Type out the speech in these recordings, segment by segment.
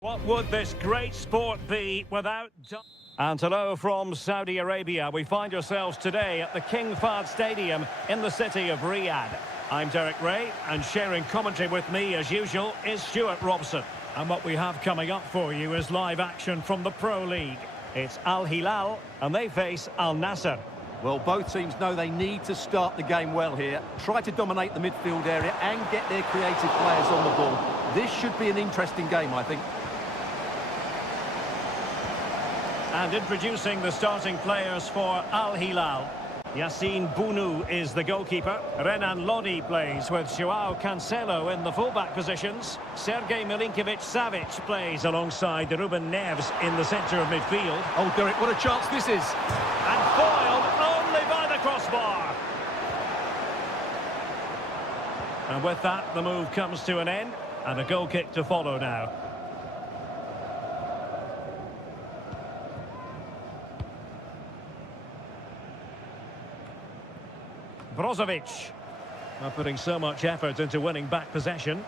What would this great sport be without... And hello from Saudi Arabia. We find ourselves today at the King Fahd Stadium in the city of Riyadh. I'm Derek Ray, and sharing commentary with me, as usual, is Stuart Robson. And what we have coming up for you is live action from the Pro League. It's Al Hilal, and they face Al Nassr. Well, both teams know they need to start the game well here. Try to dominate the midfield area and get their creative players on the ball. This should be an interesting game, I think. And introducing the starting players for Al Hilal. Yassine Bounou is the goalkeeper. Renan Lodi plays with Joao Cancelo in the fullback positions. Sergej Milinkovic-Savic plays alongside Ruben Neves in the centre of midfield. Oh, Derek, what a chance this is. And foiled only by the crossbar. And with that, the move comes to an end. And a goal kick to follow now. Brozovic, not putting so much effort into winning back possession.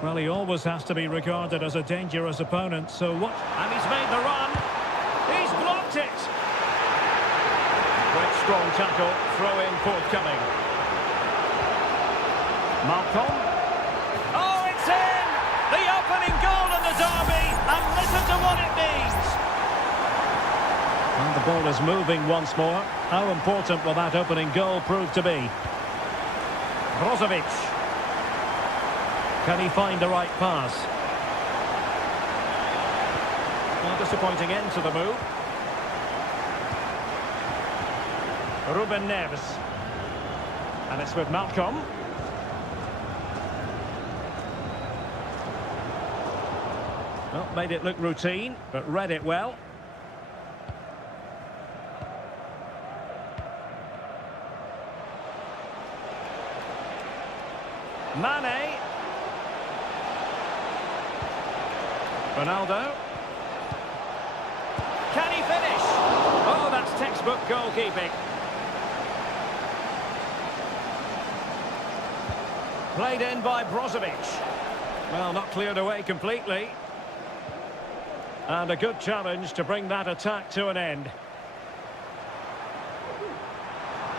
Well, he always has to be regarded as a dangerous opponent, so what? And he's made the run. He's blocked it. Great strong tackle, throw-in forthcoming. Malcolm. Oh, it's in! The opening goal in the derby, and listen to what it means. And the ball is moving once more. How important will that opening goal prove to be? Brozovic. Can he find the right pass? Well, disappointing end to the move. Ruben Neves. And it's with Malcolm. Well, made it look routine, but read it well. Mane. Ronaldo. Can he finish? Oh, that's textbook goalkeeping. Played in by Brozovic. Well, not cleared away completely. And a good challenge to bring that attack to an end.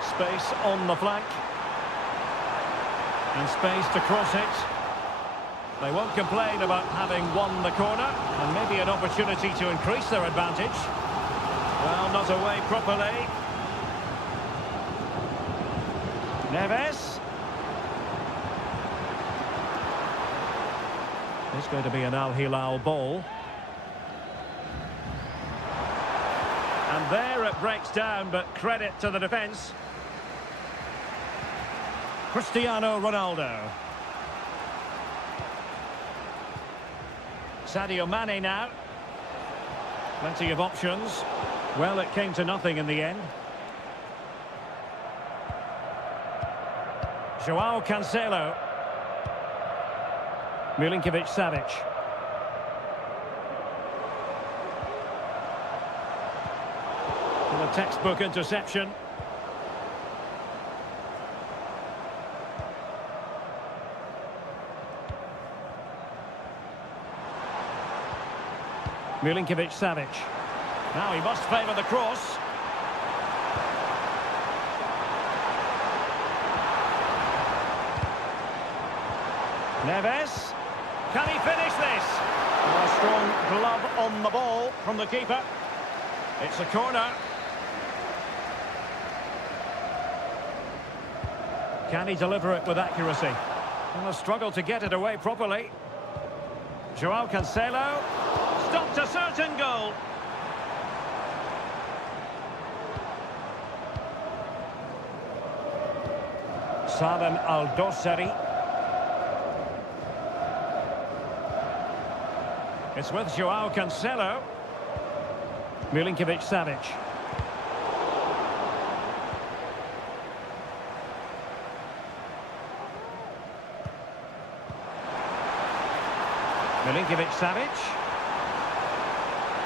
Space on the flank. And space to cross it. They won't complain about having won the corner, and maybe an opportunity to increase their advantage. Well, not away properly. Neves. It's going to be an Al Hilal ball. And there it breaks down, but credit to the defence. Cristiano Ronaldo. Sadio Mane now. Plenty of options. Well, it came to nothing in the end. Joao Cancelo. Milinkovic-Savic. And a textbook interception. Milinkovic-Savic. Now he must favour the cross. Neves. Can he finish this? A strong glove on the ball from the keeper. It's a corner. Can he deliver it with accuracy? And a struggle to get it away properly. Joao Cancelo. Stopped a certain goal. Salem Al-Dossari. It's with Joao Cancelo. Milinkovic-Savic. Milinkovic-Savic.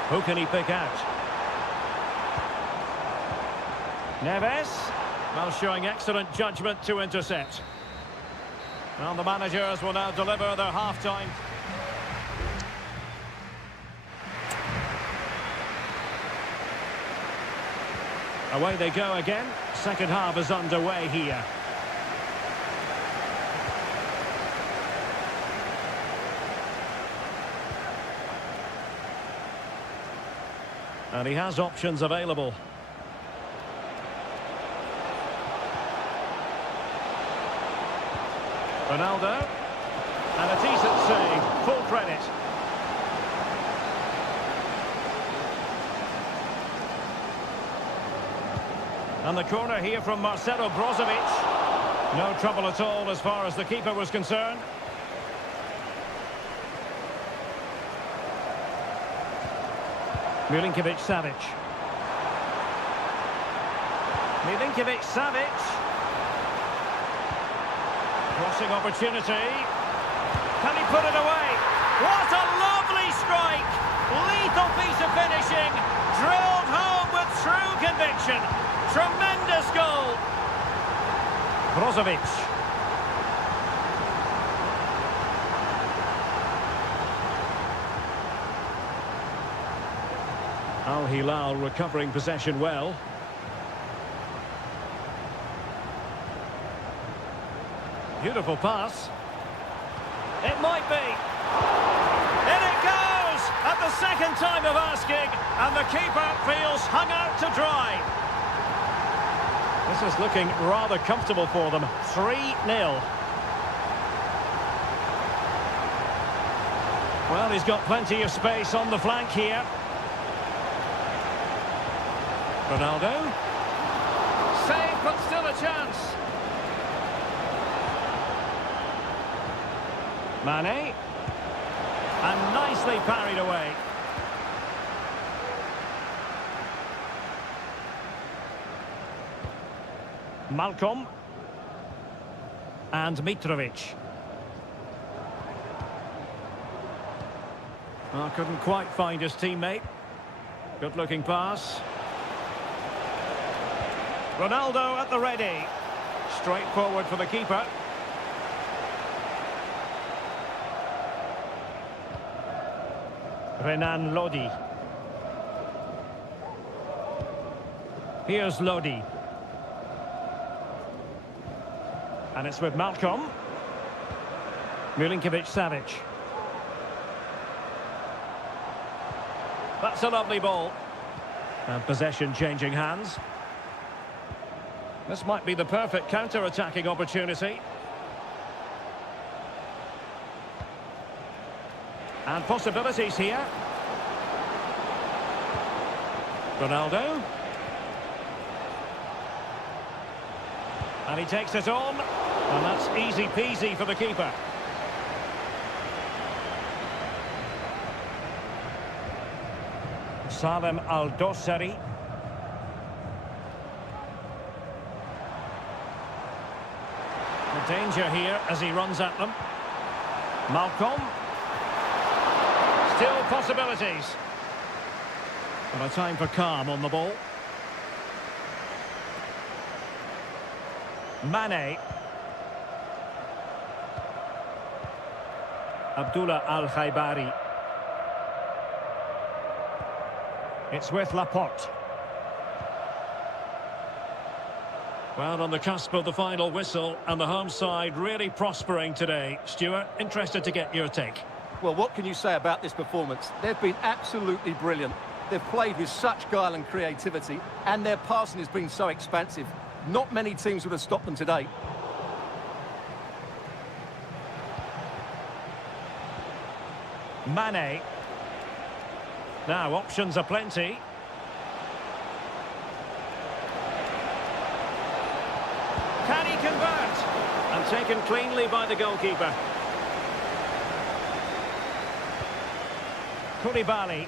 Who can he pick out? Neves. Well, showing excellent judgment to intercept. Well, the managers will now deliver their half-time. Away they go again. Second half is underway here. And he has options available. Ronaldo. And a decent save. Full credit. And the corner here from Marcelo Brozovic. No trouble at all as far as the keeper was concerned. Milinkovic-Savic. Milinkovic-Savic. Crossing opportunity. Can he put it away? What a lovely strike! Lethal piece of finishing. Drilled home with true conviction. Tremendous goal. Brozovic. Al Hilal recovering possession well. Beautiful pass. It might be. In it goes! At the second time of asking, and the keeper feels hung out to dry. This is looking rather comfortable for them. 3-0. Well, he's got plenty of space on the flank here. Ronaldo. Save, but still a chance. Mane. And nicely parried away. Malcolm. And Mitrovic. Oh, couldn't quite find his teammate. Good-looking pass. Ronaldo at the ready. Straight forward for the keeper. Renan Lodi. Here's Lodi. And it's with Malcolm. Milinkovic-Savic. That's a lovely ball. And possession changing hands. This might be the perfect counter-attacking opportunity. And possibilities here. Ronaldo. And he takes it on. And that's easy peasy for the keeper. Salem Al-Dossari. The danger here as he runs at them. Malcolm. Still possibilities. And a time for calm on the ball. Mane. Abdullah Al-Khaibari. It's with Laporte. Well, on the cusp of the final whistle, and the home side really prospering today. Stuart, interested to get your take. Well, what can you say about this performance? They've been absolutely brilliant. They've played with such guile and creativity, and their passing has been so expansive. Not many teams would have stopped them today. Mane. Now, options are plenty. Can he convert? And taken cleanly by the goalkeeper. Koulibaly.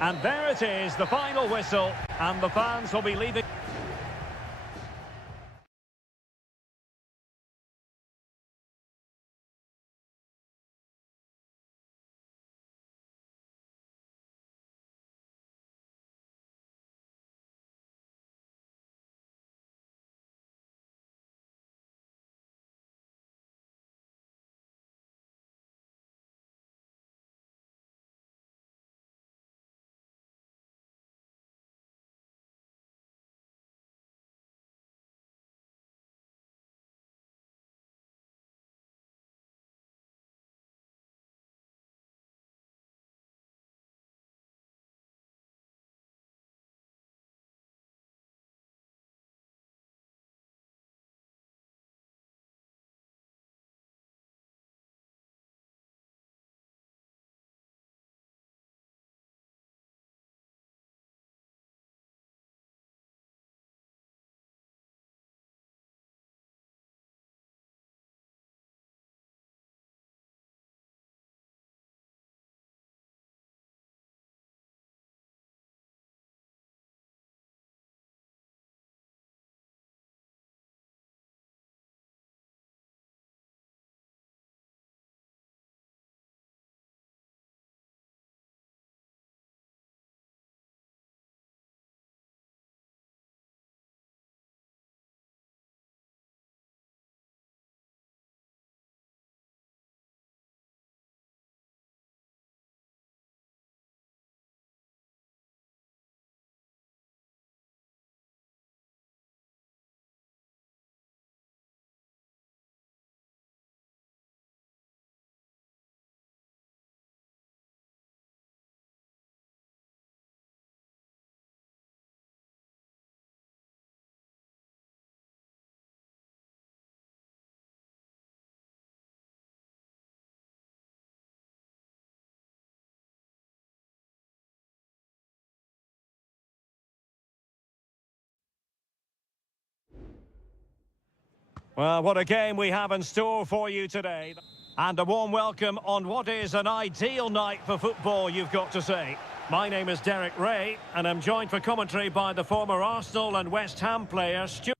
And there it is, the final whistle, and the fans will be leaving. Well, what a game we have in store for you today. And a warm welcome on what is an ideal night for football, you've got to say. My name is Derek Ray, and I'm joined for commentary by the former Arsenal and West Ham player, Stuart.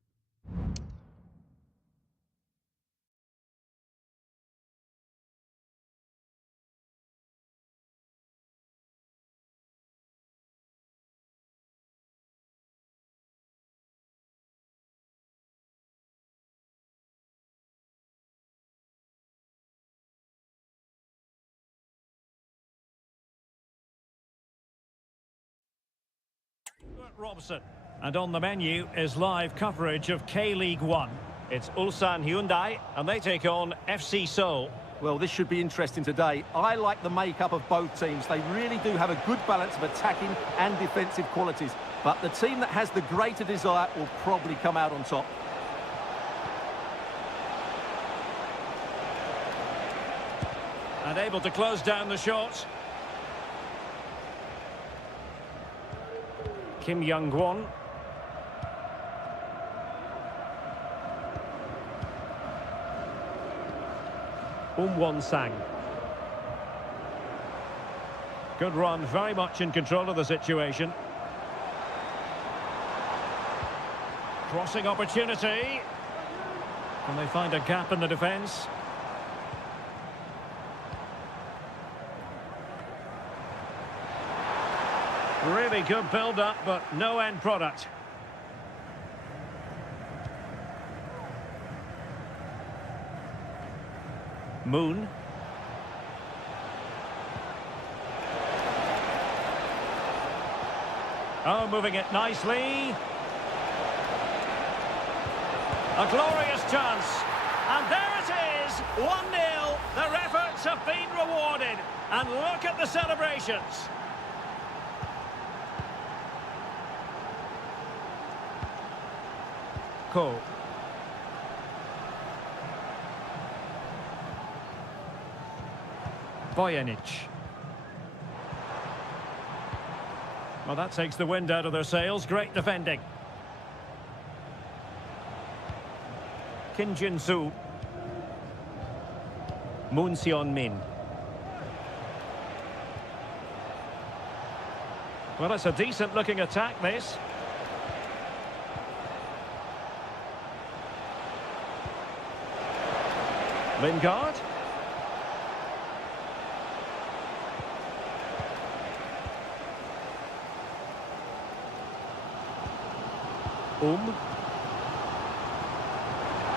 Robson. And on the menu is live coverage of K-League 1. It's Ulsan Hyundai, and they take on FC Seoul. Well, this should be interesting today. I like the makeup of both teams. They really do have a good balance of attacking and defensive qualities. But the team that has the greater desire will probably come out on top. And able to close down the shot. Kim Young-won. Won-sang. Good run, very much in control of the situation. Crossing opportunity. Can they find a gap in the defence? Really good build-up, but no end product. Moon. Oh, moving it nicely. A glorious chance. And there it is, 1-0. Their efforts have been rewarded. And look at the celebrations. Ko. Bojanic. Well, that takes the wind out of their sails. Great defending. Kim Jin-soo. Moon Seon-min. Well, it's a decent-looking attack, this. Lingard.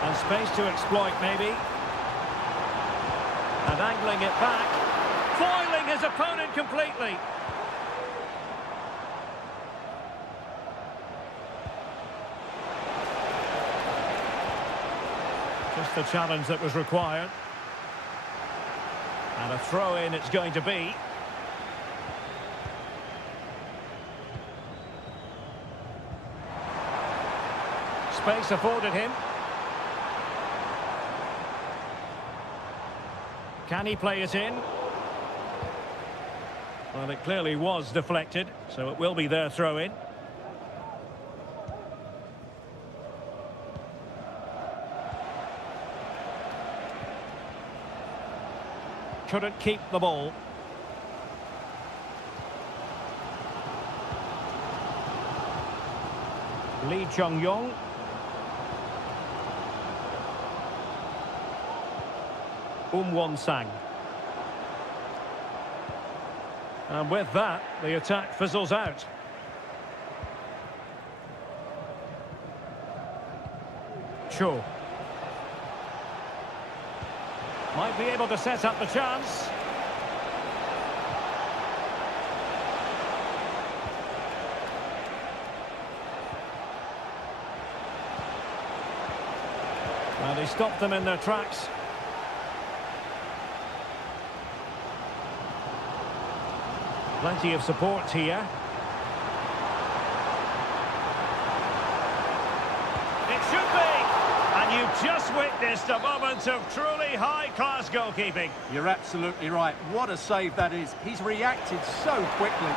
And space to exploit, maybe. And angling it back. Foiling his opponent completely. Just the challenge that was required. And a throw-in it's going to be. Space afforded him. Can he play it in? Well, it clearly was deflected, so it will be their throw-in. Couldn't keep the ball. Lee Chung-yong. Won-sang. And with that, the attack fizzles out. Cho. Might be able to set up the chance. Well, he stopped them in their tracks. Plenty of support here. It should be! And you've just witnessed a moment of truly high-class goalkeeping. You're absolutely right. What a save that is. He's reacted so quickly.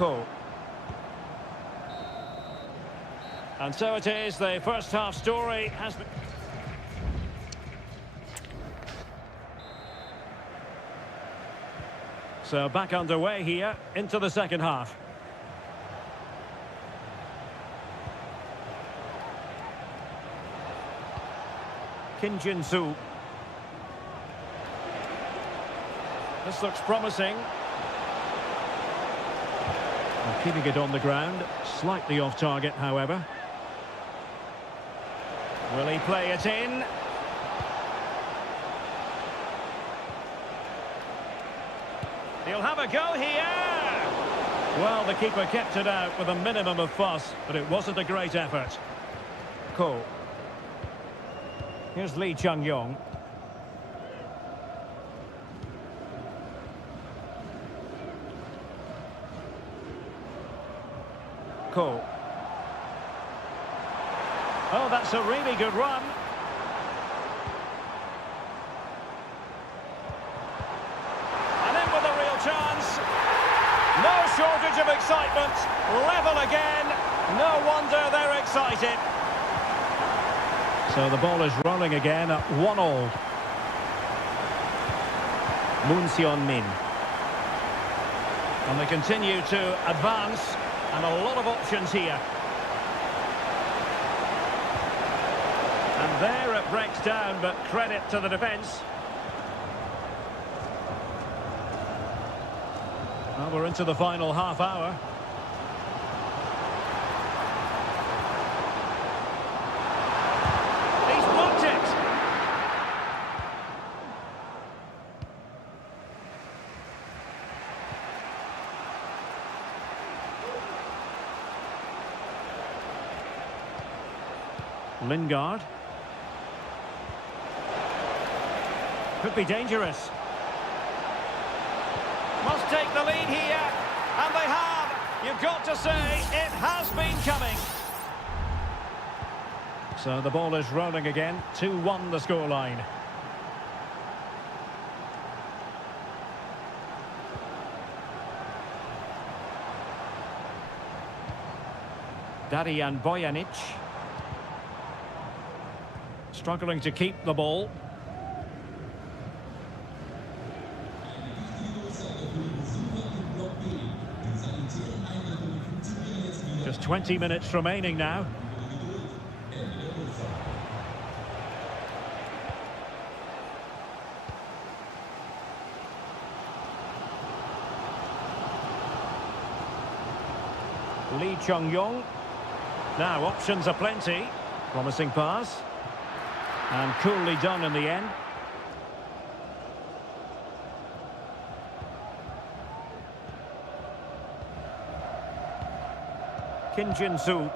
Cool. And so it is, the first half story has been... So back underway here into the second half. Kim Jin-soo. This looks promising. And keeping it on the ground, slightly off target, however. Will he play it in? He'll have a go here! Well, the keeper kept it out with a minimum of fuss, but it wasn't a great effort. Cool. Here's Lee Chung-yong. Cool. Oh, that's a really good run. And in with a real chance. No shortage of excitement. Level again. No wonder they're excited. So the ball is rolling again at 1-1. Moon Seon-min. And they continue to advance, and a lot of options here. And there it breaks down, but credit to the defence. Well, we're into the final half hour. He's blocked it! Lingard. Could be dangerous. Must take the lead here, and they have. You've got to say, it has been coming. So the ball is rolling again, 2-1 the scoreline. Darijan Bojanic. Struggling to keep the ball. Just 20 minutes remaining now. Lee Chung-yong. Now options are plenty. Promising pass. And coolly done in the end. Kim Jin-soo.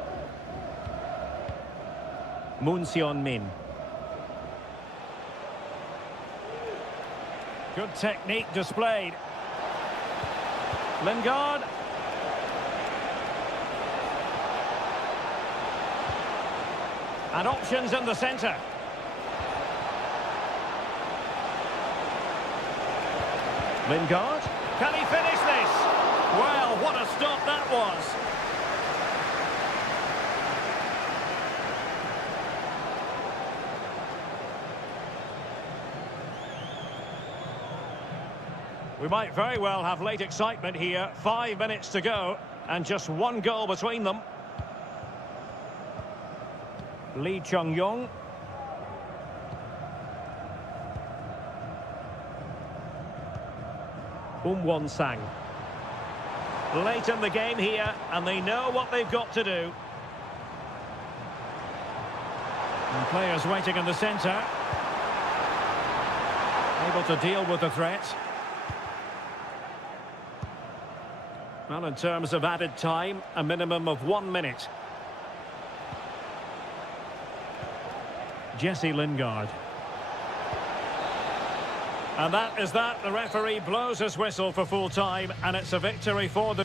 Moon Seon-min. Good technique displayed. Lingard. And options in the centre. Lingard. Can he finish this? Well, what a stop that was. We might very well have late excitement here. 5 minutes to go, and just one goal between them. Lee Chung-yong. Won-sang. Late in the game here, and they know what they've got to do. And players waiting in the centre. Able to deal with the threat. Well, in terms of added time, a minimum of 1 minute. Jesse Lingard. And that is that. The referee blows his whistle for full time, and it's a victory for the...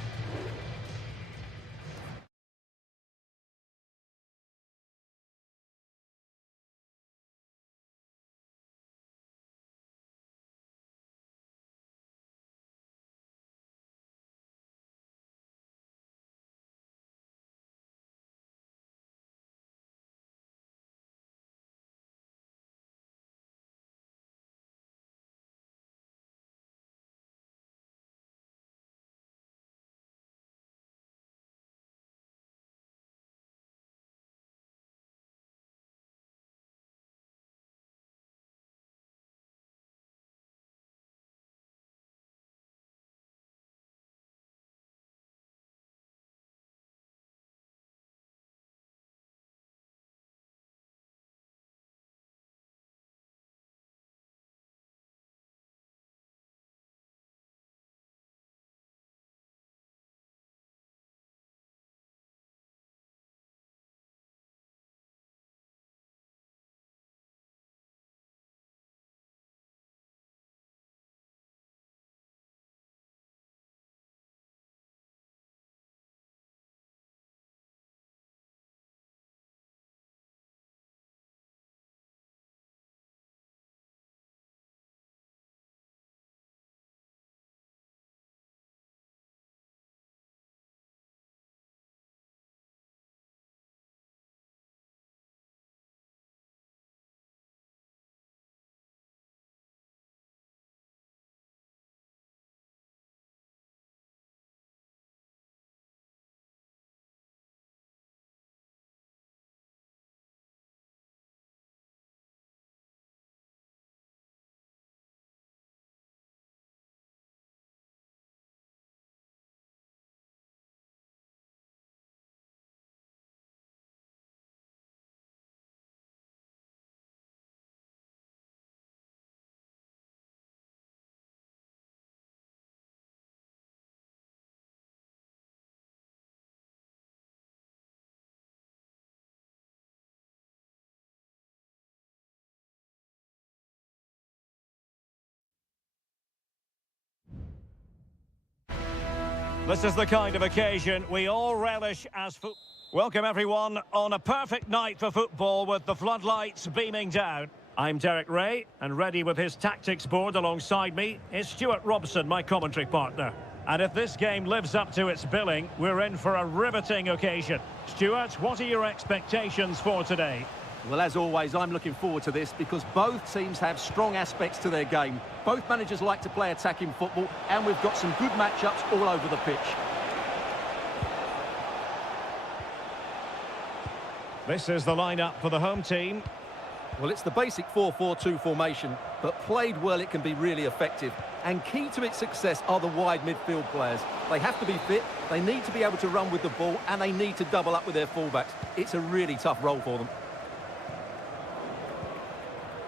This is the kind of occasion we all relish as football. Welcome everyone on a perfect night for football with the floodlights beaming down. I'm Derek Ray, and ready with his tactics board alongside me is Stuart Robson, my commentary partner. And if this game lives up to its billing, we're in for a riveting occasion. Stuart, what are your expectations for today? Well, as always, I'm looking forward to this because both teams have strong aspects to their game. Both managers like to play attacking football, and we've got some good matchups all over the pitch. This is the lineup for the home team. Well, it's the basic 4-4-2 formation, but played well it can be really effective. And key to its success are the wide midfield players. They have to be fit, they need to be able to run with the ball, and they need to double up with their fullbacks. It's a really tough role for them.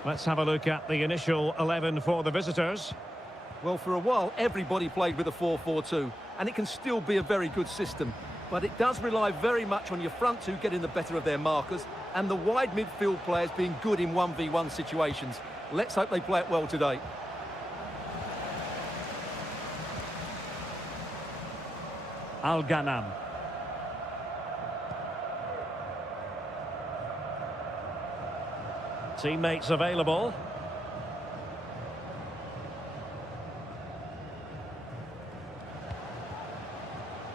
Let's have a look at the initial 11 for the visitors. Well, for a while, everybody played with a 4-4-2, and it can still be a very good system. But it does rely very much on your front two getting the better of their markers, and the wide midfield players being good in 1v1 situations. Let's hope they play it well today. Al-Ghanam. Teammates available.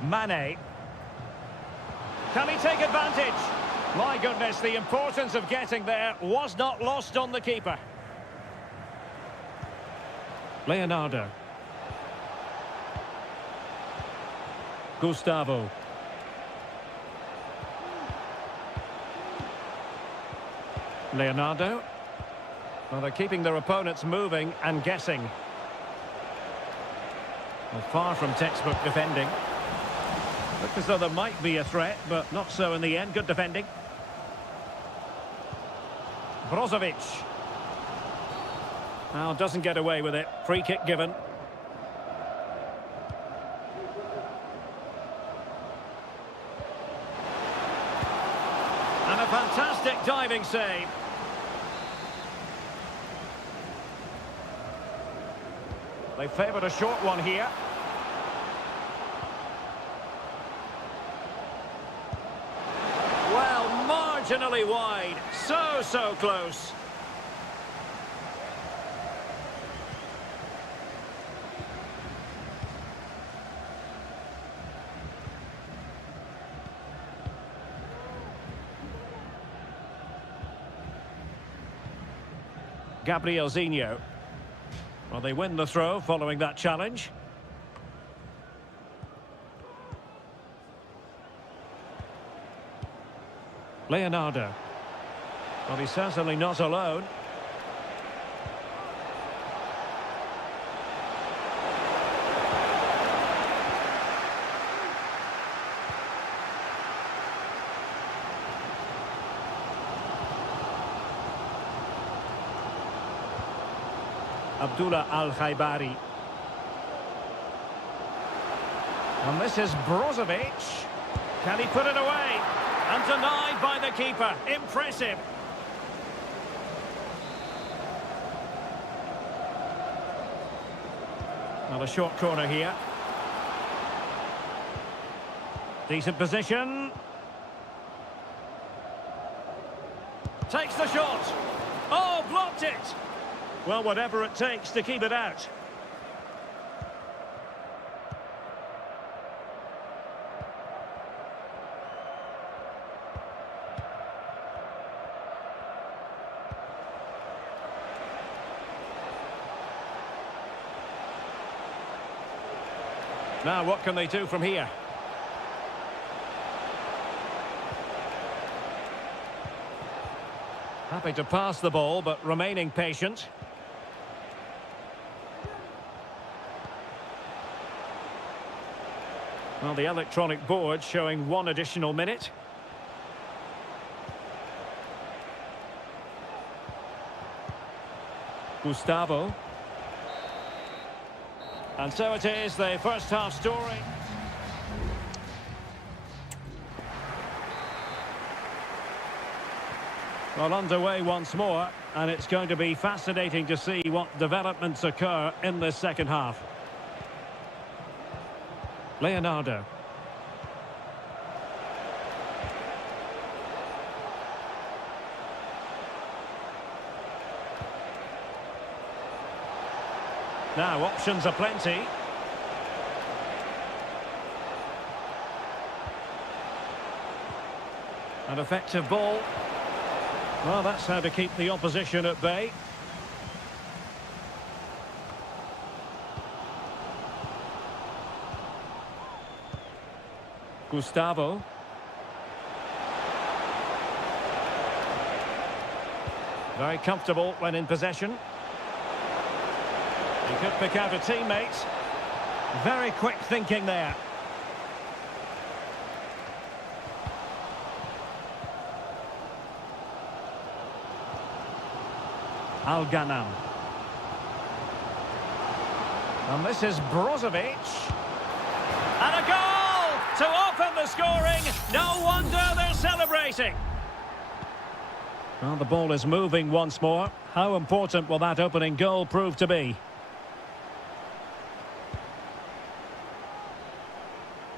Mane. Can he take advantage? My goodness, the importance of getting there was not lost on the keeper. Leonardo. Gustavo. Leonardo. Well, they're keeping their opponents moving and guessing. Well, far from textbook defending. Looked as though there might be a threat, but not so in the end. Good defending. Brozovic. Now doesn't get away with it. Free kick given. And a fantastic diving save. They favoured a short one here. Well, marginally wide. So close. Gabriel Zinho. Well, they win the throw following that challenge. Leonardo. Well, he's certainly not alone. Abdullah Al-Khaibari. And this is Brozovic. Can he put it away? And denied by the keeper. Impressive. Well, a short corner here. Decent position. Takes the shot. Oh, blocked it. Well, whatever it takes to keep it out. Now, what can they do from here? Happy to pass the ball, but remaining patient. Well, the electronic board showing one additional minute. Gustavo. And so it is, the first half story. Well, underway once more, and it's going to be fascinating to see what developments occur in this second half. Leonardo. Now, options are plenty. An effective ball. Well, that's how to keep the opposition at bay. Gustavo. Very comfortable when in possession. He could pick out a teammate. Very quick thinking there. Al-Ghanam. And this is Brozovic. And a goal to open the scoring. No wonder they're celebrating. Well, the ball is moving once more. How important will that opening goal prove to be?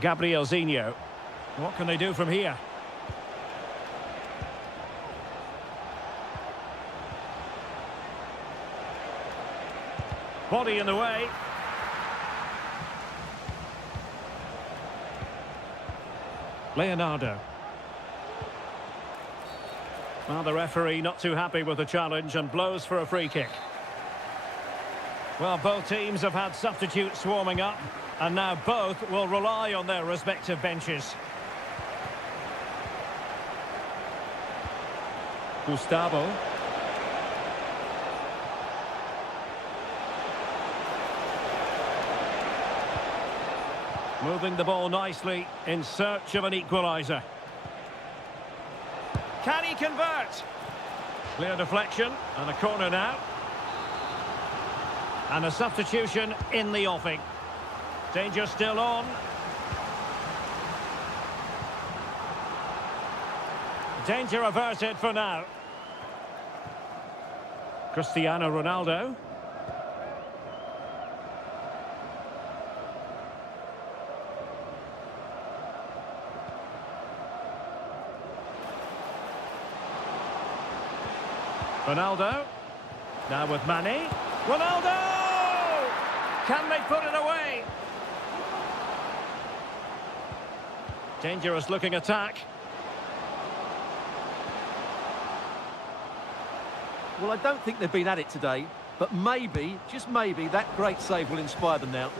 Gabrielzinho. What can they do from here? Body in the way. Leonardo. Well, the referee not too happy with the challenge and blows for a free kick. Well, both teams have had substitutes swarming up, and now both will rely on their respective benches. Gustavo. Moving the ball nicely in search of an equaliser. Can he convert? Clear deflection and a corner now. And a substitution in the offing. Danger still on. Danger averted for now. Cristiano Ronaldo. Ronaldo. Now with Mane. Ronaldo! Can they put it away? Dangerous looking attack. Well, I don't think they've been at it today, but maybe, just maybe, that great save will inspire them now.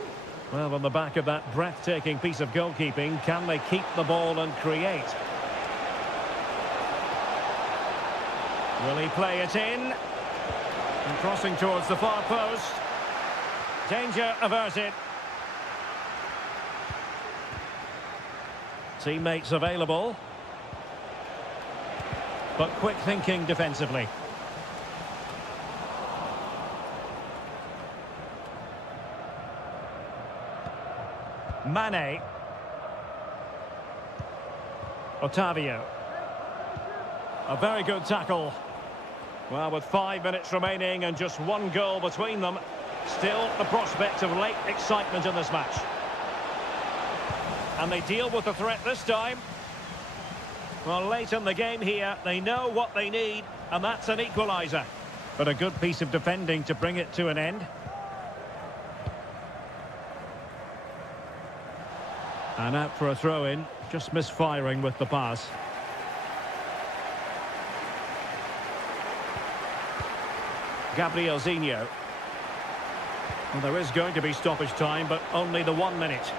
Well, on the back of that breathtaking piece of goalkeeping, can they keep the ball and create? Will he play it in? And crossing towards the far post. Danger averted. Teammates available. But quick thinking defensively. Mane. Otavio. A very good tackle. Well, with 5 minutes remaining and just one goal between them, still the prospect of late excitement in this match. And they deal with the threat this time. Well, late in the game here, they know what they need, and that's an equaliser. But a good piece of defending to bring it to an end. And out for a throw-in, just misfiring with the pass. Gabrielzinho. Well, there is going to be stoppage time, but only the 1 minute.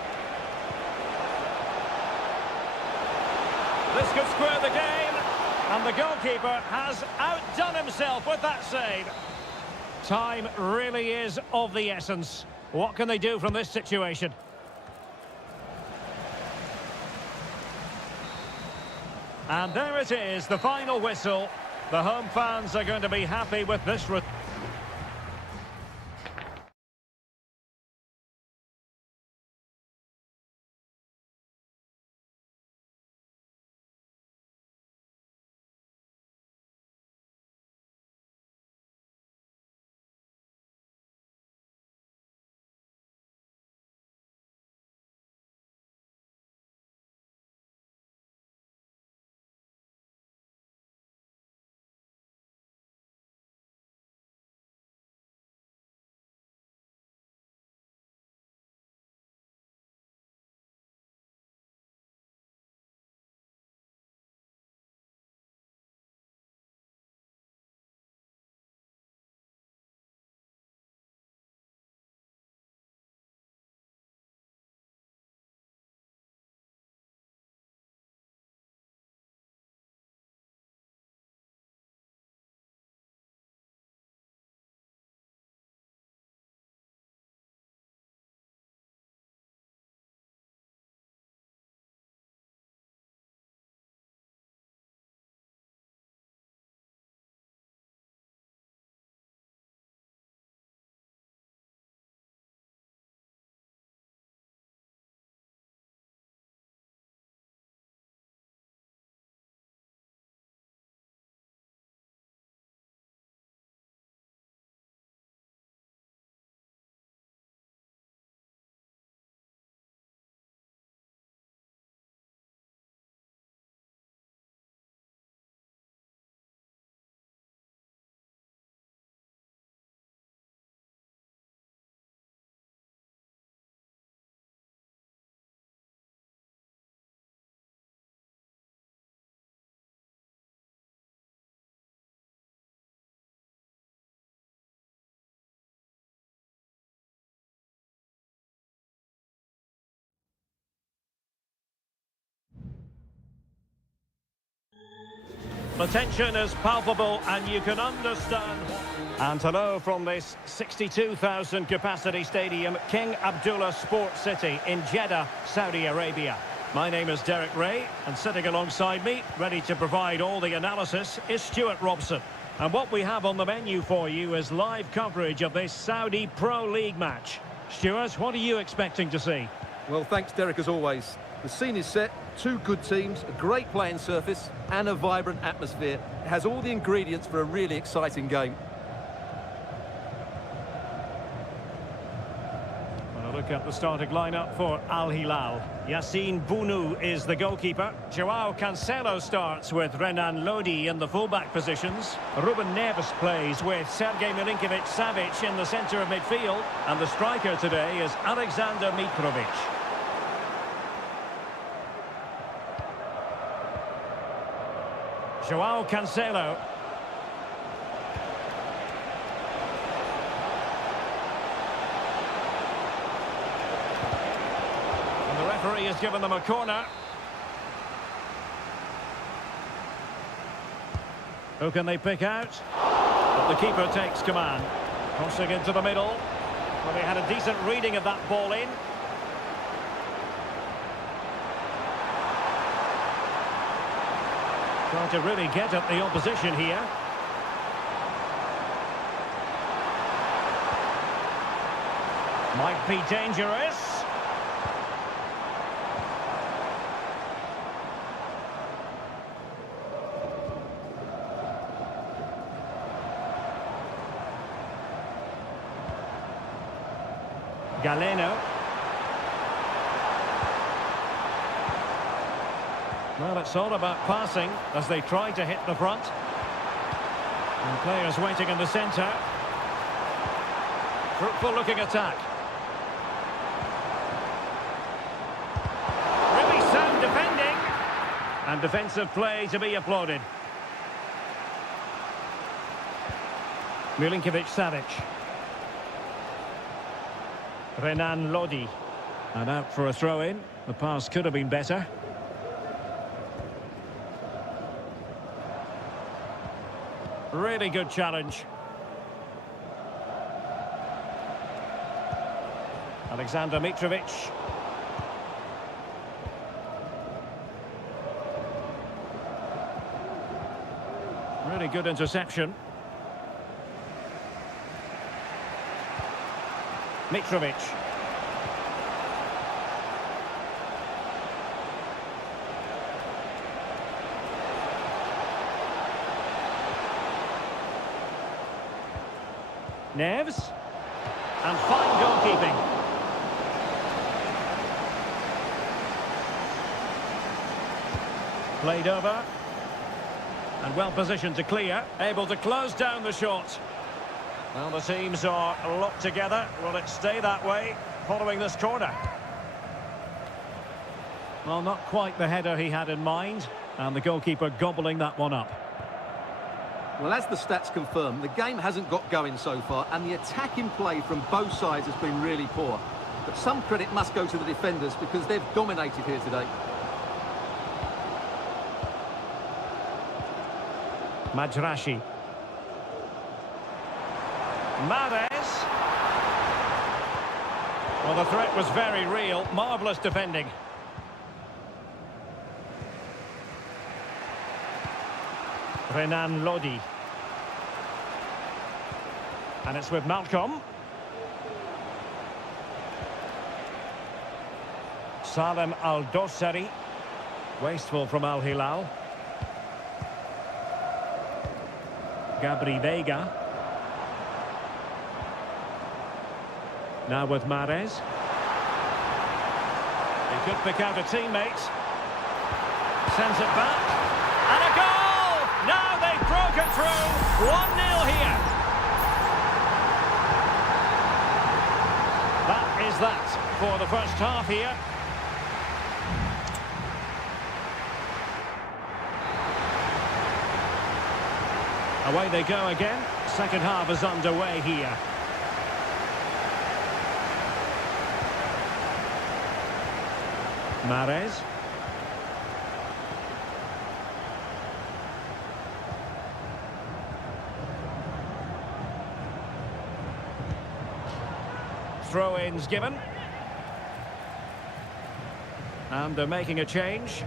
This could square the game, and the goalkeeper has outdone himself with that save. Time really is of the essence. What can they do from this situation? And there it is, the final whistle. The home fans are going to be happy with this result. The tension is palpable and you can understand. And hello from this 62,000 capacity stadium, King Abdullah Sports City in Jeddah, Saudi Arabia. My name is Derek Ray, and sitting alongside me, ready to provide all the analysis, is Stuart Robson. And what we have on the menu for you is live coverage of this Saudi Pro League match. Stuart, what are you expecting to see? Well, thanks, Derek, as always. The scene is set, two good teams, a great playing surface and a vibrant atmosphere. It has all the ingredients for a really exciting game. Well, a look at the starting lineup for Al Hilal. Yassine Bounou is the goalkeeper. Joao Cancelo starts with Renan Lodi in the fullback positions. Ruben Neves plays with Sergej Milinkovic-Savic in the centre of midfield. And the striker today is Alexander Mitrovic. Joao Cancelo. And the referee has given them a corner. Who can they pick out? But the keeper takes command. Crossing into the middle. Well, they had a decent reading of that ball in. Trying to really get at the opposition here. Might be dangerous. Galeno. Well, it's all about passing as they try to hit the front. And players waiting in the centre. Fruitful looking attack. Really sound defending. And defensive play to be applauded. Milinkovic-Savic. Renan Lodi. And out for a throw-in. The pass could have been better. Really good challenge. Alexander Mitrovic. Really good interception. Mitrovic. Neves. And fine goalkeeping. Played over. And well positioned to clear. Able to close down the shot. Well, the teams are locked together. Will it stay that way following this corner? Well, not quite the header he had in mind. And the goalkeeper gobbling that one up. Well, as the stats confirm, the game hasn't got going so far, and the attacking play from both sides has been really poor. But some credit must go to the defenders because they've dominated here today. Majrashi. Mahrez. Well, the threat was very real. Marvellous defending. Renan Lodi. And it's with Malcolm. Salem Al-Dossari. Wasteful from Al Hilal. Gabri Vega. Now with Mahrez. He could pick out a teammate. Sends it back. And a goal! Now they've broken through. 1-0 here. That is that for the first half here. Away they go again. Second half is underway here. Mahrez. throw-ins given. And they're making a change.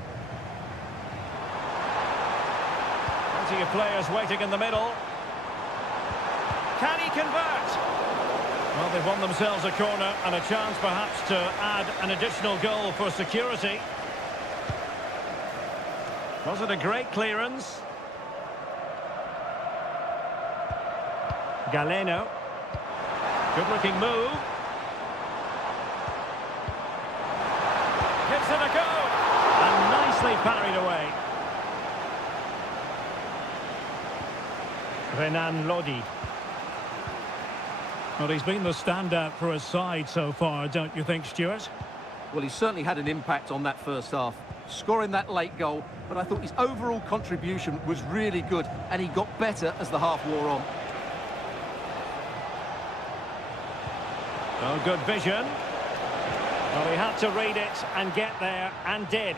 Plenty of players waiting in the middle. Can he convert? Well, they've won themselves a corner and a chance perhaps to add an additional goal for security. Was it a great clearance? Galeno. Good looking move. Gives it a go. And nicely parried away. Renan Lodi. Well, he's been the standout for his side so far, don't you think, Stuart? Well, he certainly had an impact on that first half, scoring that late goal, but I thought his overall contribution was really good, and he got better as the half wore on. Oh, good vision. Well, he had to read it and get there, and did.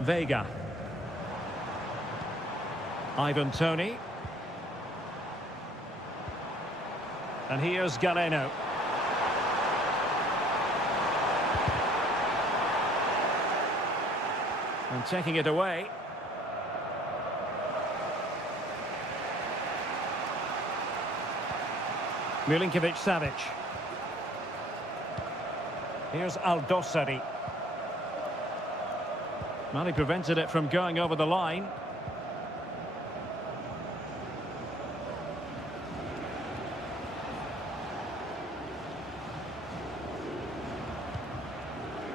Vega. Ivan Toney. And here's Galeno. And taking it away. Milinkovic-Savic. Here's Aldosari. Well, he prevented it from going over the line.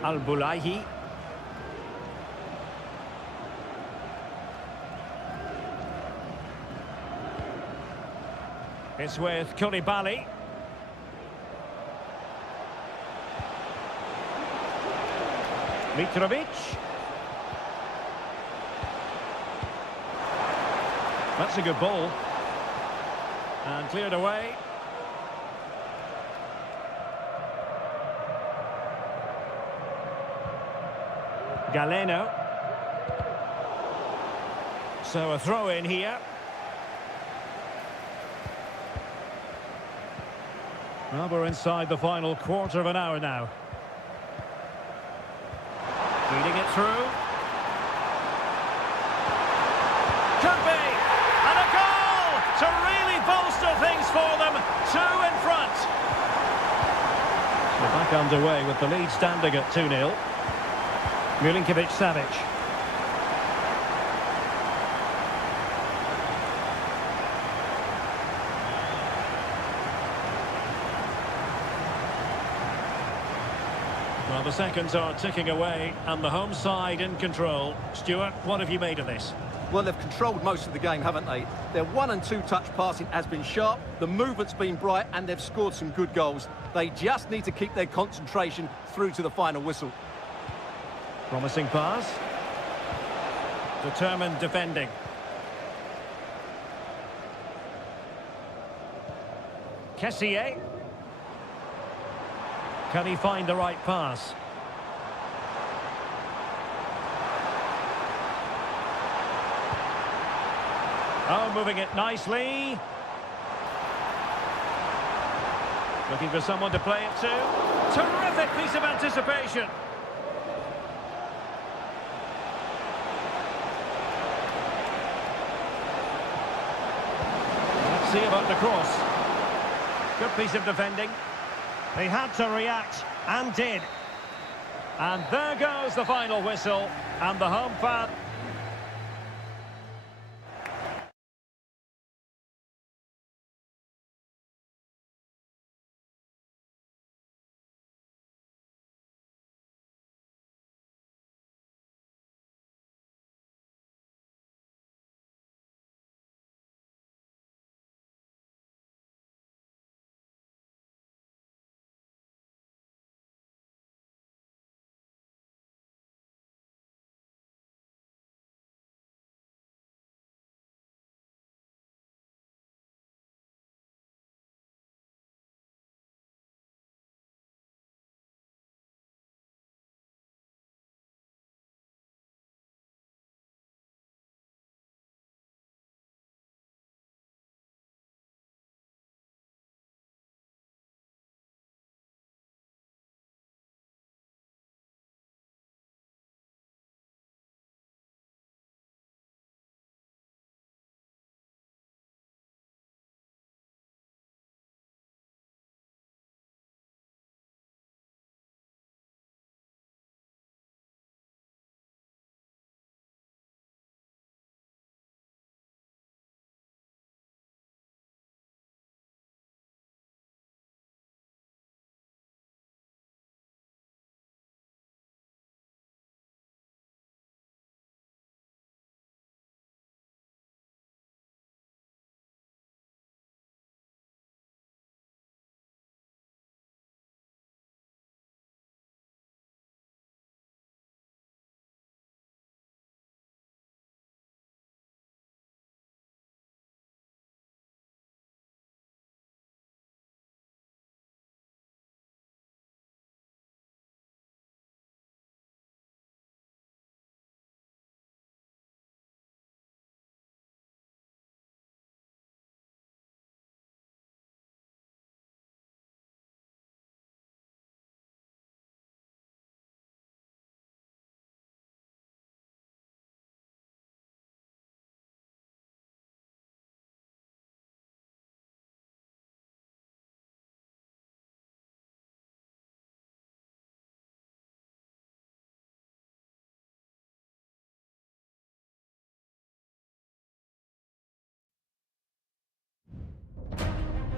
Al-Bulaihi. It's with Koulibaly. Mitrovic. That's a good ball. And cleared away. Galeno. So a throw in here. Well, we're inside the final quarter of an hour now. Feeding it through. Could be! And a goal to really bolster things for them. 2 in front. We're back underway with the lead standing at 2-0. Milinkovic-Savic. Well, the seconds are ticking away and the home side in control. Stuart, what have you made of this? Well, they've controlled most of the game, haven't they? Their 1- and 2-touch passing has been sharp, the movement's been bright, and they've scored some good goals. They just need to keep their concentration through to the final whistle. Promising pass. Determined defending. Kessié. Can he find the right pass? Oh, moving it nicely. Looking for someone to play it to. Terrific piece of anticipation. Let's see about the cross. Good piece of defending. He had to react, and did. And there goes the final whistle, and the home fan...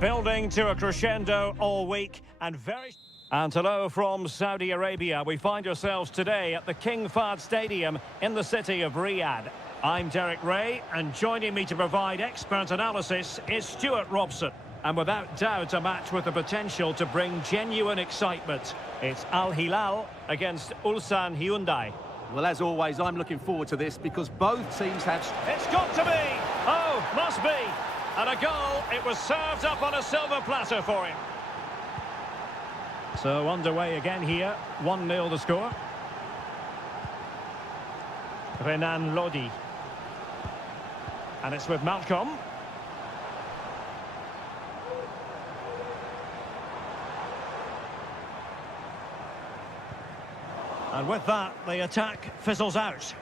Building to a crescendo all week and very... And hello from Saudi Arabia. We find ourselves today at the King Fahd Stadium in the city of Riyadh. I'm Derek Ray, and joining me to provide expert analysis is Stuart Robson. And without doubt, a match with the potential to bring genuine excitement. It's Al Hilal against Ulsan Hyundai. Well, as always, I'm looking forward to this because both teams have... It's got to be! Oh, must be! And a goal, it was served up on a silver platter for him. So underway again here, 1-0 the score. Renan Lodi. And it's with Malcolm. And with that, the attack fizzles out.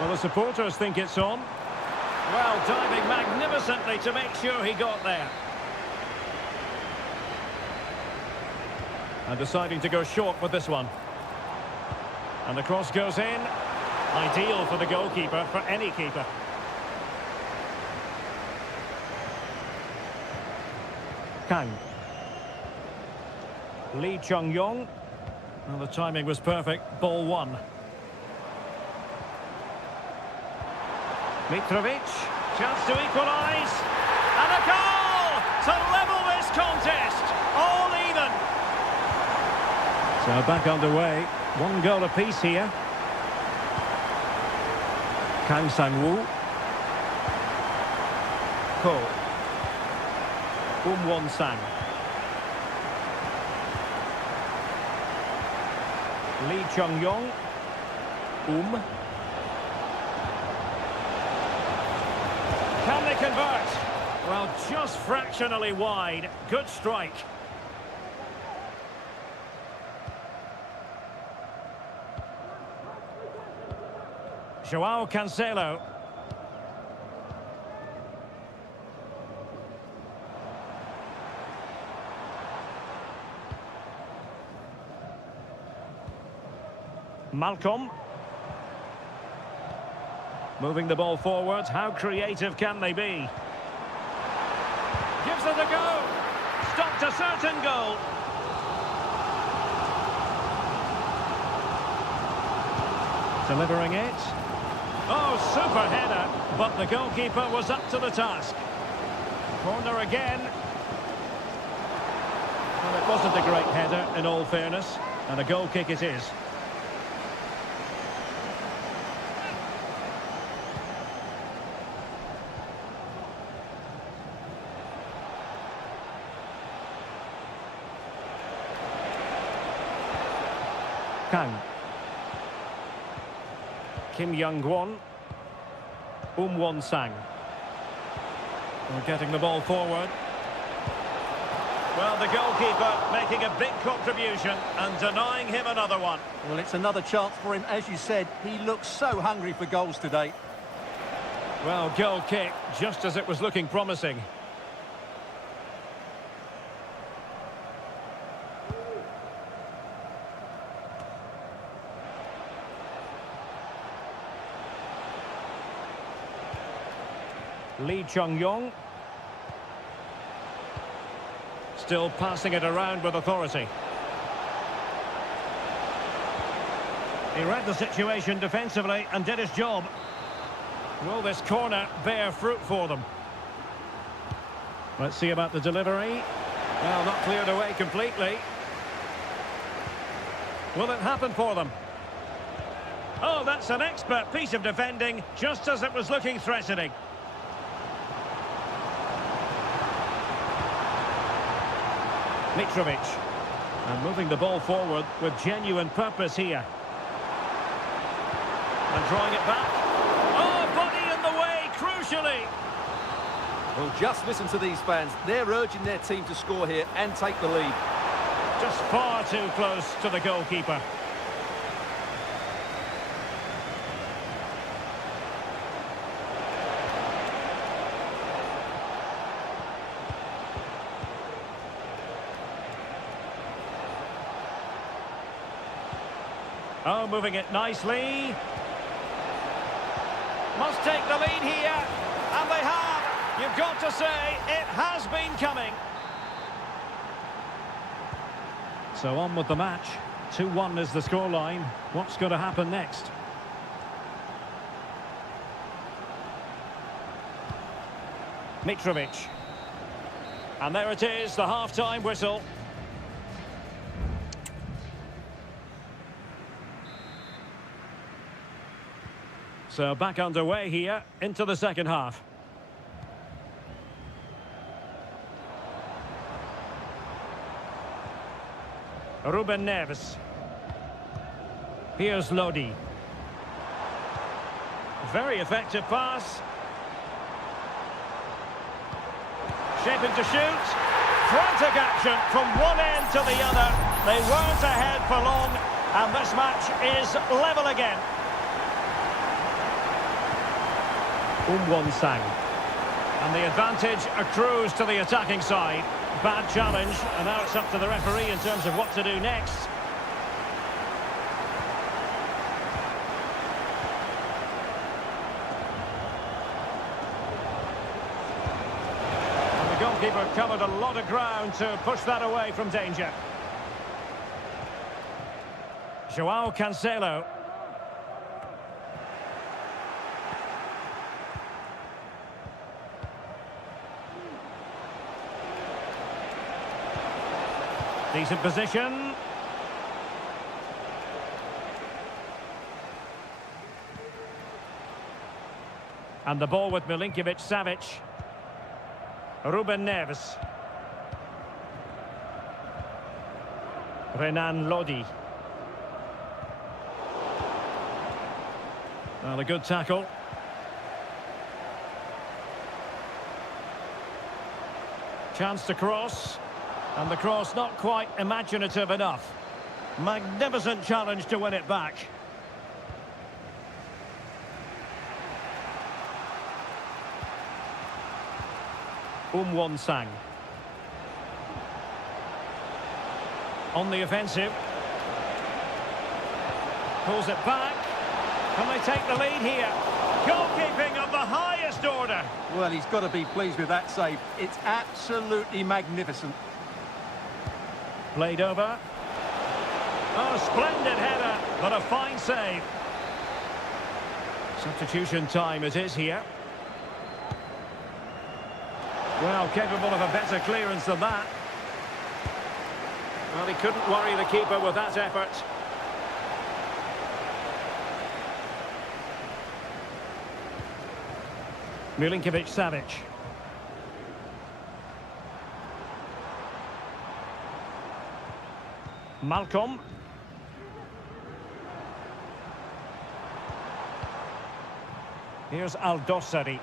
Well, the supporters think it's on. Well, diving magnificently to make sure he got there. And deciding to go short with this one. And the cross goes in. Ideal for the goalkeeper, for any keeper. Kang. Lee Chung-yong. Well, the timing was perfect. Ball one. Mitrovic, chance to equalise, and a goal to level this contest, all even. So back underway, 1 goal apiece here. Kang Sang-woo. Ko. Won-sang. Lee Chung-yong. Can they convert? Well, just fractionally wide. Good strike. Joao Cancelo. Malcolm. Moving the ball forward, how creative can they be? Gives it a go. Stopped a certain goal. Delivering it. Oh, super header, but the goalkeeper was up to the task. Corner again. Well, it wasn't a great header, in all fairness, and a goal kick it is. Kang. Kim Young-won. Won-sang. We're getting the ball forward. Well, the goalkeeper making a big contribution and denying him another one. Well, it's another chance for him. As you said, he looks so hungry for goals today. Well, goal kick, just as it was looking promising. Lee Chung-yong. Still passing it around with authority. He read the situation defensively and did his job. Will this corner bear fruit for them? Let's see about the delivery. Well, not cleared away completely. Will it happen for them? Oh, that's an expert piece of defending, just as it was looking threatening. Mitrovic. And moving the ball forward with genuine purpose here. And drawing it back. Oh, body in the way, crucially. Well, just listen to these fans. They're urging their team to score here and take the lead. Just far too close to the goalkeeper. Oh, moving it nicely. Must take the lead here. And they have. You've got to say, it has been coming. So on with the match. 2-1 is the scoreline. What's going to happen next? Mitrovic. And there it is, the half-time whistle. So back underway here, into the second half. Ruben Neves. Here's Lodi. Very effective pass. Shaping to shoot. Frantic action from one end to the other. They weren't ahead for long, and this match is level again. Sang. And the advantage accrues to the attacking side. Bad challenge, and now it's up to the referee in terms of what to do next. And the goalkeeper covered a lot of ground to push that away from danger. João Cancelo. Decent position. And the ball with Milinkovic-Savic. Ruben Neves. Renan Lodi. Well, a good tackle. Chance to cross. And the cross not quite imaginative enough. Magnificent challenge to win it back. Sang. On the offensive. Pulls it back. Can they take the lead here? Goalkeeping of the highest order. Well, he's got to be pleased with that save. It's absolutely magnificent. Played over. Oh, splendid header, but a fine save. Substitution time it is here. Well, capable of a better clearance than that. Well, he couldn't worry the keeper with that effort. Milinkovic-Savic. Malcolm. Here's Aldosari.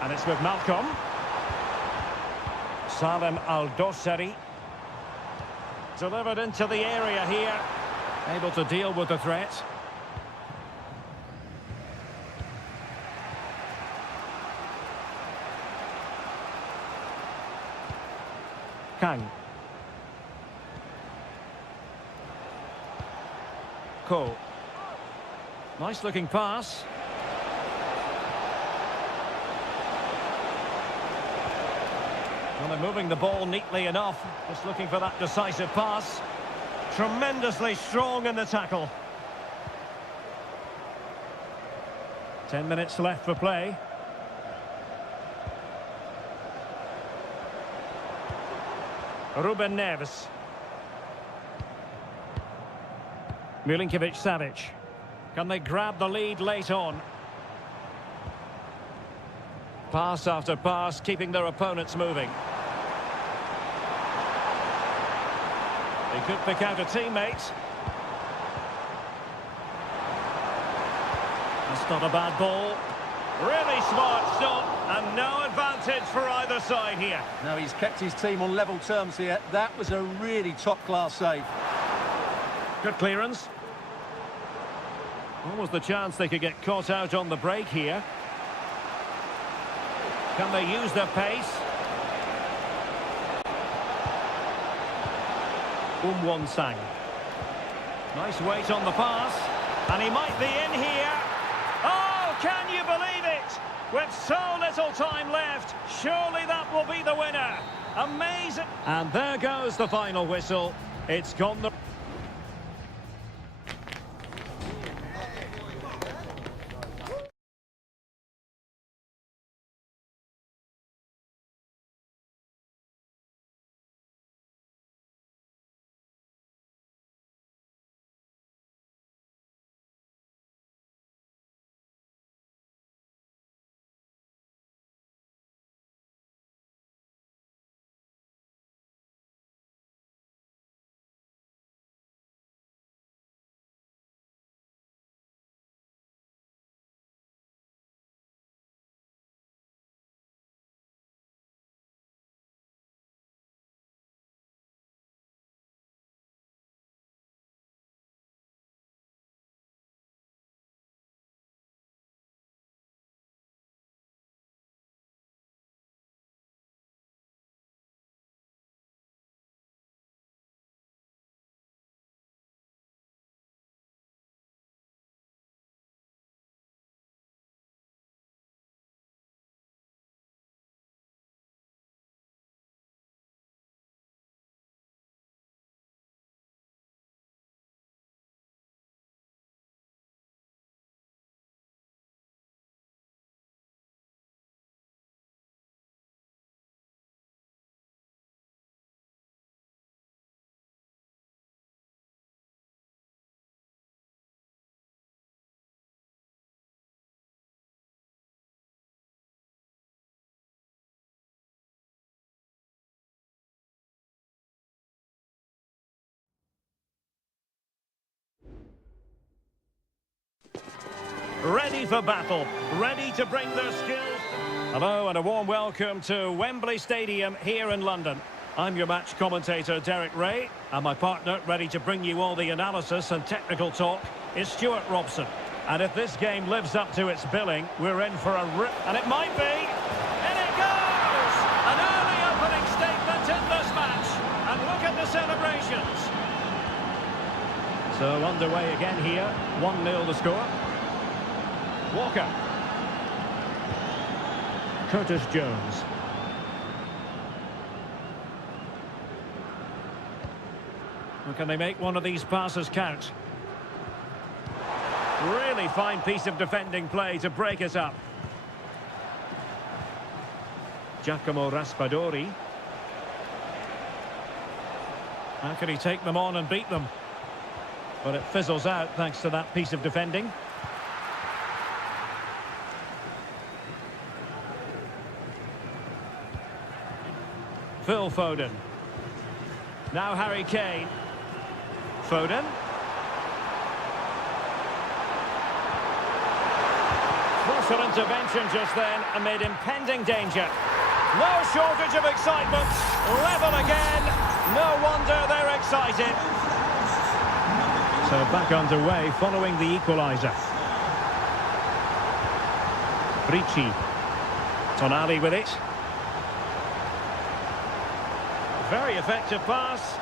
And it's with Malcolm. Salem Aldosari. Delivered into the area here. Able to deal with the threat. Kang. Cole. Nice looking pass. Well, they're moving the ball neatly enough. Just looking for that decisive pass. Tremendously strong in the tackle. 10 minutes left for play. Ruben Neves. Milinkovic-Savic. Can they grab the lead late on? Pass after pass, keeping their opponents moving. They could pick out a teammate. That's not a bad ball. Really smart stop, and no advantage for either side here. No, he's kept his team on level terms here. That was a really top-class save. Good clearance. What was the chance they could get caught out on the break here? Can they use their pace? Sang. Nice weight on the pass. And he might be in here. Oh, can you believe it? With so little time left, surely that will be the winner. Amazing. And there goes the final whistle. It's gone the... Ready for battle, ready to bring their skills. Hello and a warm welcome to Wembley Stadium here in London. I'm your match commentator, Derek Ray, and my partner, ready to bring you all the analysis and technical talk, is Stuart Robson. And if this game lives up to its billing, we're in for a rip. And it might be. In it goes! An early opening statement in this match. And look at the celebrations. So underway again here. 1-0 the score. Walker. Curtis Jones. Well, can they make one of these passes count? Really fine piece of defending play to break it up. Giacomo Raspadori. How can he take them on and beat them? But it fizzles out thanks to that piece of defending. Phil Foden. Now Harry Kane. Foden. Crucial intervention just then amid impending danger. No shortage of excitement. Level again. No wonder they're excited. So back underway following the equaliser. Ricci. Tonali with it. Very effective pass.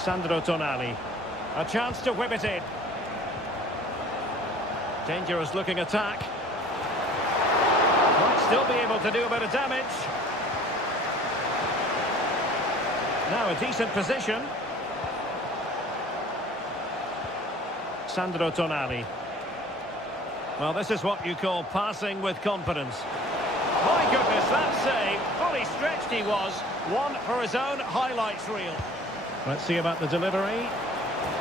Sandro Tonali. A chance to whip it in. Dangerous looking attack. Might still be able to do a bit of damage. Now a decent position. Sandro Tonali. Well, this is what you call passing with confidence. My goodness, that save. Fully stretched he was. One for his own highlights reel. Let's see about the delivery.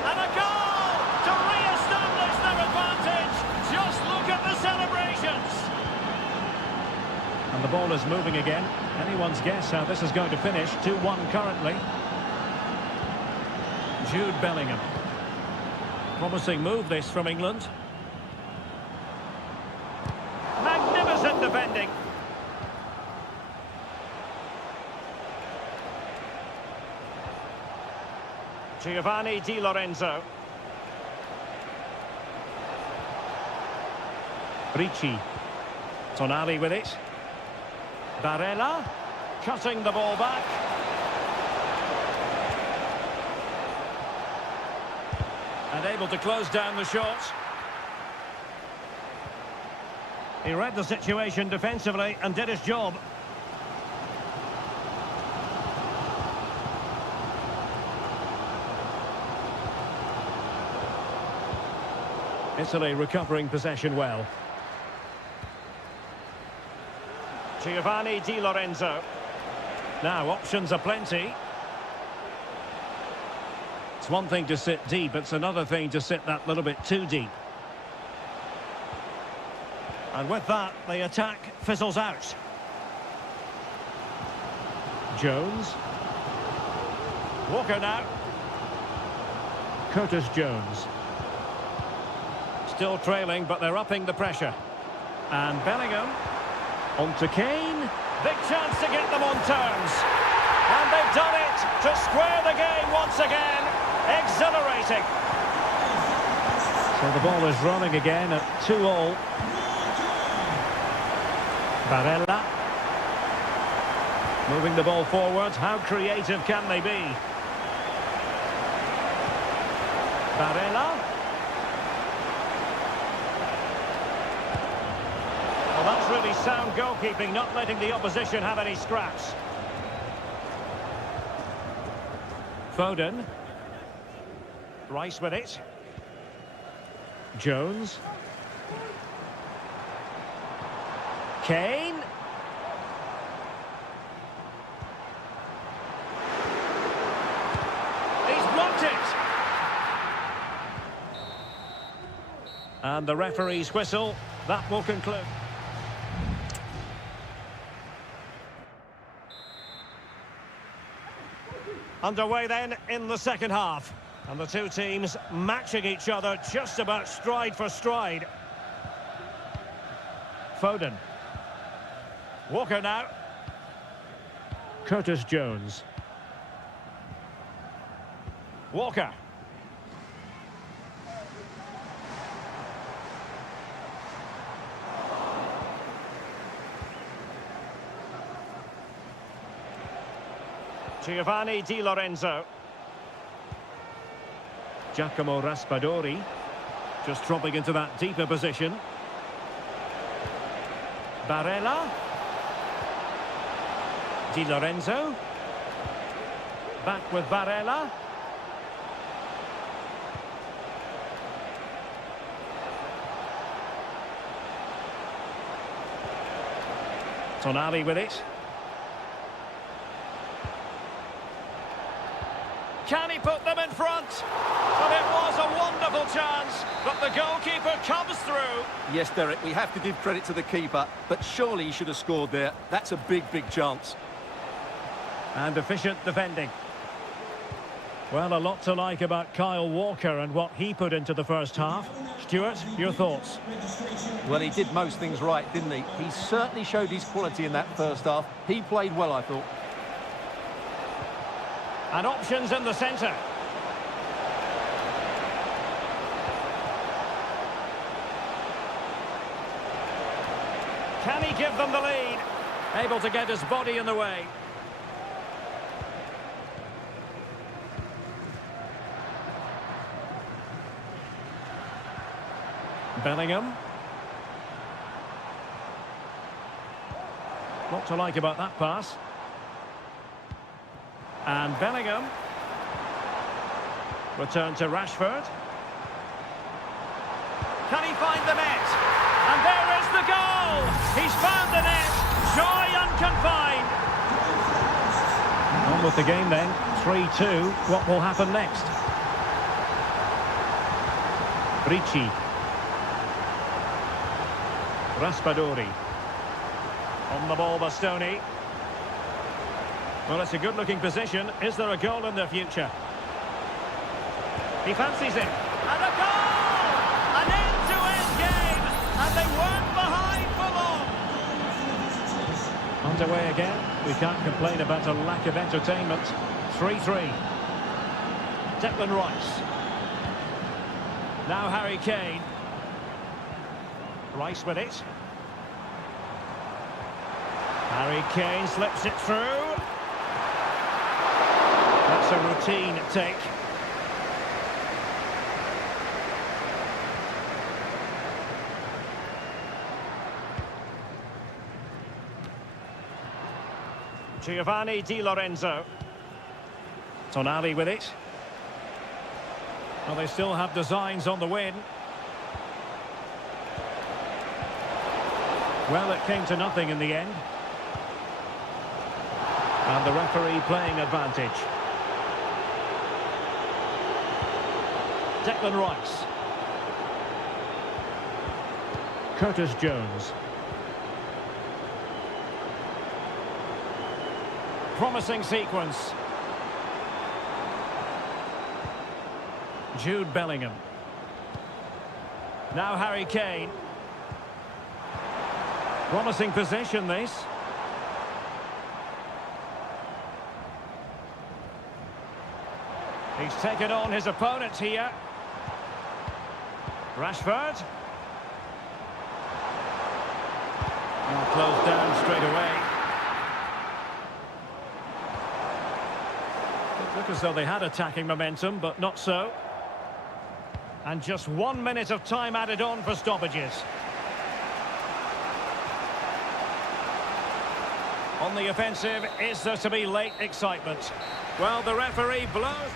And a goal to re-establish their advantage. Just look at the celebrations. And the ball is moving again. Anyone's guess how this is going to finish. 2-1 currently. Jude Bellingham. Promising move this from England. Magnificent defending. Giovanni Di Lorenzo. Ricci. Tonali with it. Barella. Cutting the ball back. And able to close down the shot. He read the situation defensively and did his job. Italy recovering possession well. Giovanni Di Lorenzo. Now, options are plenty. It's one thing to sit deep, it's another thing to sit that little bit too deep. And with that, the attack fizzles out. Jones. Walker now. Curtis Jones. Still trailing, but they're upping the pressure. And Bellingham. On to Kane. Big chance to get them on terms. And they've done it to square the game once again. Exhilarating. So the ball is running again at 2-2. Barella. Moving the ball forward. How creative can they be? Barella. Well, that's really sound goalkeeping, not letting the opposition have any scraps. Foden. Rice with it. Jones. Kane. He's blocked it. And the referee's whistle. That will conclude. Underway then in the second half. And the two teams matching each other just about stride for stride. Foden. Walker now. Curtis Jones. Walker. Giovanni Di Lorenzo. Giacomo Raspadori. Just dropping into that deeper position. Barella. Di Lorenzo. Back with Barella. Tonali with it. Can he put them in front? Well, it was a wonderful chance, but the goalkeeper comes through. Yes, Derek, we have to give credit to the keeper, but surely he should have scored there. That's a big, big chance. And efficient defending. Well, a lot to like about Kyle Walker and what he put into the first half. Stuart, your thoughts? Well, he did most things right, didn't he? He certainly showed his quality in that first half. He played well, I thought. And options in the centre. Can he give them the lead? Able to get his body in the way. Bellingham. What to like about that pass. And Bellingham. Return to Rashford. Can he find the net? And there is the goal! He's found the net! Joy unconfined! On with the game then. 3-2. What will happen next? Ricci. Raspadori. On the ball, Bastoni. Well, it's a good-looking position. Is there a goal in the future? He fancies it. And a goal! An end-to-end game! And they weren't behind for long! Underway again. We can't complain about a lack of entertainment. 3-3. Declan Rice. Now Harry Kane. Rice with it. Harry Kane slips it through. That's a routine take. Giovanni Di Lorenzo. Tonali with it. Well, they still have designs on the win. Well, it came to nothing in the end. And the referee playing advantage. Declan Rice. Curtis Jones. Promising sequence. Jude Bellingham. Now Harry Kane. Promising possession, this. He's taken on his opponent here. Rashford. And closed down straight away. It looked as though they had attacking momentum, but not so. And just 1 minute of time added on for stoppages. On the offensive, is there to be late excitement? Well, the referee blows.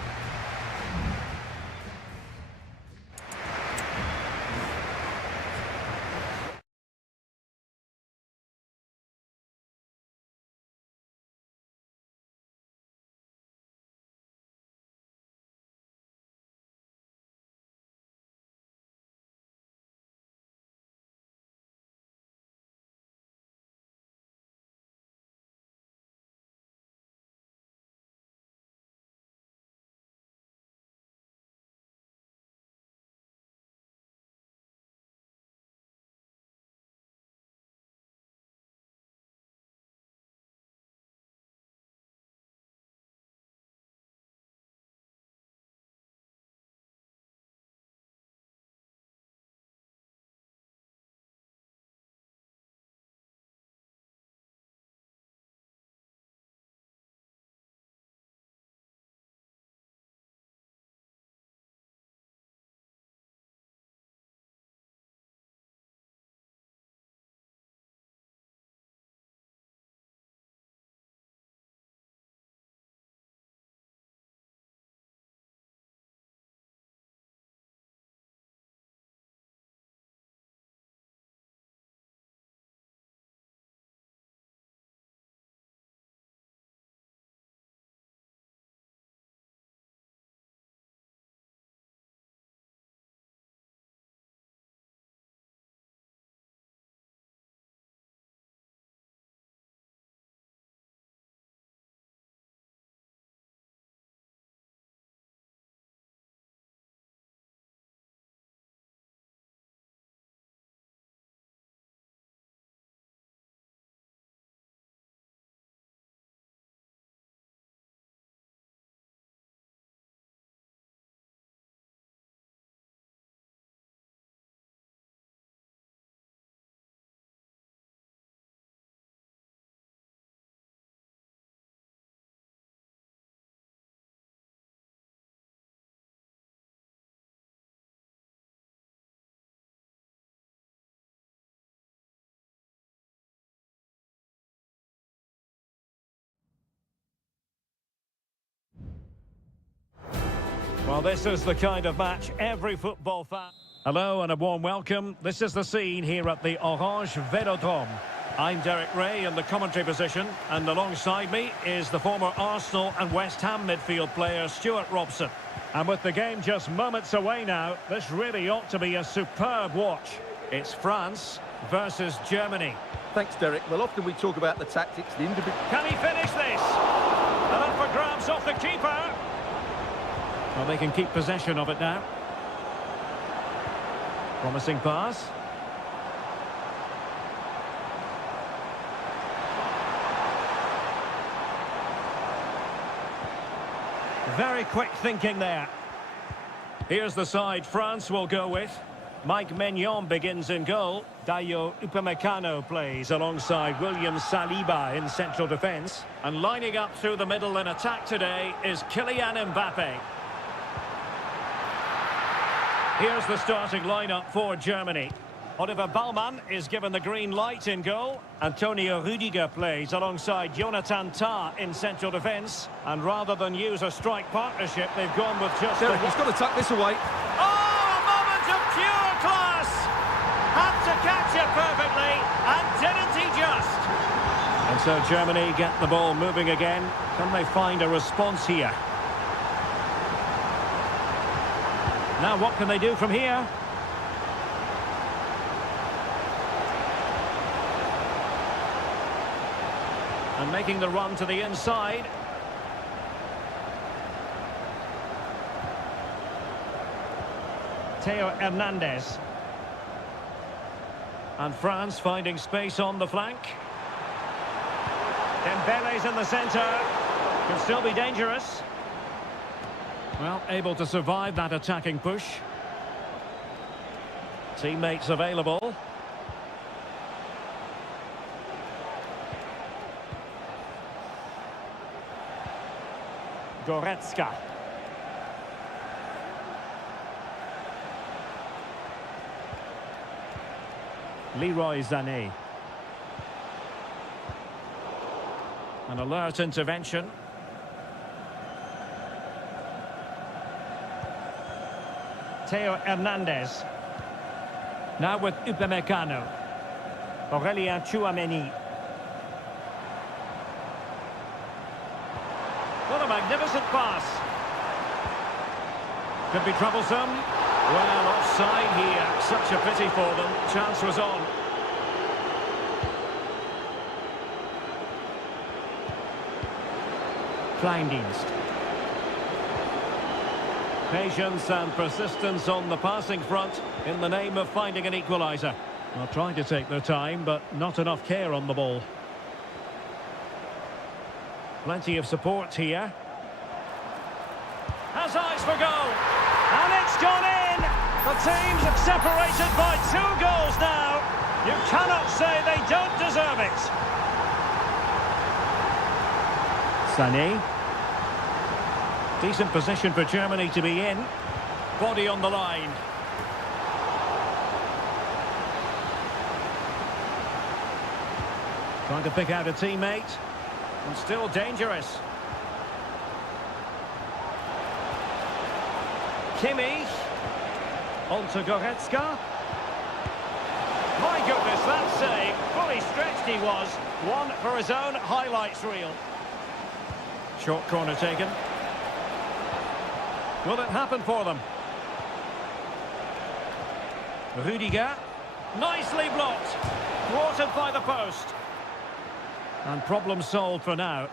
Well, this is the kind of match every football fan... Hello and a warm welcome. This is the scene here at the Orange Velodrome. I'm Derek Ray in the commentary position, and alongside me is the former Arsenal and West Ham midfield player Stuart Robson. And with the game just moments away now, this really ought to be a superb watch. It's France versus Germany. Thanks, Derek. Well, often we talk about the tactics, the individual... Can he finish this? And up for grabs off the keeper. Well, they can keep possession of it now. Promising pass. Very quick thinking there. Here's the side France will go with. Mike Maignan begins in goal. Dayo Upamecano plays alongside William Saliba in central defence. And lining up through the middle in attack today is Kylian Mbappe. Here's the starting lineup for Germany. Oliver Baumann is given the green light in goal. Antonio Rudiger plays alongside Jonathan Tah in central defence. And rather than use a strike partnership, they've gone with just... Derek, he's got to tuck this away. Oh, a moment of pure class! Had to catch it perfectly, and didn't he just? And so Germany get the ball moving again. Can they find a response here? Now what can they do from here? And making the run to the inside. Theo Hernandez. And France finding space on the flank. Dembele's in the centre. Can still be dangerous. Well, able to survive that attacking push. Teammates available. Goretzka. Leroy Sané. An alert intervention. Theo Hernandez. Now with Upamecano. Aurélien Tchouameni. What a magnificent pass. Could be troublesome. Well, offside here. Such a pity for them. Chance was on. Kleindienst. Patience and persistence on the passing front in the name of finding an equaliser. Well, trying to take their time, but not enough care on the ball. Plenty of support here. Has eyes for goal. And it's gone in. The teams are separated by 2 goals now. You cannot say they don't deserve it. Sané. Decent position for Germany to be in. Body on the line. Trying to pick out a teammate. And still dangerous. Kimmich. On to Goretzka. My goodness, that save. Fully stretched he was. One for his own highlights reel. Short corner taken. Will it happen for them? Rudiger. Nicely blocked. Thwarted by the post. And problem solved for now.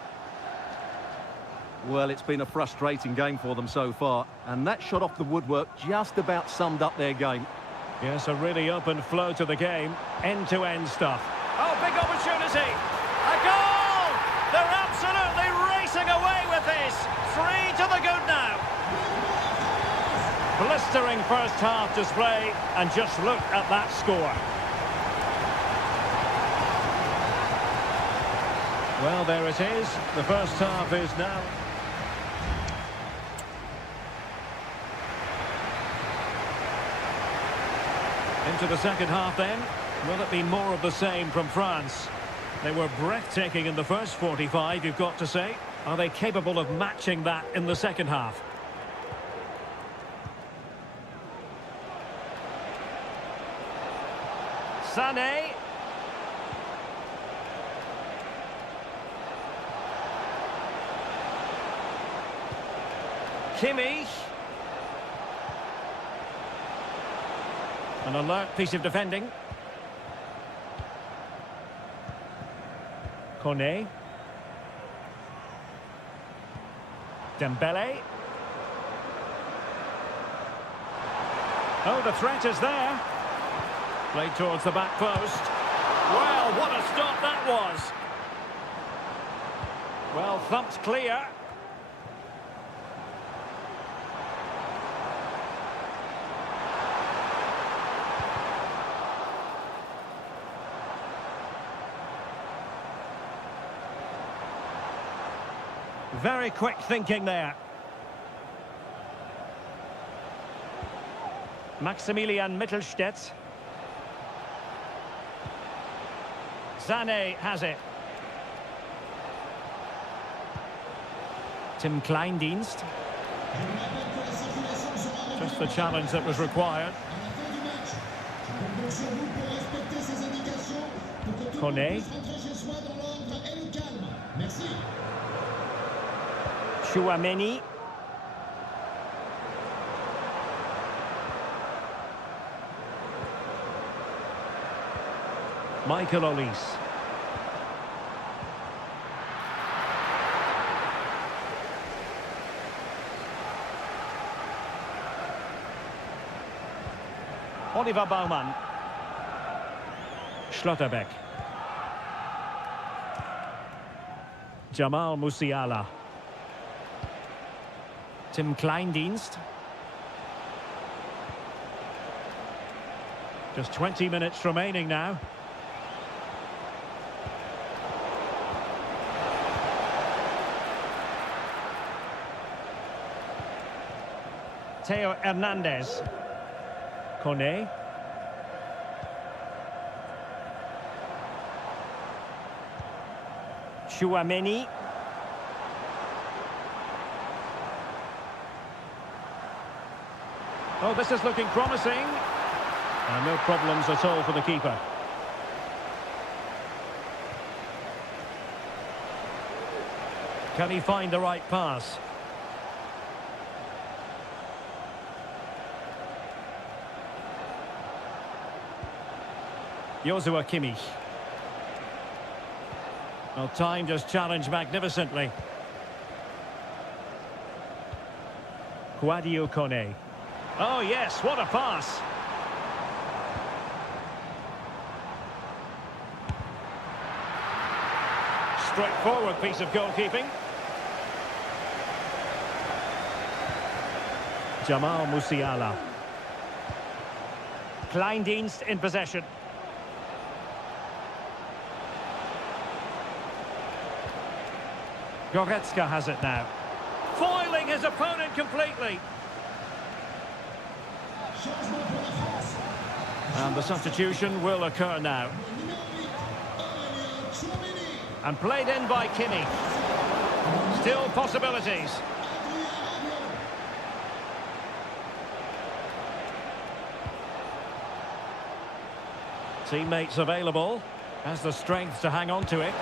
Well, it's been a frustrating game for them so far. And that shot off the woodwork just about summed up their game. Yes, a really open flow to the game. End-to-end stuff. Oh, big opportunity. A goal! They're absolutely racing away with this. 3 to the good now. Blistering first half display, and just look at that score. Well, there it is. The first half is now. Into the second half then. Will it be more of the same from France? They were breathtaking in the first 45, you've got to say. Are they capable of matching that in the second half? Sané. Kimmich. An alert piece of defending. Kone. Dembele. Oh, the threat is there. Played towards the back post. Well, what a stop that was. Well, thumped clear. Very quick thinking there. Maximilian Mittelstädt. Sané has it. Tim Kleindienst. Just the challenge that was required. Kone. Chouameni. Michael Olise. Oliver Baumann. Schlotterbeck. Jamal Musiala. Tim Kleindienst. Just 20 minutes remaining now. Theo Hernandez. Kone. Chouameni. Oh, this is looking promising. And no problems at all for the keeper. Can he find the right pass? Joshua Kimmich. Well, time just challenged magnificently. Guadio Kone. Oh yes, what a pass! Straightforward piece of goalkeeping. Jamal Musiala. Kleindienst in possession. Goretzka has it now. Foiling his opponent completely. And the substitution will occur now. And played in by Kimmich. Still possibilities. Teammates available. Has the strength to hang on to it.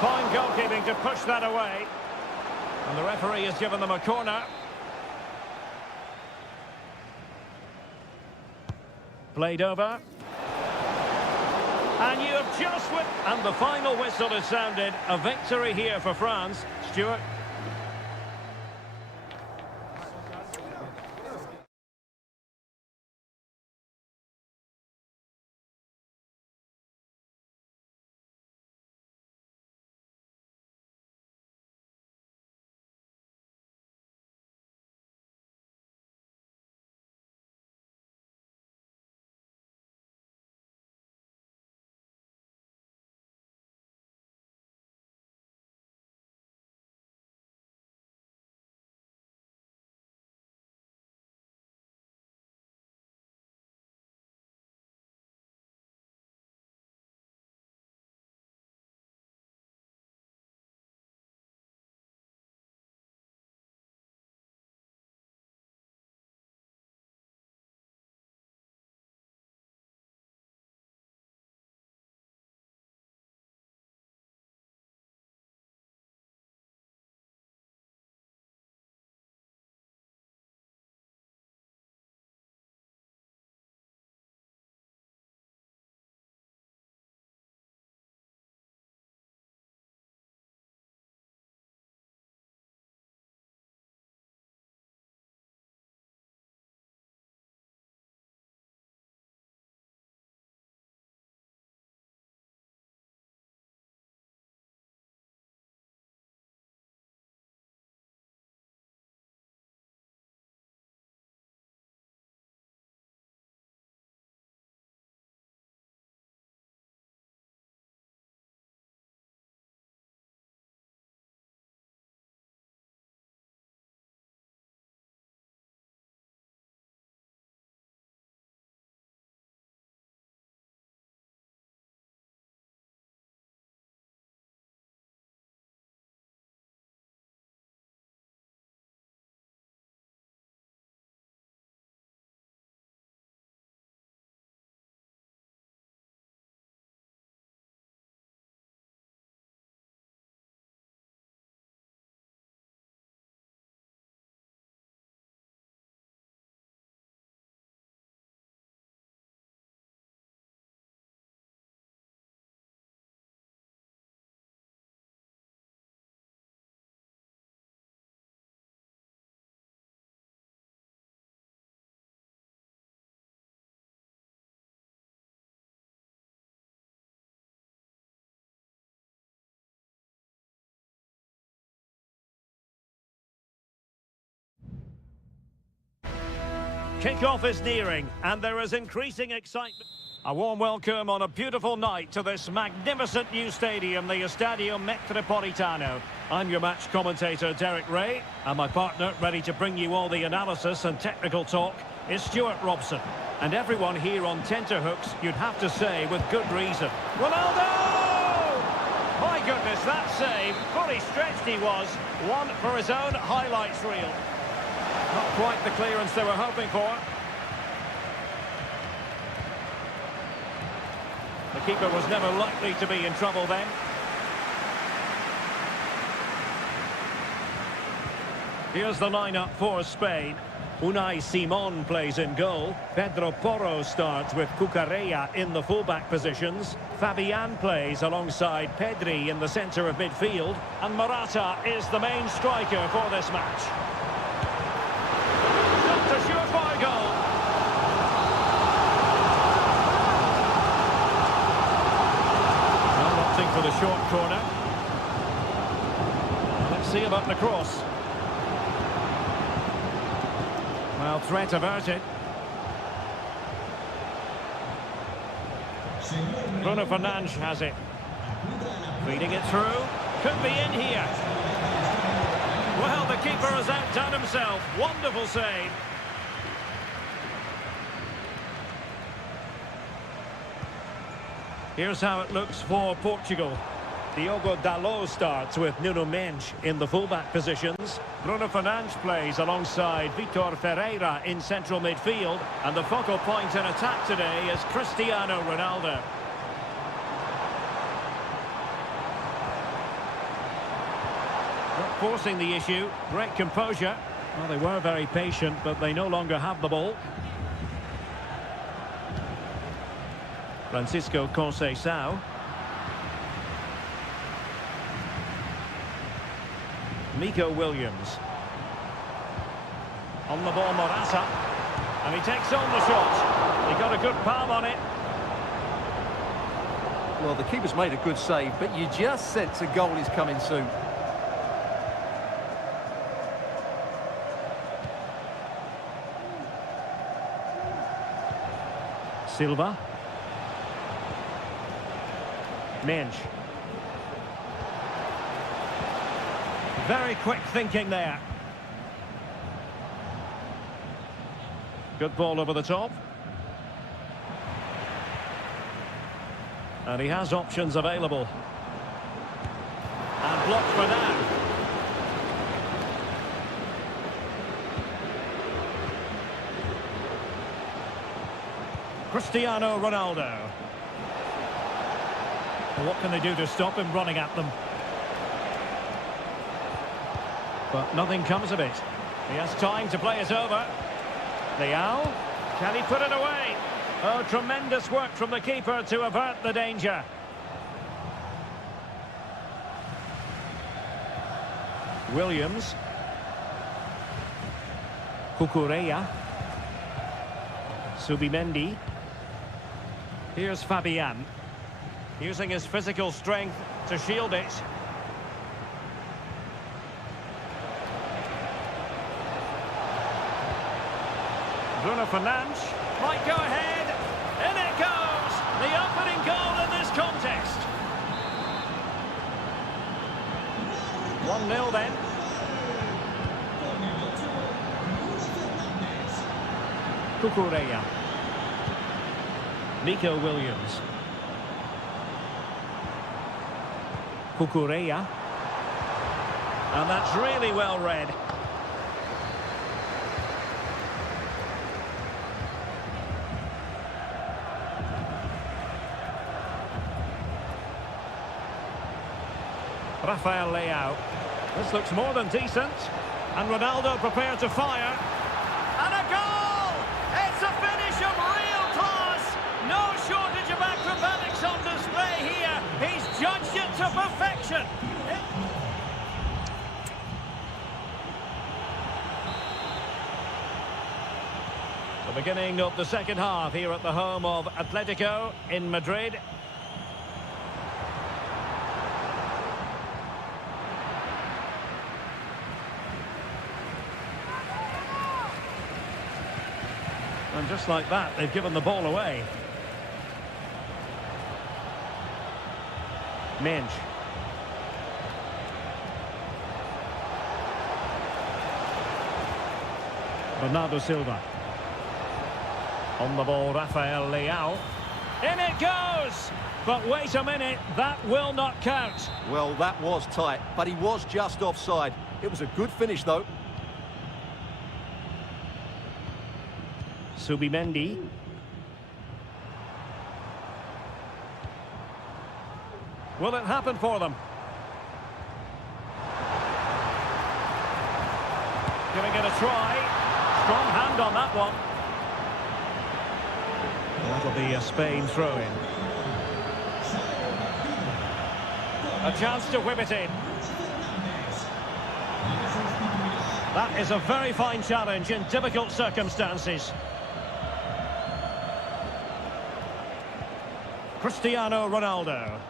Fine goalkeeping to push that away. And the referee has given them a corner. Played over. And you have just and the final whistle has sounded. A victory here for France. Stuart. Kick-off is nearing, and there is increasing excitement. A warm welcome on a beautiful night to this magnificent new stadium, the Estadio Metropolitano. I'm your match commentator, Derek Ray, and my partner, ready to bring you all the analysis and technical talk, is Stuart Robson. And everyone here on tenterhooks, you'd have to say, with good reason. Ronaldo! My goodness, that save, fully stretched he was, one for his own highlights reel. Not quite the clearance they were hoping for. The keeper was never likely to be in trouble then. Here's the lineup for Spain. Unai Simon plays in goal. Pedro Porro starts with Cucurella in the fullback positions. Fabian plays alongside Pedri in the centre of midfield. And Morata is the main striker for this match. Not a surefire goal. Well, opting for the short corner. Let's see about the cross. Well, threat averted. Bruno Fernandes has it. Feeding it through. Could be in here. Well, the keeper has outdone himself. Wonderful save. Here's how it looks for Portugal. Diogo Dalot starts with Nuno Mendes in the fullback positions. Bruno Fernandes plays alongside Vitor Ferreira in central midfield. And the focal point in attack today is Cristiano Ronaldo. Not forcing the issue. Great composure. Well, they were very patient, but they no longer have the ball. Francisco Conceição. Nico Williams. On the ball, Morata. And he takes on the shot. He got a good palm on it. Well, the keeper's made a good save, but you just sense a goal is coming soon. Silva. Mendes. Very quick thinking there. Good ball over the top. And he has options available. And blocked for now. Cristiano Ronaldo. Well, what can they do to stop him running at them? But nothing comes of it. He has time to play it over. Leao. Can he put it away? Oh, tremendous work from the keeper to avert the danger. Williams. Cucurella. Subimendi. Here's Fabian. Using his physical strength to shield it. Bruno Fernandes might go ahead. In it goes! The opening goal in this contest. 1-0 then. Cucurella. Nico Williams. Cucurella. And that's really well read. Rafael Leao. This looks more than decent. And Ronaldo prepared to fire. And a goal! It's a finish of real class. No shortage of acrobatics on display here. He's judged it to perfection. The beginning of the second half here at the home of Atletico in Madrid. And just like that, they've given the ball away. Minge. Bernardo Silva. On the ball, Rafael Leao. In it goes! But wait a minute, that will not count. Well, that was tight, but he was just offside. It was a good finish, though. Subimendi. Will it happen for them? Giving it a try. Strong hand on that one. That'll be a Spain throw-in. A chance to whip it in. That is a very fine challenge in difficult circumstances. Cristiano Ronaldo.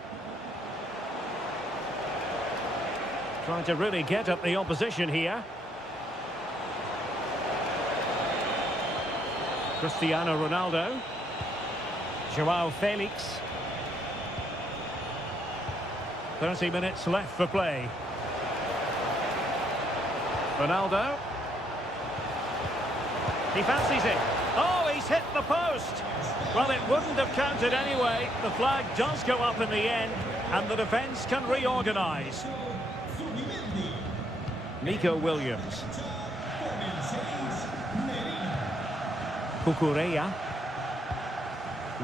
Trying to really get at the opposition here. Cristiano Ronaldo. Joao Felix. 30 minutes left for play. Ronaldo. He fancies it. Oh, he's hit the post. Well, it wouldn't have counted anyway. The flag does go up in the end, and the defence can reorganise. Nico Williams. Cucurella.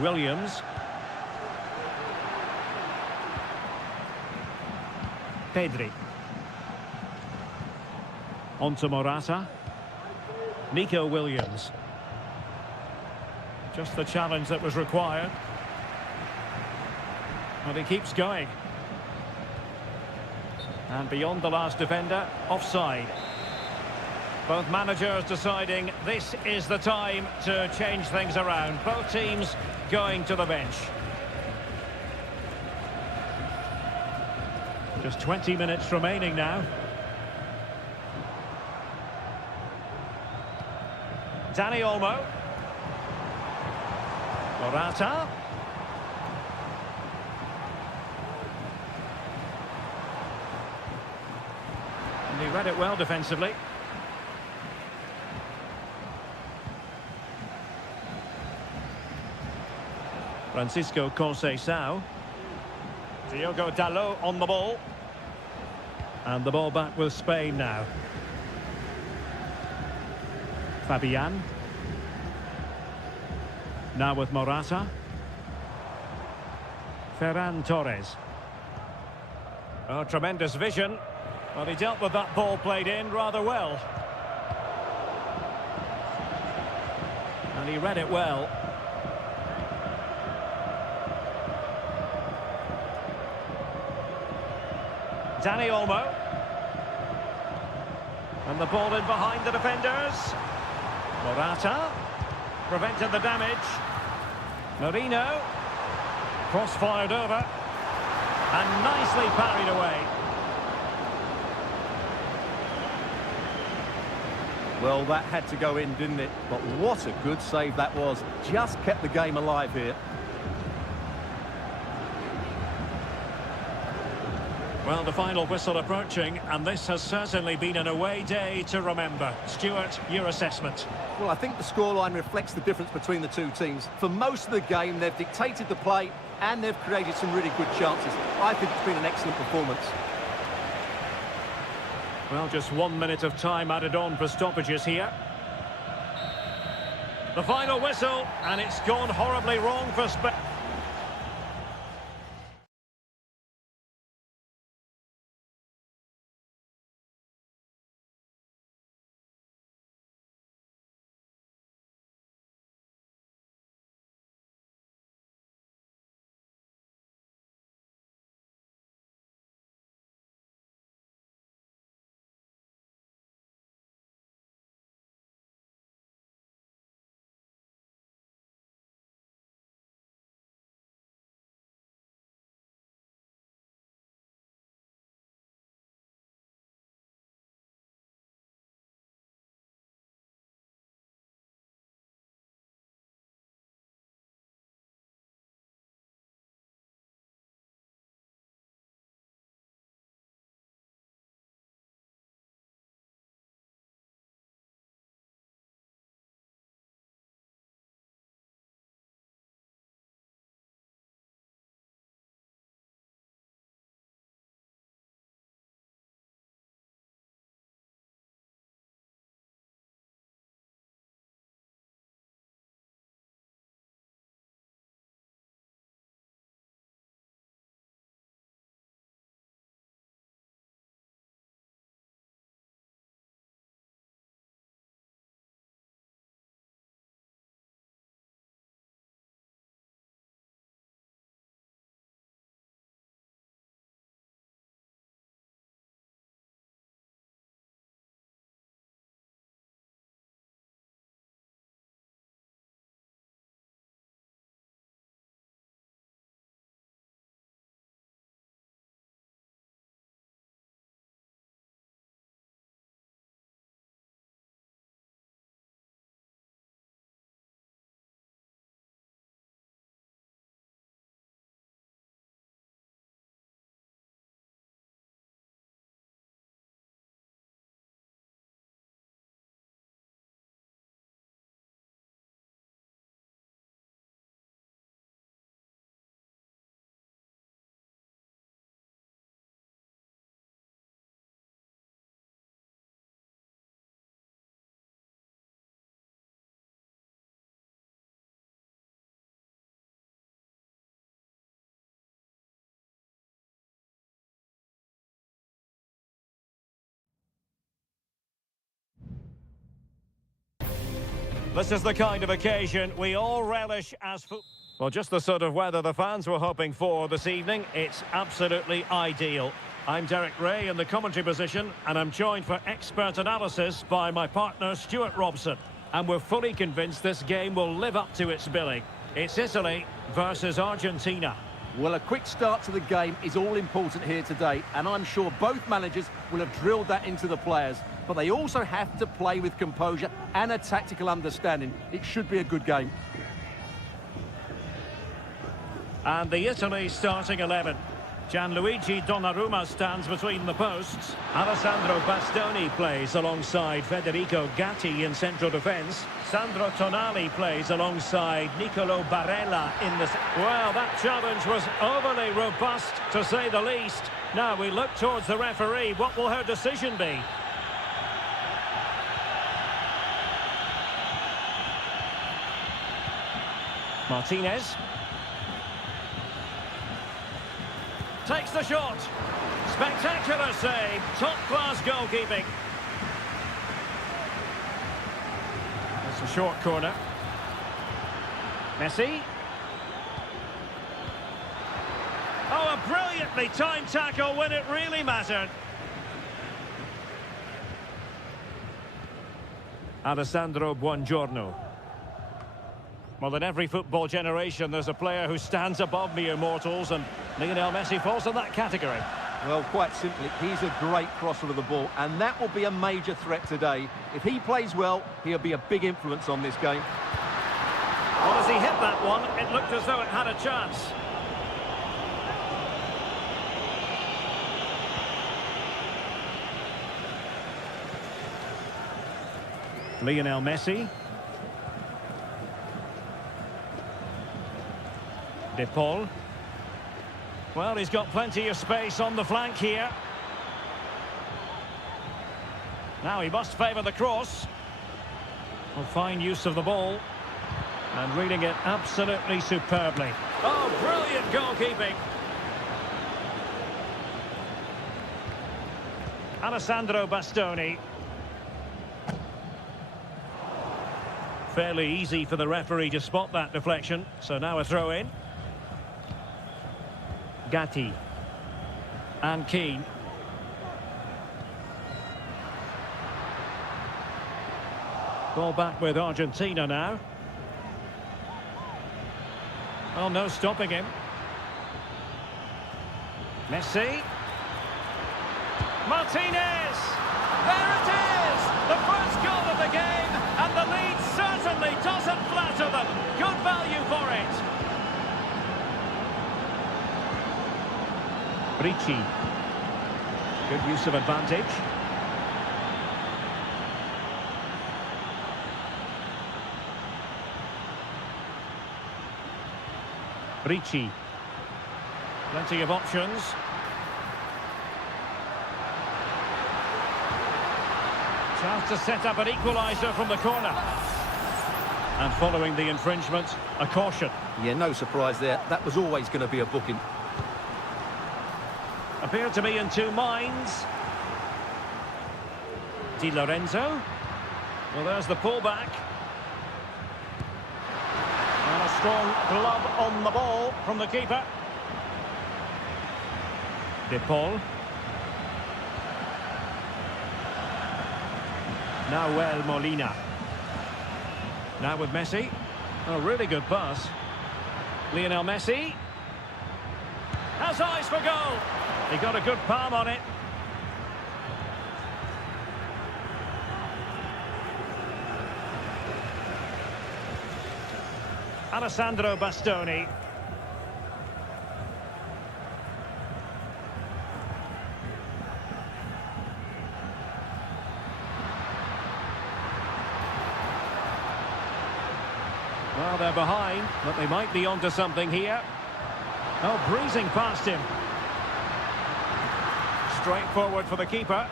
Williams. Pedri. On to Morata. Nico Williams. Just the challenge that was required. And he keeps going. And beyond the last defender, offside. Both managers deciding this is the time to change things around. Both teams going to the bench. Just 20 minutes remaining now. Dani Olmo. Morata. And he read it well defensively. Francisco Conceição. Diogo Dalot on the ball. And the ball back with Spain now. Fabian. Now with Morata. Ferran Torres. Oh, tremendous vision. Well, he dealt with that ball played in rather well. And he read it well. Dani Olmo. And the ball in behind the defenders. Morata. Prevented the damage. Marino. Cross fired over. And nicely parried away. Well, that had to go in, didn't it? But what a good save that was. Just kept the game alive here. Well, the final whistle approaching, and this has certainly been an away day to remember. Stuart, your assessment? Well, I think the scoreline reflects the difference between the two teams. For most of the game, they've dictated the play, and they've created some really good chances. I think it's been an excellent performance. Well, just 1 minute of time added on for stoppages here. The final whistle, and it's gone horribly wrong for Spain. This is the kind of occasion we all relish as football. Well, just the sort of weather the fans were hoping for this evening. It's absolutely ideal. I'm Derek Ray in the commentary position, and I'm joined for expert analysis by my partner Stuart Robson. And we're fully convinced this game will live up to its billing. It's Italy versus Argentina. Well, a quick start to the game is all important here today, and I'm sure both managers will have drilled that into the players. But they also have to play with composure and a tactical understanding. It should be a good game. And the Italy starting 11. Gianluigi Donnarumma stands between the posts. Alessandro Bastoni plays alongside Federico Gatti in central defence. Sandro Tonali plays alongside Nicolo Barella in the... Well, that challenge was overly robust, to say the least. Now we look towards the referee. What will her decision be? Martinez. Takes the shot. Spectacular save. Top-class goalkeeping. That's a short corner. Messi. Oh, a brilliantly timed tackle when it really mattered. Alessandro Buongiorno. Well, in every football generation, there's a player who stands above mere mortals, and Lionel Messi falls in that category. Well, quite simply, he's a great crosser of the ball, and that will be a major threat today. If he plays well, he'll be a big influence on this game. Well, as he hit that one, it looked as though it had a chance. Lionel Messi. De Paul. Well, he's got plenty of space on the flank here. Now he must favour the cross. Well, fine use of the ball. And reading it absolutely superbly. Oh, brilliant goalkeeping. Alessandro Bastoni. Fairly easy for the referee to spot that deflection. So now a throw in. Gatti and Keane. Ball back with Argentina now. Well, no stopping him. Messi. Martinez! There it is! The first goal of the game, and the lead certainly doesn't flatter them. Good value for it. Ricci. Good use of advantage. Ricci. Plenty of options. Chance to set up an equaliser from the corner. And following the infringement, a caution. Yeah, no surprise there. That was always going to be a booking. Appeared to be in two minds. Di Lorenzo. Well, there's the pullback. And a strong glove on the ball from the keeper. De Paul. Nahuel Molina. Now with Messi. A really good pass. Lionel Messi. Has eyes for goal. He got a good palm on it. Alessandro Bastoni. Well, they're behind, but they might be onto something here. Oh, breezing past him. Straight forward for the keeper.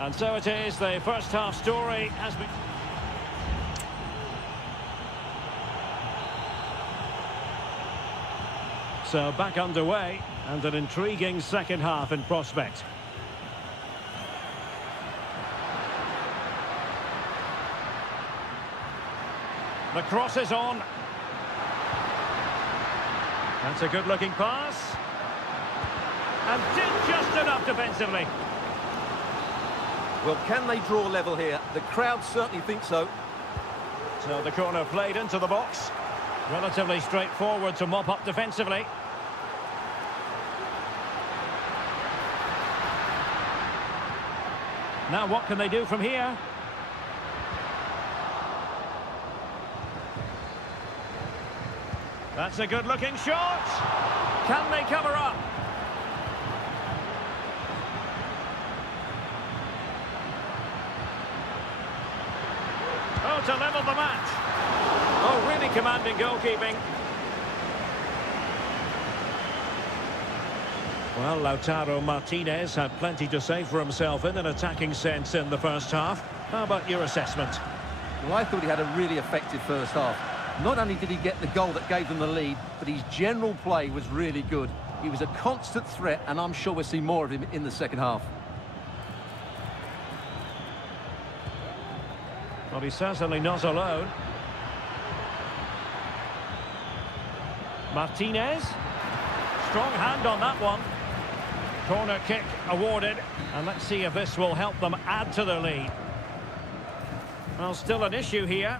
And so it is, the first half story has been... So back underway, and an intriguing second half in prospect. The cross is on. That's a good-looking pass. And did just enough defensively. Well, can they draw level here? The crowd certainly think so. So the corner played into the box. Relatively straightforward to mop up defensively. Now what can they do from here? That's a good-looking shot. Can they cover up? Oh, to level the match. Oh, really commanding goalkeeping. Well, Lautaro Martinez had plenty to say for himself in an attacking sense in the first half. How about your assessment? Well, I thought he had a really effective first half. Not only did he get the goal that gave them the lead, but his general play was really good. He was a constant threat, and I'm sure we'll see more of him in the second half. Well, he's certainly not alone. Martinez. Strong hand on that one. Corner kick awarded. And let's see if this will help them add to their lead. Well, still an issue here.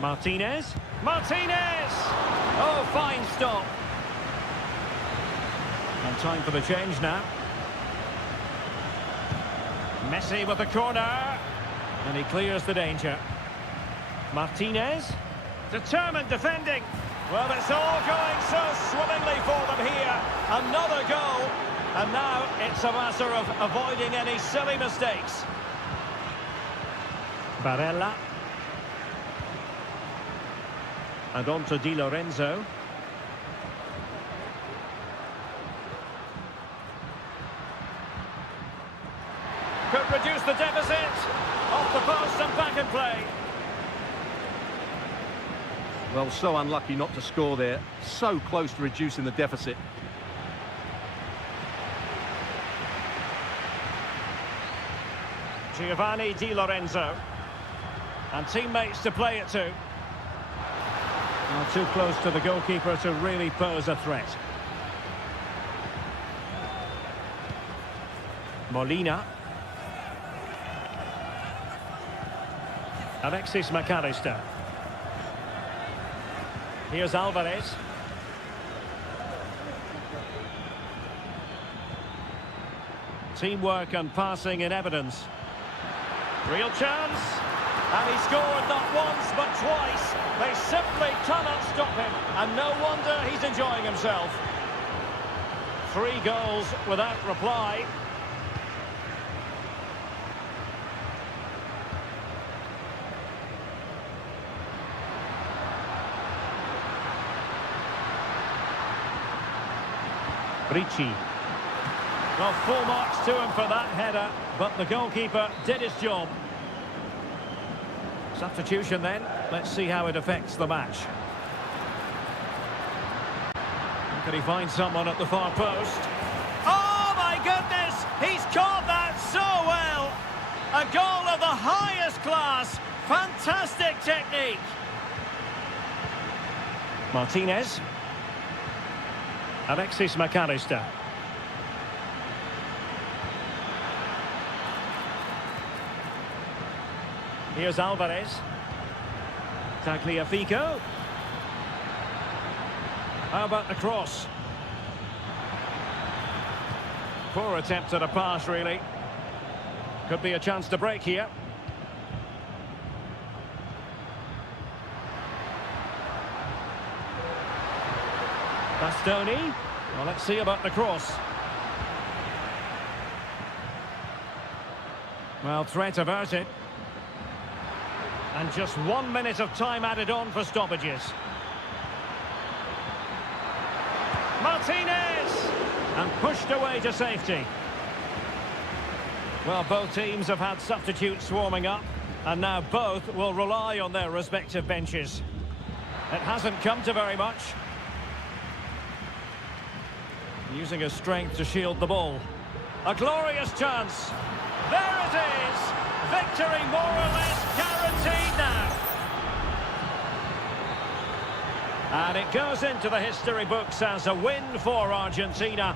Martinez. Martinez! Oh, fine stop. And time for the change now. Messi with the corner. And he clears the danger. Martinez. Determined defending. Well, it's all going so swimmingly for them here. Another goal. And now it's a matter of avoiding any silly mistakes. Barella. And on to Di Lorenzo. Could reduce the deficit. Off the post and back in play. Well, so unlucky not to score there. So close to reducing the deficit. Giovanni Di Lorenzo. And teammates to play it to. Well, too close to the goalkeeper to really pose a threat. Molina. Alexis McAllister. Here's Alvarez. Teamwork and passing in evidence. Real chance. And he scored not once but twice. They simply cannot stop him. And no wonder he's enjoying himself. 3 goals without reply. Ricci. Well, full marks to him for that header, but the goalkeeper did his job. Substitution then. Let's see how it affects the match. Can he find someone at the far post? Oh, my goodness! He's caught that so well! A goal of the highest class. Fantastic technique. Martinez. Alexis McAllister. Here's Alvarez. Tagliafico. How about the cross? Poor attempt at a pass, really. Could be a chance to break here. Bastoni. Well, let's see about the cross. Well, threat averted. And just 1 minute of time added on for stoppages. Martinez! And pushed away to safety. Well, both teams have had substitutes swarming up, and now both will rely on their respective benches. It hasn't come to very much. Using his strength to shield the ball. A glorious chance. There it is. Victory more or less guaranteed now. And it goes into the history books as a win for Argentina.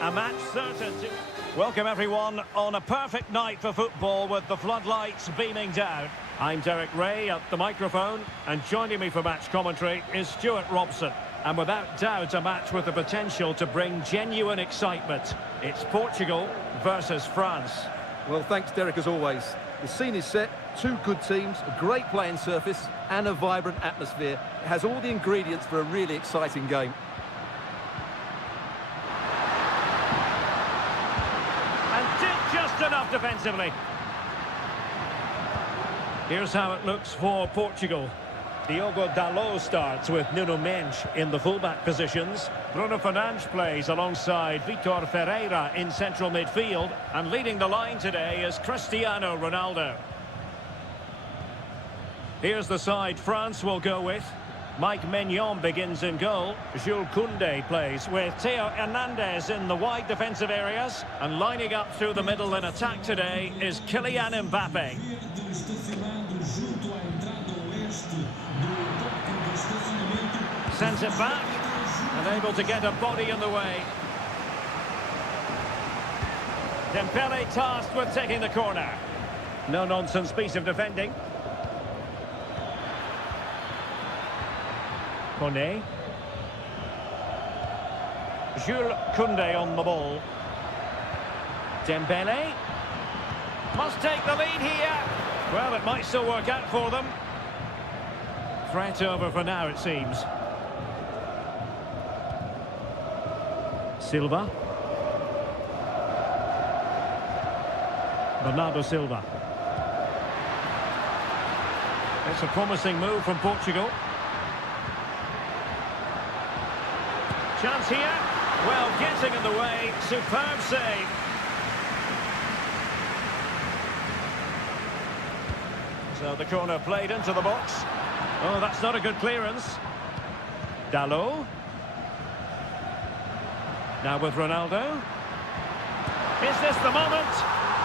A match certain to... Welcome everyone on a perfect night for football with the floodlights beaming down. I'm Derek Ray at the microphone, and joining me for match commentary is Stuart Robson. And without doubt a match with the potential to bring genuine excitement. It's Portugal versus France. Well, thanks Derek as always. The scene is set, two good teams, a great playing surface and a vibrant atmosphere. It has all the ingredients for a really exciting game. Just enough defensively. Here's how it looks for Portugal. Diogo Dalot starts with Nuno Mendes in the fullback positions. Bruno Fernandes plays alongside Vitor Ferreira in central midfield. And leading the line today is Cristiano Ronaldo. Here's the side France will go with. Mike Maignan begins in goal. Jules Koundé plays with Theo Hernandez in the wide defensive areas. And lining up through the middle in attack today is Kylian Mbappe. Sends it back. And able to get a body in the way. Dembele tasked with taking the corner. No-nonsense piece of defending. Koné. Jules Koundé on the ball. Dembele. Must take the lead here. Well, it might still work out for them. Threat over for now, it seems. Silva. Bernardo Silva. It's a promising move from Portugal. Chance here. Well, getting in the way. Superb save. So the corner played into the box. Oh, that's not a good clearance. Dalot. Now with Ronaldo. Is this the moment?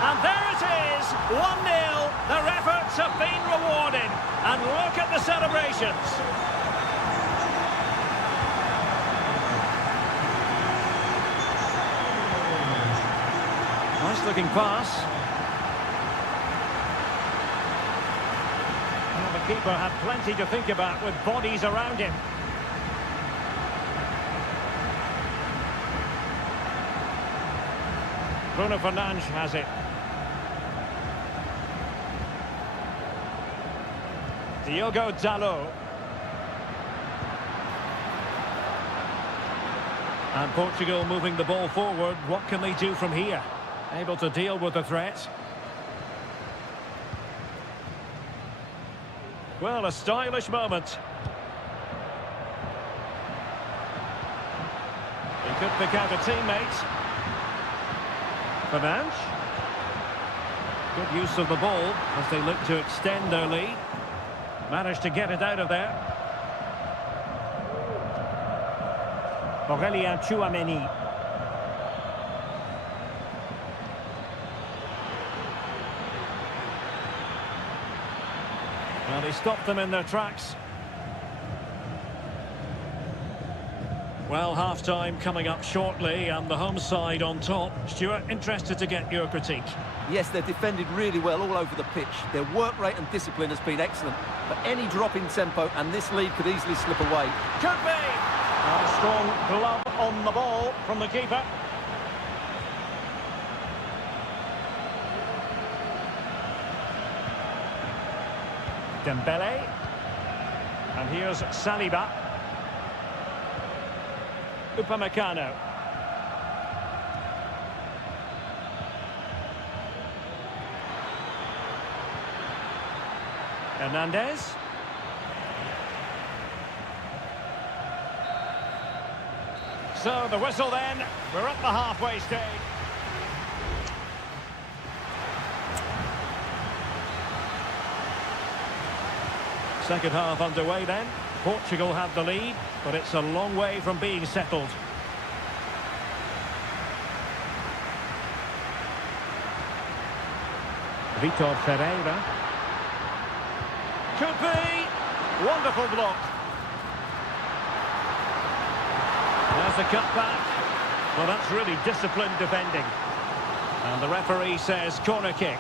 And there it is. 1-0. Their efforts have been rewarded. And look at the celebrations. Nice looking pass. Well, the keeper had plenty to think about with bodies around him. Bruno Fernandes has it. Diogo Dalot. And Portugal moving the ball forward. What can they do from here? Able to deal with the threat. Well, a stylish moment. He could pick out a teammate. Fernandes. Good use of the ball as they look to extend their lead. Managed to get it out of there. Aurélien Tchouameni. Well, he stopped them in their tracks. Well, half-time coming up shortly and the home side on top. Stuart, interested to get your critique. Yes, they've defended really well all over the pitch. Their work rate and discipline has been excellent. But any drop in tempo and this lead could easily slip away. Could be! And a strong glove on the ball from the keeper. Dembele. And here's Saliba. Upamecano. Hernandez. So the whistle then. We're at the halfway stage. Second half underway then. Portugal have the lead, but it's a long way from being settled. Vitor Ferreira. Could be. Wonderful block. There's the cutback. Well, that's really disciplined defending. And the referee says corner kick.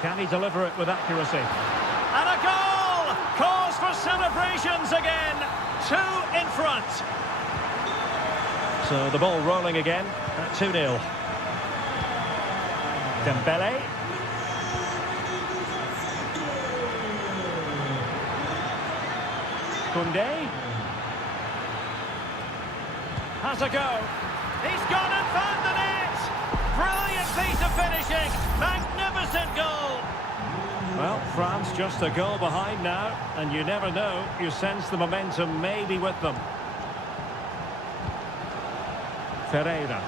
Can he deliver it with accuracy? And a goal! Cause for celebrations again. 2 in front. So the ball rolling again at 2-0. Dembele. Koundé. Has a go. He's gone and found the net. Brilliant piece of finishing. Magnificent goal. Well, France just a goal behind now, and you never know. You sense the momentum may be with them. Ferreira.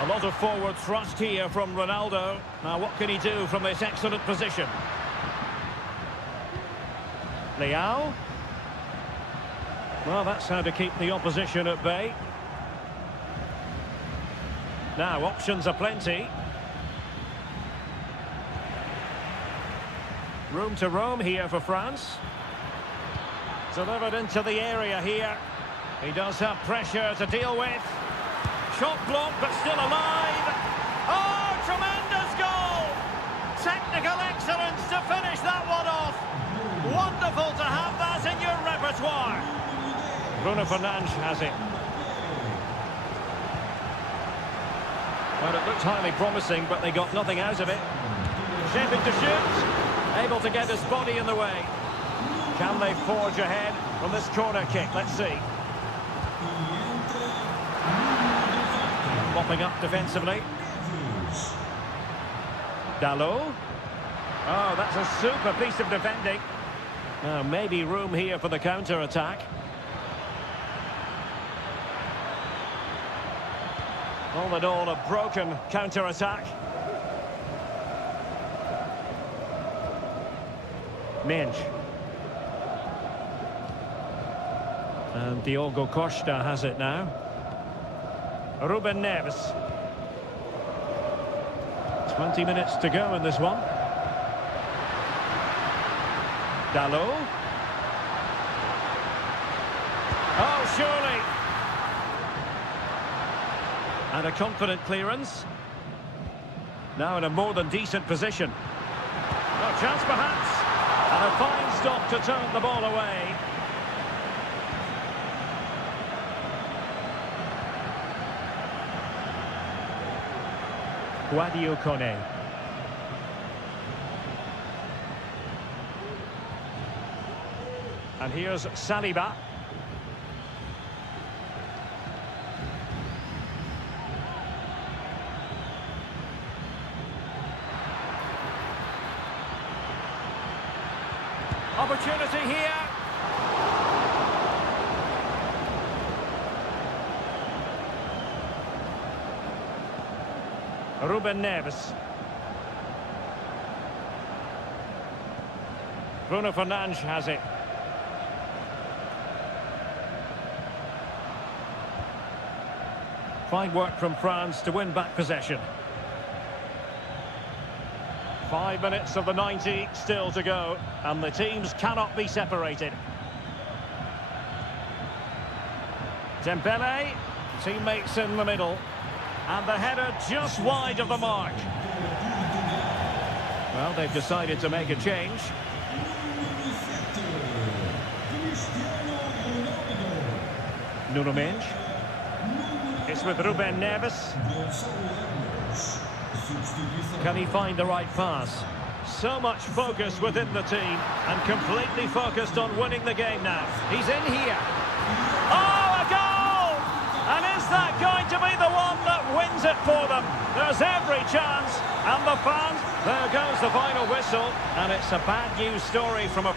A lot of forward thrust here from Ronaldo. Now, what can he do from this excellent position? Leao. Well, that's how to keep the opposition at bay. Now, options are plenty. Room to roam here for France. Delivered into the area here. He does have pressure to deal with. Shot blocked, but still alive. Oh, tremendous goal! Technical excellence to finish that one off. Wonderful to have that in your repertoire. Bruno Fernandes has it. Well, it looked highly promising, but they got nothing out of it. Shaping to shoot. Able to get his body in the way. Can they forge ahead from this corner kick? Let's see. Mopping up defensively. Dalot. Oh, that's a super piece of defending. Now, maybe room here for the counter-attack. All in all, a broken counter-attack. Mensch. And Diogo Costa has it now. Ruben Neves. 20 minutes to go in this one. Dalot. Oh, surely. And a confident clearance. Now in a more than decent position. No chance perhaps. And a fine stop to turn the ball away. Guadio Kone. And here's Saliba. Ruben Neves. Bruno Fernandes has it. Fine work from France to win back possession. 5 minutes of the 90 still to go, and the teams cannot be separated. Dembele, teammates in the middle, and the header just wide of the mark. Well, they've decided to make a change. Nuno Mendes. It's with Ruben Neves. Can he find the right pass? So much focus within the team and completely focused on winning the game now. He's in here. Oh, a goal! And is that going to be the one that wins it for them? There's every chance. And the fans, there goes the final whistle. And it's a bad news story from a...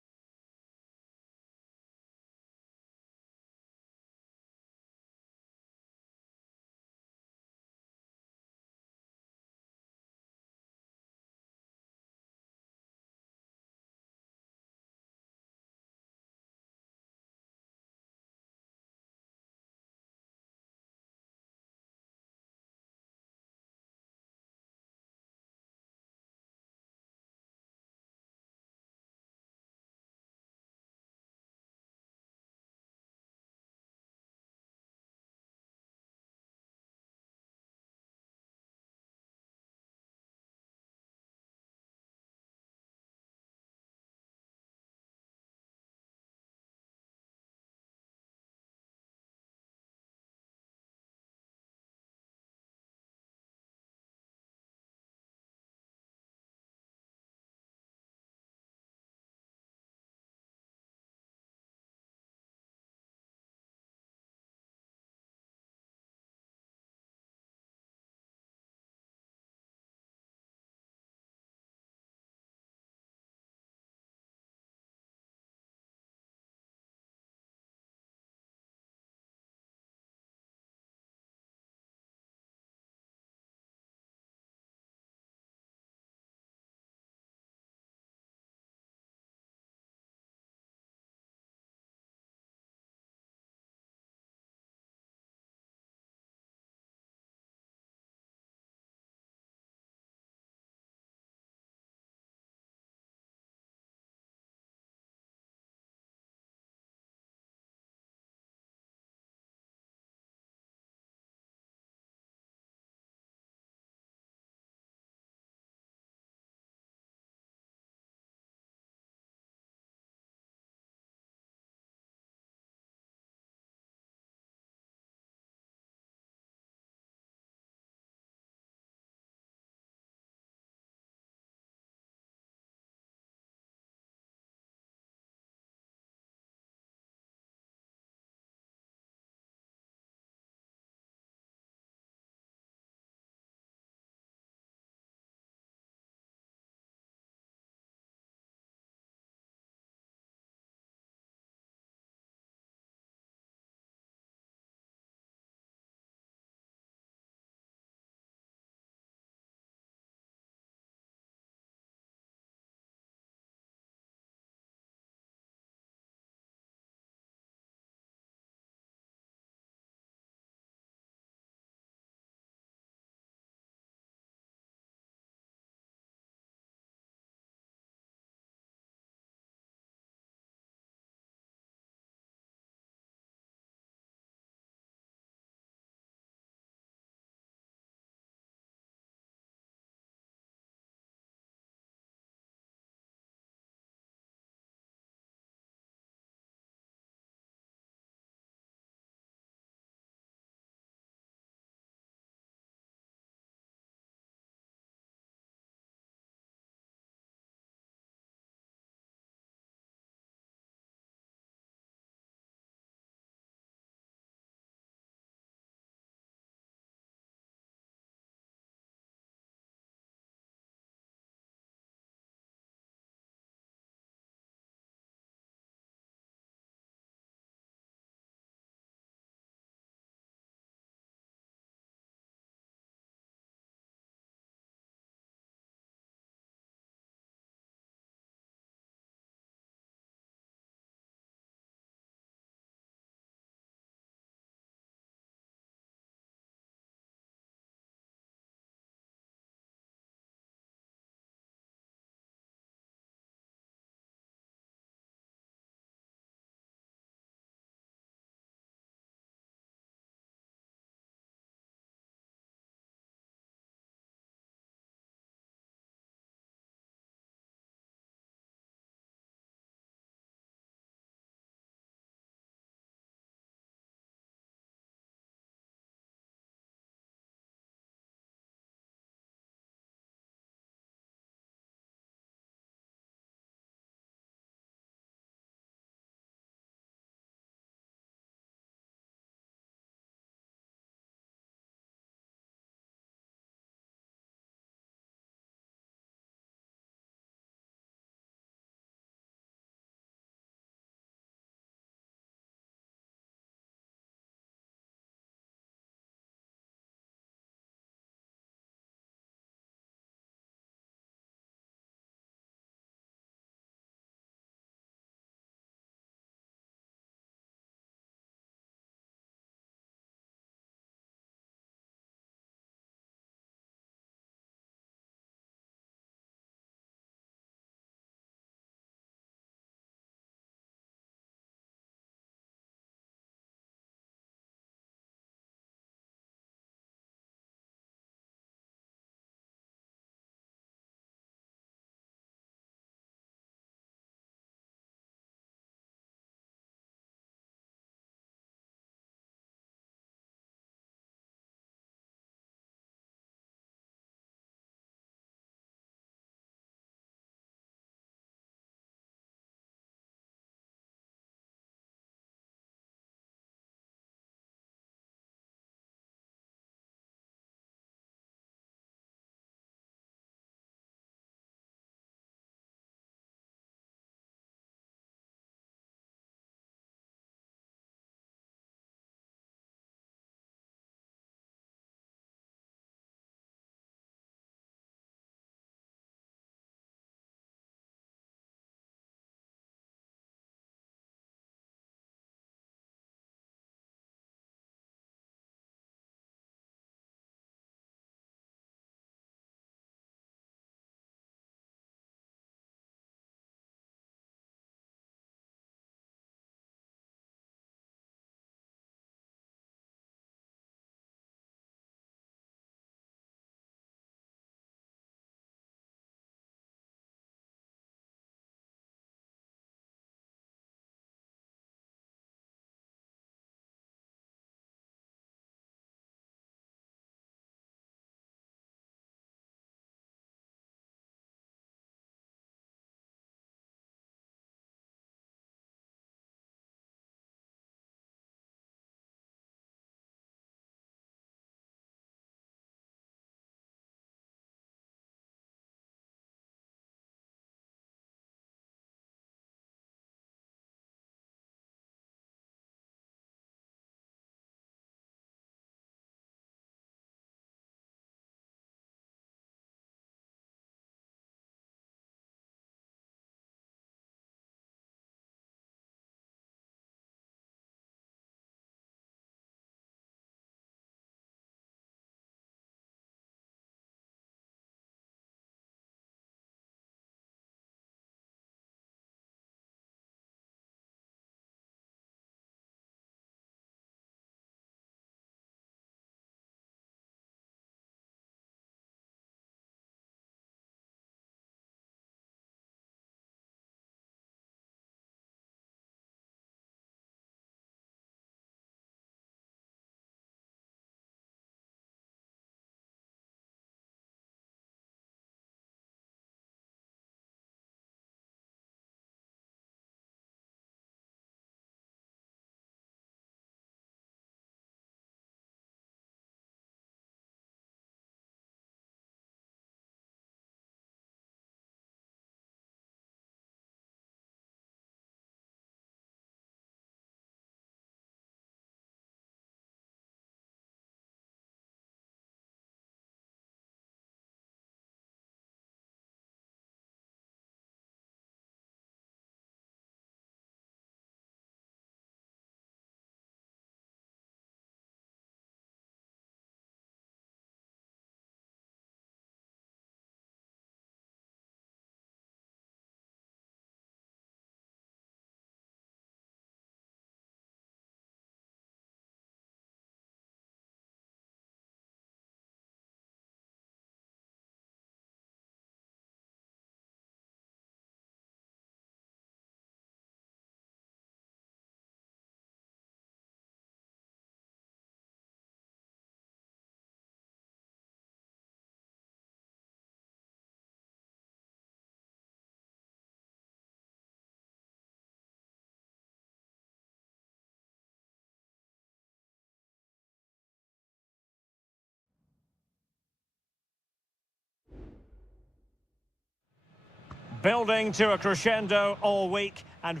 Building to a crescendo all week and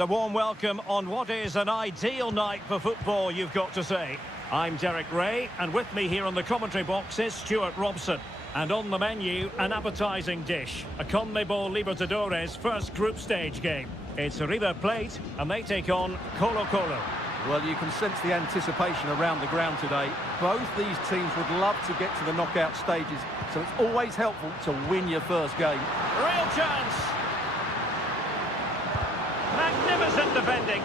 a warm welcome on what is an ideal night for football, you've got to say. I'm Derek Ray, and with me here on the commentary box is Stuart Robson. And on the menu, an appetising dish, a CONMEBOL Libertadores first group stage game. It's River Plate, and they take on Colo-Colo. Well, you can sense the anticipation around the ground today. Both these teams would love to get to the knockout stages, so it's always helpful to win your first game. Real chance! Magnificent defending.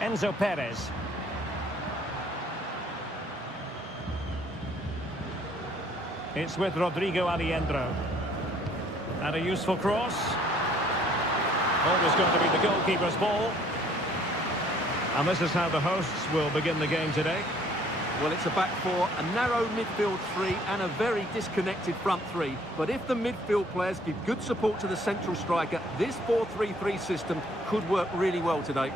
Enzo Perez. It's with Rodrigo Alejandro. And a useful cross. Always going to be the goalkeeper's ball. And this is how the hosts will begin the game today. Well, it's a back four, a narrow midfield three and a very disconnected front three. But if the midfield players give good support to the central striker, this 4-3-3 system could work really well today.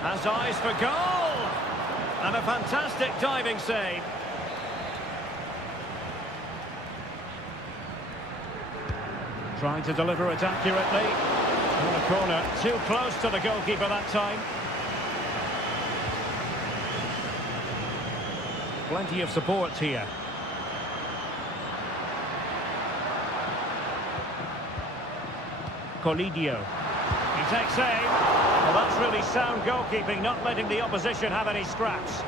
Has eyes for goal! And a fantastic diving save. Trying to deliver it accurately. In the corner, too close to the goalkeeper that time. Plenty of support here. Colidio. He takes aim. Well, that's really sound goalkeeping, not letting the opposition have any scraps.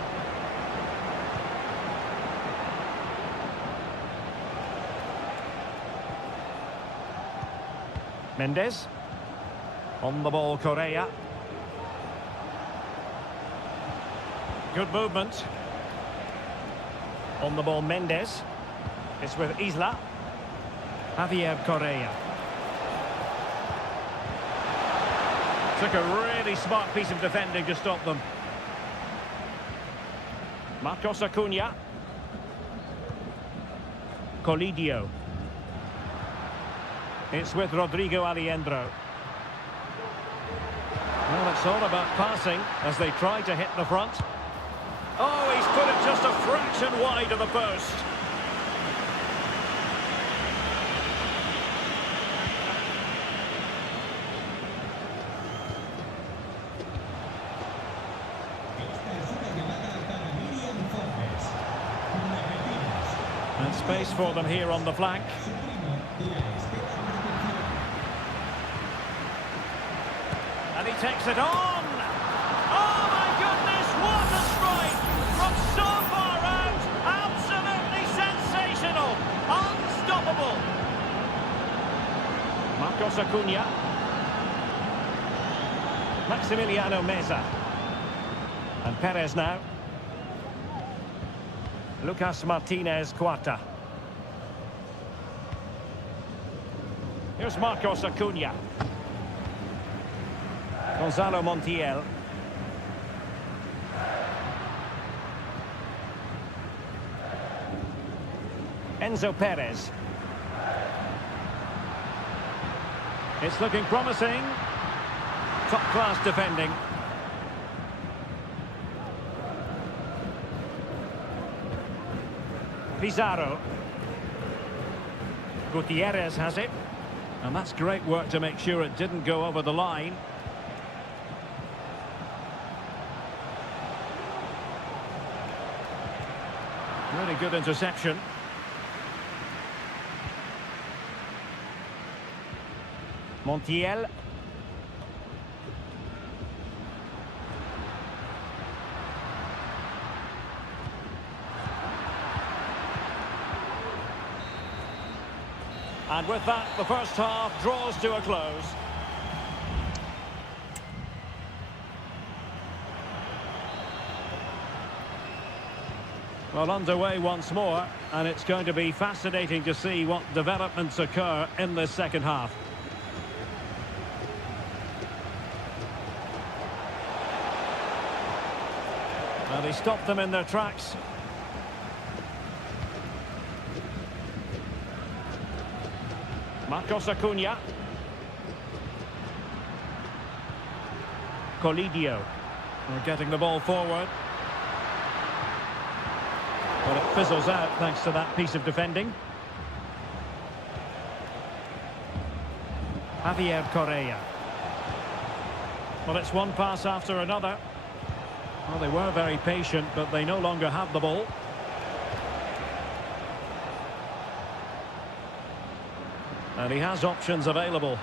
Mendes. On the ball, Correa. Good movement. On the ball, Mendes. It's with Isla. Javier Correa. Took a really smart piece of defending to stop them. Marcos Acuna. Colidio. It's with Rodrigo Alejandro. Well, it's all about passing as they try to hit the front. Oh, he's put it just a fraction wide of the post. And space for them here on the flank. And he takes it on! Oh my goodness, what a strike! From so far out, absolutely sensational! Unstoppable! Marcos Acuna. Maximiliano Meza. And Perez now. Lucas Martinez Cuarta. Here's Marcos Acuna. Gonzalo Montiel. Enzo Perez. It's looking promising. Top-class defending. Pizarro. Gutierrez has it. And that's great work to make sure it didn't go over the line. Really good interception. Montiel. And with that, the first half draws to a close. Well, underway once more, and it's going to be fascinating to see what developments occur in this second half. Well, he stopped them in their tracks. Marcos Acuna. Colidio. They're getting the ball forward. But it fizzles out thanks to that piece of defending. Javier Correa. Well, it's one pass after another. Well, they were very patient, but they no longer have the ball. And he has options available.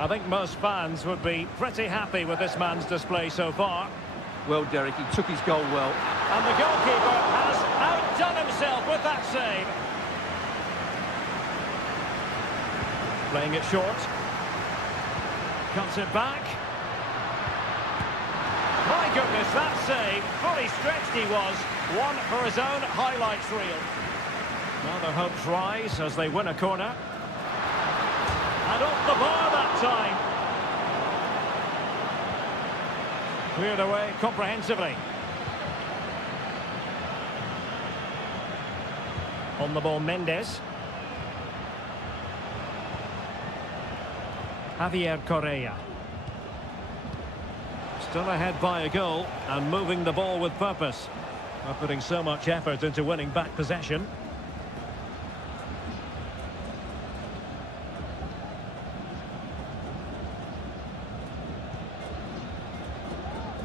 I think most fans would be pretty happy with this man's display so far. Well, Derek, he took his goal well. And the goalkeeper has outdone himself with that save. Playing it short. Cuts it back. My goodness, that save. Fully stretched he was. One for his own highlights reel. Now their hopes rise as they win a corner. And off the bar that time. Cleared away comprehensively. On the ball, Mendes. Javier Correa. Still ahead by a goal and moving the ball with purpose. Not putting so much effort into winning back possession.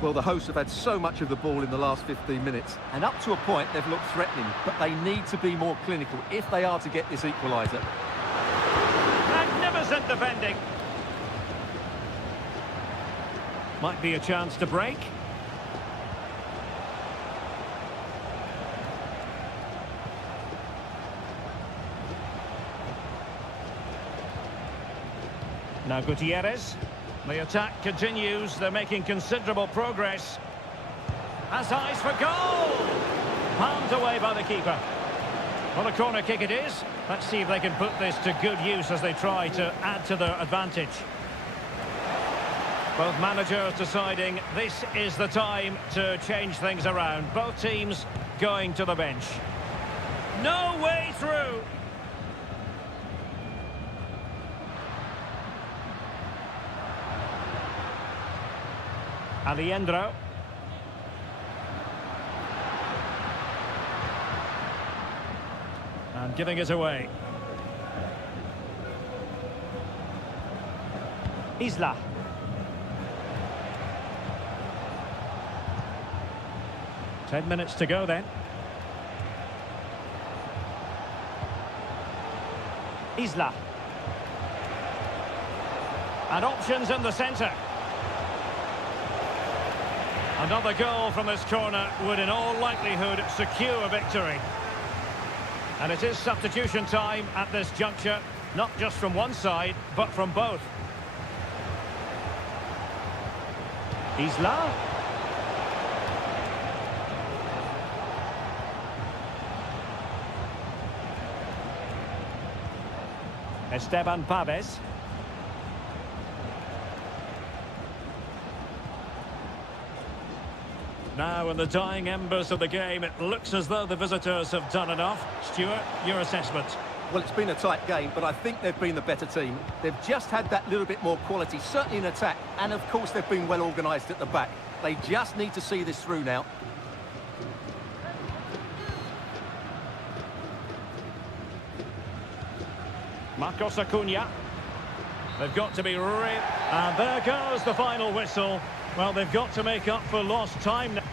Well, the hosts have had so much of the ball in the last 15 minutes, and up to a point they've looked threatening, but they need to be more clinical if they are to get this equaliser. Magnificent defending. Might be a chance to break. Now Gutierrez. The attack continues. They're making considerable progress. Has eyes for goal! Palmed away by the keeper. Well, a corner kick it is. Let's see if they can put this to good use as they try to add to their advantage. Both managers deciding this is the time to change things around. Both teams going to the bench. No way through! Alejandro. And giving it away. Isla. Ten minutes to go then. Isla. And options in the centre. Another goal from this corner would in all likelihood secure a victory. And it is substitution time at this juncture, not just from one side, but from both. Isla. Esteban Paves. Now in the dying embers of the game, it looks as though the visitors have done enough. Stuart, your assessment? Well, it's been a tight game, but I think they've been the better team. They've just had that little bit more quality, certainly in attack, and of course they've been well organised at the back. They just need to see this through now. Marcos Acuna. They've got to be and there goes the final whistle. Well, they've got to make up for lost time now.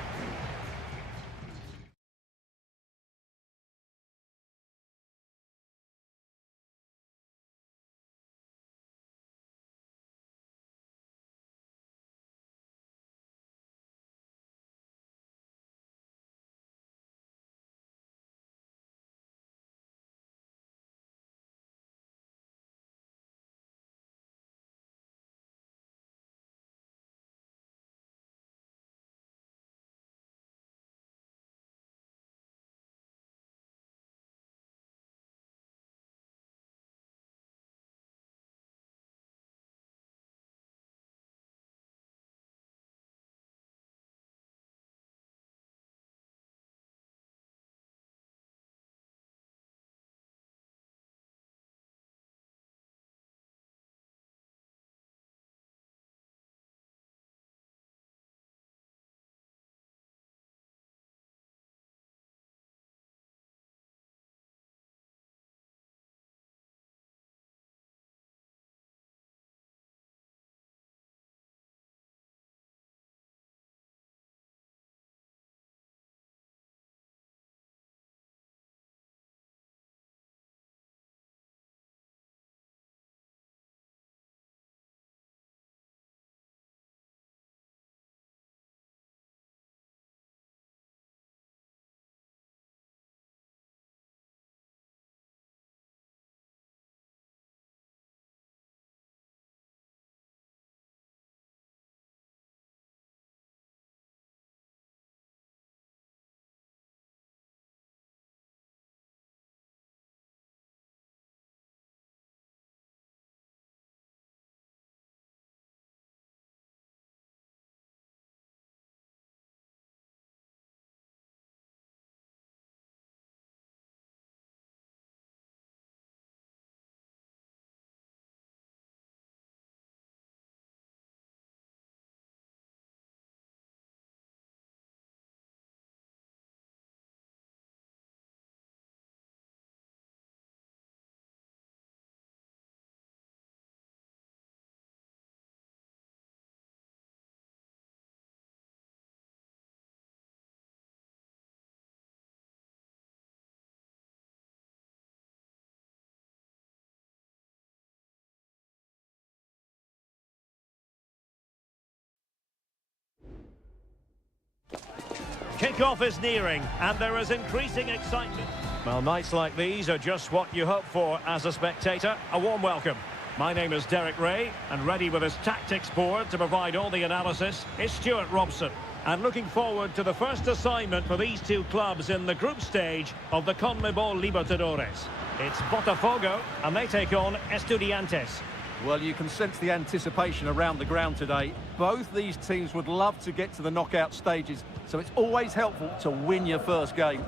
Kick-off is nearing, and there is increasing excitement. Well, nights like these are just what you hope for as a spectator. A warm welcome. My name is Derek Ray, and ready with his tactics board to provide all the analysis is Stuart Robson. And looking forward to the first assignment for these two clubs in the group stage of the CONMEBOL Libertadores. It's Botafogo, and they take on Estudiantes. Well, you can sense the anticipation around the ground today. Both these teams would love to get to the knockout stages, so it's always helpful to win your first game.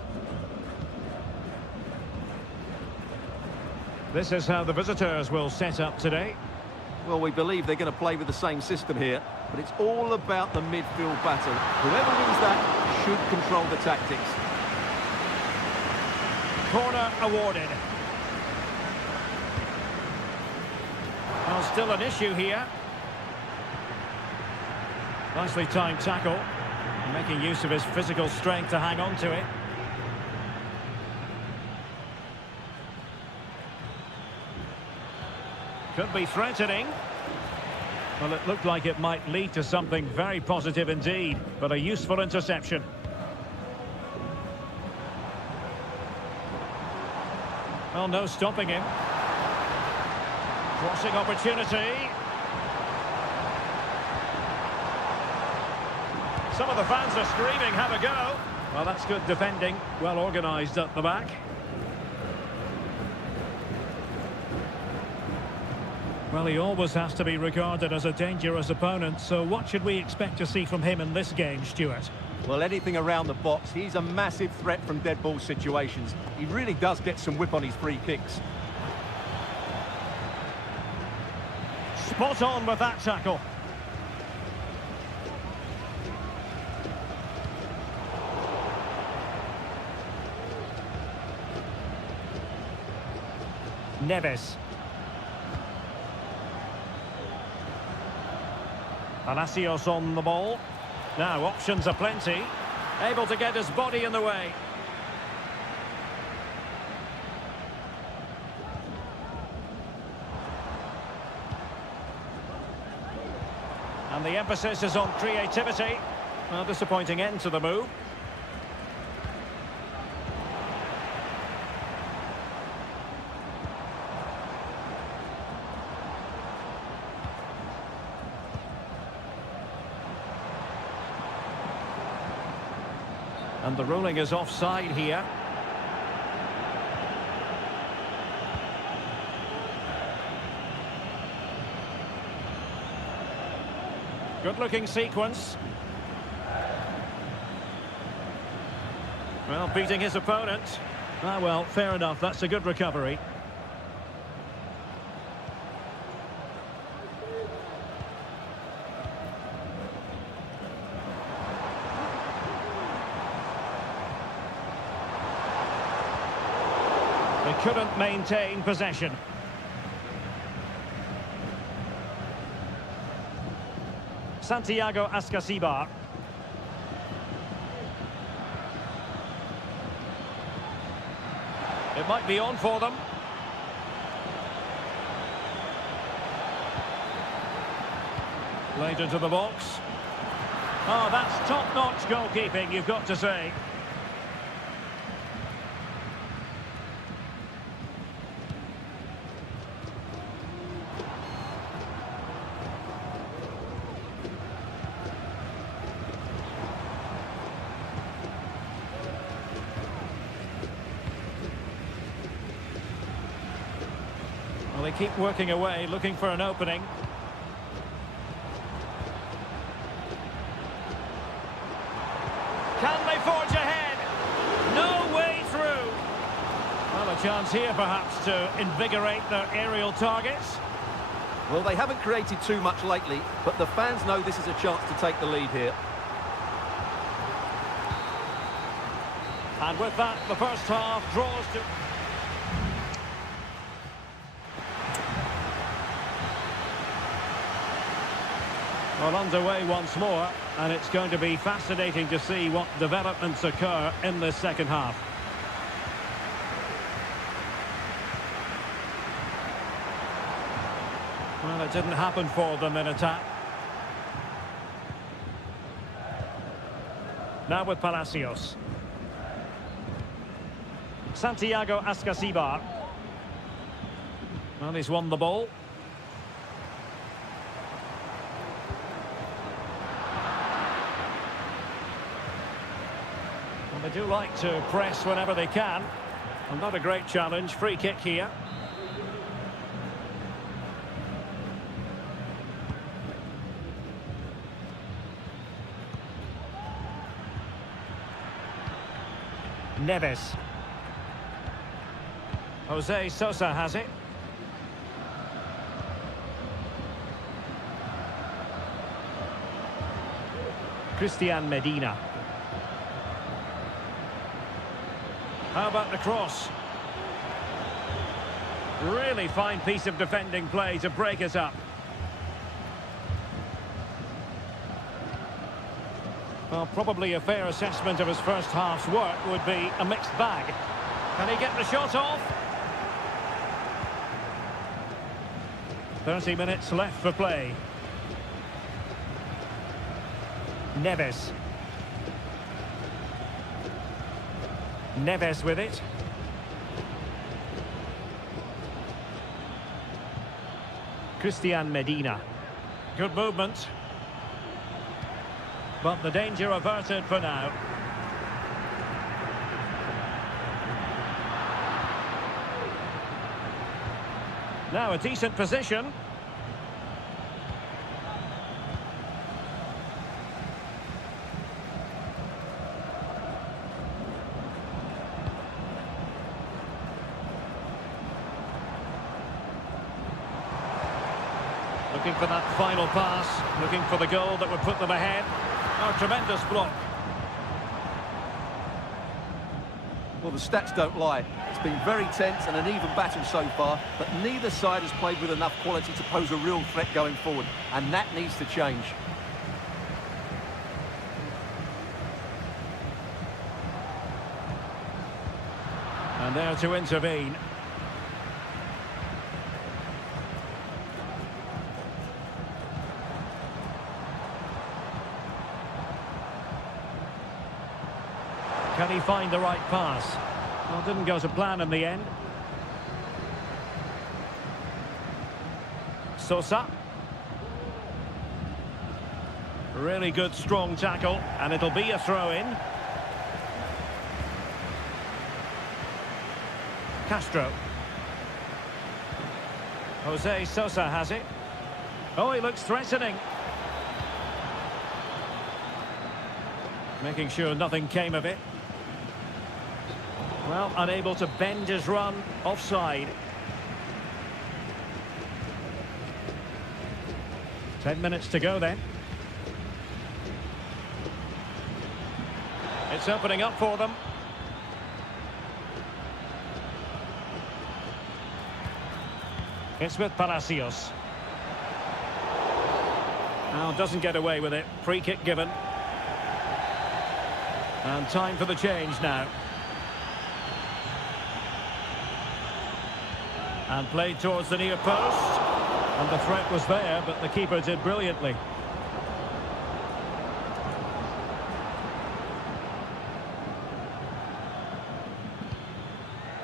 This is how the visitors will set up today. Well, we believe they're going to play with the same system here, but it's all about the midfield battle. Whoever wins that should control the tactics. Corner awarded. Well, still an issue here. Nicely timed tackle. Making use of his physical strength to hang on to it. Could be threatening. Well, it looked like it might lead to something very positive indeed, but a useful interception. Well, no stopping him. Crossing opportunity. Some of the fans are screaming, have a go. Well, that's good defending. Well organised at the back. Well, he always has to be regarded as a dangerous opponent, so what should we expect to see from him in this game, Stuart? Well, anything around the box. He's a massive threat from dead ball situations. He really does get some whip on his free kicks. Spot on with that tackle. Neves. Palacios on the ball. Now options are plenty. Able to get his body in the way. And the emphasis is on creativity. Well, disappointing end to the move. And the ruling is offside here. Good-looking sequence. Well, beating his opponent. Ah, well, fair enough. That's a good recovery. They couldn't maintain possession. Santiago Ascasibar. It might be on for them. Laid into the box. Oh, that's top-notch goalkeeping, you've got to say. Well, they keep working away, looking for an opening. Can they forge ahead? No way through. Well, a chance here perhaps to invigorate their aerial targets. Well, they haven't created too much lately, but the fans know this is a chance to take the lead here. And with that, the first half draws to... Well, underway once more, and it's going to be fascinating to see what developments occur in this second half. Well, it didn't happen for them in attack. Now with Palacios. Santiago Ascasibar. Well, he's won the ball. Well, they do like to press whenever they can. And not a great challenge. Free kick here. Neves. Jose Sosa has it. Christian Medina. How about the cross? Really fine piece of defending play to break us up. Well, probably a fair assessment of his first half's work would be a mixed bag. Can he get the shot off? 30 minutes left for play. Neves. Neves with it. Christian Medina. Good movement. But the danger averted for now. Now a decent position. Looking for that final pass, looking for the goal that would put them ahead. Oh, tremendous block. Well, the stats don't lie. It's been very tense and an even battle so far, but neither side has played with enough quality to pose a real threat going forward, and that needs to change. And there to intervene. Can he find the right pass? Well, didn't go to plan in the end. Sosa. Really good, strong tackle, and it'll be a throw-in. Castro. Jose Sosa has it. Oh, he looks threatening. Making sure nothing came of it. Well, unable to bend his run, offside. 10 minutes to go then. It's opening up for them. It's with Palacios. Now doesn't get away with it. Free kick given. And time for the change now. And played towards the near post. And the threat was there, but the keeper did brilliantly.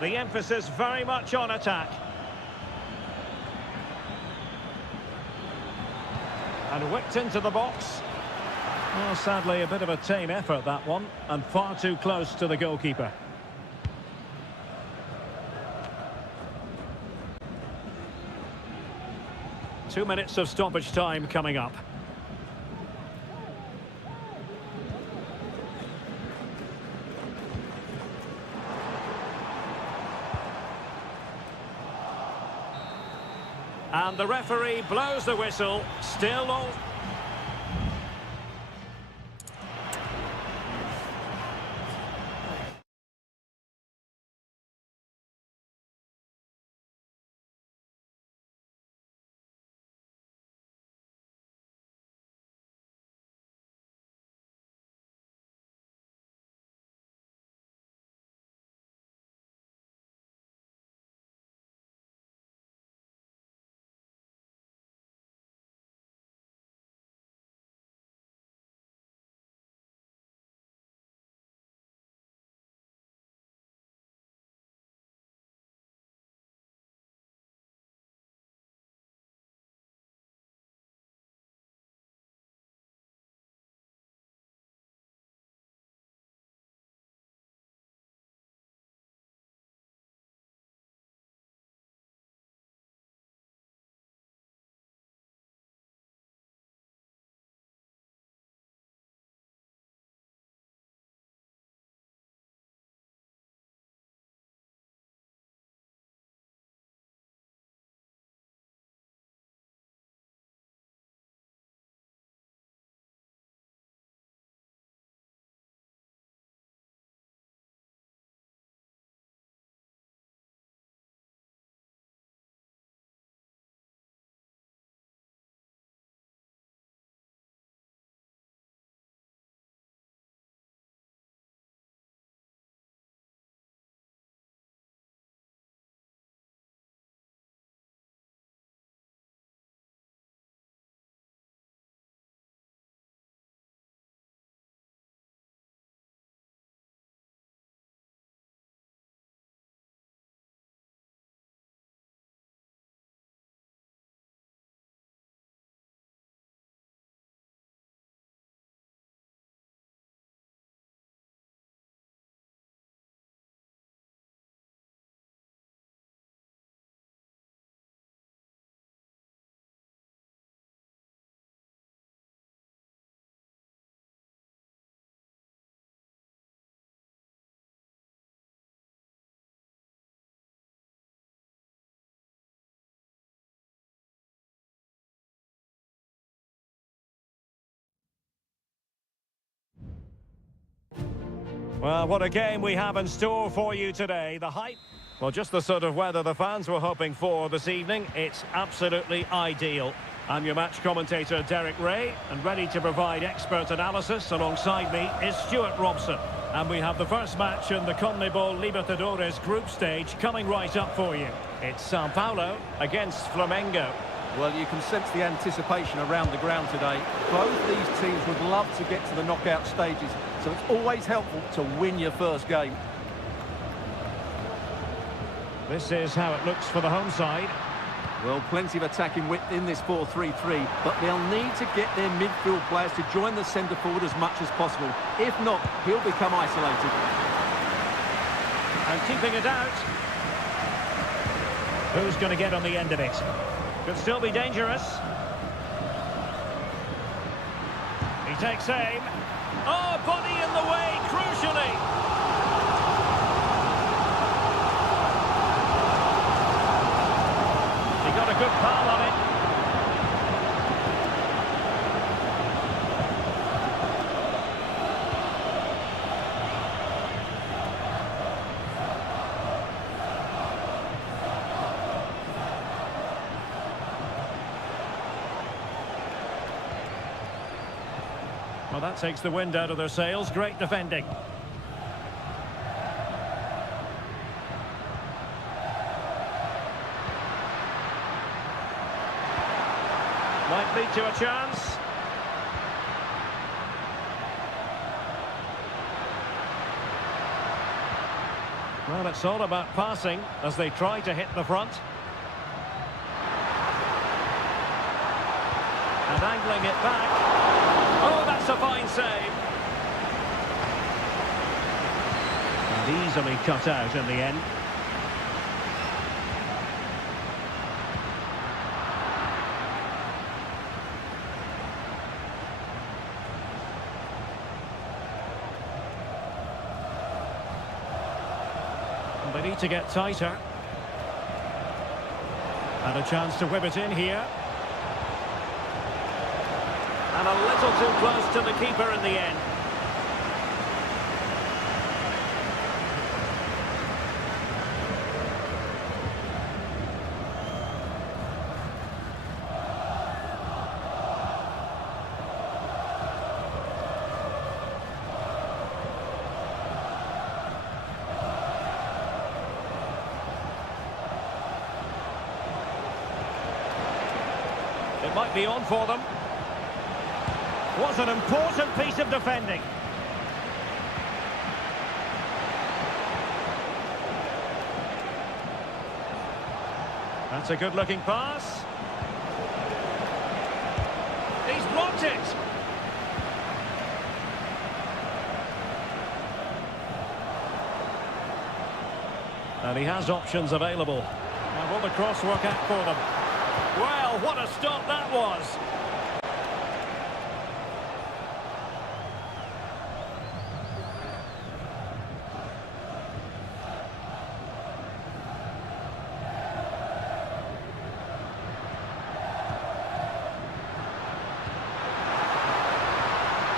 The emphasis very much on attack. And whipped into the box. Well, sadly, a bit of a tame effort, that one. And far too close to the goalkeeper. Two minutes of stoppage time coming up. And the referee blows the whistle. Still all... Well, what a game we have in store for you today. The hype, well, just the sort of weather the fans were hoping for this evening. It's absolutely ideal. I'm your match commentator, Derek Ray, and ready to provide expert analysis alongside me is Stuart Robson. And we have the first match in the CONMEBOL Libertadores group stage coming right up for you. It's Sao Paulo against Flamengo. Well, you can sense the anticipation around the ground today. Both these teams would love to get to the knockout stages, so it's always helpful to win your first game. This is how it looks for the home side. Well, plenty of attacking width in this 4-3-3, but they'll need to get their midfield players to join the centre forward as much as possible. If not, he'll become isolated. And keeping it out. Who's going to get on the end of it? Could still be dangerous. He takes aim. Oh, body in the way, crucially. He got a good palm on it. Well, that takes the wind out of their sails. Great defending. Might lead to a chance. Well, it's all about passing as they try to hit the front. And angling it back. Oh, that's a fine save. And easily cut out in the end. And they need to get tighter. And a chance to whip it in here. And a little too close to the keeper in the end. It might be on for them. Was an important piece of defending. That's a good-looking pass. He's blocked it. And he has options available. Now will the cross work out for them? Well, what a stop that was.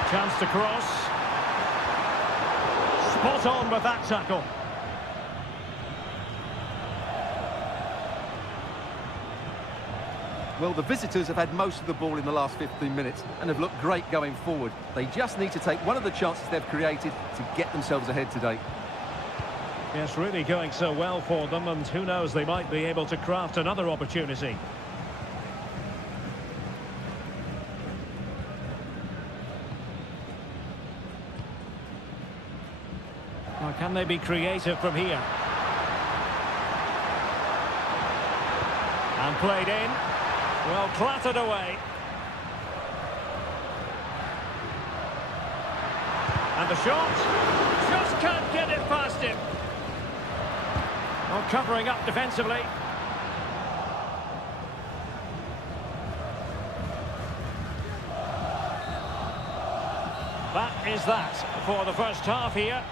Chance to cross. Spot on with that tackle. Well, the visitors have had most of the ball in the last 15 minutes and have looked great going forward. They just need to take one of the chances they've created to get themselves ahead today. Yes, really going so well for them, and who knows, they might be able to craft another opportunity. Or can they be creative from here? And played in. Well, clattered away. And the shot. Just can't get it past him. Well, covering up defensively. That is that for the first half here.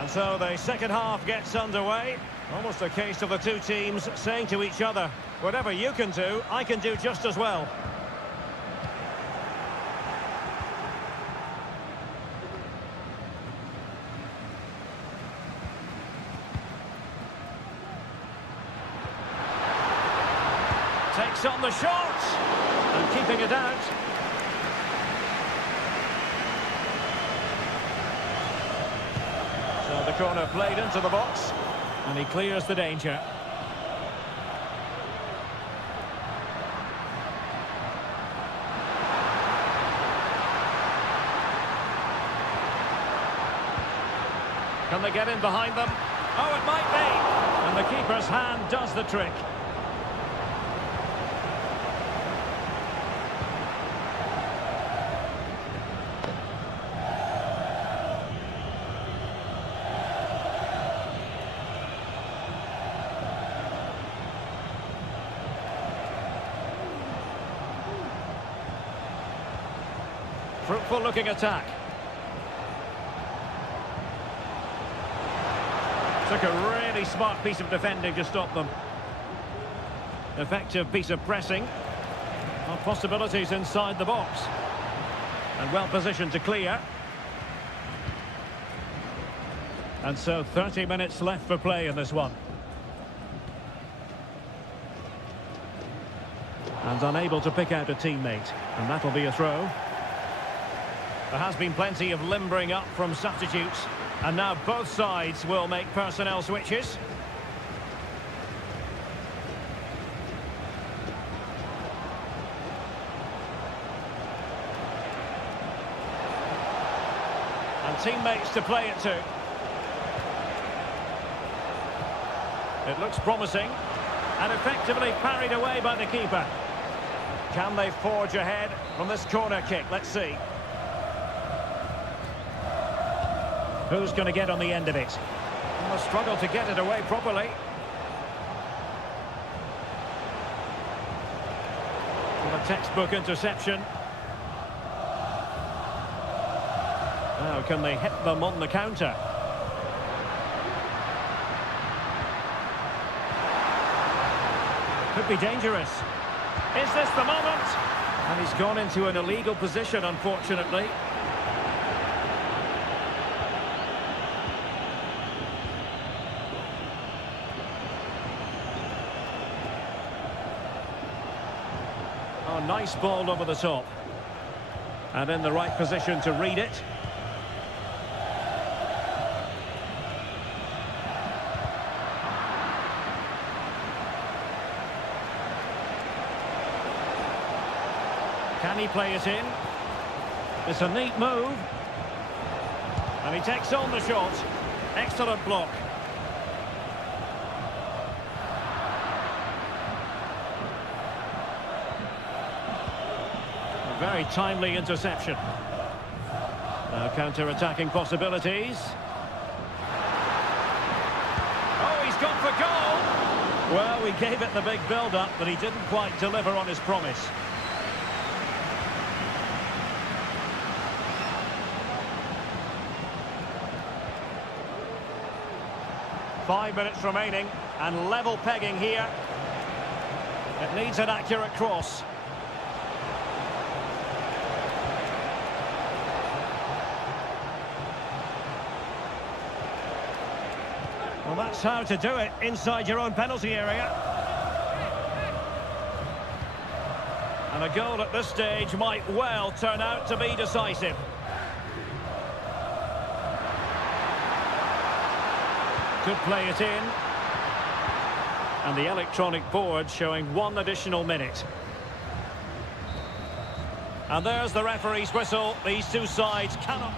And so the second half gets underway. Almost a case of the two teams saying to each other, whatever you can do, I can do just as well. takes on the shot and keeping it out. So the corner played into the box and he clears the danger. Can they get in behind them? Oh, it might be. And the keeper's hand does the trick. Fruitful looking attack. Took a really smart piece of defending to stop them. Effective piece of pressing. Well, possibilities inside the box. And well positioned to clear. And so 30 minutes left for play in this one. And unable to pick out a teammate. And that'll be a throw. There has been plenty of limbering up from substitutes. And now both sides will make personnel switches. And teammates to play it to. It looks promising. And effectively parried away by the keeper. Can they forge ahead from this corner kick? Let's see. Who's going to get on the end of it? And the struggle to get it away properly. Well, a textbook interception. Now, can they hit them on the counter? Could be dangerous. Is this the moment? And he's gone into an illegal position, unfortunately. Oh, nice ball over the top. And in the right position to read it. Can he play it in? It's a neat move. And he takes on the shot. Excellent block. Very timely interception. Now counter-attacking possibilities. Oh, he's gone for goal! Well, we gave it the big build-up, but he didn't quite deliver on his promise. Five minutes remaining, and level pegging here. It needs an accurate cross. Well, that's how to do it inside your own penalty area. And a goal at this stage might well turn out to be decisive. Could play it in. And the electronic board showing 1 additional minute. And there's the referee's whistle. These two sides cannot...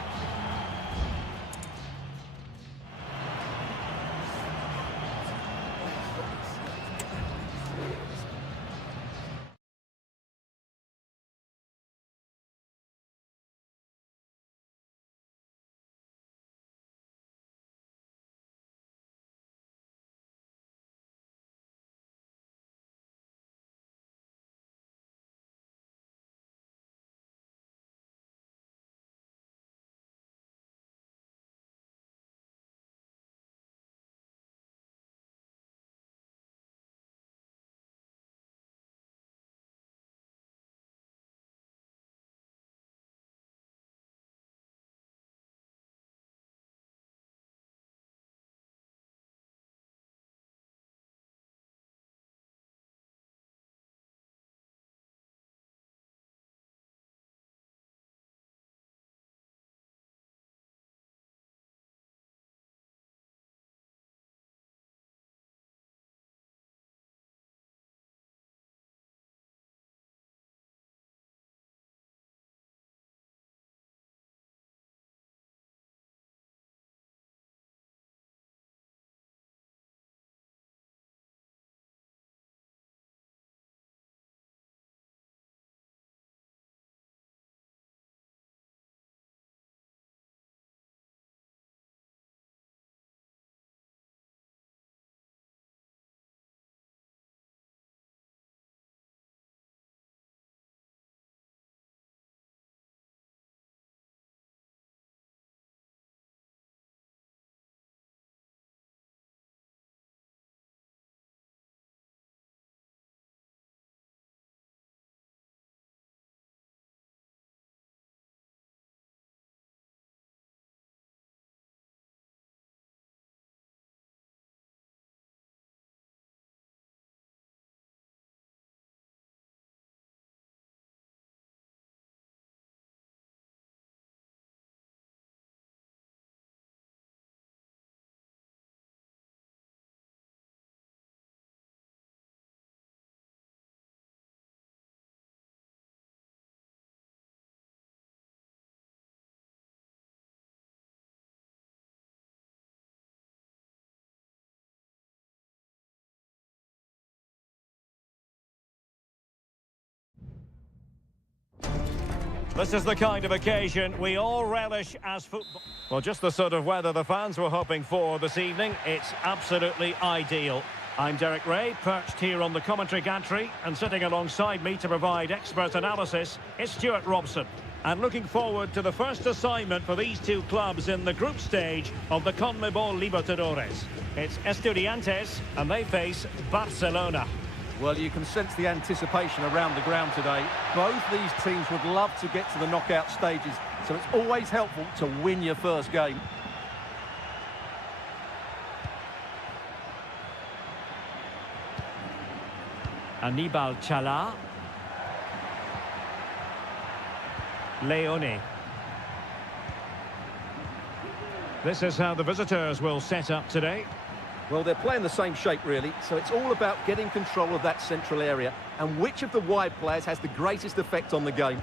This is the kind of occasion we all relish as football. Well, just the sort of weather the fans were hoping for this evening. It's absolutely ideal. I'm Derek Ray, perched here on the commentary gantry, and sitting alongside me to provide expert analysis is Stuart Robson. And looking forward to the first assignment for these two clubs in the group stage of the CONMEBOL Libertadores. It's Estudiantes, and they face Barcelona. Well, you can sense the anticipation around the ground today. Both these teams would love to get to the knockout stages, so it's always helpful to win your first game. Aníbal Chala. Leone. This is how the visitors will set up today. Well, they're playing the same shape, really, so it's all about getting control of that central area and which of the wide players has the greatest effect on the game.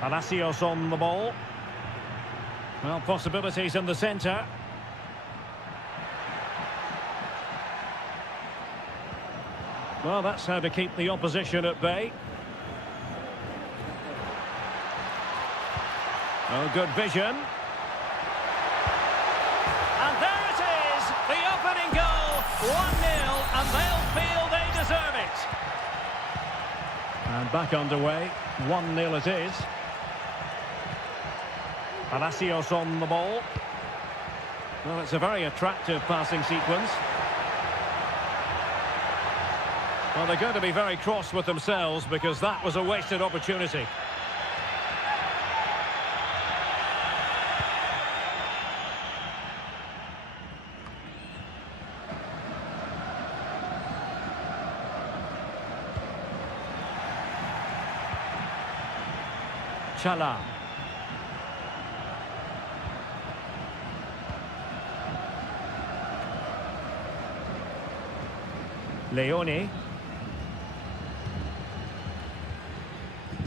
Palacios on the ball. Well, possibilities in the centre. Well, that's how to keep the opposition at bay. Oh, good vision. And there it is, the opening goal, 1-0, and they'll feel they deserve it. And back underway, 1-0 it is. Palacios on the ball. Well, it's a very attractive passing sequence. Well, they're going to be very cross with themselves because that was a wasted opportunity. Chala. Leone.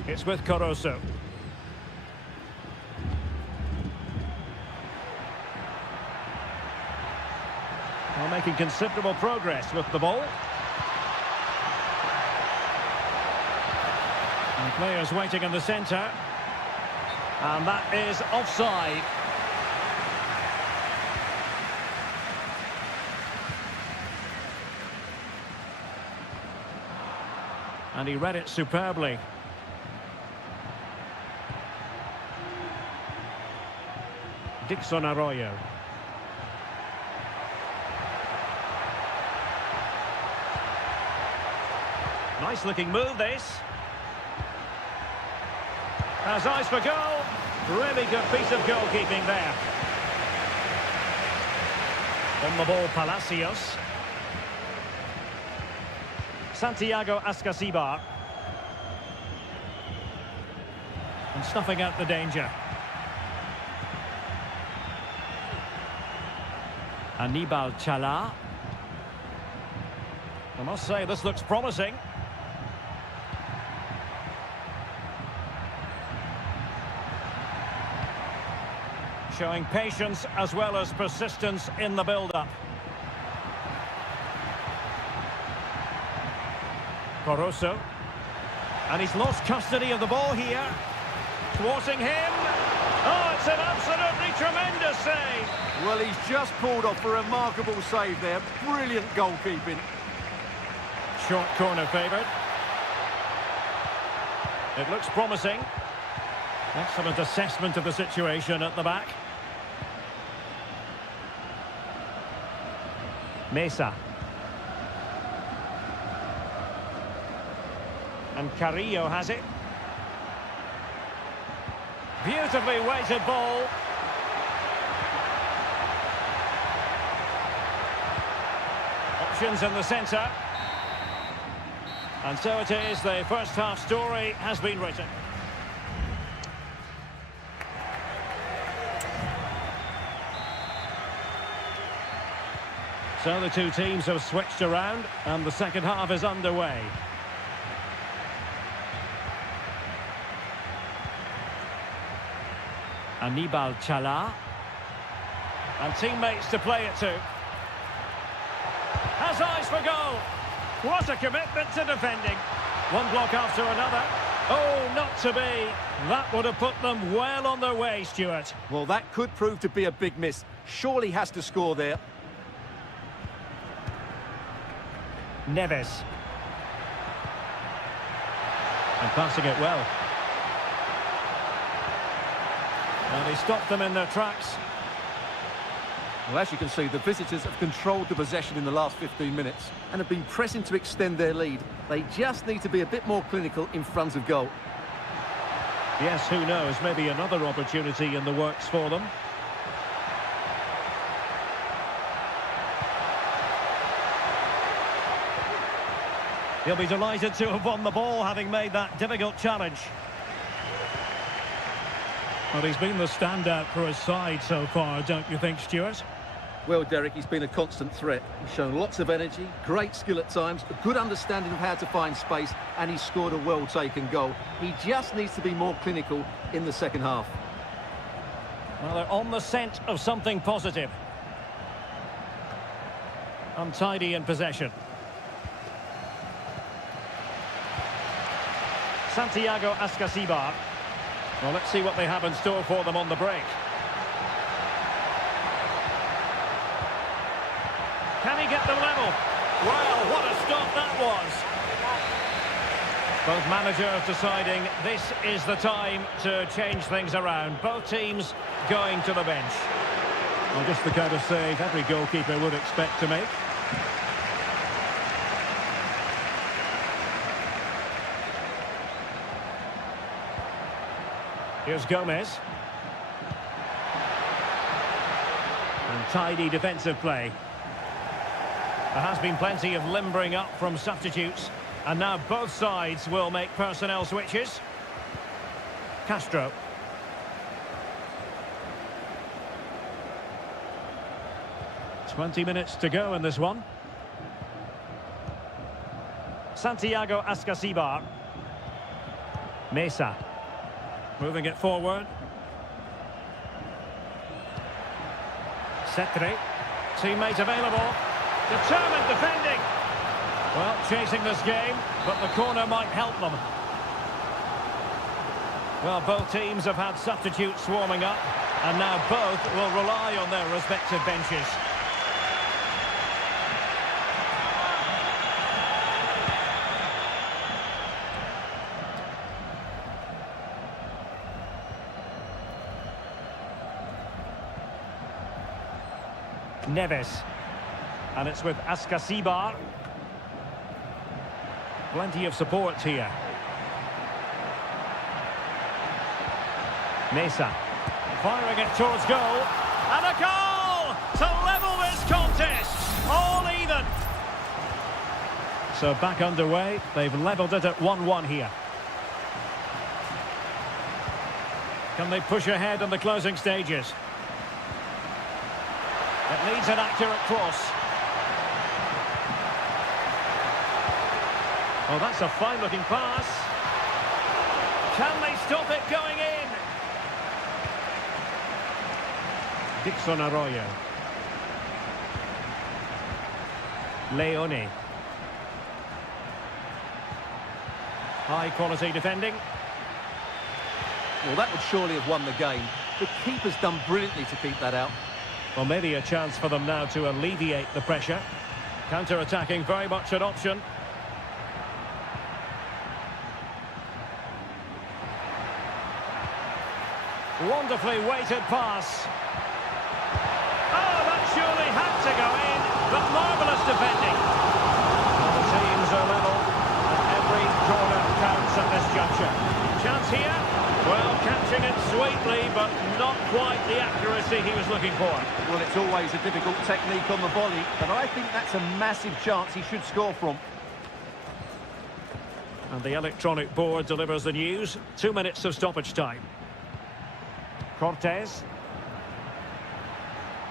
It's with Caruso. Well, making considerable progress with the ball. And players waiting in the centre. And that is offside. And he read it superbly. Dixon Arroyo. Nice looking move, this. Has eyes for goal. Really good piece of goalkeeping there. On the ball, Palacios. Santiago Ascasibar. And snuffing out the danger. Aníbal Chala. I must say, this looks promising. Showing patience as well as persistence in the build-up. Caruso. And he's lost custody of the ball here. Thwarting him. Oh, it's an absolutely tremendous save. Well, he's just pulled off a remarkable save there. Brilliant goalkeeping. Short corner favoured. It looks promising. Excellent assessment of the situation at the back. Mesa. And Carrillo has it. Beautifully weighted ball. Options in the centre. And so it is, the first half story has been written. So the two teams have switched around and the second half is underway. Aníbal Chala. And teammates to play it to. Has has eyes for goal. What a commitment to defending. One block after another. Oh, not to be. That would have put them well on their way, Stuart. Well, that could prove to be a big miss. Surely has to score there. Neves. And passing it well. And he stopped them in their tracks. Well, as you can see, the visitors have controlled the possession in the last 15 minutes and have been pressing to extend their lead. They just need to be a bit more clinical in front of goal. Yes, who knows, maybe another opportunity in the works for them. He'll be delighted to have won the ball, having made that difficult challenge. Well, he's been the standout for his side so far, don't you think, Stuart? Well, Derek, he's been a constant threat. He's shown lots of energy, great skill at times, a good understanding of how to find space, and he's scored a well-taken goal. He just needs to be more clinical in the second half. Well, they're on the scent of something positive. Untidy in possession. Santiago Ascasibar. Well, let's see what they have in store for them on the break. Can he get them level? Well, what a stop that was. Both managers deciding this is the time to change things around. Both teams going to the bench. Well, just the kind of save every goalkeeper would expect to make. Here's Gomez. And tidy defensive play. There has been plenty of limbering up from substitutes. And now both sides will make personnel switches. Castro. "20 minutes to go in this one. Santiago Ascasibar. Mesa. Moving it forward. Cetre. Teammate available. Determined defending. Well, chasing this game, but the corner might help them. Well, both teams have had substitutes warming up, and now both will rely on their respective benches. Neves. And it's with Ascasibar. Plenty of support here. Mesa. Firing it towards goal. And a goal to level this contest. All even. So back underway. They've levelled it at 1-1 here. Can they push ahead in the closing stages? It needs an accurate cross. Oh, that's a fine-looking pass. Can they stop it going in? Dixon Arroyo. Leone. High-quality defending. Well, that would surely have won the game. The keeper's done brilliantly to keep that out. Well, maybe a chance for them now to alleviate the pressure. Counter-attacking, very much an option. Wonderfully weighted pass. Oh, that surely had to go in, but marvellous defending. Well, the teams are level, and every corner counts at this juncture. Chance here. Well, catching it sweetly, but not quite the accuracy he was looking for. Well, it's always a difficult technique on the volley, but I think that's a massive chance he should score from. And the electronic board delivers the news. 2 minutes of stoppage time. Cortez.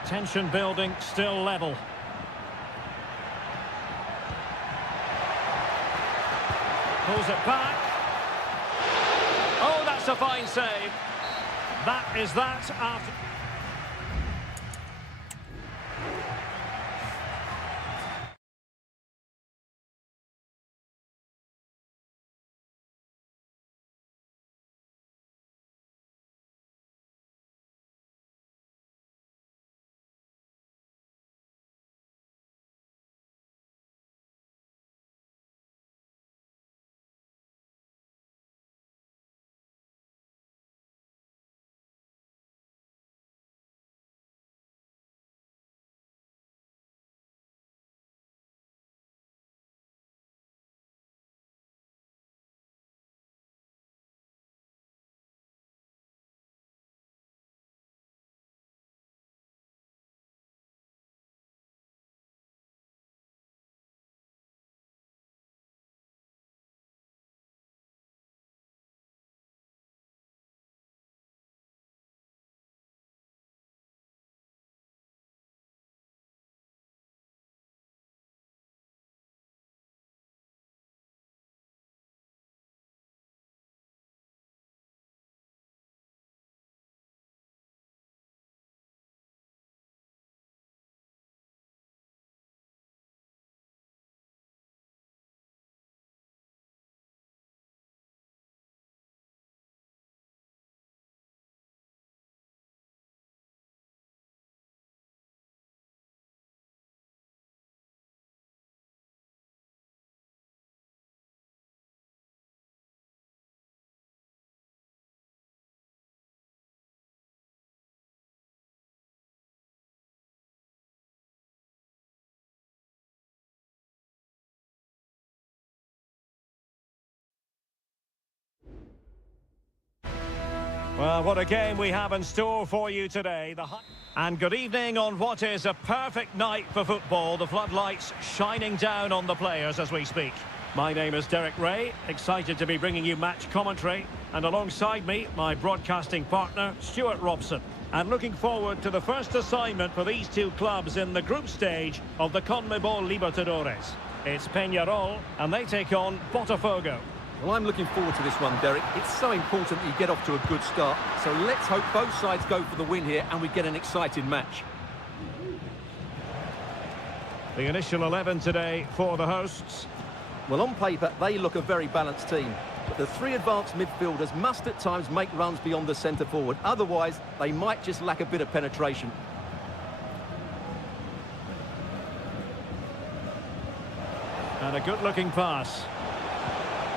Tension building, still level. Pulls it back. Oh, that's a fine save. That is that after... Well, what a game we have in store for you today. And good evening on what is a perfect night for football. The floodlights shining down on the players as we speak. My name is Derek Ray, excited to be bringing you match commentary. And alongside me, my broadcasting partner, Stuart Robson. And looking forward to the first assignment for these two clubs in the group stage of the CONMEBOL Libertadores. It's Peñarol, and they take on Botafogo. Well, I'm looking forward to this one, Derek. It's so important that you get off to a good start. So let's hope both sides go for the win here and we get an exciting match. The initial 11 today for the hosts. Well, on paper, they look a very balanced team. But the three advanced midfielders must at times make runs beyond the centre forward. Otherwise, they might just lack a bit of penetration. And a good-looking pass.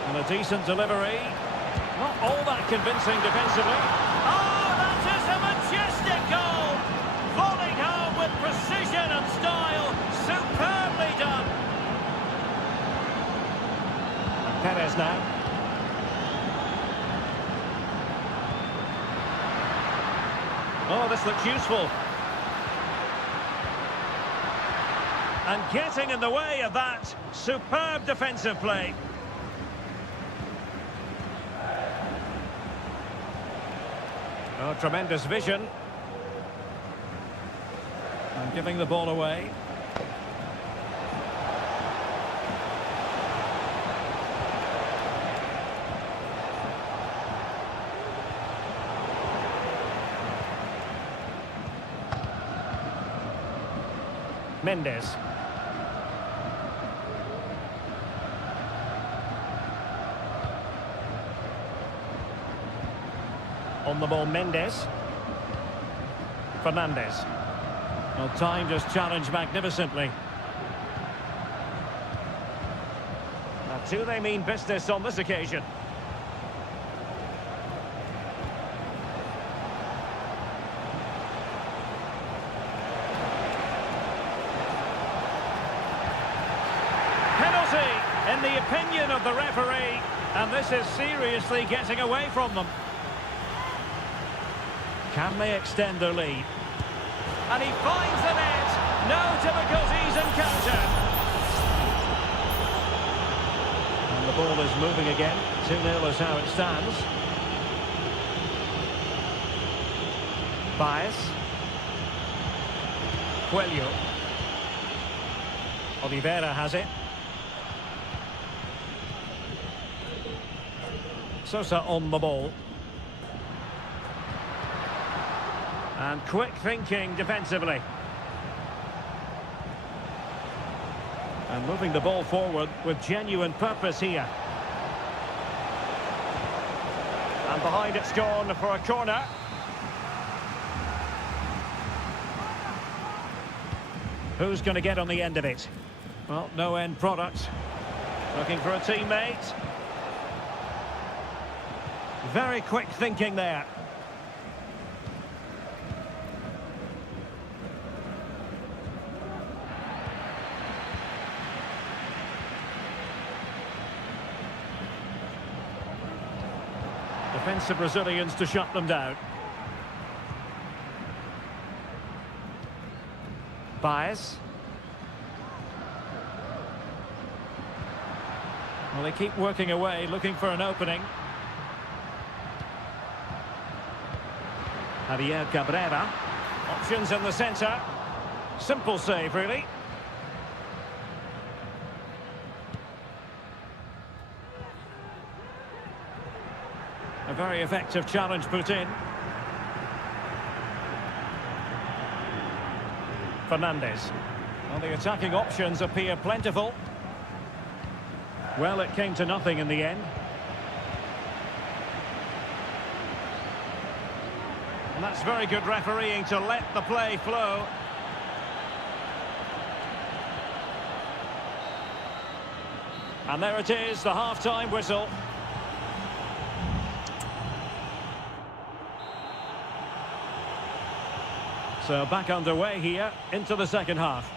And a decent delivery. Not all that convincing defensively. Oh, that is a majestic goal! Volleyed home with precision and style. Superbly done. And Perez now. Oh, this looks useful. And getting in the way of that superb defensive play. Oh, tremendous vision. And giving the ball away. Mendes. On the ball, Mendes. Fernandez. Well, timed his challenge magnificently. Now, do they mean business on this occasion? Penalty, in the opinion of the referee, and this is seriously getting away from them. Can they extend their lead? And he finds the net. No difficulties encountered. And the ball is moving again. 2-0 is how it stands. Baez. Coelho. Oliveira has it. Sosa on the ball. And quick thinking defensively. And moving the ball forward with genuine purpose here. And behind it's gone for a corner. Who's going to get on the end of it? Well, no end product. Looking for a teammate. Very quick thinking there. Defensive Brazilians to shut them down. Baez. Well, they keep working away, looking for an opening. Javier Cabrera. Options in the centre. Simple save, really. A very effective challenge put in. Fernandez. Well, the attacking options appear plentiful. Well, it came to nothing in the end. And that's very good refereeing to let the play flow. And there it is, the half-time whistle. So back underway here into the second half.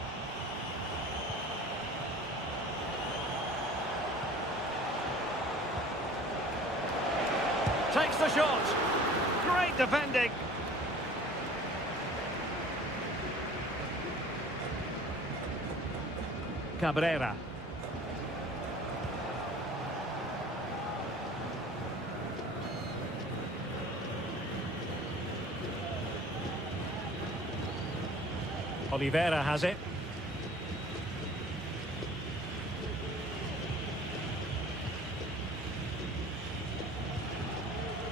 Takes the shot. Great defending. Cabrera. Oliveira has it.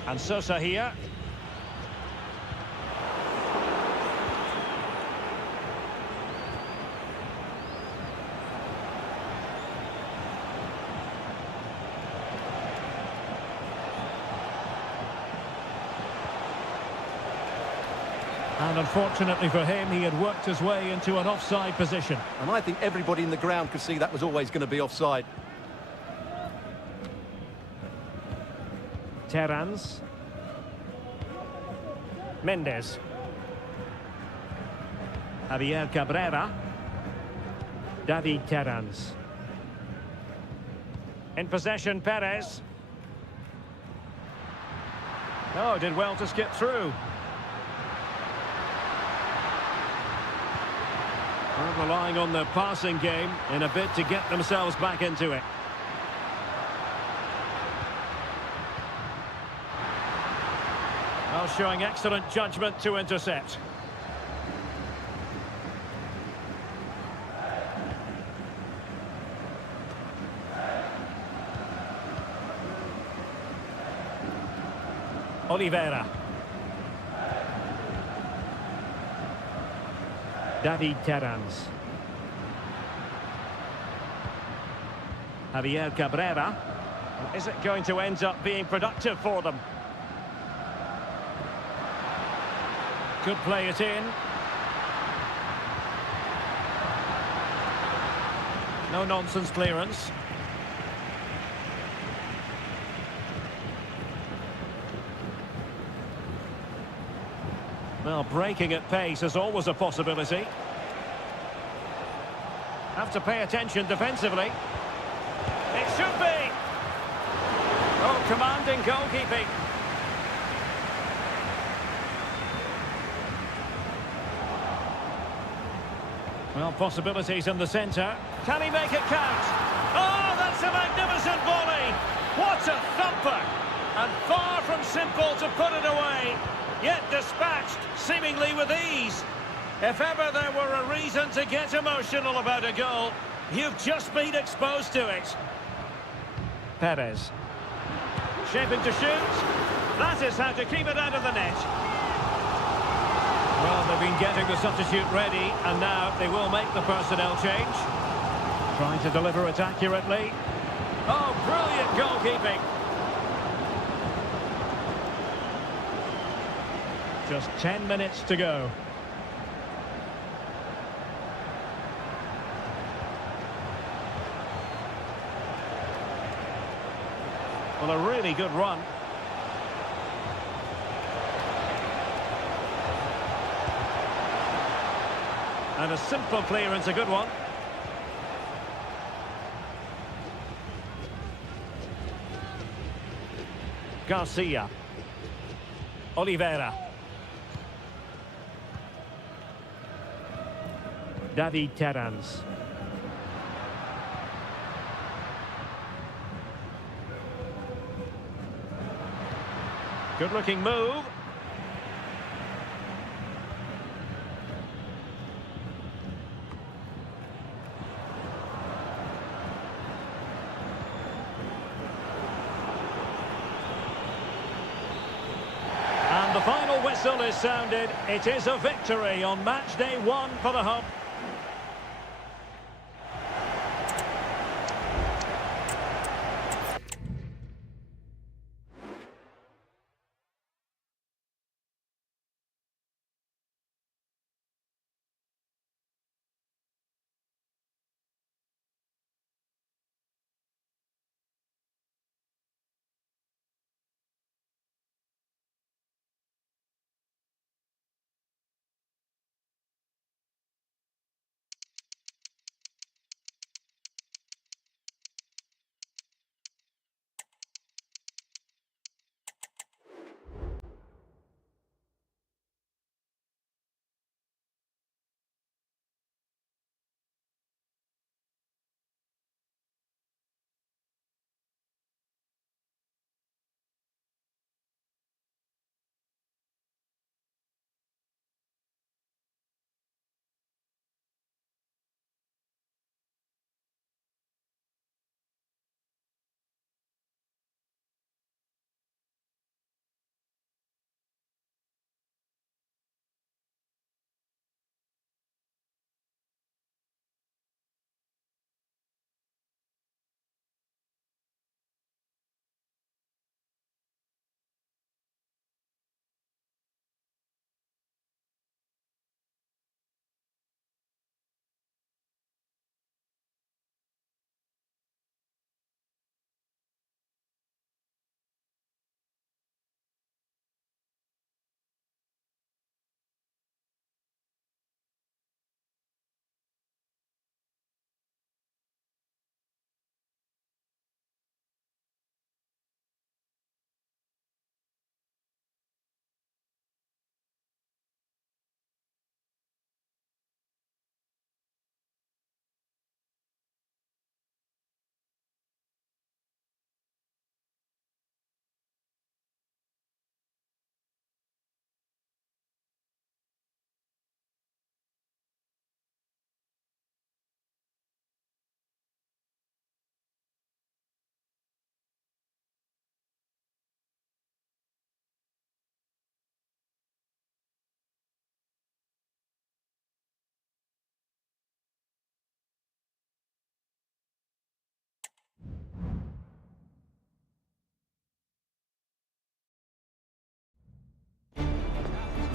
And Sosa here. And unfortunately for him, he had worked his way into an offside position. And I think everybody in the ground could see that was always going to be offside. Terrans. Mendes. Javier Cabrera. David Terrans. In possession, Perez. Oh, did well to skip through. Well, relying on the passing game in a bid to get themselves back into it. Well, showing excellent judgment to intercept. Oliveira. David Terrans. Javier Cabrera. Is it going to end up being productive for them? Could play it in. No nonsense clearance. Well, breaking at pace is always a possibility. Have to pay attention defensively. It should be. Oh, commanding goalkeeping. Well, possibilities in the centre. Can he make it count? Oh, that's a magnificent volley. What a thumper. And far from simple to put it away. Yet dispatched, seemingly with ease. If ever there were a reason to get emotional about a goal, you've just been exposed to it. Perez. Shaping to shoot. That is how to keep it out of the net. Well, they've been getting the substitute ready, and now they will make the personnel change. Trying to deliver it accurately. Oh, brilliant goalkeeping. Just 10 minutes to go. Well, a really good run. And a simple clearance, a good one. Garcia. Oliveira. David Terrans. Good-looking move. And the final whistle is sounded. It is a victory on match day 1 for the home.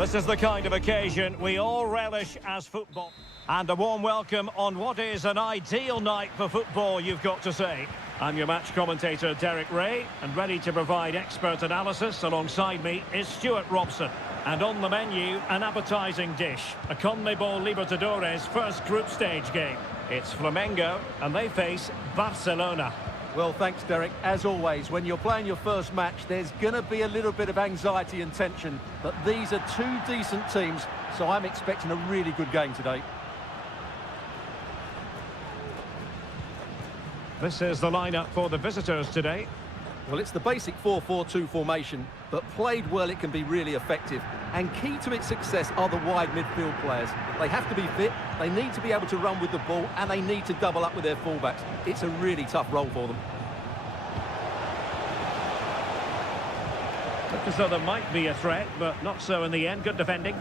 This is the kind of occasion we all relish as football. And a warm welcome on what is an ideal night for football, you've got to say. I'm your match commentator, Derek Ray, and ready to provide expert analysis alongside me is Stuart Robson. And on the menu, an appetising dish, a CONMEBOL Libertadores first group stage game. It's Flamengo, and they face Barcelona. Well, thanks, Derek. As always, when you're playing your first match, there's going to be a little bit of anxiety and tension. But these are two decent teams, so I'm expecting a really good game today. This is the lineup for the visitors today. Well, it's the basic 4-4-2 formation, but played well it can be really effective. And key to its success are the wide midfield players. They have to be fit, they need to be able to run with the ball, and they need to double up with their fullbacks. It's a really tough role for them. Looked as though there might be a threat, but not so in the end. Good defending.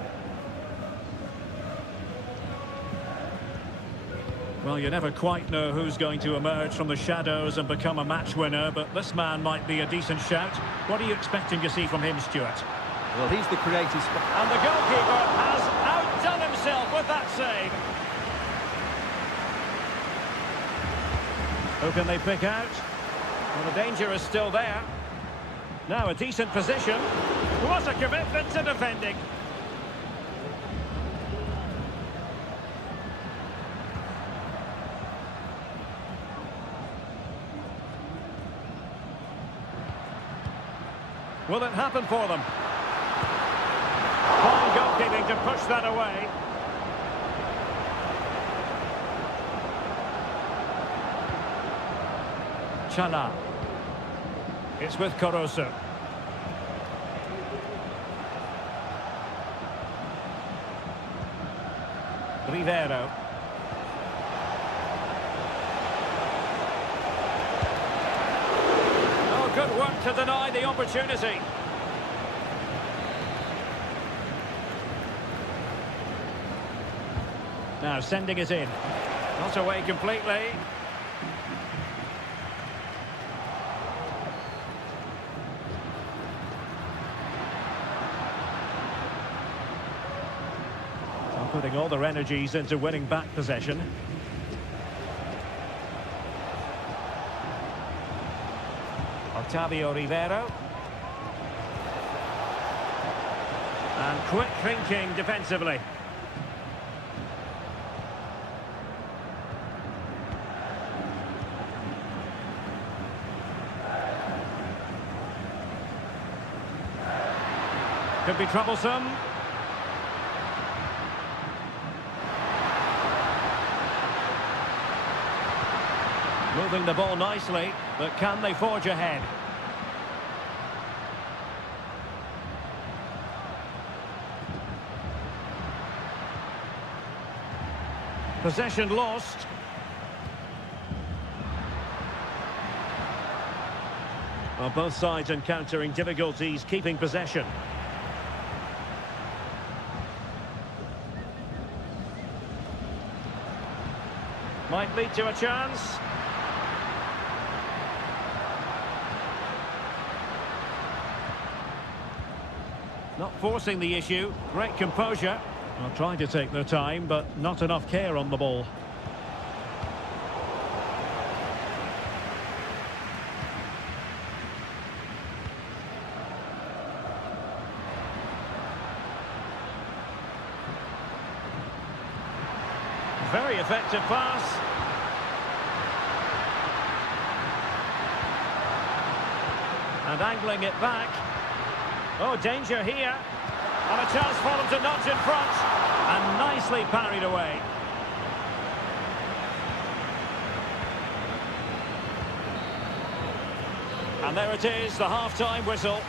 Well, you never quite know who's going to emerge from the shadows and become a match winner, but this man might be a decent shout. What are you expecting to see from him, Stuart? Well, he's the creative... And the goalkeeper has outdone himself with that save. Who can they pick out? Well, the danger is still there. Now a decent position. What a commitment to defending. Will it happen for them? Fine goalkeeping to push that away. Chala. It's with Caruso. Rivero. Good work to deny the opportunity. Now sending it in. Not away completely. Well, putting all their energies into winning back possession. Octavio Rivero. And quick thinking defensively. Could be troublesome. Moving the ball nicely, but can they forge ahead? Possession lost. Well, both sides encountering difficulties keeping possession. Might lead to a chance. Not forcing the issue. Great composure. Well, trying to take their time, but not enough care on the ball. Very effective pass. And angling it back. Oh, danger here. And a chance for them to nudge in front. And nicely parried away. And there it is, the half-time whistle.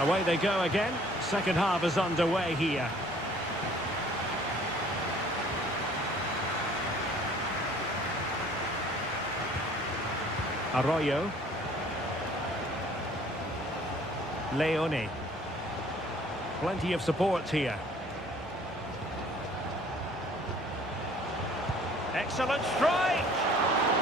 Away they go again. Second half is underway here. Arroyo. Leone. Plenty of support here. Excellent strike!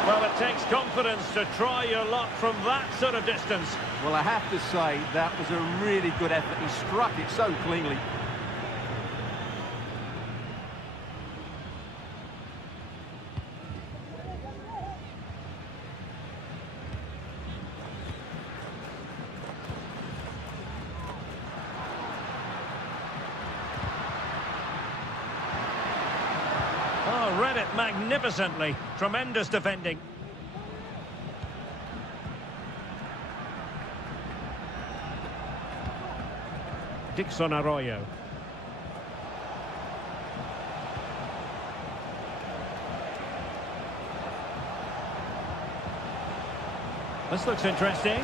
Well, it takes confidence to try your luck from that sort of distance. Well, I have to say, that was a really good effort. He struck it so cleanly. Oh, read it magnificently. Tremendous defending. Dixon Arroyo. This looks interesting.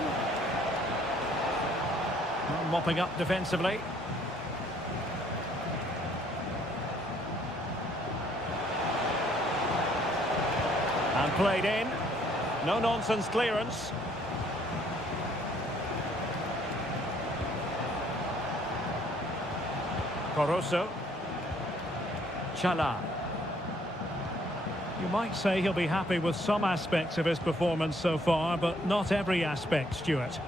Mopping up defensively. And played in. No-nonsense clearance. Corosso. Chala. You might say he'll be happy with some aspects of his performance so far, but not every aspect, Stuart.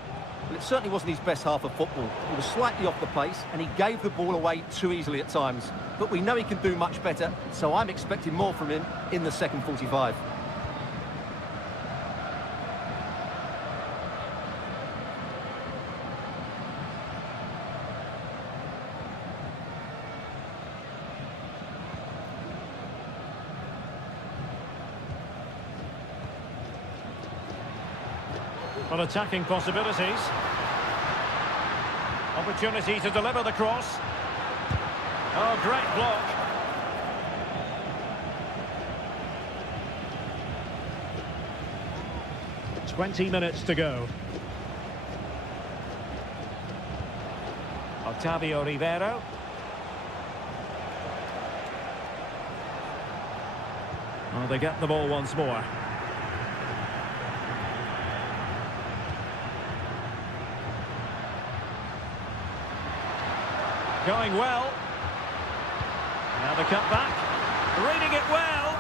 Well, it certainly wasn't his best half of football. He was slightly off the pace, and he gave the ball away too easily at times. But we know he can do much better, so I'm expecting more from him in the second 45. Well, attacking possibilities. Opportunity to deliver the cross. Oh, great block. "20 minutes to go. Octavio Rivero. Oh, they get the ball once more. Going well. Now the cut back. Reading it well.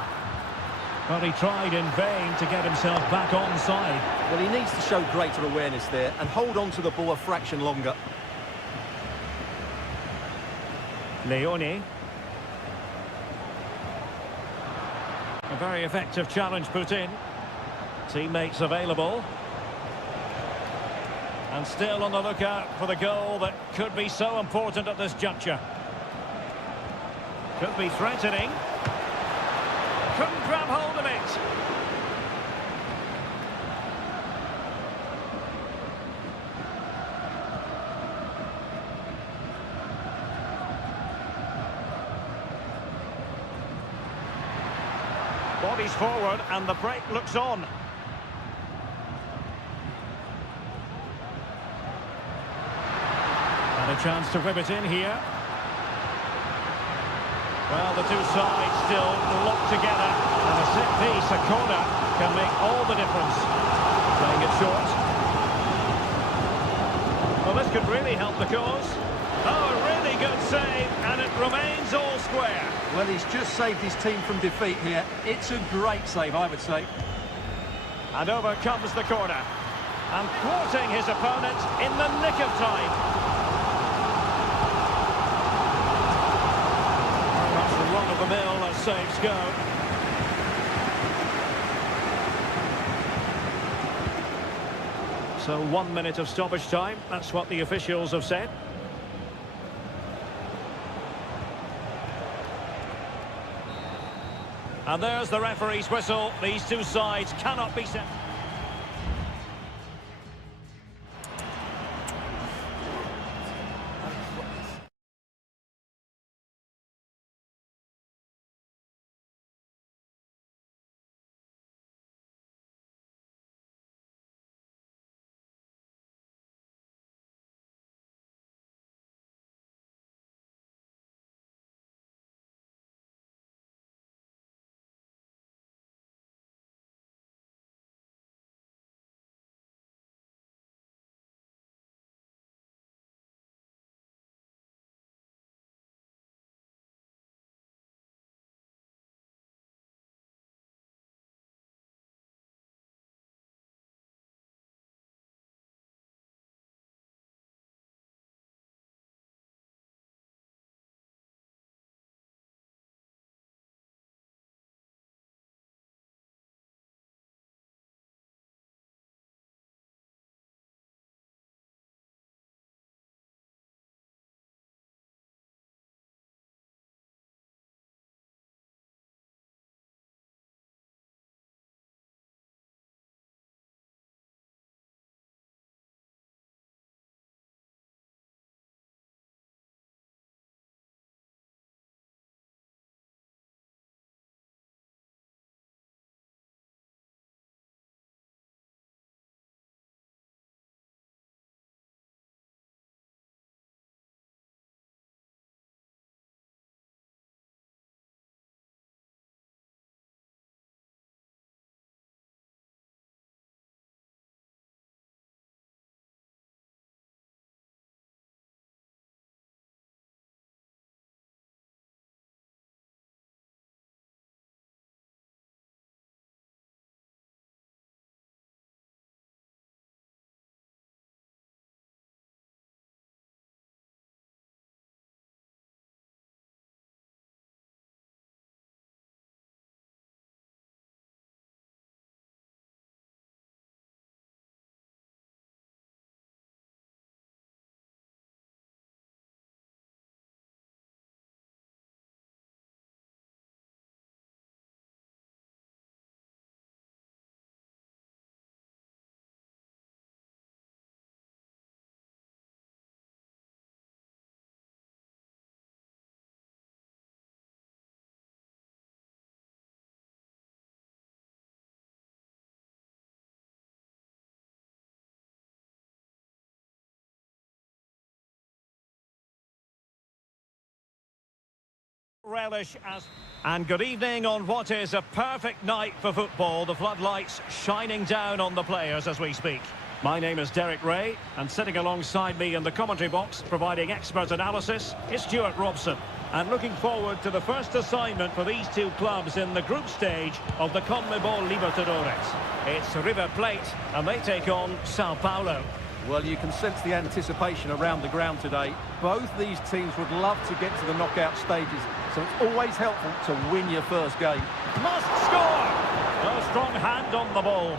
But he tried in vain to get himself back onside. Well, he needs to show greater awareness there and hold on to the ball a fraction longer. Leone. A very effective challenge put in. Teammates available. And still on the lookout for the goal that could be so important at this juncture. Could be threatening. Couldn't grab hold of it. Bodies forward and the break looks on. And a chance to whip it in here. Well, the two sides still locked together. And a set piece, a corner, can make all the difference. Playing it short. Well, this could really help the cause. Oh, a really good save, and it remains all square. Well, he's just saved his team from defeat here. It's a great save, I would say. And over comes the corner. And thwarting his opponent in the nick of time. That's the run of the mill as saves go. So 1 minute of stoppage time. That's what the officials have said. And there's the referee's whistle. These two sides cannot be set. relish as... And good evening on what is a perfect night for football. The floodlights shining down on the players as we speak. My name is Derek Ray, and sitting alongside me in the commentary box, providing expert analysis, is Stuart Robson. And looking forward to the first assignment for these two clubs in the group stage of the CONMEBOL Libertadores. It's River Plate, and they take on Sao Paulo. Well, you can sense the anticipation around the ground today. Both these teams would love to get to the knockout stages, so it's always helpful to win your first game. Must score! A strong hand on the ball.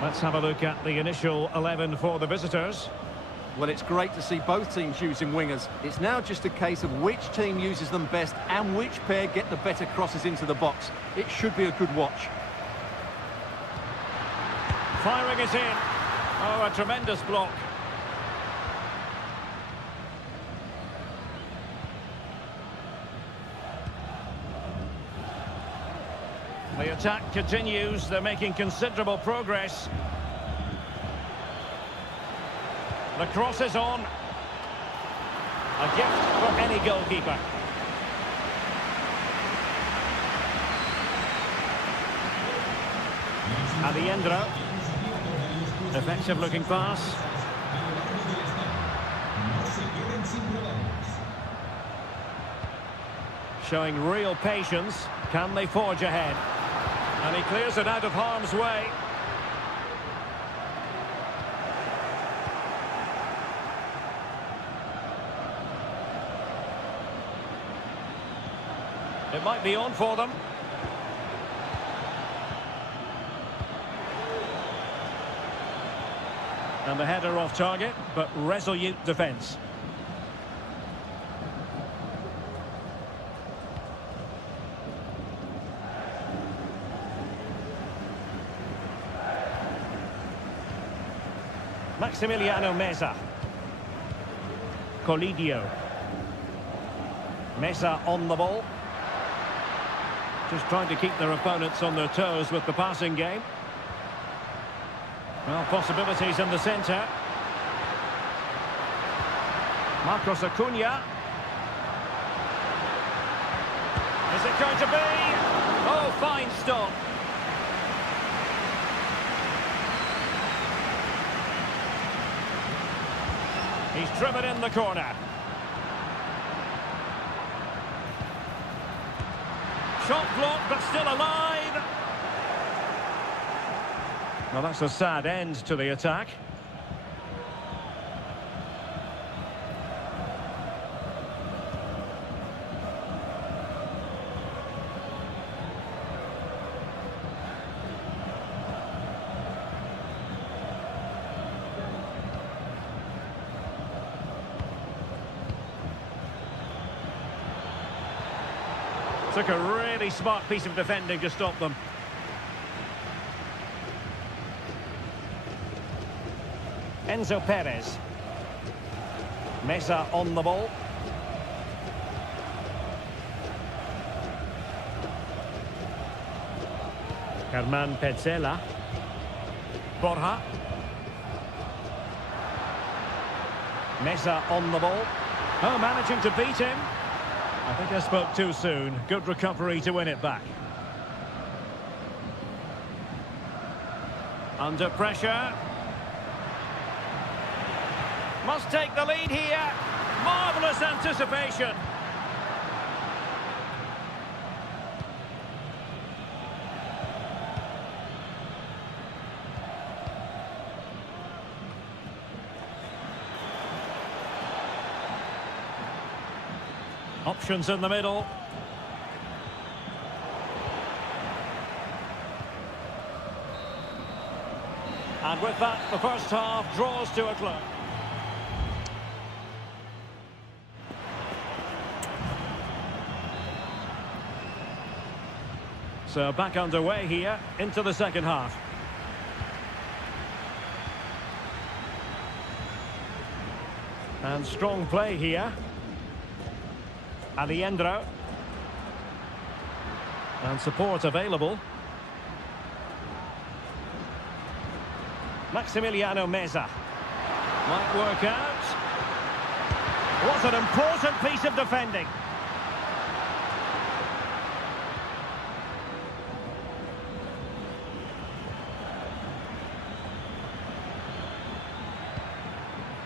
Let's have a look at the initial 11 for the visitors. Well, it's great to see both teams using wingers. It's now just a case of which team uses them best and which pair get the better crosses into the box. It should be a good watch. Firing it in. Oh, a tremendous block. The attack continues. They're making considerable progress. The cross is on. A gift for any goalkeeper. Adiendro. Effective looking pass. Showing real patience. Can they forge ahead? And he clears it out of harm's way. It might be on for them. And the header off target, but resolute defence. Maximiliano Meza. Colidio. Meza on the ball. Just trying to keep their opponents on their toes with the passing game. Well, possibilities in the centre. Marcos Acuna. Is it going to be? Oh, fine stop. He's driven in the corner. Shot blocked, but still alive. Well, that's a sad end to the attack. Took a really smart piece of defending to stop them. Enzo Perez. Meza on the ball. Germán Petzela. Borja. Meza on the ball. Oh, managing to beat him. I think I spoke too soon. Good recovery to win it back. Under pressure. Must take the lead here. Marvellous anticipation. Options in the middle. And with that, the first half draws to a close. So back underway here into the second half. And strong play here. Adiendro. And support available. Maximiliano Meza. Might work out. What an important piece of defending.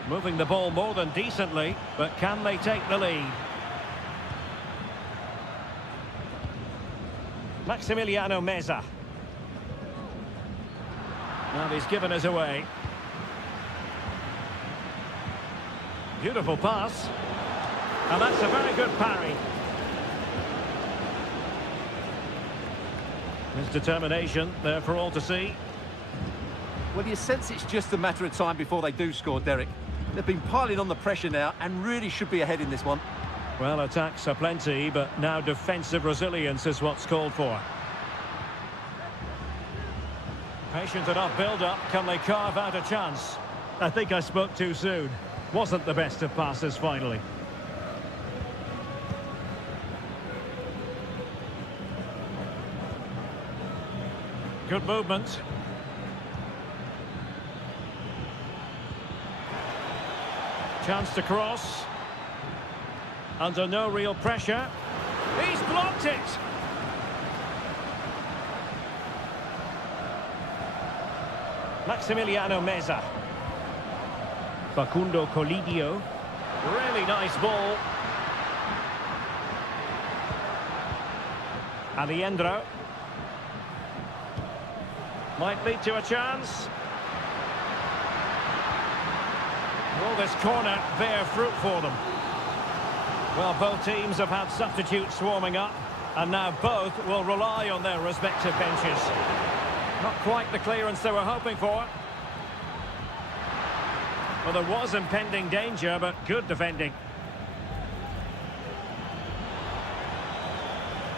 Moving the ball more than decently, but can they take the lead? Maximiliano Meza. Now he's given us away. Beautiful pass. And that's a very good parry. His determination there for all to see. Well, you sense it's just a matter of time before they do score, Derek. They've been piling on the pressure now and really should be ahead in this one. Well, attacks are plenty, but now defensive resilience is what's called for. Patient enough build-up. Can they carve out a chance? I think I spoke too soon. Wasn't the best of passes, finally. Good movement. Chance to cross. Under no real pressure. He's blocked it! Maximiliano Meza. Facundo Colidio. Really nice ball. Aliendro. Might lead to a chance. Will this corner bear fruit for them? Well, both teams have had substitutes warming up, and now both will rely on their respective benches. Not quite the clearance they were hoping for. Well, there was impending danger, but good defending.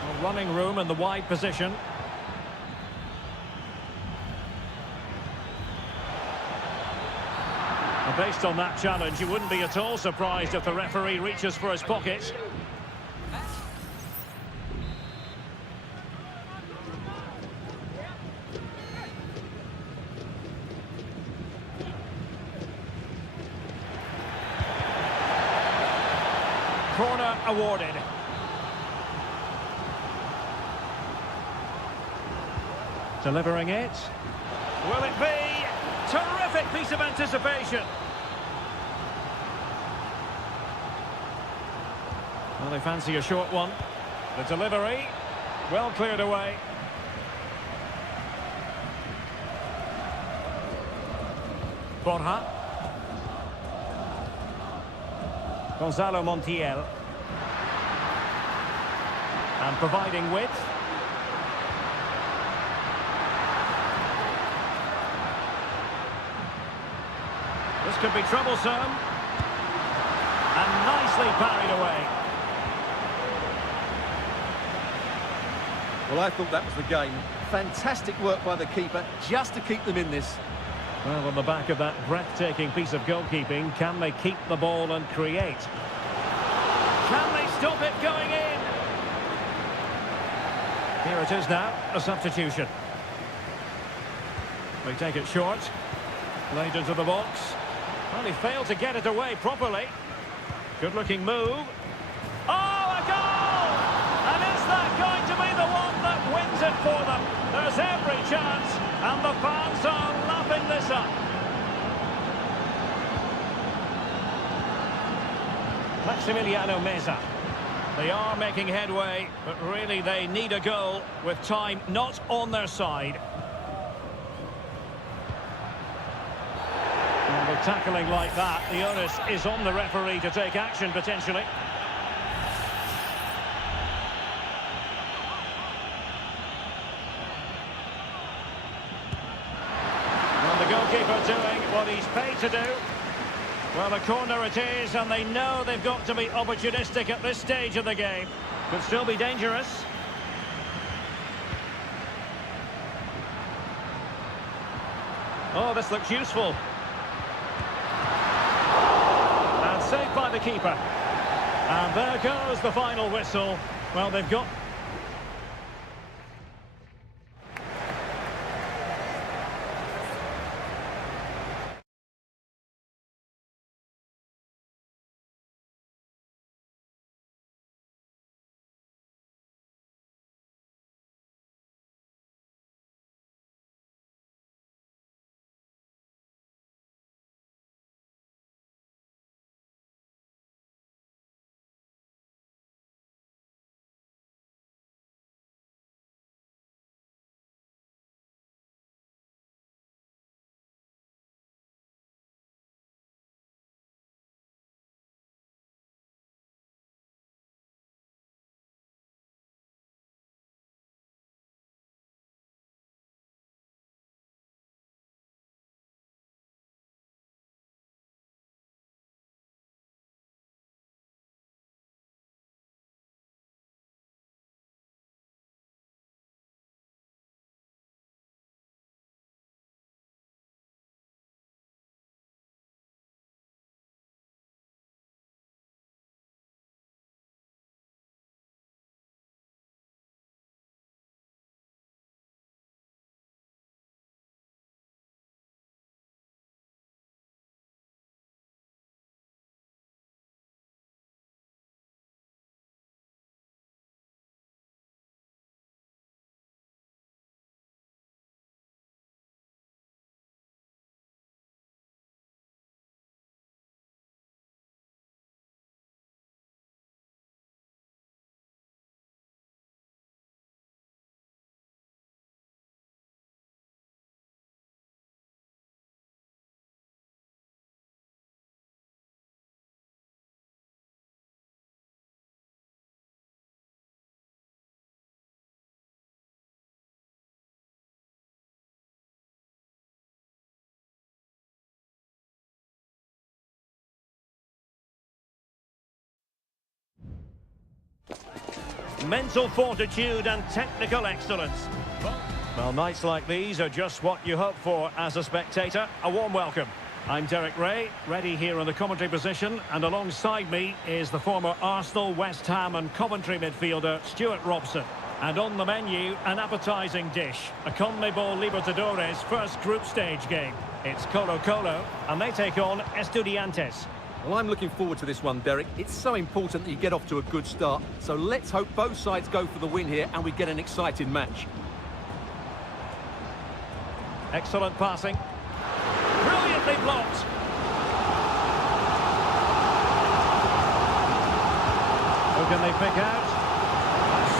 Well, running room in the wide position. And based on that challenge, you wouldn't be at all surprised if the referee reaches for his pocket. Corner awarded. Delivering it. Will it be? Terrific piece of anticipation. Well, they fancy a short one. The delivery, well cleared away. Borja. Gonzalo Montiel. And providing width. This could be troublesome. And nicely parried away. Well, I thought that was the game. Fantastic work by the keeper just to keep them in this. Well, on the back of that breathtaking piece of goalkeeping, can they keep the ball and create? Can they stop it going in? Here it is now, a substitution. They take it short. Laid into the box. Well, he failed to get it away properly. Good-looking move. Oh, a goal! And is that going to be the one that wins it for them? There's every chance, and the fans are lapping this up. Maximiliano Meza. They are making headway, but really they need a goal with time not on their side. And with tackling like that, the onus is on the referee to take action potentially. Well, the goalkeeper doing what he's paid to do. Well, a corner it is, and they know they've got to be opportunistic at this stage of the game. Could still be dangerous. Oh, this looks useful. And saved by the keeper. And there goes the final whistle. Well, they've got mental fortitude and technical excellence. Well, nights like these are just what you hope for as a spectator. A warm welcome. I'm Derek Ray, ready here in the commentary position, and alongside me is the former Arsenal, West Ham and Coventry midfielder Stuart Robson. And on the menu, an appetising dish, a CONMEBOL Libertadores first group stage game. It's Colo-Colo, and they take on Estudiantes. Well, I'm looking forward to this one, Derek. It's so important that you get off to a good start. So let's hope both sides go for the win here and we get an exciting match. Excellent passing. Brilliantly blocked. Who can they pick out?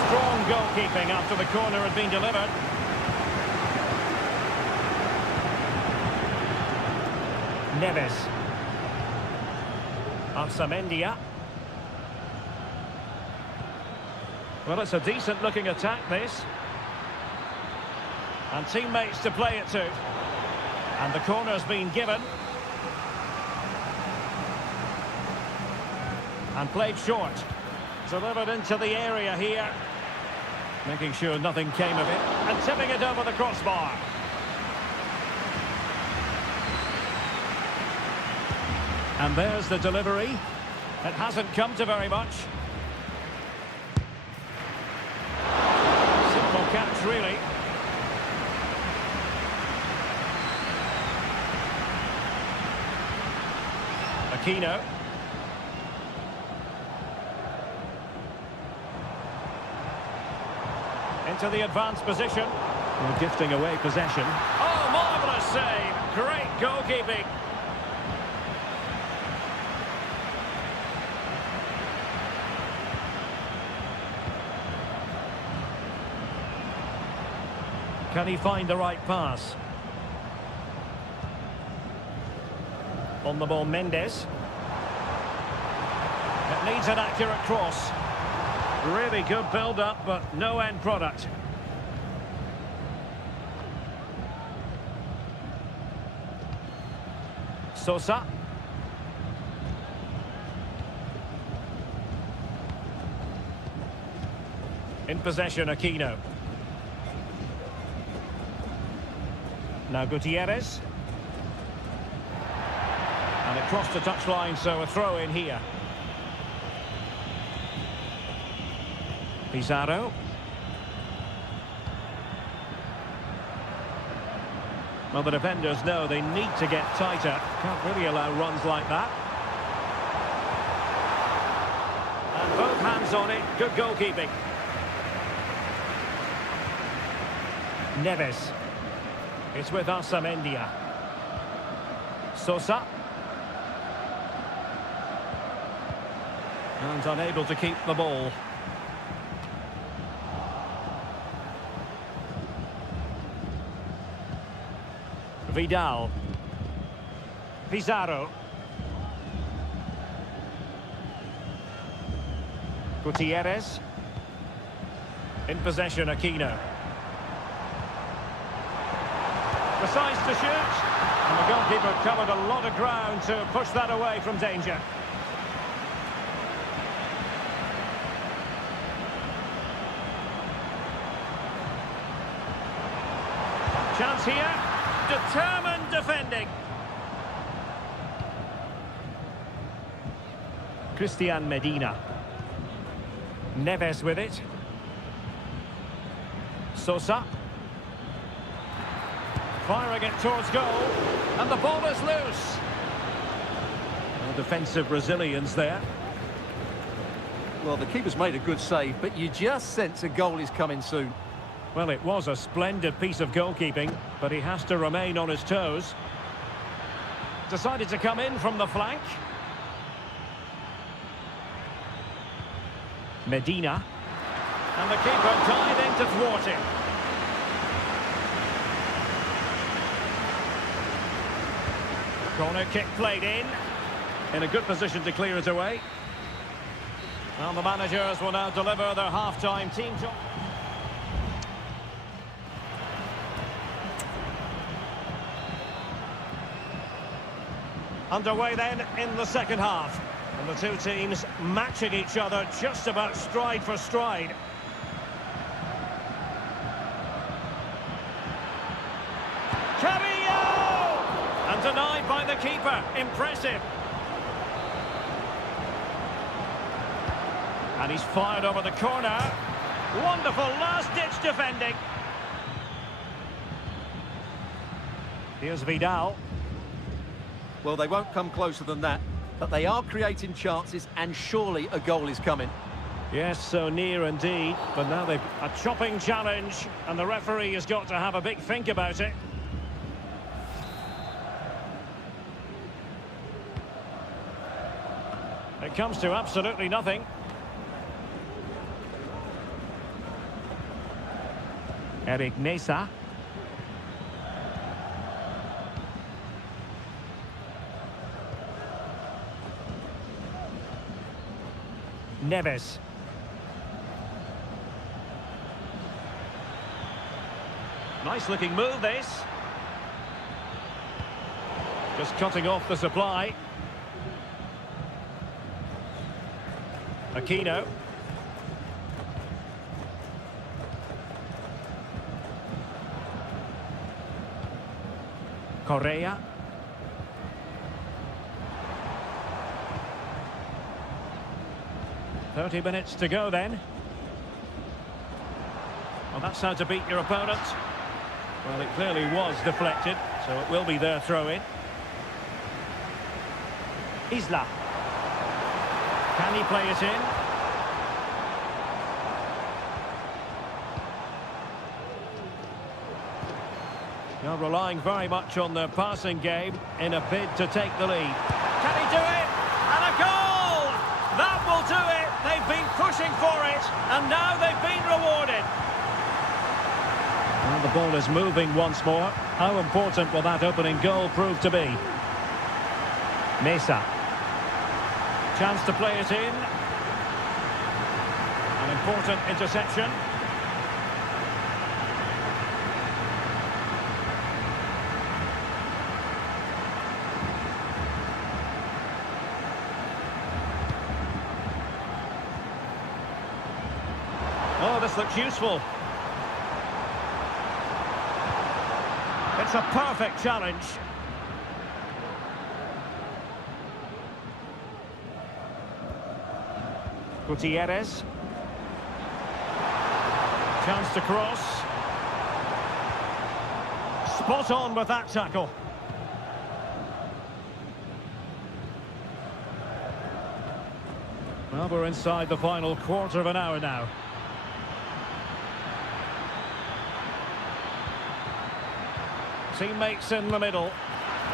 Strong goalkeeping after the corner had been delivered. Neves. Arsamendia. Well, it's a decent-looking attack, this. And teammates to play it to. And the corner's been given. And played short. Delivered into the area here. Making sure nothing came of it. And tipping it over the crossbar. And there's the delivery. It hasn't come to very much. Simple catch, really. Aquino. Into the advanced position. We're gifting away possession. Oh, marvellous save. Great goalkeeping. Can he find the right pass? On the ball, Mendes. It needs an accurate cross. Really good build-up, but no end product. Sosa. In possession, Aquino. Now Gutierrez. And it crossed the touchline, so a throw in here. Pizarro. Well, the defenders know they need to get tighter. Can't really allow runs like that. And both hands on it. Good goalkeeping. Neves. It's with Arsamendia. Sosa. And unable to keep the ball. Vidal. Pizarro. Gutierrez. In possession, Aquino. Decides to shoot. And the goalkeeper covered a lot of ground to push that away from danger. Chance here. Determined defending. Christian Medina. Neves with it. Sosa. Firing it towards goal. And the ball is loose. Well, defensive resilience there. Well, the keeper's made a good save, but you just sense a goal is coming soon. Well, it was a splendid piece of goalkeeping, but he has to remain on his toes. Decided to come in from the flank. Medina. And the keeper dived in to thwart him. Corner kick played in a good position to clear it away. Well, the managers will now deliver their half-time team talk. Underway then in the second half. And the two teams matching each other just about stride for stride. denied by the keeper. Impressive. And he's fired over the corner. Wonderful last-ditch defending. Here's Vidal. Well, they won't come closer than that, but they are creating chances, and surely a goal is coming. Yes, so near indeed, but now they've a chopping challenge, and the referee has got to have a big think about it. It comes to absolutely nothing. Eric Nesa. Neves. Nice looking move this. Just cutting off the supply. Aquino. Correa. "30 minutes to go then." Well, that's how to beat your opponent. Well, it clearly was deflected, so it will be their throw-in. Isla. Can he play it in? They're relying very much on their passing game in a bid to take the lead. Can he do it? And a goal! That will do it! They've been pushing for it, and now they've been rewarded. Well, the ball is moving once more. How important will that opening goal prove to be? Mesa. Chance to play it in. An important interception. Oh, this looks useful. It's a perfect challenge. Gutierrez. Chance to cross. Spot on with that tackle. Well, we're inside the final quarter of an hour now. Teammates in the middle.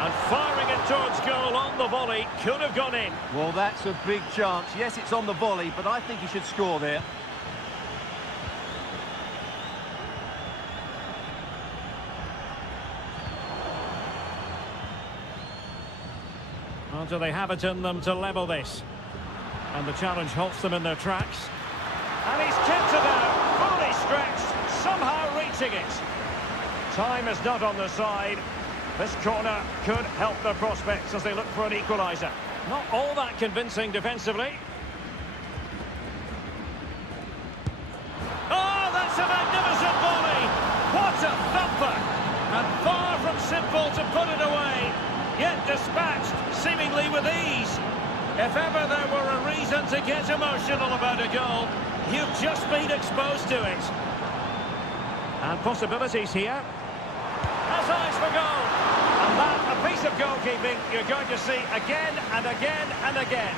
And firing it towards goal on the volley. Could have gone in. Well, that's a big chance. Yes, it's on the volley, but I think he should score there. Well, do they have it in them to level this? And the challenge halts them in their tracks. And he's tipped it out. Fully stretched. Somehow reaching it. Time is not on their side. This corner could help their prospects as they look for an equaliser. Not all that convincing defensively. Oh, that's a magnificent volley! What a thumper! And far from simple to put it away, yet dispatched seemingly with ease. If ever there were a reason to get emotional about a goal, you've just been exposed to it. And possibilities here. Has eyes for goal. And that, a piece of goalkeeping you're going to see again and again and again.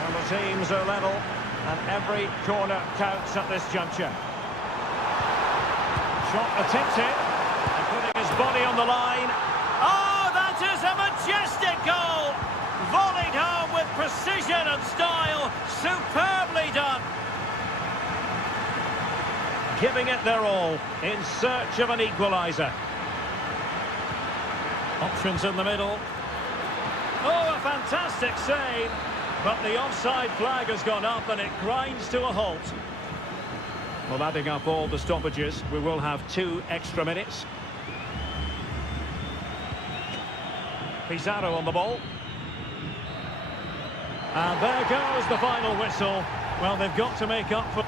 Well, the teams are level, and every corner counts at this juncture. Shot attempted, and putting his body on the line. Oh, that is a majestic goal! Volleyed home with precision and style. Superbly done. Giving it their all, in search of an equaliser. Options in the middle. Oh, a fantastic save. But the offside flag has gone up and it grinds to a halt. Well, adding up all the stoppages, we will have 2 extra minutes. Pizarro on the ball. And there goes the final whistle. Well, they've got to make up for...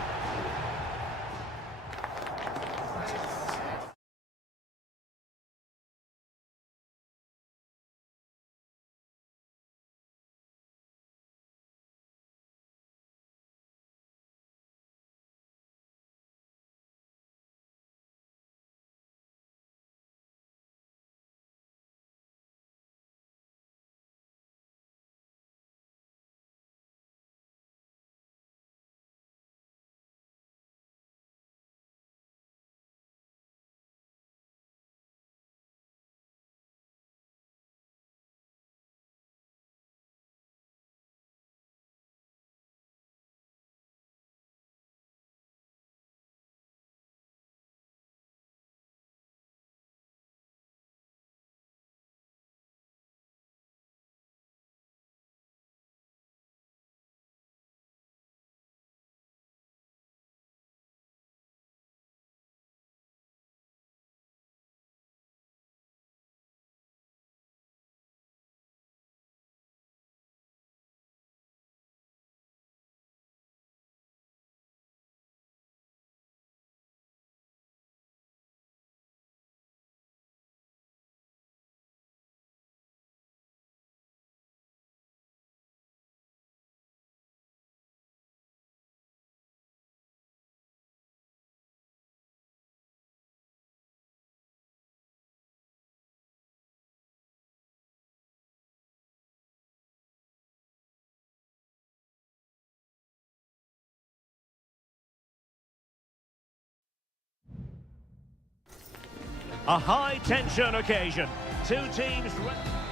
A high-tension occasion. Two teams...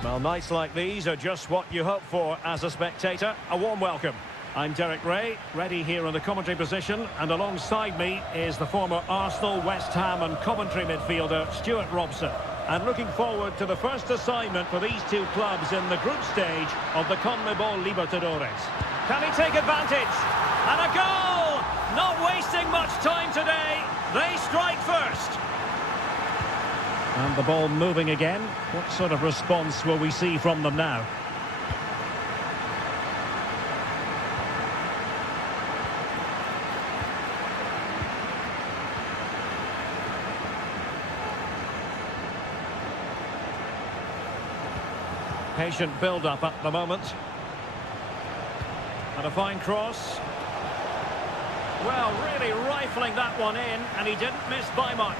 Well, nights like these are just what you hope for as a spectator. A warm welcome. I'm Derek Ray, ready here in the commentary position, and alongside me is the former Arsenal, West Ham and Coventry midfielder Stuart Robson. And looking forward to the first assignment for these two clubs in the group stage of the CONMEBOL Libertadores. Can he take advantage? And a goal! Not wasting much time today. They strike first. And the ball moving again. What sort of response will we see from them now? Patient build-up at the moment. And a fine cross. Well, really rifling that one in, and he didn't miss by much.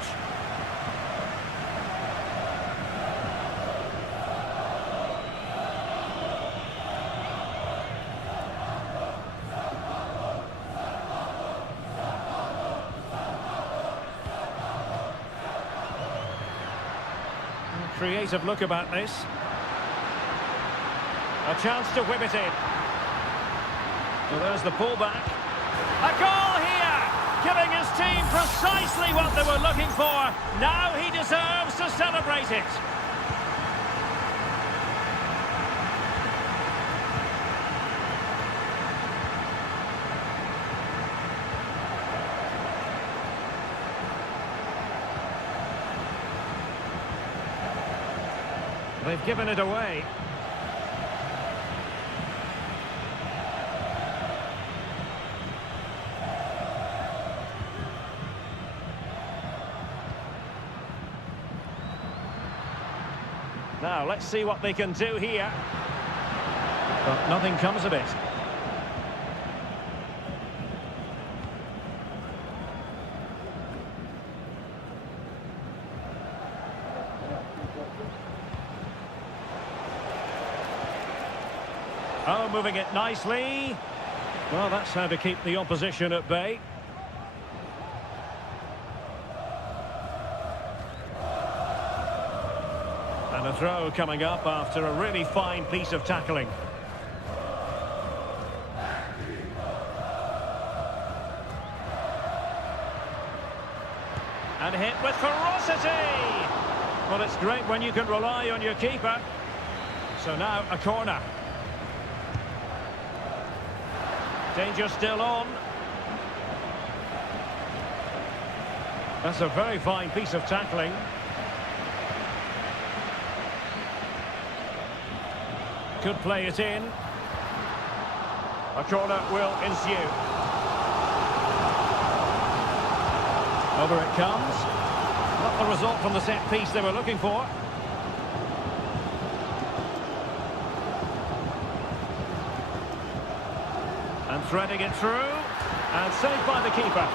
Creative look about this. A chance to whip it in. So there's the pullback. A goal here! Giving his team precisely what they were looking for. Now he deserves to celebrate it. They've given it away. Now, let's see what they can do here. But nothing comes of it. Oh, moving it nicely. Well, that's how to keep the opposition at bay. And a throw coming up after a really fine piece of tackling. And hit with ferocity! Well, it's great when you can rely on your keeper. So now a corner. Danger still on. That's a very fine piece of tackling. Could play it in. A corner will ensue. Over it comes. Not the result from the set piece they were looking for. And threading it through. And saved by the keeper.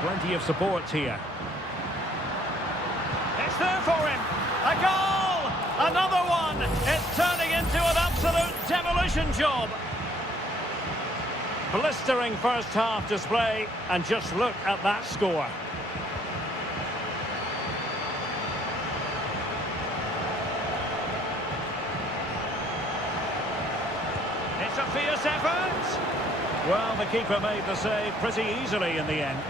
Plenty of support here. It's there for him. A goal! Another one! It's turning into an absolute demolition job. Blistering first half display, and just look at that score. It's a fierce effort. Well, the keeper made the save pretty easily in the end.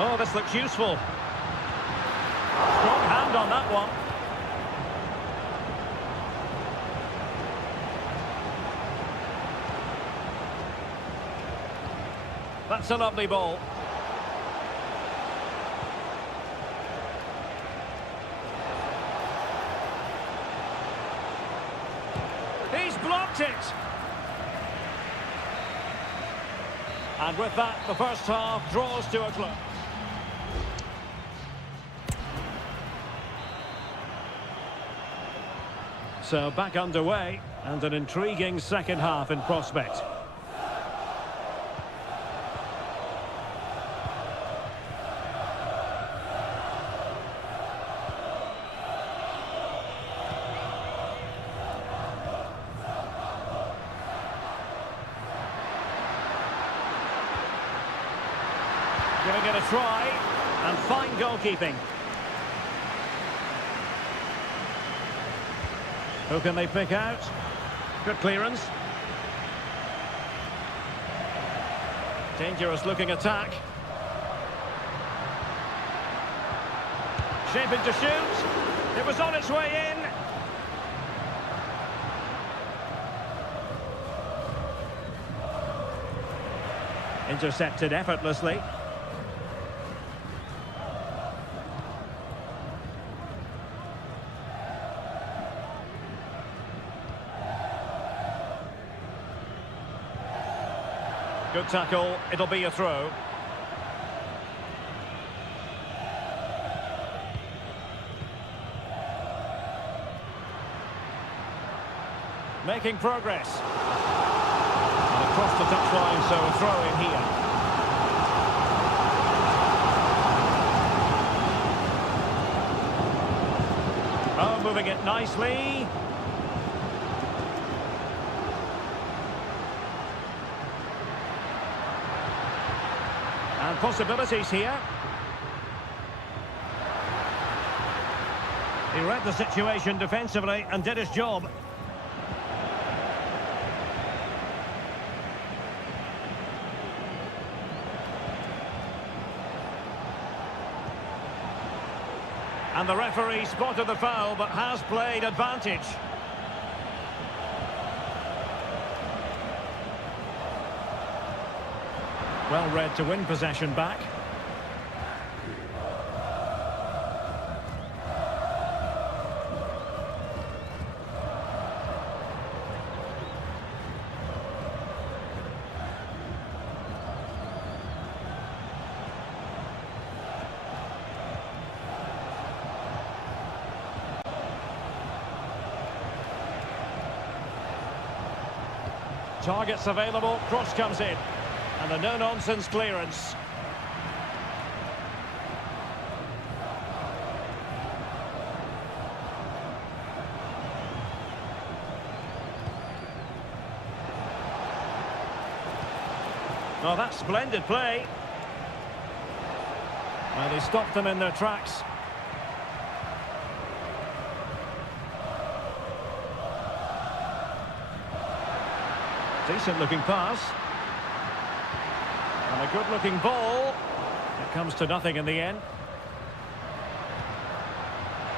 Oh, this looks useful. Strong hand on that one. That's a lovely ball. He's blocked it. And with that, the first half draws to a close. So back underway, and an intriguing second half in prospect. Giving it a try, and fine goalkeeping. Who can they pick out? Good clearance. Dangerous looking attack. Shaping to shoot. It was on its way in. Intercepted effortlessly. Good tackle, it'll be a throw. Making progress. And across the touchline, so a throw in here. Oh, moving it nicely. And possibilities here. He read the situation defensively and did his job. And the referee spotted the foul, but has played advantage. Well read to win possession back. Targets available, cross comes in. And a no-nonsense clearance. Oh, that's splendid play. And he stopped them in their tracks. Decent looking pass. And a good-looking ball. It comes to nothing in the end.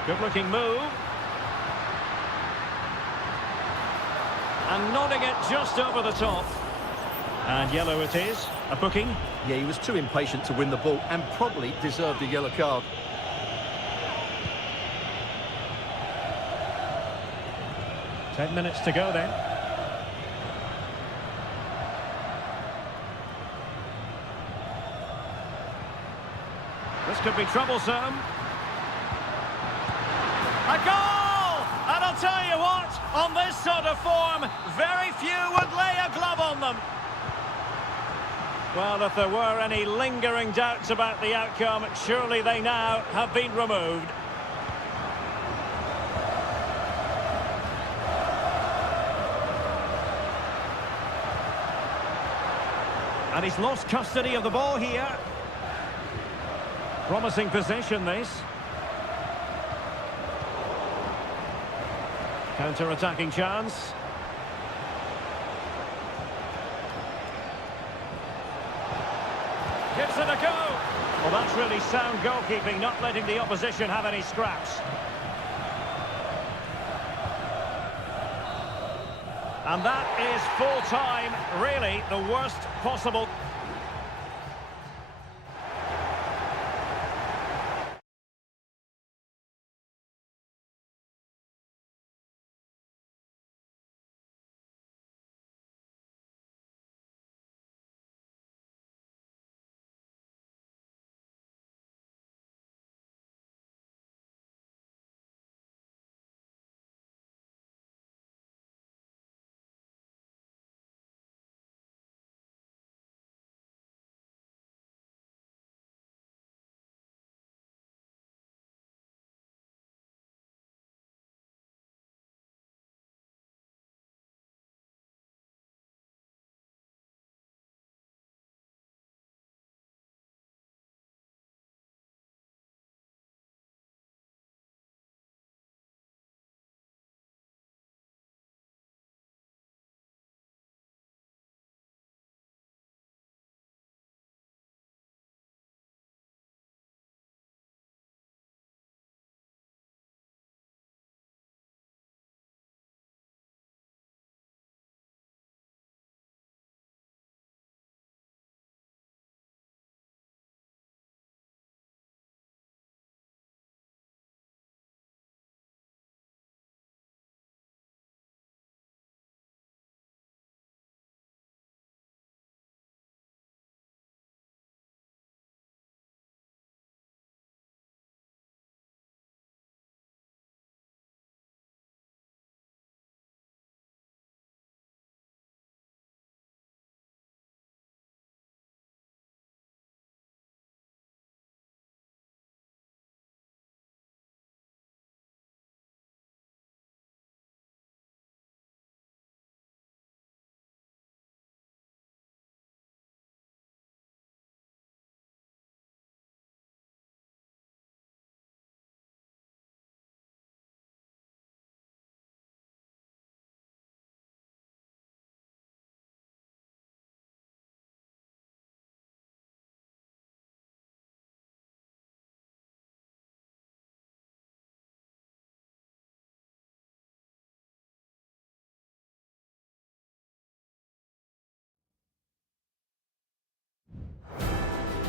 Good-looking move. And nodding it just over the top. And yellow it is. A booking. Yeah, he was too impatient to win the ball and probably deserved a yellow card. Ten minutes to go then. This could be troublesome. A goal! And I'll tell you what, on this sort of form, very few would lay a glove on them. Well, if there were any lingering doubts about the outcome, surely they now have been removed. And he's lost custody of the ball here. Promising possession, this. Counter-attacking chance. Gives it a go. Well, that's really sound goalkeeping, not letting the opposition have any scraps. And that is full-time, really the worst possible...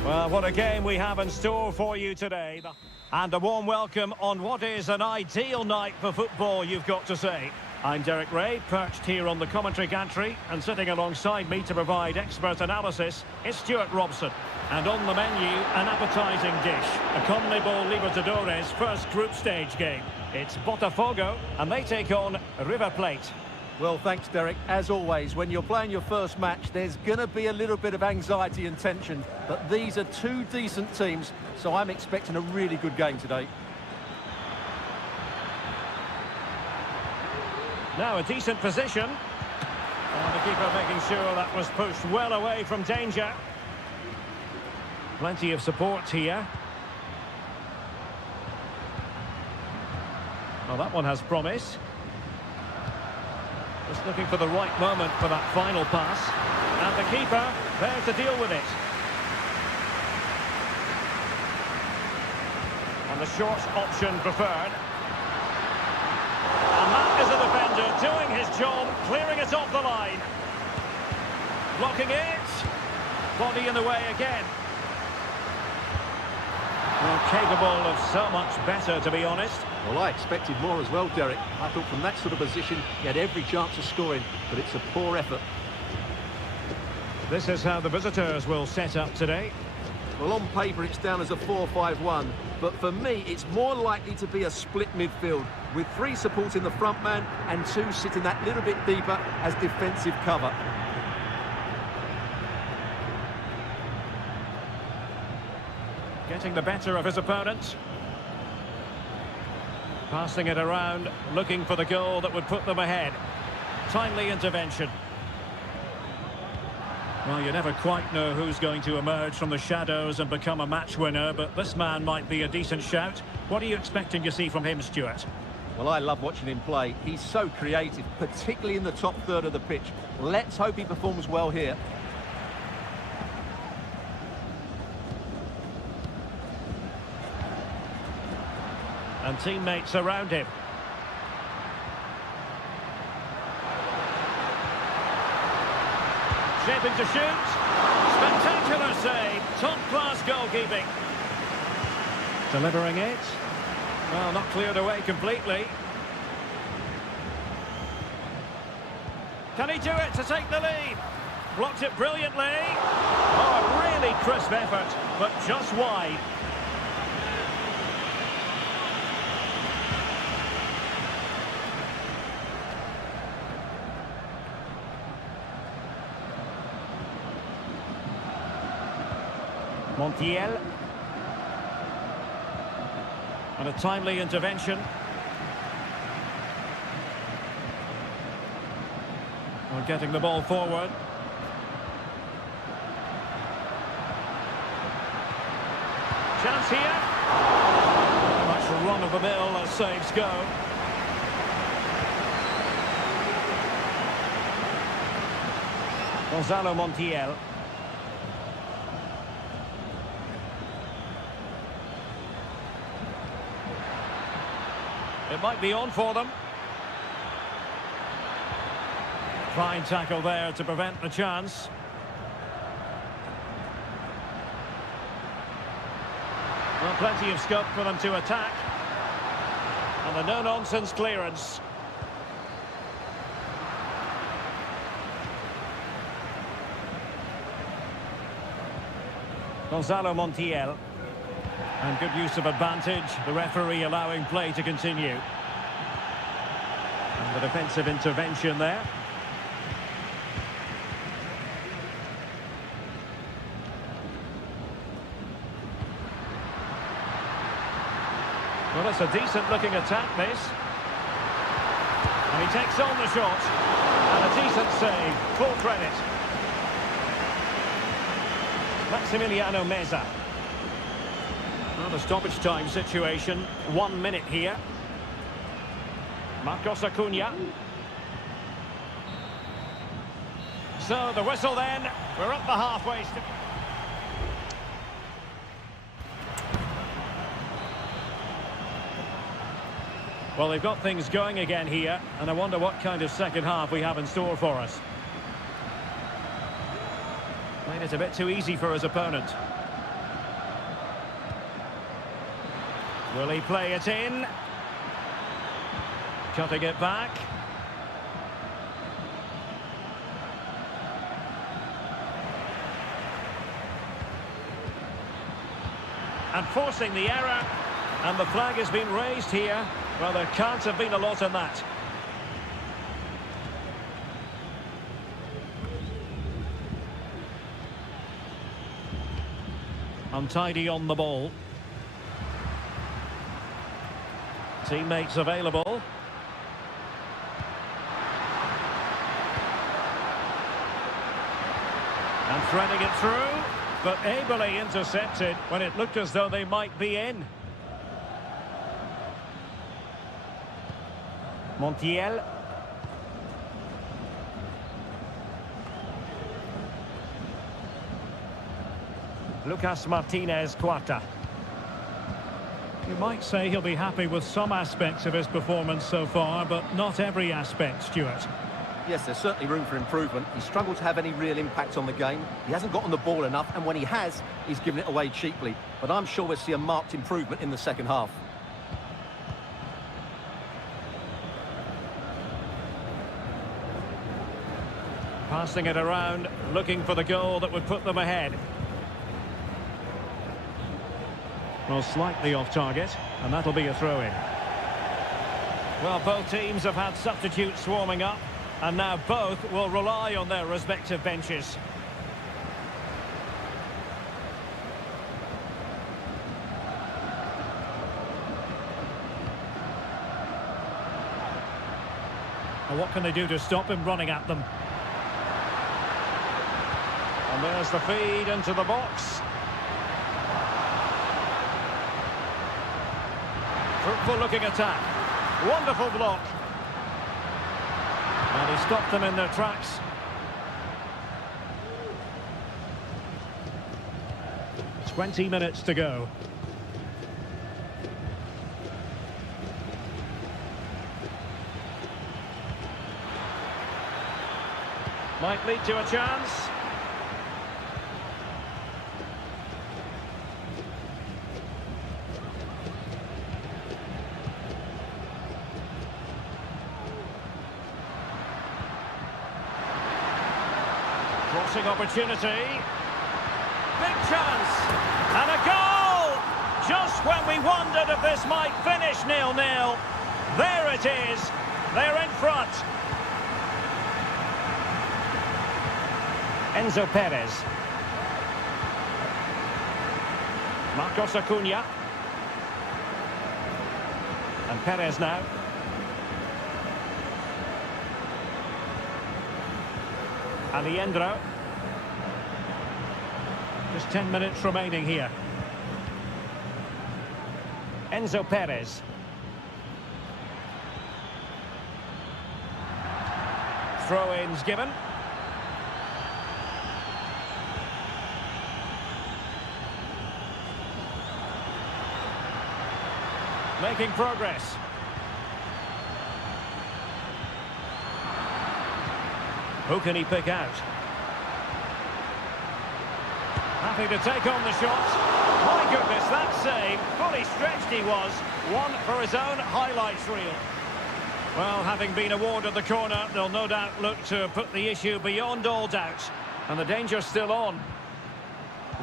Well, what a game we have in store for you today. And a warm welcome on what is an ideal night for football, you've got to say. I'm Derek Ray, perched here on the commentary gantry, and sitting alongside me to provide expert analysis is Stuart Robson. And on the menu, an appetising dish, a CONMEBOL Libertadores first group stage game. It's Botafogo, and they take on River Plate. Well, thanks, Derek. As always, when you're playing your first match, there's going to be a little bit of anxiety and tension. But these are two decent teams, so I'm expecting a really good game today. Now a decent position. And the keeper making sure that was pushed well away from danger. Plenty of support here. Well, that one has promise. Just looking for the right moment for that final pass. And the keeper there to deal with it. And the short option preferred. And that is a defender doing his job, clearing it off the line. Blocking it. Body in the way again. Well, capable of so much better, to be honest. Well, I expected more as well, Derek. I thought from that sort of position, he had every chance of scoring, but it's a poor effort. This is how the visitors will set up today. Well, on paper, it's down as a 4-5-1, but for me, it's more likely to be a split midfield, with three supporting the front man and two sitting that little bit deeper as defensive cover. Getting the better of his opponent. Passing it around, looking for the goal that would put them ahead. Timely intervention. Well, you never quite know who's going to emerge from the shadows and become a match winner, but this man might be a decent shout. What are you expecting to see from him, Stuart? Well, I love watching him play. He's so creative, particularly in the top third of the pitch. Let's hope he performs well here. And teammates around him. Shaping to shoot. Spectacular save. Top-class goalkeeping. Delivering it. Well, not cleared away completely. Can he do it to take the lead? Blocked it brilliantly. Oh, a really crisp effort, but just wide. Montiel. And a timely intervention. We're getting the ball forward. Chance here. Very much run-of-the-mill as saves go. Gonzalo Montiel. It might be on for them. Fine tackle there to prevent the chance. Well, plenty of scope for them to attack. And a no-nonsense clearance. Gonzalo Montiel. And good use of advantage, the referee allowing play to continue. And the defensive intervention there. Well, it's a decent-looking attack, this. And he takes on the shot. And a decent save, full credit. Maximiliano Meza. Well, the stoppage time situation, 1 minute here. Marcos Acuna. So the whistle then, we're up the halfway. Well, they've got things going again here, and I wonder what kind of second half we have in store for us. Made it a bit too easy for his opponent. Will he play it in? Cutting it back. And forcing the error. And the flag has been raised here. Well, there can't have been a lot in that. Untidy on the ball. Teammates available. And threading it through, but ably intercepted when it looked as though they might be in. Montiel. Lucas Martinez Cuarta. You might say he'll be happy with some aspects of his performance so far, but not every aspect, Stuart. Yes, there's certainly room for improvement. He's struggled to have any real impact on the game. He hasn't got on the ball enough, and when he has, he's given it away cheaply. But I'm sure we'll see a marked improvement in the second half. Passing it around, looking for the goal that would put them ahead. Well, slightly off target, and that'll be a throw-in. Well, both teams have had substitutes swarming up, and now both will rely on their respective benches. Well, what can they do to stop him running at them? And there's the feed into the box. Fruitful looking attack. Wonderful block. And he stopped them in their tracks. "20 minutes to go. Might lead to a chance. Crossing opportunity. Big chance. And a goal! Just when we wondered if this might finish 0-0. There it is. They're in front. Enzo Perez. Marcos Acuna. And Perez now. Aliendro. Just 10 minutes remaining here. Enzo Perez. Throw-ins given. Making progress. Who can he pick out? Happy to take on the shot. My goodness, that save. Fully stretched he was. One for his own highlights reel. Well, having been awarded the corner, they'll no doubt look to put the issue beyond all doubt. And the danger's still on.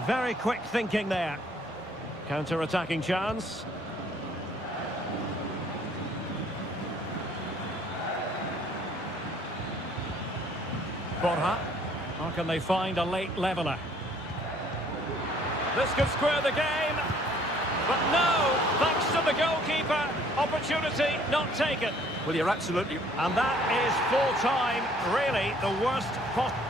Very quick thinking there. Counter-attacking chance. Borja. How can they find a late leveller? This could square the game. But no, thanks to the goalkeeper. Opportunity not taken. Well, you're absolutely... And that is full time. Really, the worst possible.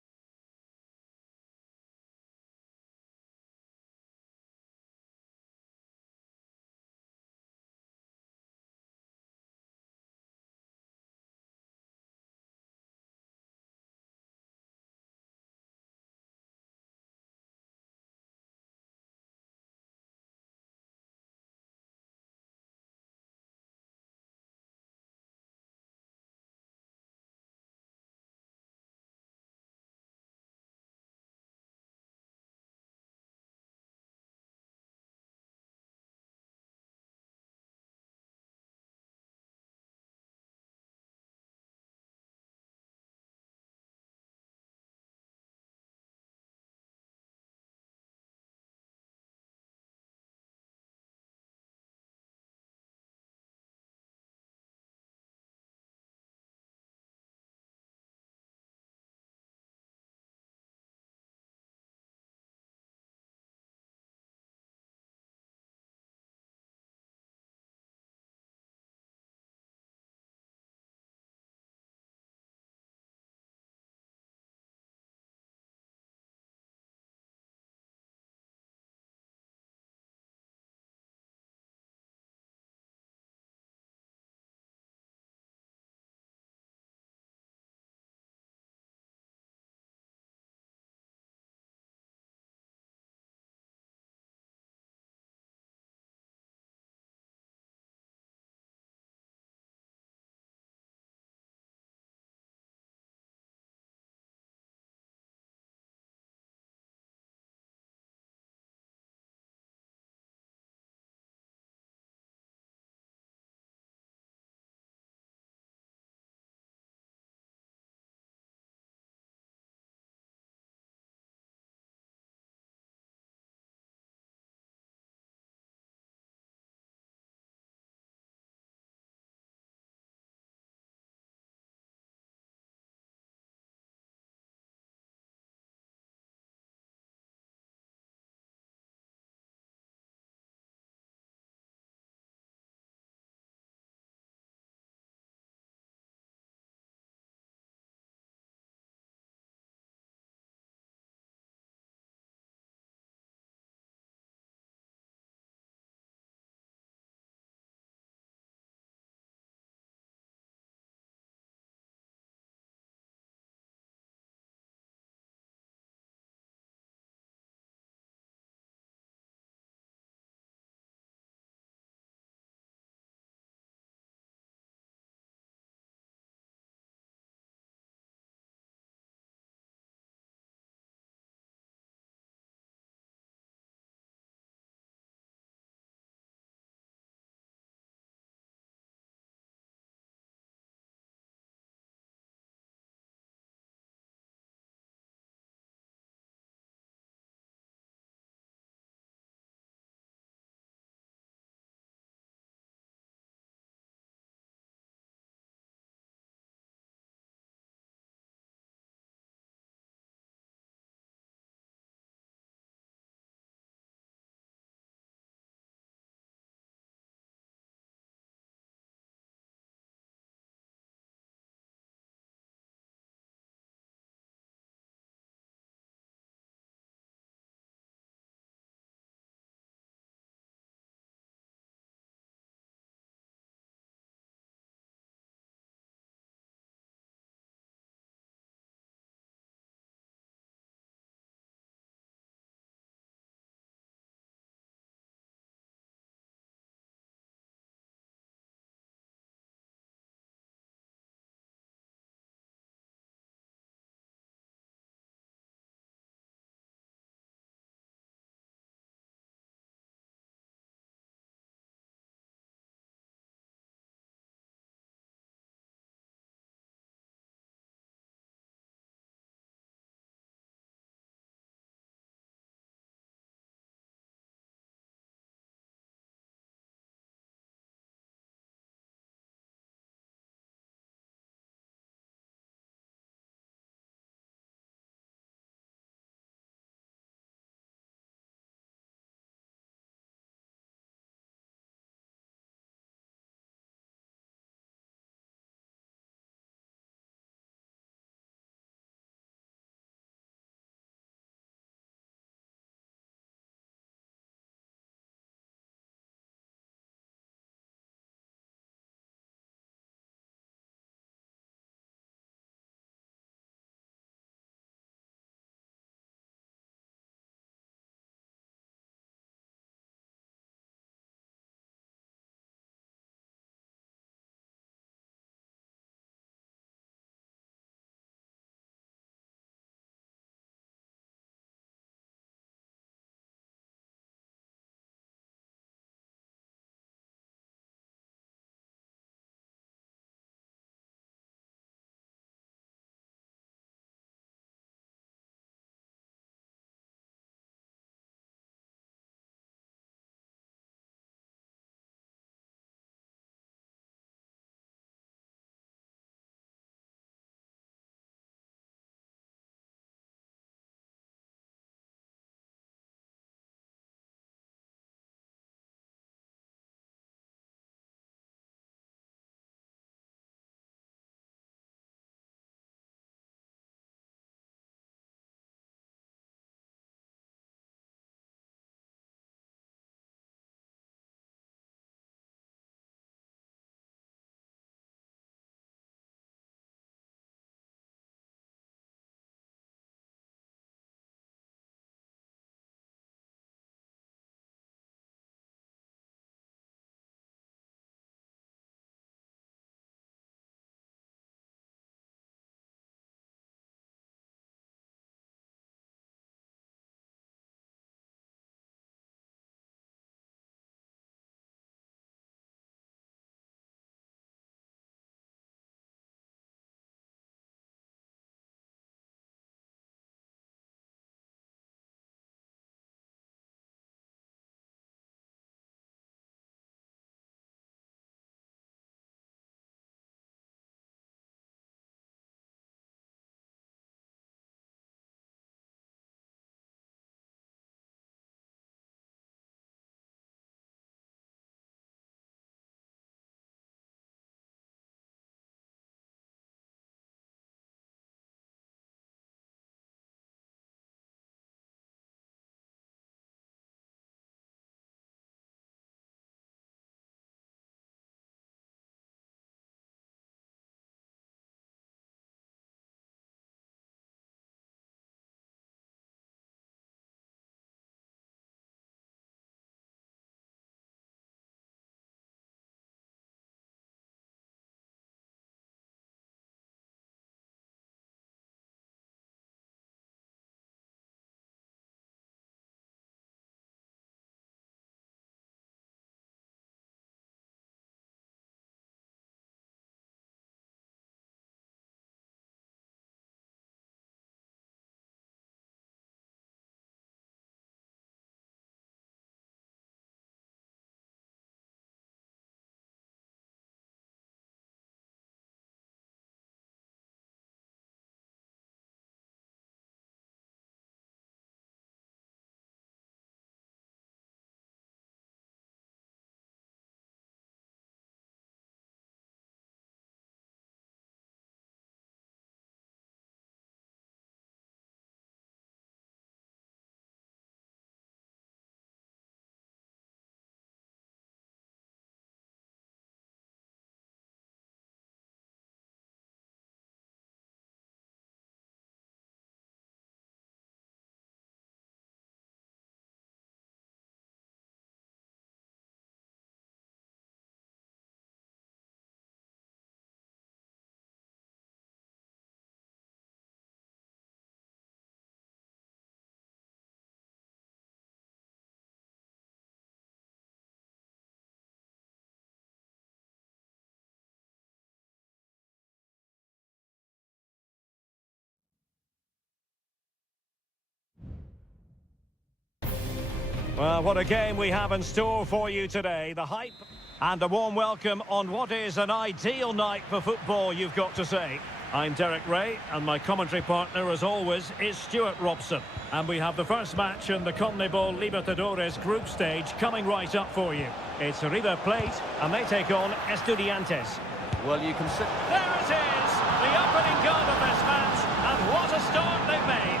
Well, what a game we have in store for you today. The hype and a warm welcome on what is an ideal night for football, you've got to say. I'm Derek Ray, and my commentary partner, as always, is Stuart Robson. And we have the first match in the CONMEBOL Libertadores group stage coming right up for you. It's River Plate, and they take on Estudiantes. Well, you can see... There it is! The opening goal of this match, and what a start they've made!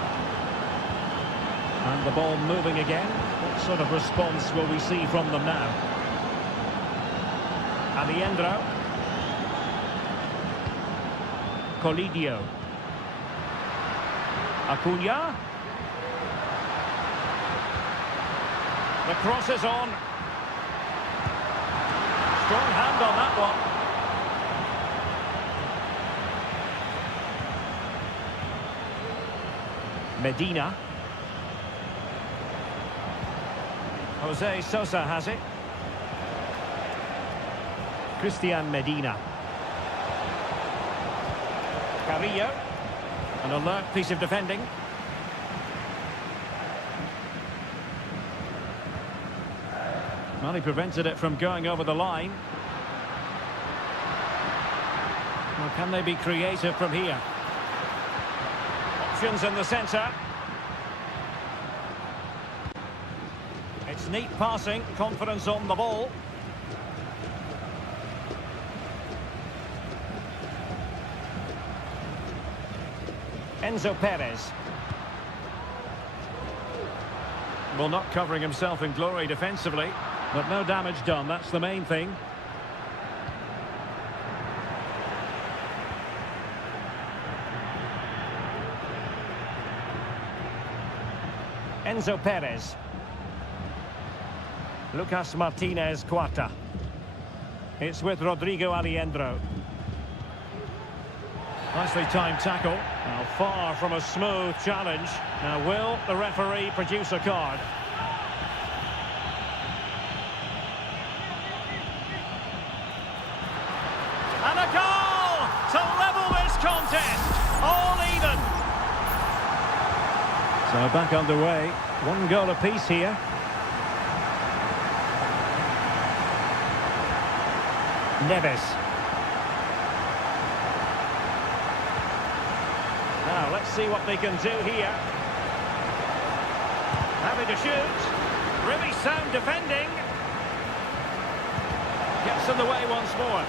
And the ball moving again. What sort of response will we see from them now? Aliendro. Colidio. Acuna. The cross is on. Strong hand on that one. Medina. Jose Sosa has it. Christian Medina. Carrillo. An alert piece of defending. Well, he prevented it from going over the line. Well, can they be creative from here? Options in the centre. It's neat passing, confidence on the ball. Enzo Perez. Well, not covering himself in glory defensively, but no damage done, that's the main thing. Enzo Perez. Lucas Martinez Cuarta. It's with Rodrigo Aliendro. Nicely timed tackle. Now far from a smooth challenge. Now will the referee produce a card? And a goal to level this contest. All even. So back underway. One goal apiece here. Neves. Now, let's see what they can do here. Happy to shoot. Really sound defending. Gets in the way once more.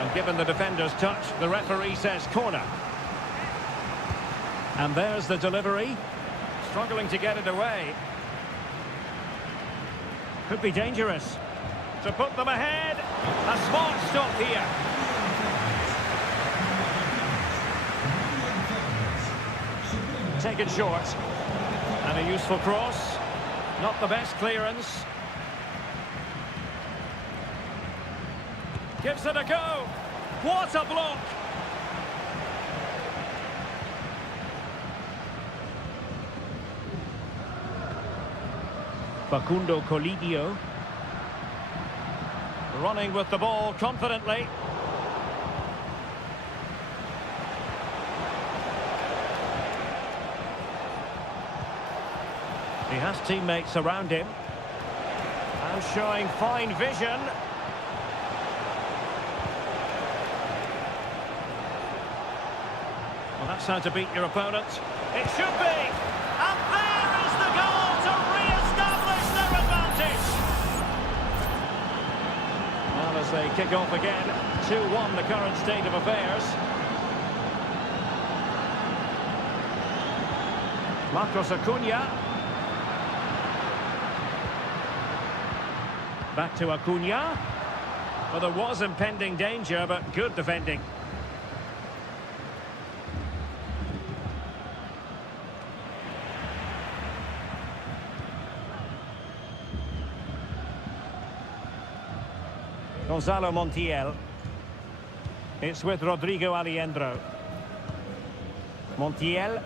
And given the defender's touch, the referee says corner. And there's the delivery. Struggling to get it away. Could be dangerous. To put them ahead. A smart stop here. Taken short. And a useful cross. Not the best clearance. Gives it a go. What a block. Facundo Colidio. Running with the ball confidently. He has teammates around him. And showing fine vision. Well, that's how to beat your opponent. It should be. And there is the goal to re-establish their advantage. Well, as they kick off again, 2-1 the current state of affairs. Marcos Acuna. Back to Acuna. Well, there was impending danger, but good defending. Gonzalo Montiel. It's with Rodrigo Aliendro. Montiel.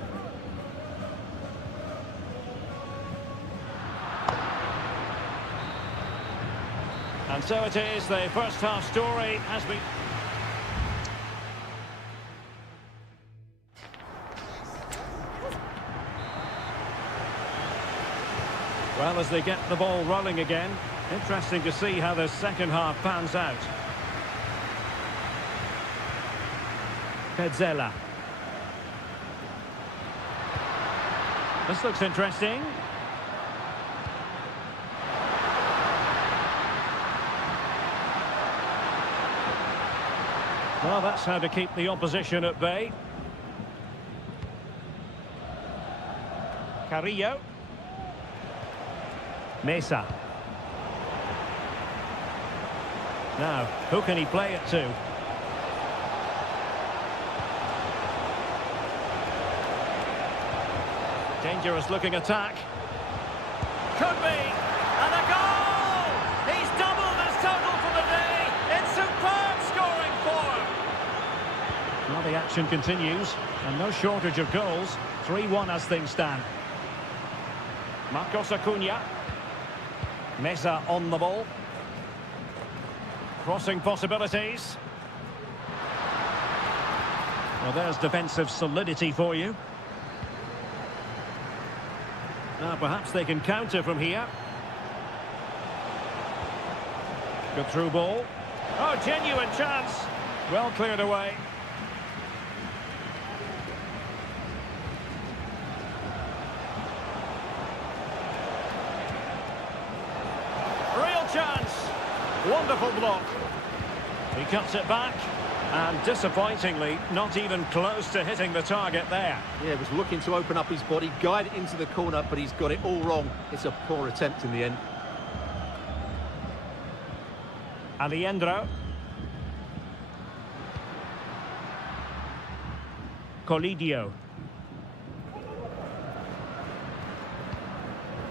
And so it is, the first half story has been... Well, as they get the ball rolling again, interesting to see how the second half pans out. Petzela. This looks interesting. Well, that's how to keep the opposition at bay. Carrillo. Mesa. Now, who can he play it to? Dangerous looking attack. Could be. And a goal! He's doubled his total for the day. It's superb scoring form. Well, the action continues. And no shortage of goals. 3-1 as things stand. Marcos Acuna. Mesa on the ball. Crossing possibilities. Well, there's defensive solidity for you. Now, perhaps they can counter from here. Good through ball. Oh, genuine chance. Well cleared away. Real chance. Wonderful block. He cuts it back. And disappointingly, not even close to hitting the target there. Yeah, he was looking to open up his body, guide it into the corner, but he's got it all wrong. It's a poor attempt in the end. Alejandro. Colidio.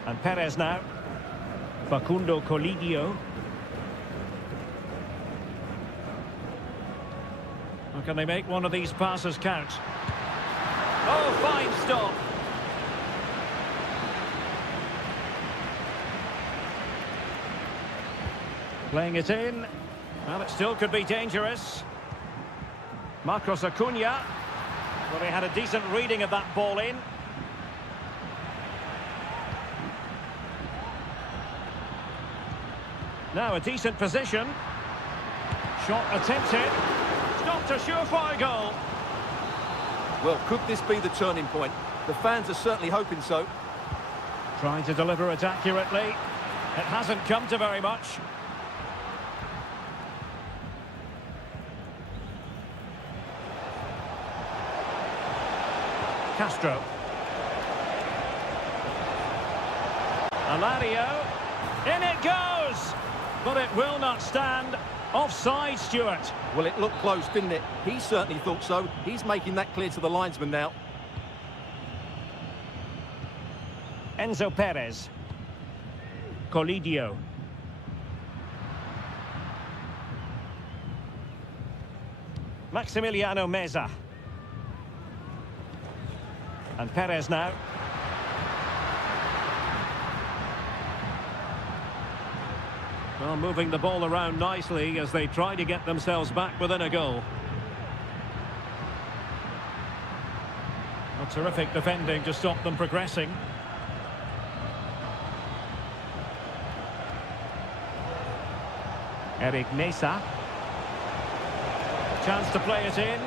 And Perez now. Facundo Colidio. Or can they make one of these passes count? Oh, fine stop. Playing it in. Well, it still could be dangerous. Marcos Acuna. Well, he had a decent reading of that ball in. Now a decent position. Shot attempted. Stopped a surefire goal. Well, could this be the turning point? The fans are certainly hoping so. Trying to deliver it accurately. It hasn't come to very much. Castro. Alario. In it goes! But it will not stand. Offside, Stuart. Well, it looked close, didn't it? He certainly thought so. He's making that clear to the linesman now. Enzo Perez. Colidio. Maximiliano Meza. And Perez now. Well, moving the ball around nicely as they try to get themselves back within a goal. A terrific defending to stop them progressing. Eric Mesa. Chance to play it in.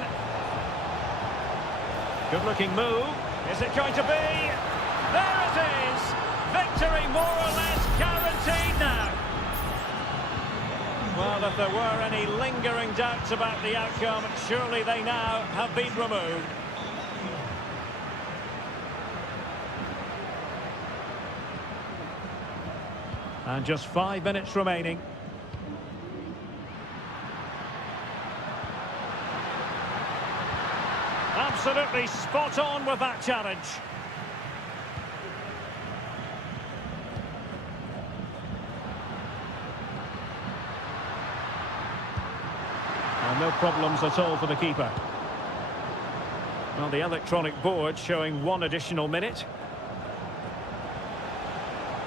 Good looking move. Is it going to be? There it is! Victory more or less guaranteed now. Well, if there were any lingering doubts about the outcome, surely they now have been removed. And just 5 minutes remaining. Absolutely spot on with that challenge. And no problems at all for the keeper. Well, the electronic board showing 1 additional minute.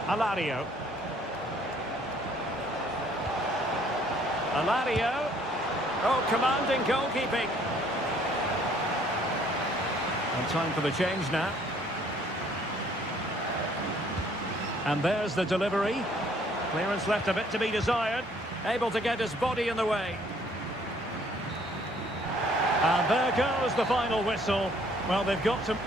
Alario. Alario. Oh, commanding goalkeeping. And time for the change now. And there's the delivery. Clearance left a bit to be desired. Able to get his body in the way. And there goes the final whistle. Well, they've got to...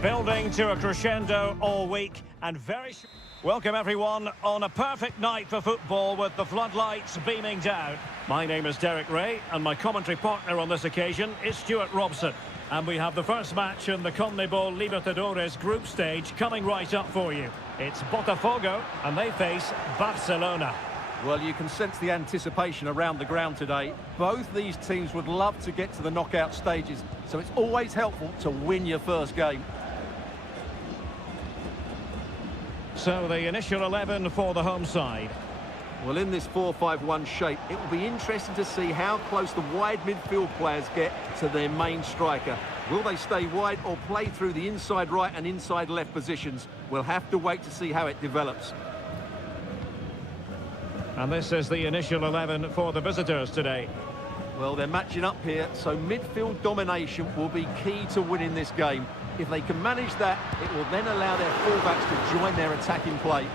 Building to a crescendo all week and very... Welcome everyone on a perfect night for football with the floodlights beaming down. My name is Derek Ray and my commentary partner on this occasion is Stuart Robson. And we have the first match in the CONMEBOL Libertadores group stage coming right up for you. It's Botafogo and they face Barcelona. Well, you can sense the anticipation around the ground today. Both these teams would love to get to the knockout stages, so it's always helpful to win your first game. So the initial 11 for the home side. Well, in this 4-5-1 shape, it will be interesting to see how close the wide midfield players get to their main striker. Will they stay wide or play through the inside right and inside left positions? We'll have to wait to see how it develops. And this is the initial 11 for the visitors today. Well, they're matching up here, so midfield domination will be key to winning this game. If they can manage that, it will then allow their fullbacks to join their attacking play.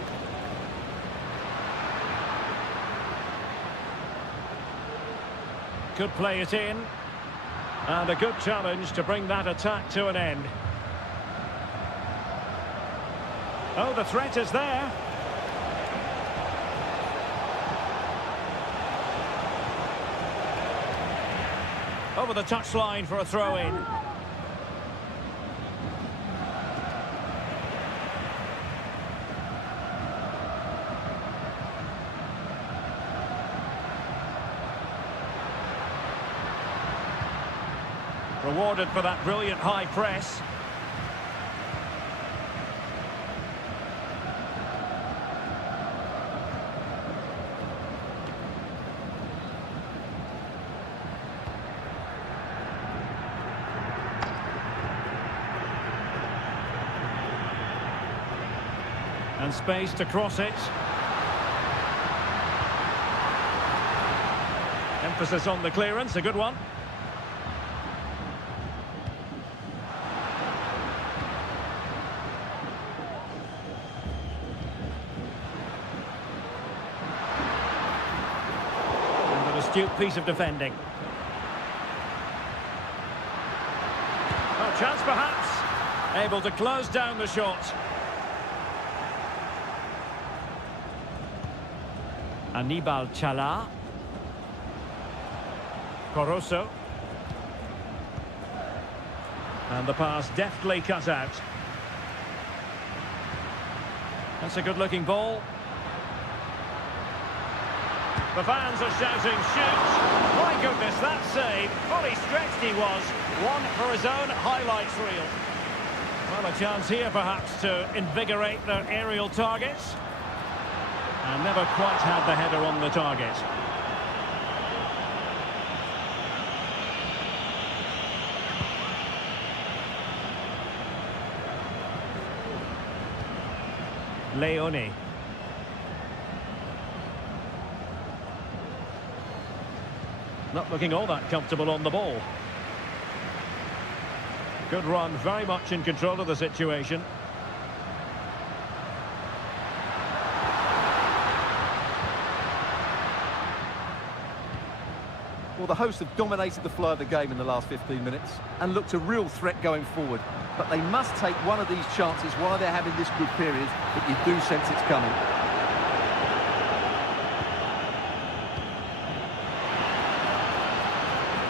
Could play it in. And a good challenge to bring that attack to an end. Oh, the threat is there. Over the touchline for a throw-in. Rewarded for that brilliant high press. And space to cross it. Emphasis on the clearance, a good one. And an astute piece of defending. Oh, chance perhaps. Able to close down the shot. Anibal Chala. Coroso. And the pass deftly cut out. That's a good-looking ball. The fans are shouting, shoot! My goodness, that save. Fully stretched he was. One for his own highlights reel. Well, a chance here perhaps to invigorate their aerial targets. And never quite had the header on the target. Leone. Not looking all that comfortable on the ball. Good run, very much in control of the situation. Well, the hosts have dominated the flow of the game in the last 15 minutes and looked a real threat going forward. But they must take one of these chances while they're having this good period, but you do sense it's coming.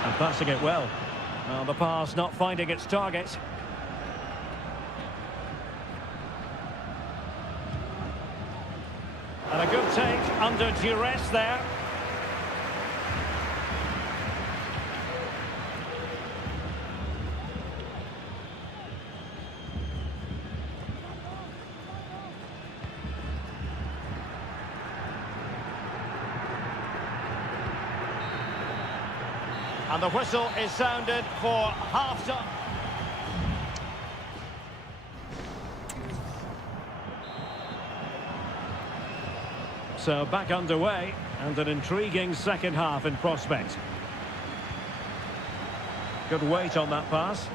And passing it well. Well, the pass not finding its target. And a good take under duress there. And the whistle is sounded for half-time. So back underway, and an intriguing second half in prospect. Good weight on that pass.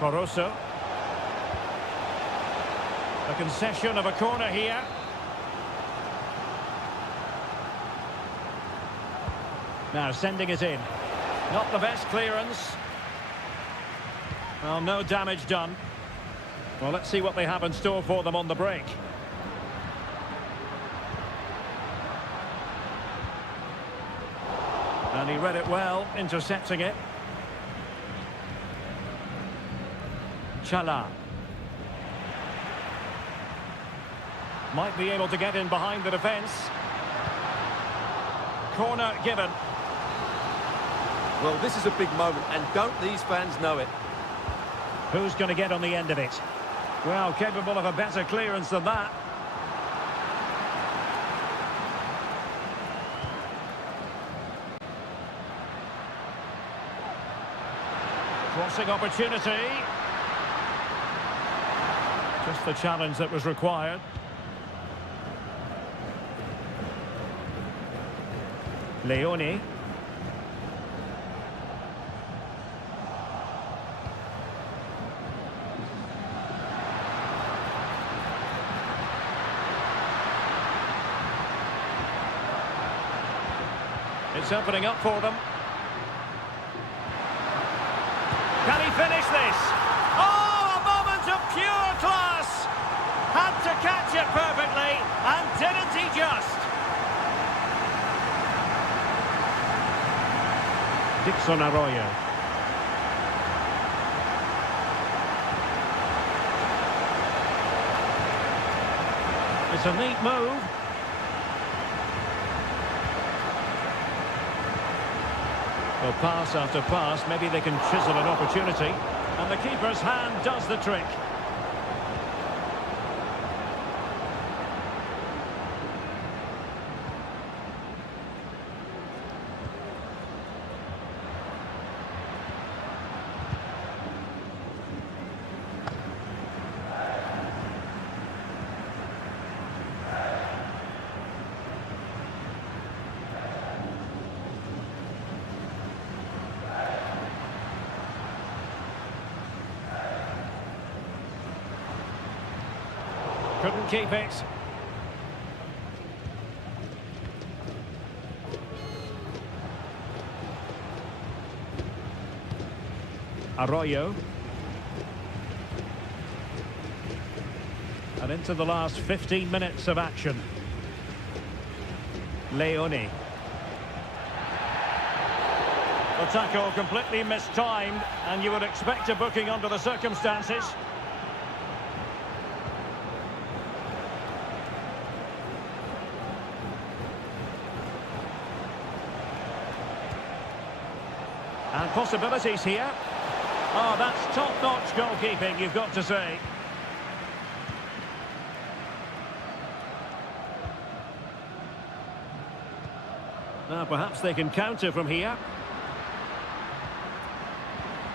Caruso. A concession of a corner here. Now sending it in. Not the best clearance. Well, no damage done. Well, let's see what they have in store for them on the break. And he read it well, intercepting it. Chala. Might be able to get in behind the defence. Corner given. Well, this is a big moment, and don't these fans know it? Who's going to get on the end of it? Well, capable of a better clearance than that. Crossing opportunity. Just the challenge that was required. Leone. It's opening up for them. Can he finish this? Oh, a moment of pure class! Had to catch it perfectly, and didn't he just? Dixon Arroyo. It's a neat move. Well, pass after pass, maybe they can chisel an opportunity. And the keeper's hand does the trick. Couldn't keep it. Arroyo. And into the last 15 minutes of action. Leone. The tackle completely mistimed, and you would expect a booking under the circumstances. And possibilities here. Oh, that's top-notch goalkeeping, you've got to say. Now, perhaps they can counter from here.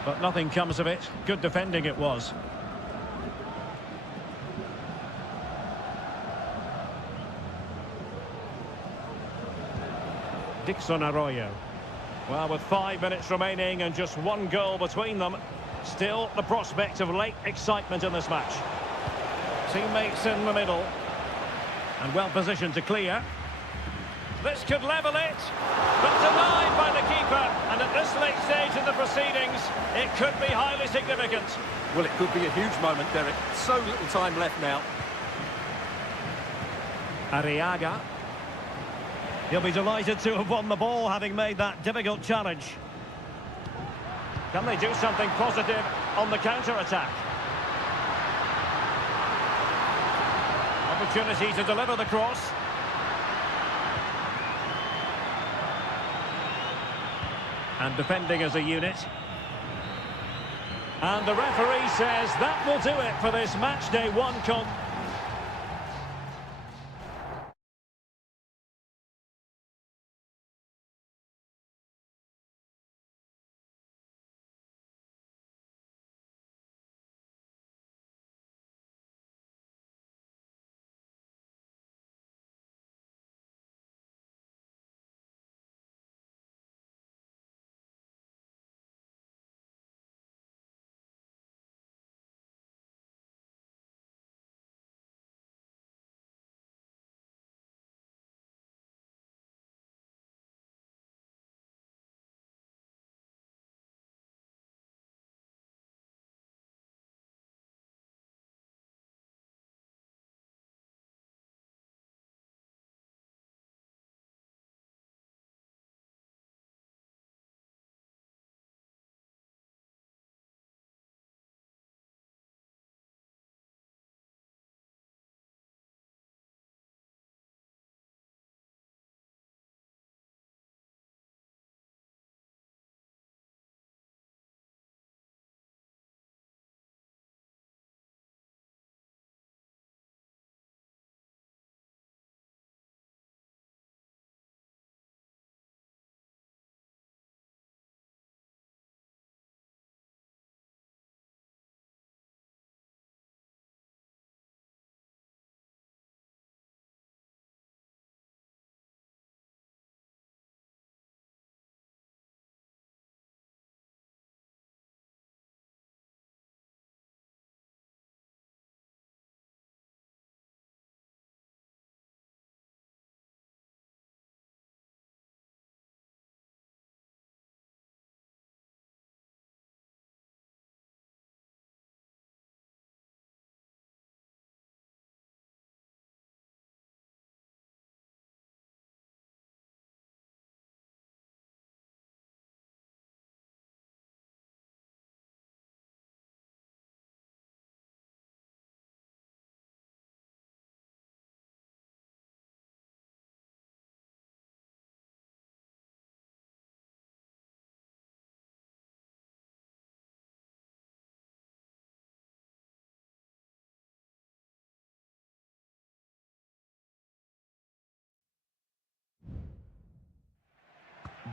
But nothing comes of it. Good defending it was. Dixon Arroyo. Well, with 5 minutes remaining and just one goal between them, still the prospect of late excitement in this match. Teammates in the middle. And well positioned to clear. This could level it, but denied by the keeper. And at this late stage in the proceedings, it could be highly significant. Well, it could be a huge moment, Derek. So little time left now. Arriaga. He'll be delighted to have won the ball, having made that difficult challenge. Can they do something positive on the counter-attack? Opportunity to deliver the cross. And defending as a unit. And the referee says that will do it for this match day one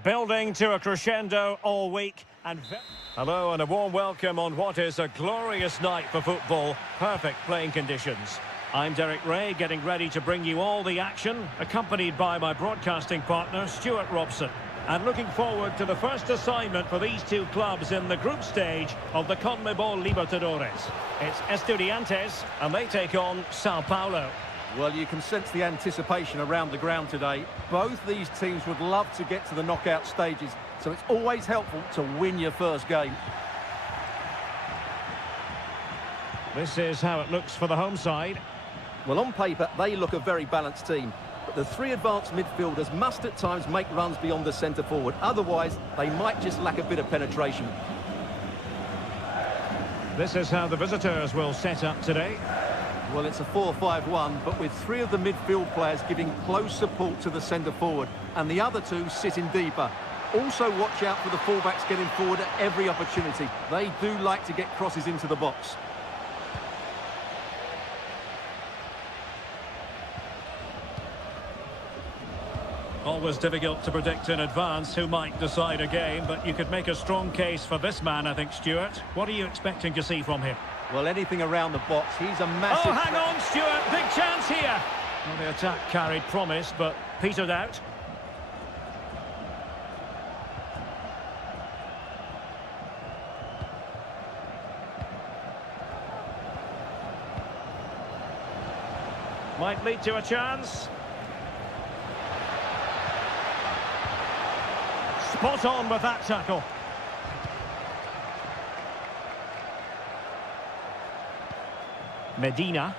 building to a crescendo all week. And hello and a warm welcome on what is a glorious night for football. Perfect playing conditions. I'm Derek Ray, getting ready to bring you all the action, accompanied by my broadcasting partner, Stuart Robson. And looking forward to the first assignment for these two clubs in the group stage of the CONMEBOL Libertadores. It's Estudiantes, and they take on Sao Paulo. Well, you can sense the anticipation around the ground today. Both these teams would love to get to the knockout stages, so it's always helpful to win your first game. This is how it looks for the home side. Well, on paper, they look a very balanced team. But the three advanced midfielders must at times make runs beyond the centre forward. Otherwise, they might just lack a bit of penetration. This is how the visitors will set up today. Well, it's a 4-5-1, but with three of the midfield players giving close support to the centre forward, and the other two sitting deeper. Also watch out for the fullbacks getting forward at every opportunity. They do like to get crosses into the box. Always difficult to predict in advance who might decide a game, but you could make a strong case for this man, I think, Stuart. What are you expecting to see from him? Well, anything around the box. He's a massive... Oh, hang on, Stuart. Big chance here. Well, the attack carried promise, but petered out. Might lead to a chance. Spot on with that tackle. Medina.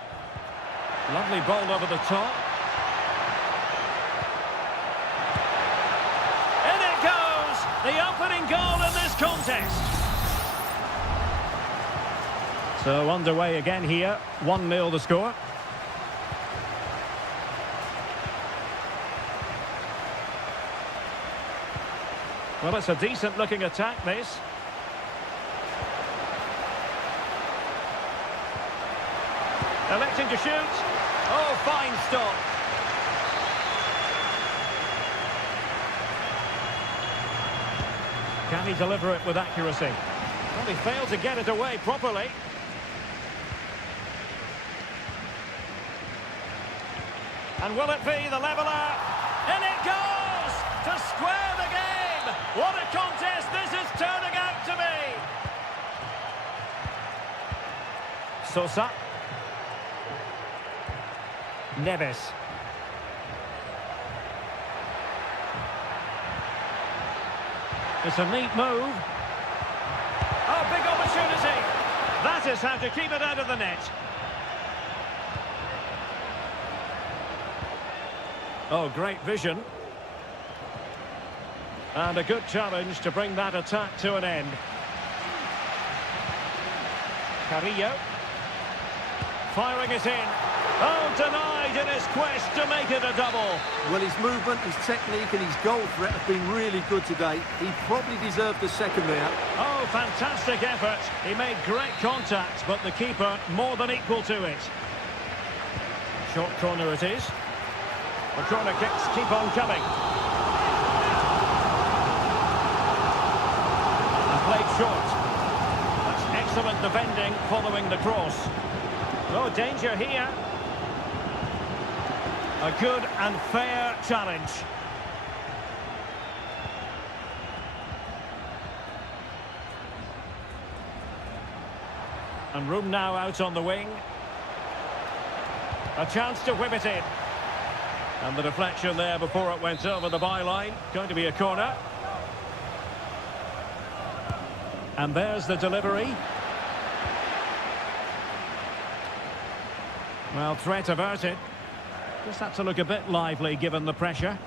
Lovely ball over the top. In it goes! The opening goal in this contest. So underway again here. 1-0 the score. Well, it's a decent-looking attack, this. Electing to shoot. Oh, fine stop. Can he deliver it with accuracy? Well, he failed to get it away properly. And will it be the leveller? In it goes! To square the game! What a contest this is turning out to be! Sosa. Neves. It's a neat move. Oh, big opportunity! That is how to keep it out of the net. Oh, great vision. And a good challenge to bring that attack to an end. Carrillo. Firing it in. Oh, denied in his quest to make it a double. Well, his movement, his technique and his goal threat have been really good today. He probably deserved the second there. Oh, fantastic effort. He made great contact, but the keeper more than equal to it. Short corner it is. The corner kicks keep on coming. And played short. That's excellent defending following the cross. Oh, danger here. A good and fair challenge. And room now out on the wing. A chance to whip it in. And the deflection there before it went over the byline. Going to be a corner. And there's the delivery. Well, threat averted. Just had to look a bit lively given the pressure.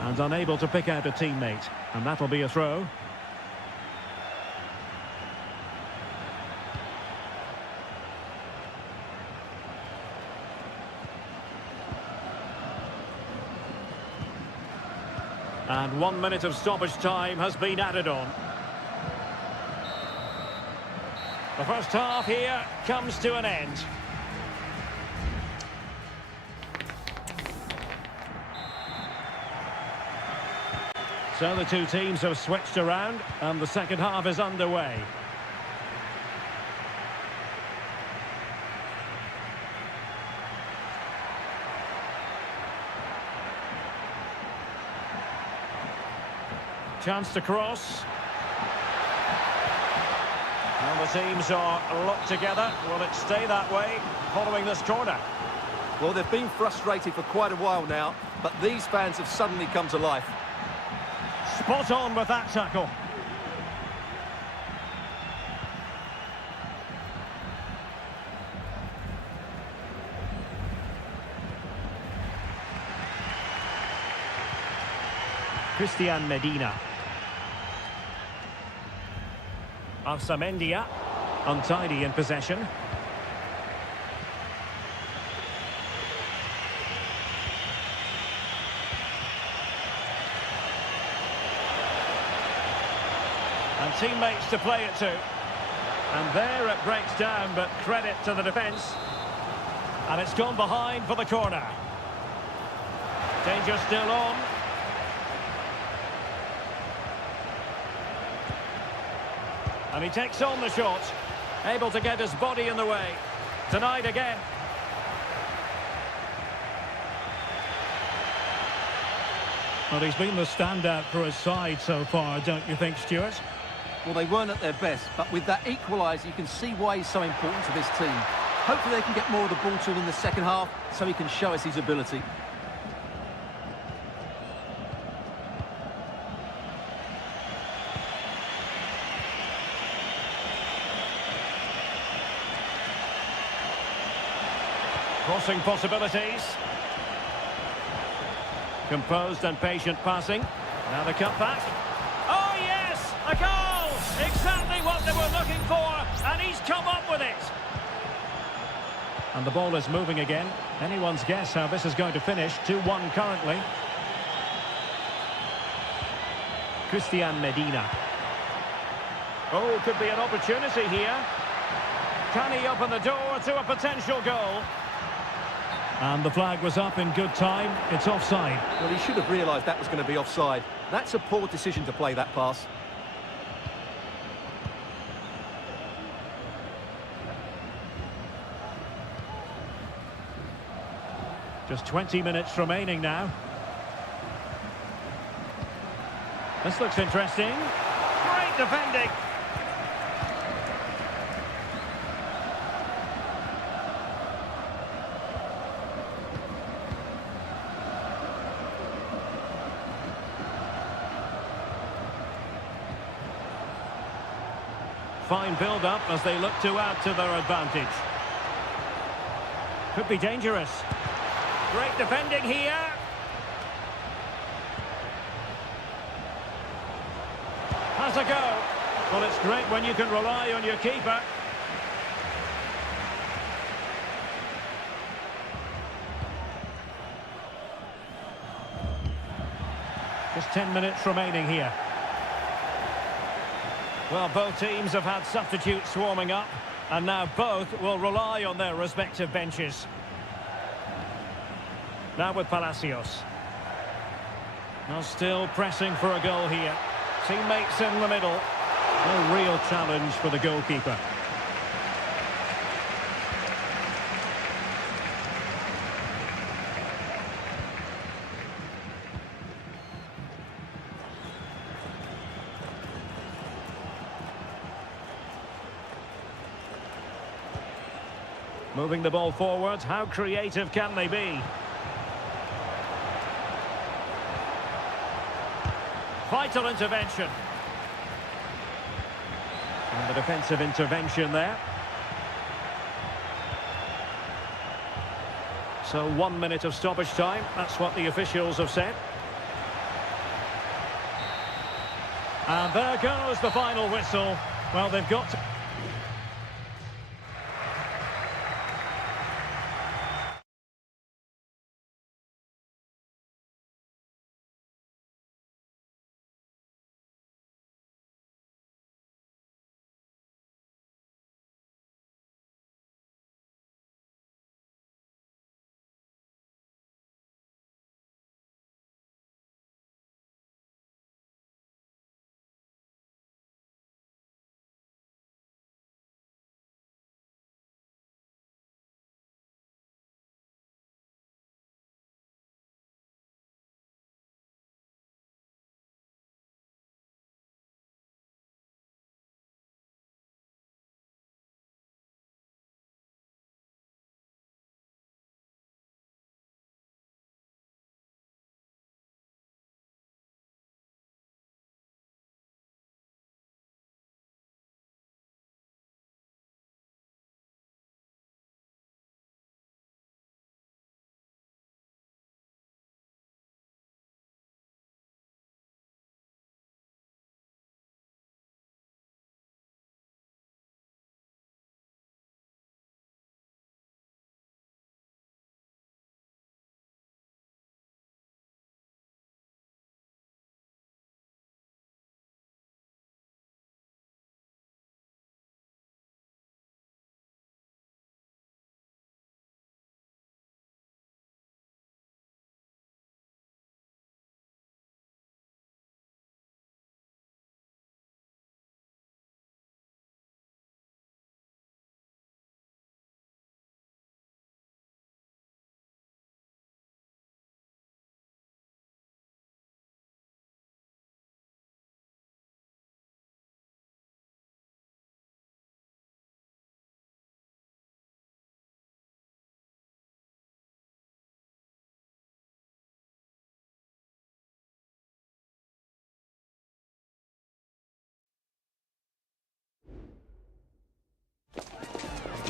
And unable to pick out a teammate. And that'll be a throw. And 1 minute of stoppage time has been added on. The first half here comes to an end. So the two teams have switched around and the second half is underway. Chance to cross. And the teams are locked together. Will it stay that way following this corner? Well, they've been frustrated for quite a while now, but these fans have suddenly come to life. Spot on with that tackle. Christian Medina. Arsamendia, untidy in possession. And teammates to play it to. And there it breaks down, but credit to the defence. And it's gone behind for the corner. Danger still on. And he takes on the shot. Able to get his body in the way. Denied again. Well, he's been the standout for his side so far, don't you think, Stuart? Well, they weren't at their best, but with that equaliser, you can see why he's so important to this team. Hopefully they can get more of the ball to him in the second half, so he can show us his ability. Crossing possibilities. Composed and patient passing. Now the cut back. Oh yes! A goal! Exactly what they were looking for, and he's come up with it. And the ball is moving again. Anyone's guess how this is going to finish. 2-1 currently. Christian Medina. Oh, could be an opportunity here. Can he open the door to a potential goal? And the flag was up in good time. It's offside. Well, he should have realised that was going to be offside. That's a poor decision to play that pass. Just 20 minutes remaining now. This looks interesting. Great defending. Fine build-up as they look to add to their advantage. Could be dangerous. Great defending here. Has a go. Well, it's great when you can rely on your keeper. Just 10 minutes remaining here. Well, both teams have had substitutes warming up, and now both will rely on their respective benches. Now with Palacios. Now still pressing for a goal here. Teammates in the middle. No real challenge for the goalkeeper. Moving the ball forward, how creative can they be? Vital intervention. And the defensive intervention there. So 1 minute of stoppage time, that's what the officials have said. And there goes the final whistle. Well, they've got to...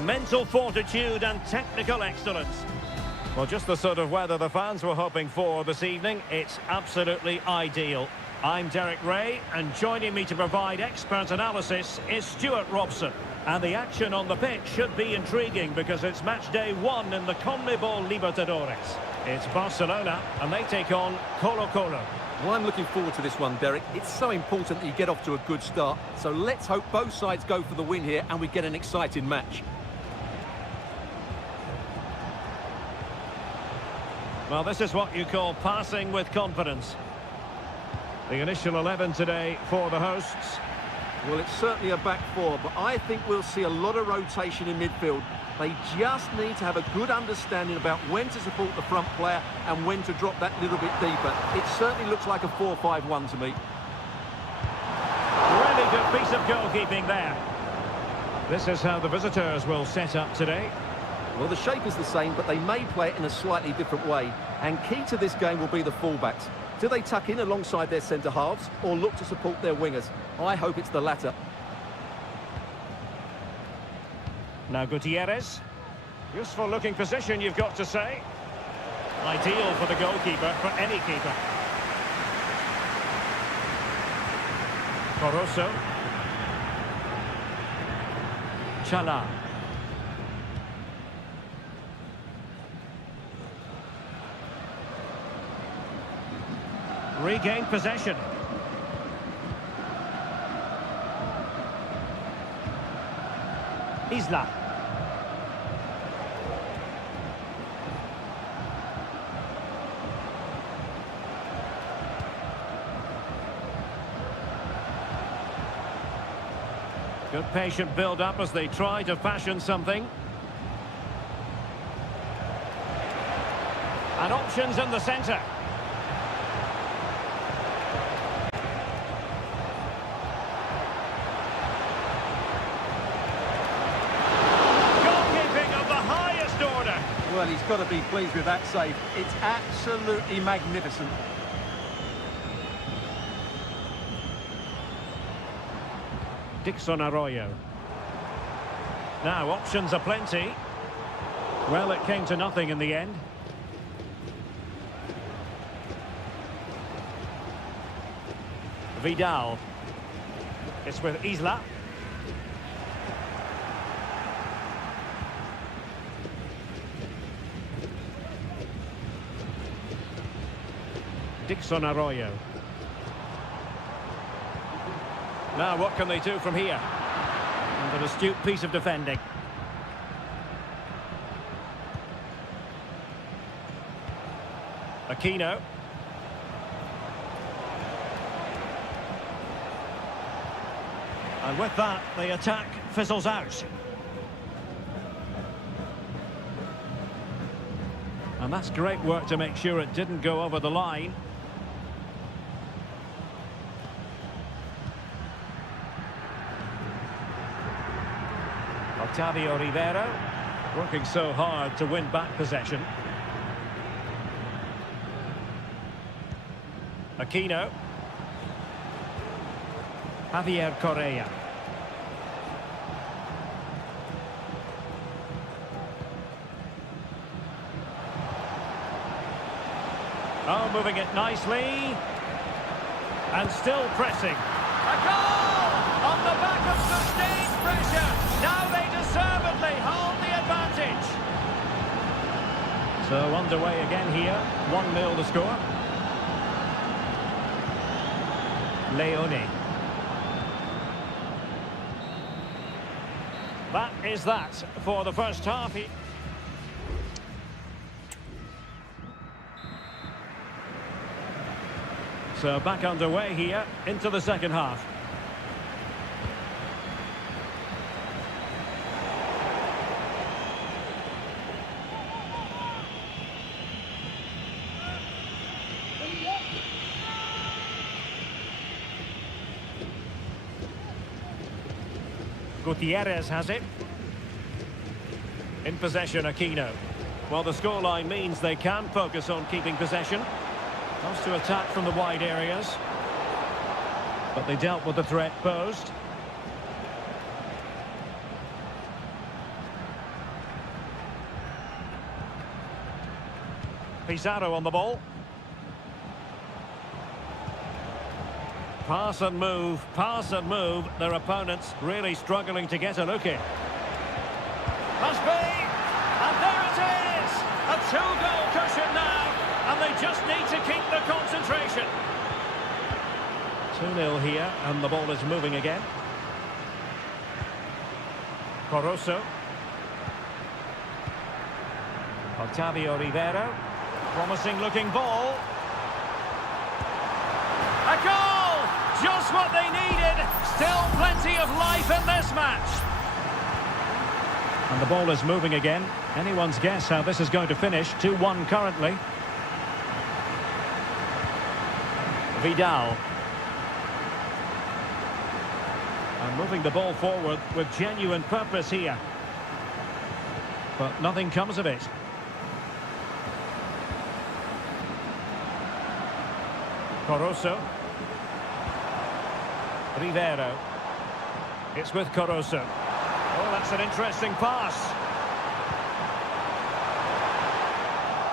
mental fortitude and technical excellence. Well, just the sort of weather the fans were hoping for this evening. It's absolutely ideal. I'm Derek Ray, and joining me to provide expert analysis is Stuart Robson. And the action on the pitch should be intriguing because it's match day 1 in the CONMEBOL Libertadores. It's Barcelona, and they take on Colo-Colo. Well, I'm looking forward to this one, Derek. It's so important that you get off to a good start. So let's hope both sides go for the win here and we get an exciting match. Well, this is what you call passing with confidence. The initial 11 today for the hosts. Well, it's certainly a back four, but I think we'll see a lot of rotation in midfield. They just need to have a good understanding about when to support the front player and when to drop that little bit deeper. It certainly looks like a 4-5-1 to me. Really good piece of goalkeeping there. This is how the visitors will set up today. Well, the shape is the same, but they may play it in a slightly different way. And key to this game will be the fullbacks. Do they tuck in alongside their centre-halves or look to support their wingers? I hope it's the latter. Now Gutierrez. Useful looking position, you've got to say. Ideal for the goalkeeper, for any keeper. Coroso. Chala. Regain possession. Isla. Good patient build-up as they try to fashion something. And options in the centre. Well, he's got to be pleased with that save. It's absolutely magnificent. Dixon Arroyo. Now, options are plenty. Well, it came to nothing in the end. Vidal. It's with Isla. Dixon Arroyo. Now what can they do from here? And an astute piece of defending. Aquino. And with that, the attack fizzles out. And that's great work to make sure it didn't go over the line. Octavio Rivero, working so hard to win back possession. Aquino. Javier Correa. Oh, moving it nicely. And still pressing. A goal! On the back of sustained pressure. Now they deservedly hold the advantage. So underway again here. 1-0 the score. Leone. That is that for the first half. So back underway here into the second half. Gutierrez has it. In possession, Aquino. Well, the scoreline means they can focus on keeping possession. Wants to attack from the wide areas. But they dealt with the threat posed. Pizarro on the ball. Pass and move, pass and move. Their opponents really struggling to get a look in. Must be! And there it is! A two-goal cushion now, and they just need to keep the concentration. 2-0 here, and the ball is moving again. Coroso. Octavio Rivero. Promising looking ball. A goal! Just what they needed. Still plenty of life in this match. And the ball is moving again. Anyone's guess how this is going to finish. 2-1 currently. Vidal. And moving the ball forward with genuine purpose here. But nothing comes of it. Coroso. Rivero. It's with Coroso. Oh, that's an interesting pass.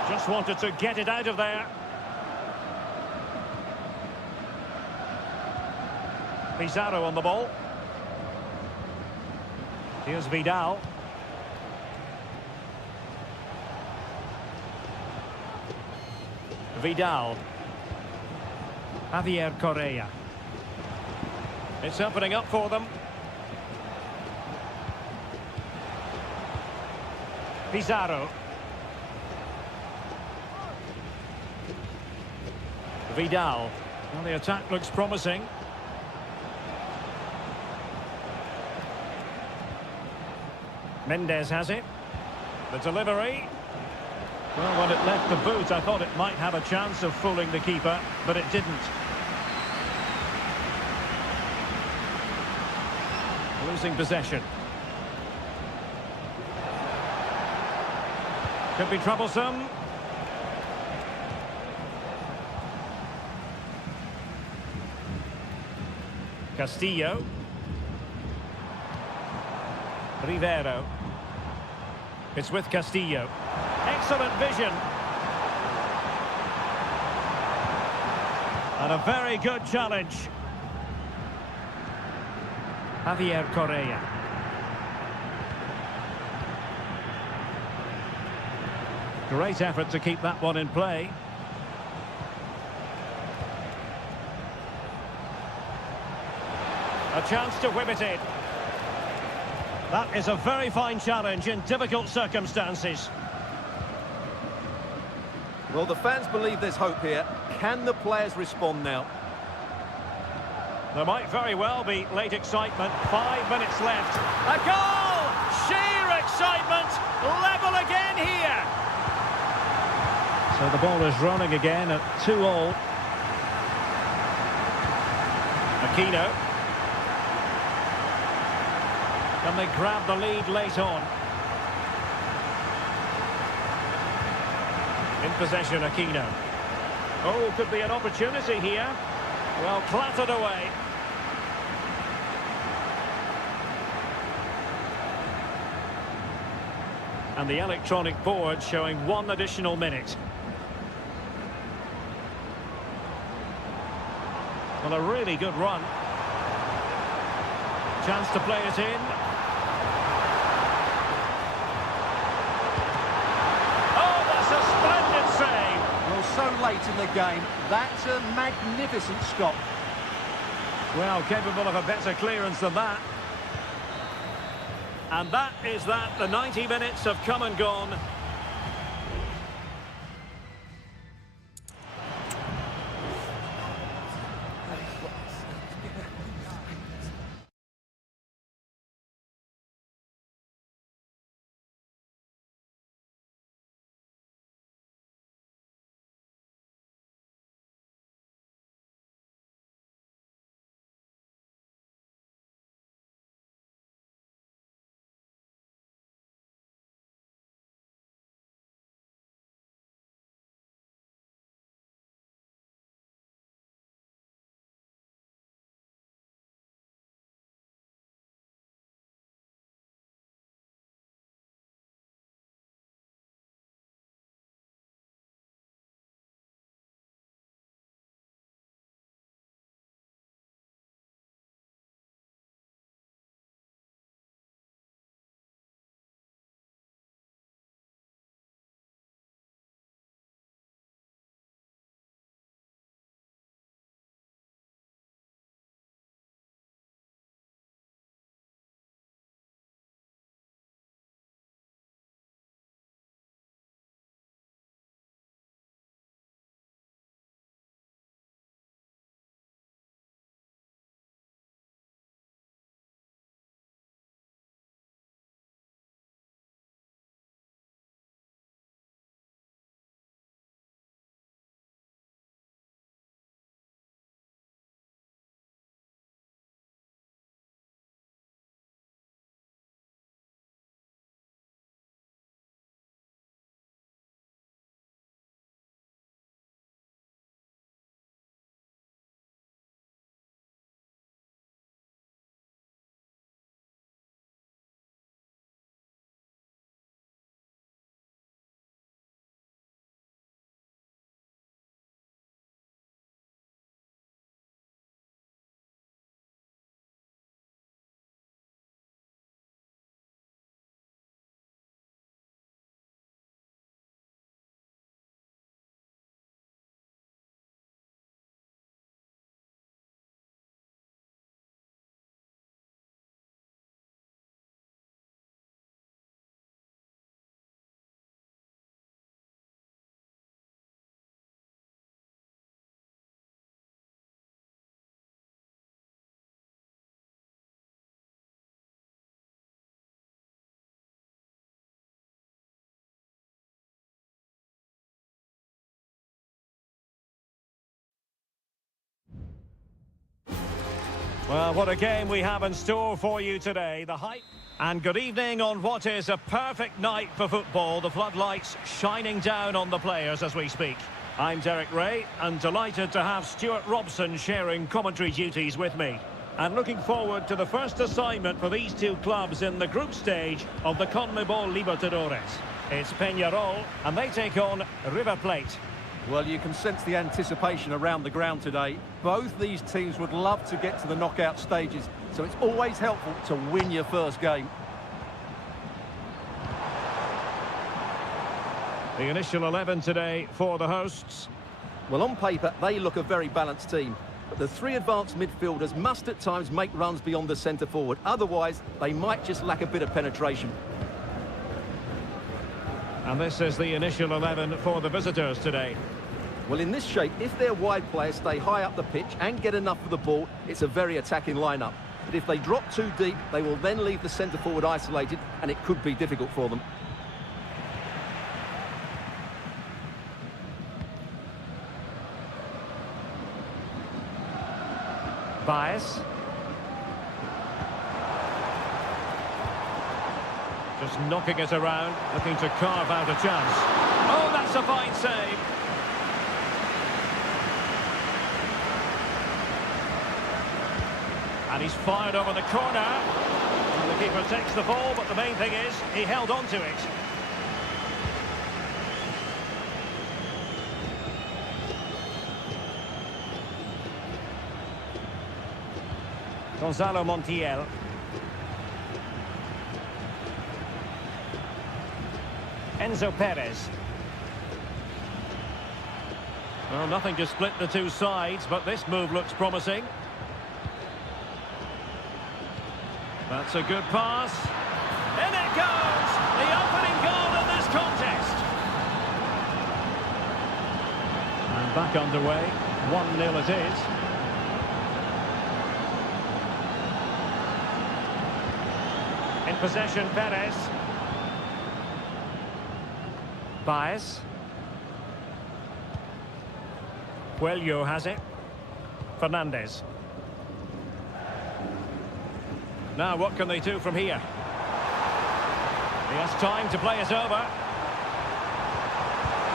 Just wanted to get it out of there. Pizarro on the ball. Here's Vidal. Vidal. Javier Correa. It's opening up for them. Pizarro. Vidal. Well, the attack looks promising. Mendes has it. The delivery. Well, when it left the boot, I thought it might have a chance of fooling the keeper, but it didn't. Losing possession. Could be troublesome. Castillo. Rivero. It's with Castillo. Excellent vision. And a very good challenge. Javier Correa. Great effort to keep that one in play. A chance to whip it in. That is a very fine challenge in difficult circumstances. Well, the fans believe there's hope here. Can the players respond now? There might very well be late excitement. 5 minutes left. A goal! Sheer excitement! Level again here! So the ball is rolling again at 2-2. Aquino. Can they grab the lead late on? In possession, Aquino. Oh, could be an opportunity here. Well, clattered away. And the electronic board showing 1 additional minute. Well, a really good run. Chance to play it in. Oh, that's a splendid save. Well, so late in the game. That's a magnificent stop. Well, capable of a better clearance than that. And that is that. The 90 minutes have come and gone. Well, what a game we have in store for you today. The hype. And good evening on what is a perfect night for football. The floodlights shining down on the players as we speak. I'm Derek Ray, and delighted to have Stuart Robson sharing commentary duties with me. And looking forward to the first assignment for these two clubs in the group stage of the CONMEBOL Libertadores. It's Peñarol, and they take on River Plate. Well, you can sense the anticipation around the ground today. Both these teams would love to get to the knockout stages, so it's always helpful to win your first game. The initial 11 today for the hosts. Well, on paper, they look a very balanced team. But the three advanced midfielders must at times make runs beyond the centre forward. Otherwise, they might just lack a bit of penetration. And this is the initial 11 for the visitors today. Well, in this shape, if their wide players stay high up the pitch and get enough of the ball, it's a very attacking lineup. But if they drop too deep, they will then leave the centre forward isolated, and it could be difficult for them. Bias. Just knocking it around, looking to carve out a chance. Oh, that's a fine save. And he's fired over the corner. And the keeper takes the ball, but the main thing is he held on to it. Gonzalo Montiel. Enzo Perez. Well, nothing to split the two sides, but this move looks promising. That's a good pass. In it goes! The opening goal in this contest. And back underway. 1-0 it is. In possession, Perez. Bias. Coelho has it. Fernandez. Now, what can they do from here? He has time to play it over.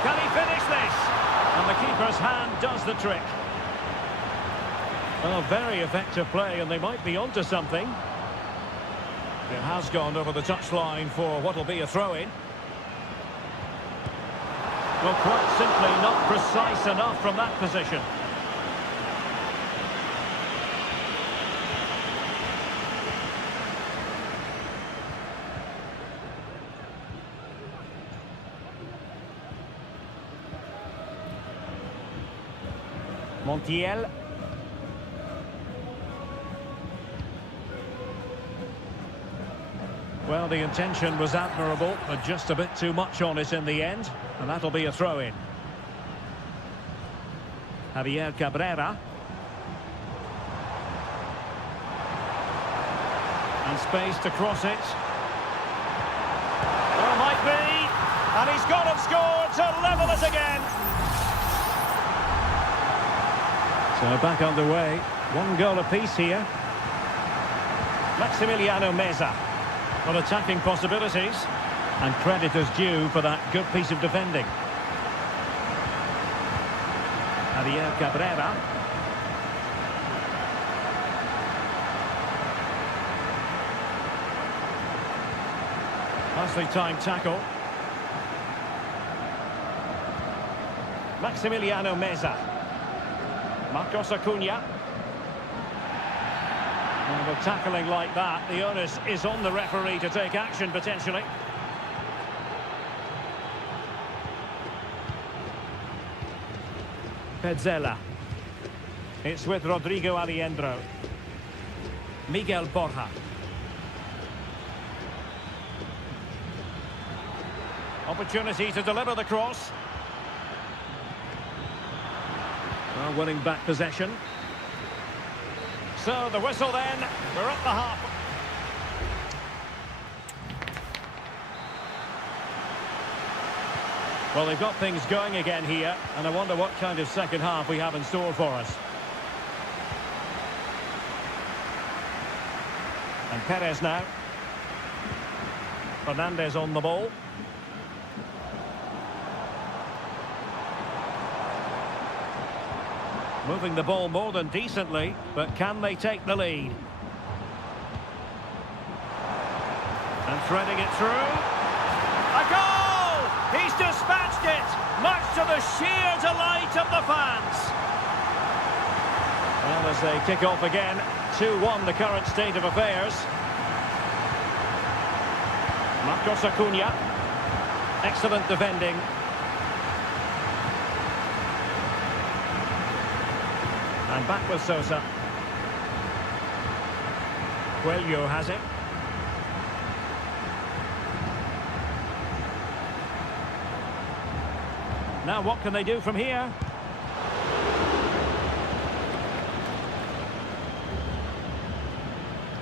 Can he finish this? And the keeper's hand does the trick. Well, very effective play, and they might be onto something. It has gone over the touchline for what will be a throw-in. Well, quite simply not precise enough from that position. Montiel. Well, the intention was admirable, but just a bit too much on it in the end, and that'll be a throw-in. Javier Cabrera. And space to cross it. Well, might be. And he's gone and scored to level it again. So back underway. 1 goal apiece here. Maximiliano Meza. Well, attacking possibilities, and credit is due for that good piece of defending. Javier Cabrera. Nicely timed tackle. Maximiliano Meza. Marcos Acuna. And with tackling like that, the onus is on the referee to take action, potentially. Petzela. It's with Rodrigo Aliendro. Miguel Borja. Opportunity to deliver the cross. Well, winning back possession. So the whistle then, we're at the half. Well, they've got things going again here, and I wonder what kind of second half we have in store for us. And Perez now. Fernandez on the ball. Moving the ball more than decently, but can they take the lead? And threading it through. A goal! He's dispatched it, much to the sheer delight of the fans. Well, as they kick off again, 2-1 the current state of affairs. Marcos Acuna. Excellent defending. And back with Sosa. Coelho has it. Now what can they do from here?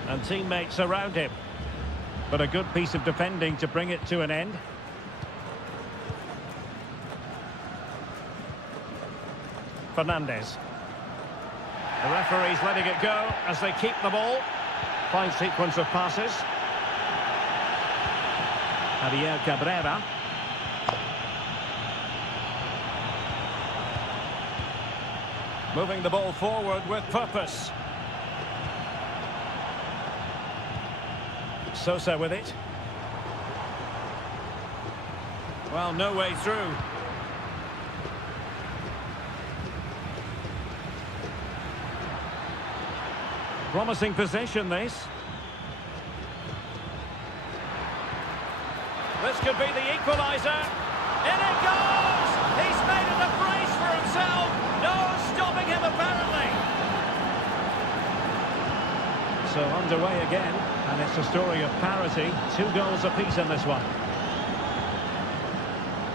And teammates around him. But a good piece of defending to bring it to an end. Fernandez. The referee's letting it go as they keep the ball. Fine sequence of passes. Javier Cabrera. Moving the ball forward with purpose. Sosa with it. Well, no way through. Promising possession, this. This could be the equaliser. In it goes! He's made it a brace for himself. No stopping him, apparently. So underway again, and it's a story of parity. 2 goals apiece in this one.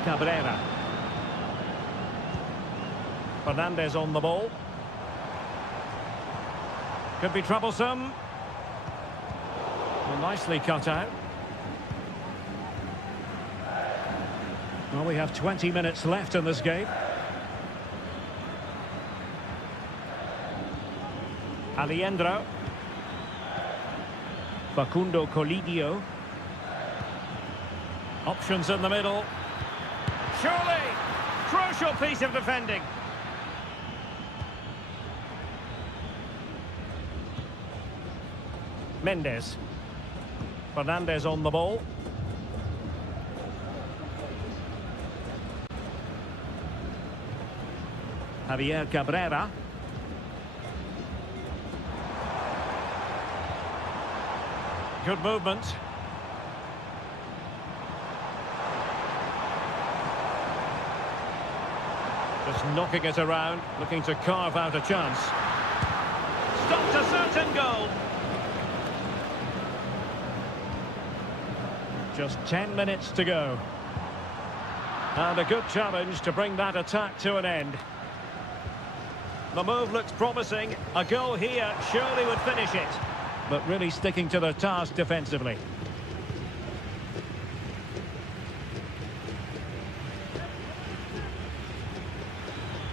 Cabrera. Fernandez on the ball. Could be troublesome. Well, nicely cut out. Well, we have 20 minutes left in this game. Aliendro. Facundo Colidio. Options in the middle. Surely! Crucial piece of defending. Mendes. Fernandez on the ball. Javier Cabrera. Good movement. Just knocking it around, looking to carve out a chance. Stopped a certain goal. Just 10 minutes to go. And a good challenge to bring that attack to an end. The move looks promising. A goal here surely would finish it. But really sticking to their task defensively.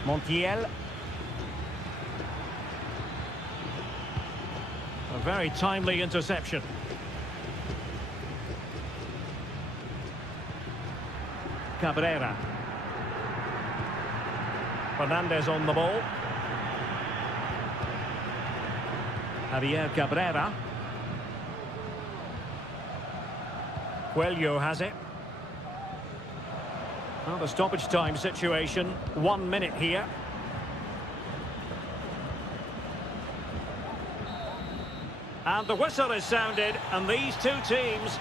Montiel. A very timely interception. Cabrera. Fernandez on the ball. Javier Cabrera. Coelho has it. Well, the stoppage time situation, 1 minute here. And the whistle is sounded, and these two teams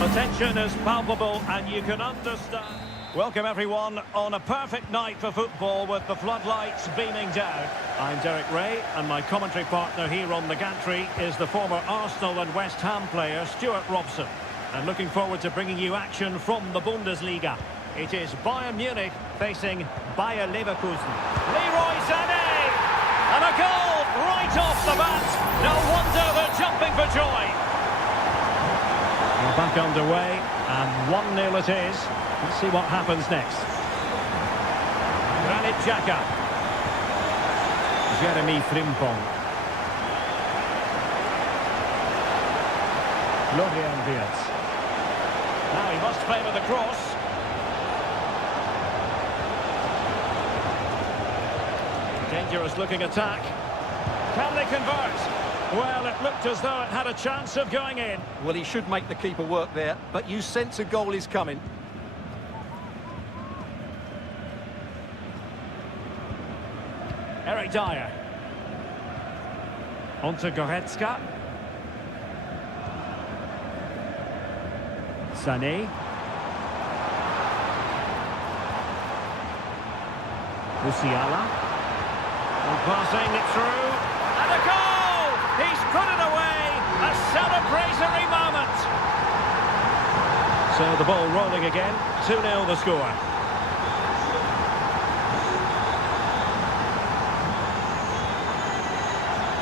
The tension is palpable and you can understand. Welcome everyone on a perfect night for football with the floodlights beaming down. I'm Derek Ray and my commentary partner here on the gantry is the former Arsenal and West Ham player Stuart Robson. And looking forward to bringing you action from the Bundesliga. It is Bayern Munich facing Bayer Leverkusen. Leroy Sané! And a goal right off the bat. No wonder they're jumping for joy. We're back underway and 1-0 it is. Let's see what happens next. Granit Xhaka. Jeremy Frimpong. Florian Wirtz. Now he must favour the cross. Dangerous looking attack. Can they convert? Well, it looked as though it had a chance of going in. Well, he should make the keeper work there, but you sense a goal is coming. Eric Dyer. On to Goretzka. Sané. Musiala. Passing it through. And a goal! He's put it away! A celebratory moment! So the ball rolling again. 2-0 the score.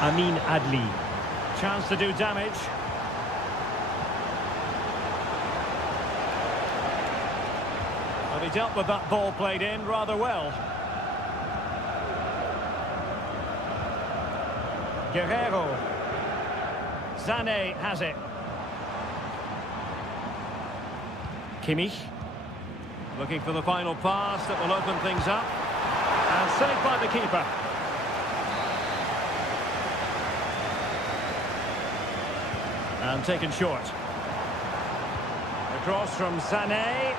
Amin Adli. Chance to do damage. But he dealt with that ball played in rather well. Guerrero. Sané has it. Kimmich. Looking for the final pass that will open things up. And saved by the keeper. And taken short. Across from Sané.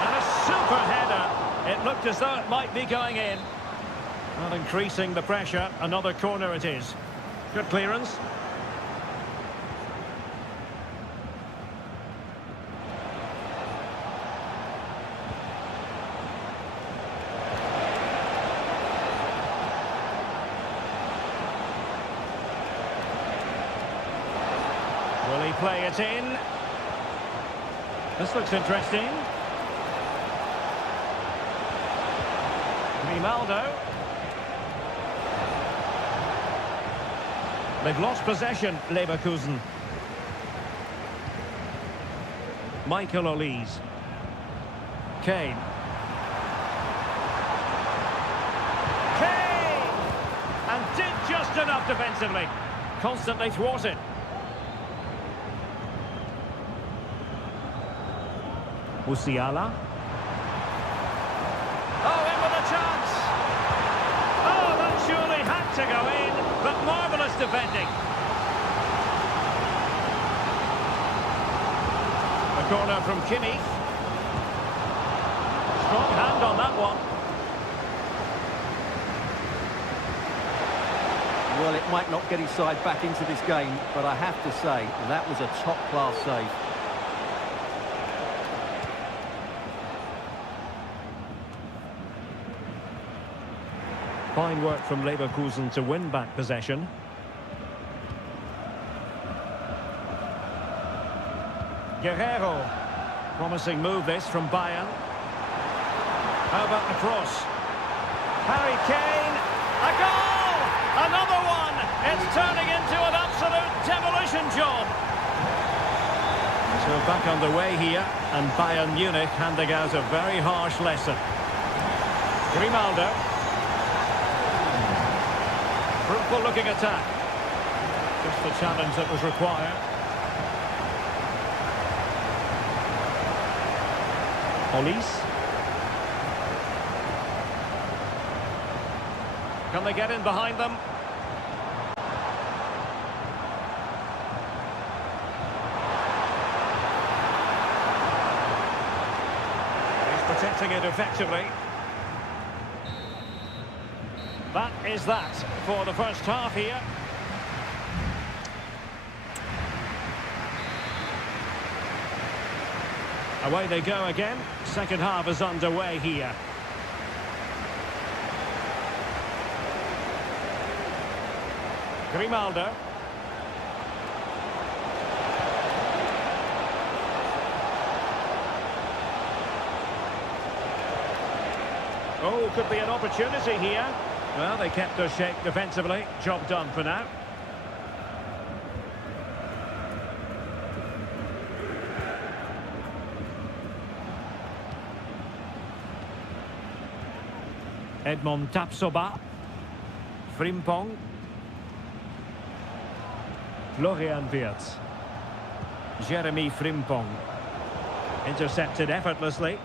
And a super header. It looked as though it might be going in. Well, increasing the pressure. Another corner it is. Good clearance. Will he play it in? This looks interesting. Grimaldo. They've lost possession, Leverkusen. Michael Olise. Kane. Kane! And did just enough defensively. Constantly thwarted. Musiala. Oh, in with a chance! Oh, that surely had to go in, but marvellous defending. A corner from Kimmich. Strong hand on that one. Well, it might not get his side back into this game, but I have to say, that was a top-class save. Fine work from Leverkusen to win back possession. Guerrero. Promising move this from Bayern. How about the cross? Harry Kane. A goal! Another one! It's turning into an absolute demolition job. So back underway here, and Bayern Munich handing out a very harsh lesson. Grimaldo. Fruitful looking attack. Just the challenge that was required. Olise. Can they get in behind them? He's protecting it effectively. That is that for the first half here. Away they go again. Second half is underway here. Grimaldo. Oh, could be an opportunity here. Well, they kept their shape defensively. Job done for now. Edmond Tapsoba. Frimpong. Florian Wirtz. Jeremy Frimpong. Intercepted effortlessly.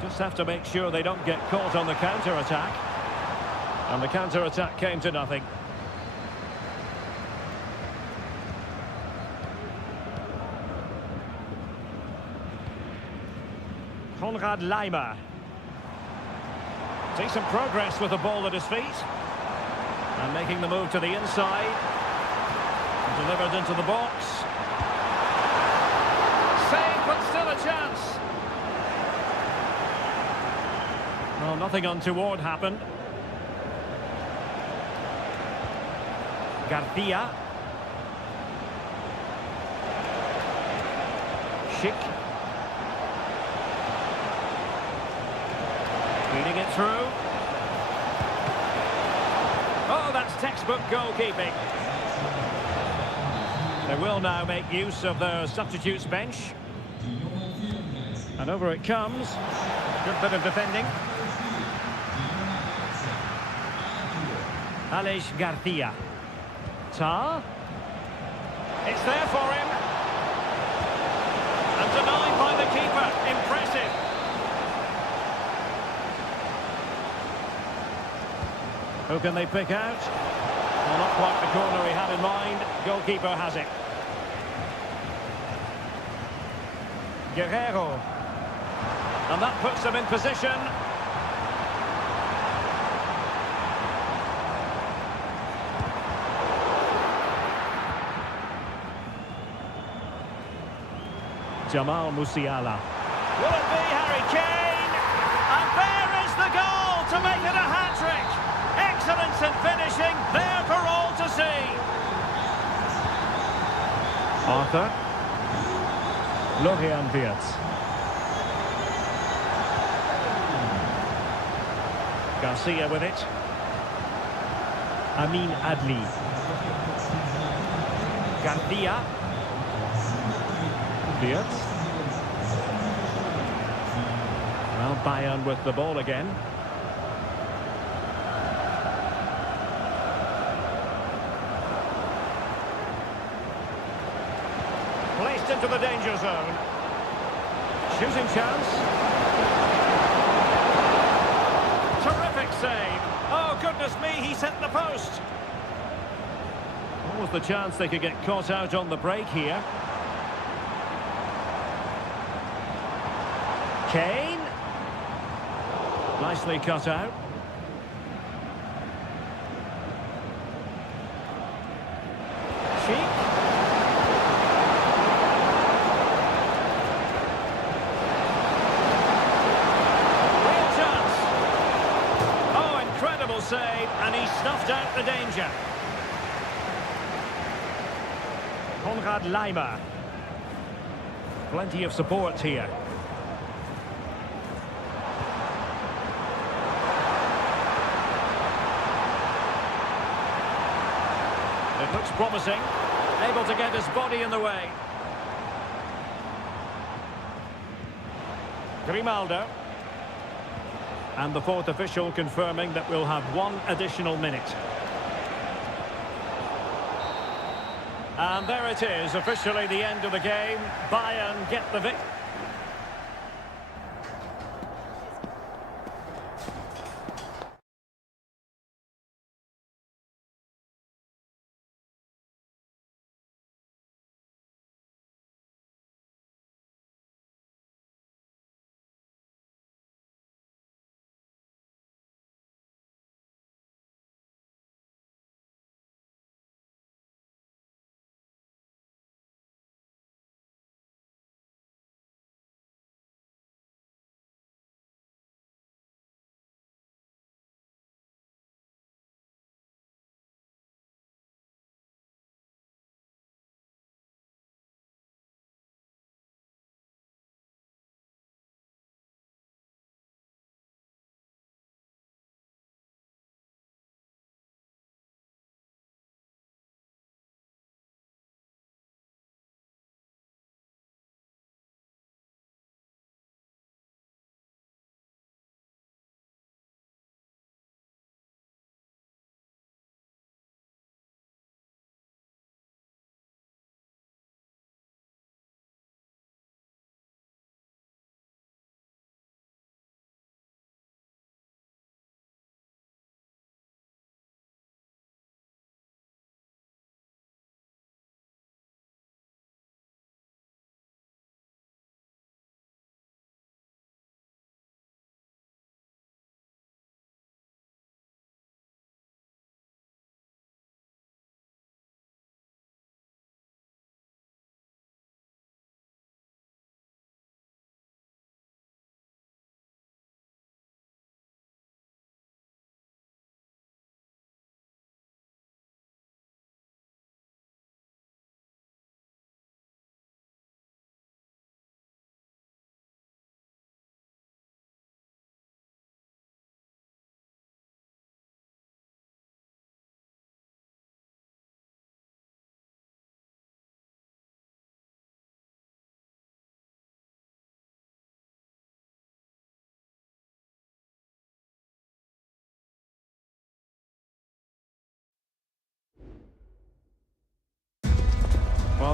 Just have to make sure they don't get caught on the counter-attack. And the counter-attack came to nothing. Konrad Laimer. Decent progress with the ball at his feet. And making the move to the inside. Delivered into the box. Save, but still a chance. Well, nothing untoward happened. Garcia. Schick. Feeding it through. Oh, that's textbook goalkeeping. They will now make use of their substitutes bench. And over it comes. Good bit of defending. Aleix Garcia. Tar. It's there for him. And denied by the keeper. Impressive. Who can they pick out? Well, not quite the corner he had in mind. Goalkeeper has it. Guerrero. And that puts them in position. Jamal Musiala. Will it be Harry Kane? And there is the goal to make it a hat-trick. Excellence in finishing, there for all to see. Arthur. Florian Wirtz. Garcia with it. Amin Adli. Garcia. Wirtz. Well, Bayern with the ball again. Placed into the danger zone. Shooting chance. Terrific save. Oh, goodness me, he set the post. What was the chance they could get caught out on the break here? Kane. Nicely cut out. Sheik. Real chance. Oh, incredible save, and he snuffed out the danger. Konrad Laimer. Plenty of support here. It looks promising, able to get his body in the way. Grimaldo. And the fourth official confirming that we'll have one additional minute. And there it is, officially the end of the game. Bayern get the victory.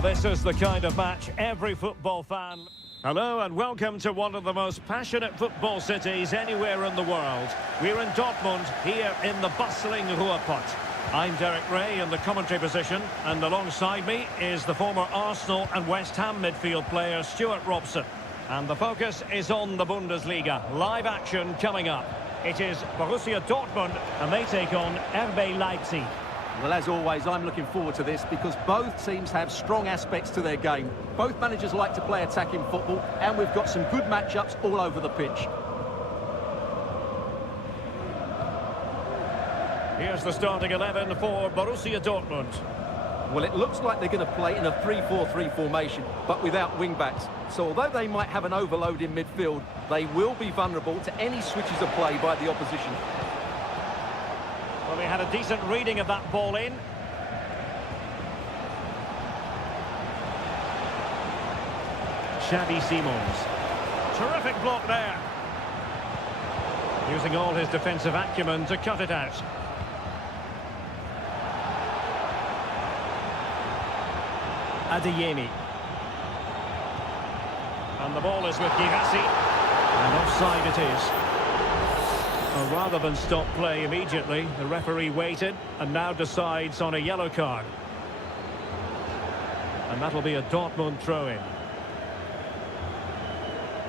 this is the kind of match every football fan... Hello and welcome to one of the most passionate football cities anywhere in the world. We're in Dortmund, here in the bustling Ruhrpott. I'm Derek Ray in the commentary position, and alongside me is the former Arsenal and West Ham midfield player Stuart Robson. And the focus is on the Bundesliga. Live action coming up. It is Borussia Dortmund, and they take on RB Leipzig. Well, as always, I'm looking forward to this because both teams have strong aspects to their game. Both managers like to play attacking football, and we've got some good matchups all over the pitch. Here's the starting 11 for Borussia Dortmund. Well, it looks like they're going to play in a 3-4-3 formation, but without wing-backs. So although they might have an overload in midfield, they will be vulnerable to any switches of play by the opposition. Well, they had a decent reading of that ball in. Xavi Simons. Terrific block there. Using all his defensive acumen to cut it out. Adeyemi. And the ball is with Girassi. And offside it is. Well, rather than stop play immediately, the referee waited and now decides on a yellow card. And that'll be a Dortmund throw-in.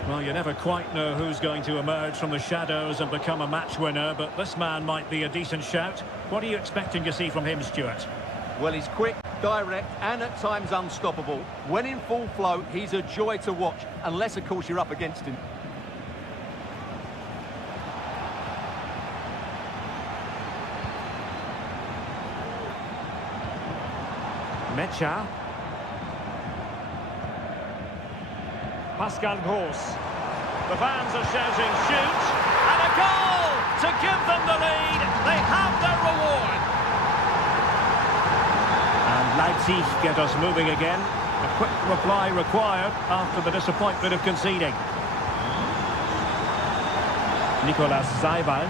Well, you never quite know who's going to emerge from the shadows and become a match winner, but this man might be a decent shout. What are you expecting to see from him, Stuart? Well, he's quick, direct, and at times unstoppable. When in full flow, he's a joy to watch, unless, of course, you're up against him. Mecha. Pascal Gross. The fans are shouting, shoot! And a goal to give them the lead. They have their reward. And Leipzig get us moving again. A quick reply required after the disappointment of conceding. Nicolas Seibald.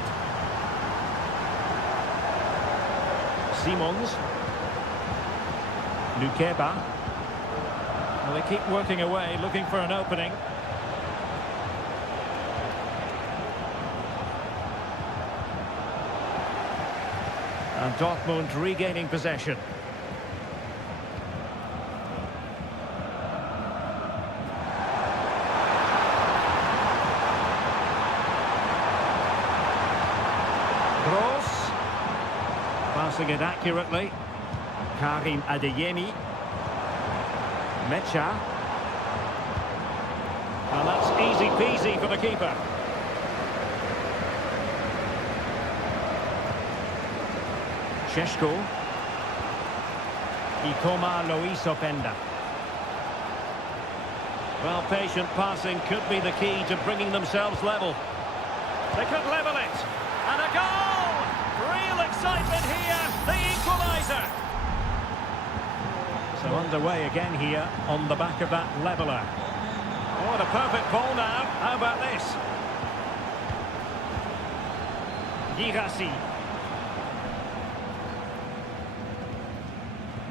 Simons. Lukeba. Well, they keep working away, looking for an opening. And Dortmund regaining possession. Gross. Passing it accurately. Karim Adeyemi. Mecha. And that's easy peasy for the keeper. Sheshko. Ikoma Lois Openda. Well, patient passing could be the key to bringing themselves level. They could level it. And a goal! Real excitement here. The equaliser. So underway again here on the back of that leveller. Oh, what a perfect ball now. How about this? Girassi.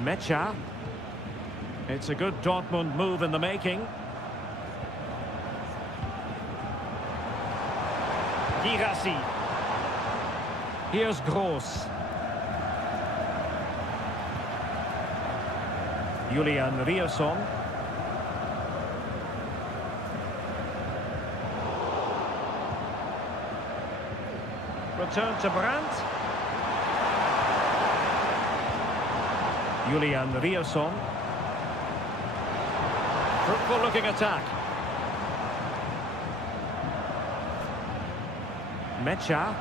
Mecha. It's a good Dortmund move in the making. Girassi. Here's Gross. Julian Rierson. Return to Brandt. Julian Rierson. Fruitful looking attack. Mecha.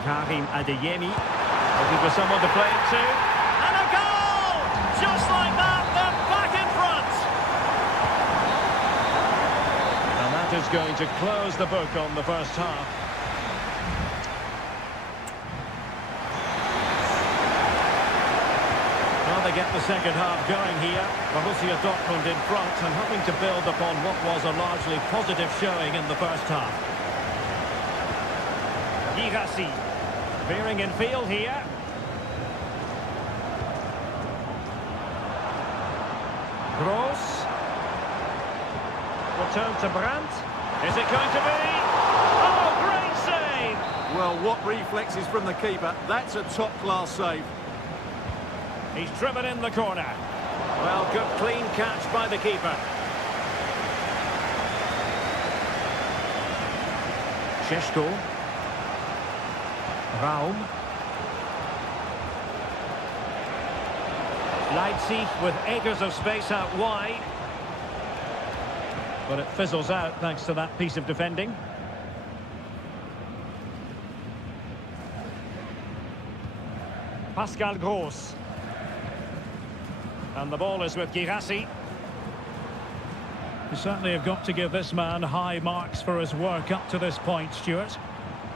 Karim Adeyemi, looking for someone to play it to. And a goal! Just like that, they're back in front! And that is going to close the book on the first half. Well, they get the second half going here. Borussia Dortmund in front and hoping to build upon what was a largely positive showing in the first half. Girassi. Veering in field here. Gross. Return to Brandt. Is it going to be? Oh, great save! Well, what reflexes from the keeper. That's a top-class save. He's driven in the corner. Well, good clean catch by the keeper. Šeško. Raum. Leipzig with acres of space out wide. But it fizzles out thanks to that piece of defending. Pascal Gross. And the ball is with Girassi. You certainly have got to give this man high marks for his work up to this point, Stuart.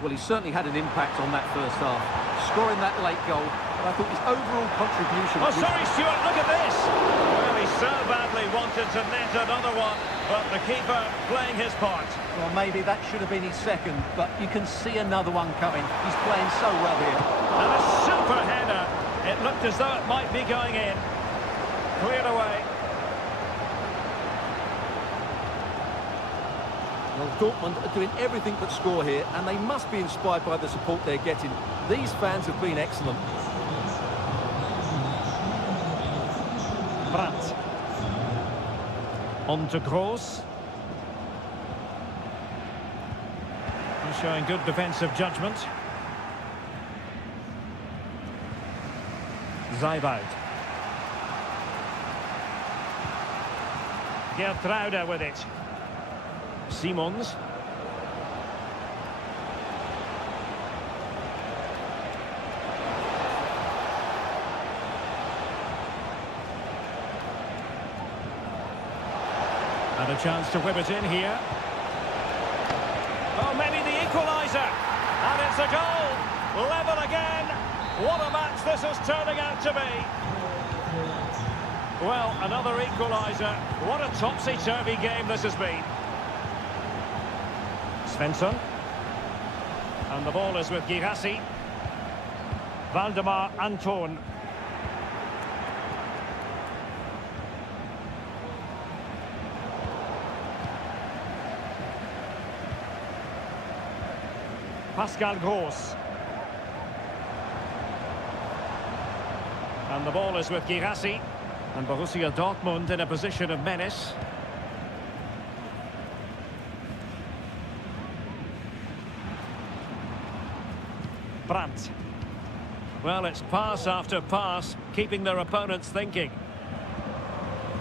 Well, he certainly had an impact on that first half, scoring that late goal. But I thought his overall contribution... Oh, sorry, Stuart, look at this! Well, he so badly wanted to net another one, but the keeper playing his part. Well, maybe that should have been his second, but you can see another one coming. He's playing so well here. And a super header. It looked as though it might be going in. Cleared away. Well, Dortmund are doing everything but score here, and they must be inspired by the support they're getting. These fans have been excellent. Brandt. On to Gross. He's showing good defensive judgment. Zeibald. Gertruida with it. Simons. And a chance to whip it in here. Oh, maybe the equaliser. And it's a goal. Level again. What a match this is turning out to be. Well, another equaliser. What a topsy-turvy game this has been. Svensson. And the ball is with Girassi. Valdemar Anton. Pascal Gross. And the ball is with Girassi. And Borussia Dortmund in a position of menace. Brandt. Well, it's pass after pass, keeping their opponents thinking.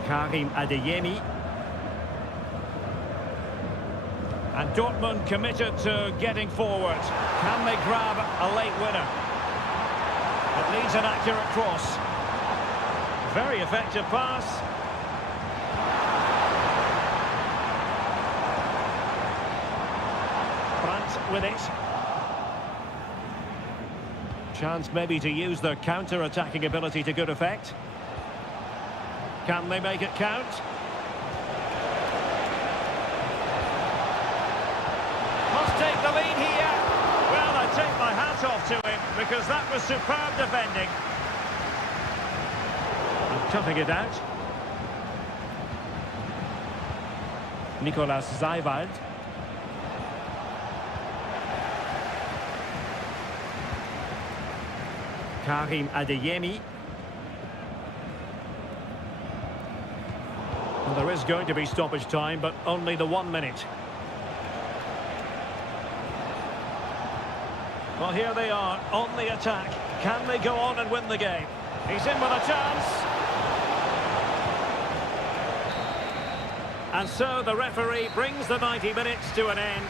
Karim Adeyemi. And Dortmund committed to getting forward. Can they grab a late winner? It needs an accurate cross. Very effective pass. Brandt with it. Chance maybe to use their counter-attacking ability to good effect. Can they make it count? Must take the lead here. Well, I take my hat off to him because that was superb defending. And cutting it out. Nicolas Zeibald. Karim Adeyemi. Well, there is going to be stoppage time, but only the 1 minute. Well, here they are, on the attack. Can they go on and win the game? He's in with a chance. And so the referee brings the 90 minutes to an end.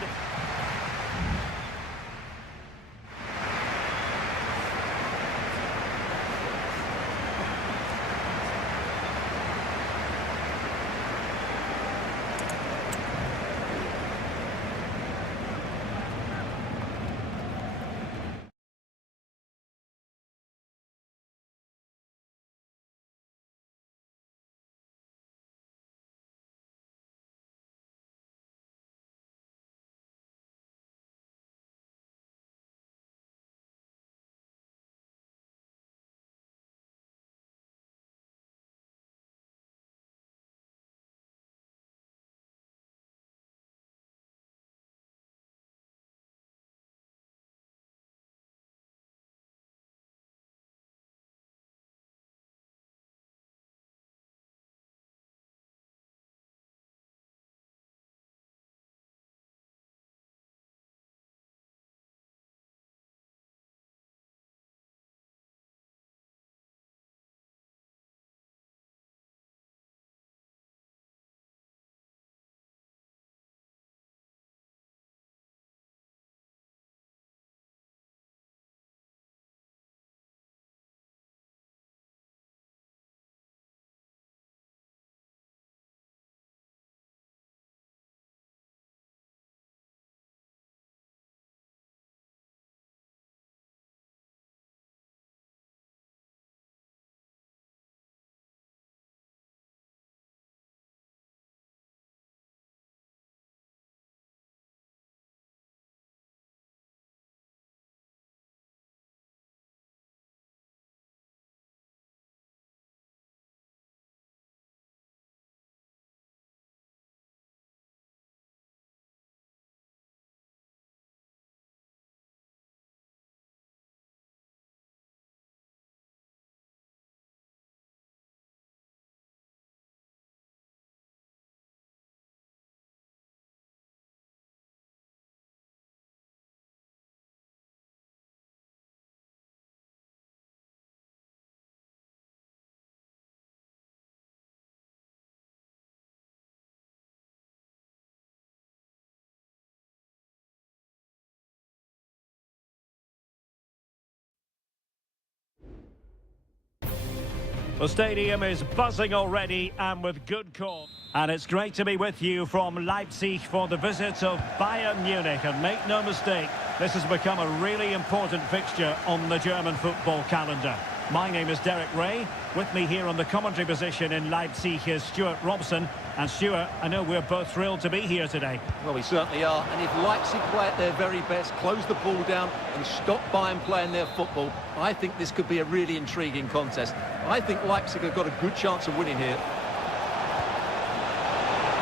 The stadium is buzzing already, and with good cause. And it's great to be with you from Leipzig for the visit of Bayern Munich. And make no mistake, this has become a really important fixture on the German football calendar. My name is Derek Ray. With me here on the commentary position in Leipzig is Stuart Robson. And Stuart, I know we're both thrilled to be here today. Well, we certainly are. And if Leipzig play at their very best, close the ball down and stop Bayern playing their football, I think this could be a really intriguing contest. I think Leipzig have got a good chance of winning here.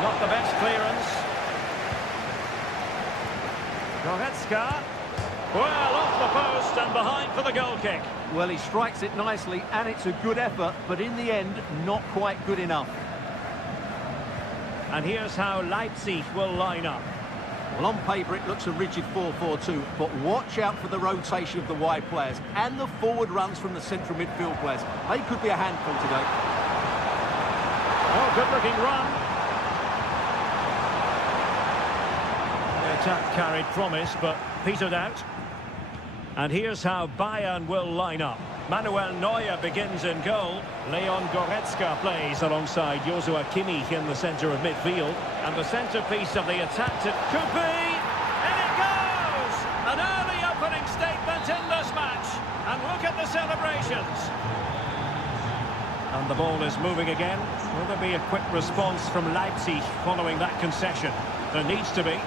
Not the best clearance. Goretzka. Well, off the post and behind for the goal kick. Well, he strikes it nicely, and it's a good effort, but in the end, not quite good enough. And here's how Leipzig will line up. Well, on paper, it looks a rigid 4-4-2, but watch out for the rotation of the wide players and the forward runs from the central midfield players. They could be a handful today. Oh, good-looking run. The attack carried promise, but petered out. And here's how Bayern will line up. Manuel Neuer begins in goal. Leon Goretzka plays alongside Joshua Kimmich in the centre of midfield. And the centrepiece of the attack to Coupe. And it goes! An early opening statement in this match. And look at the celebrations. And the ball is moving again. Will there be a quick response from Leipzig following that concession? There needs to be.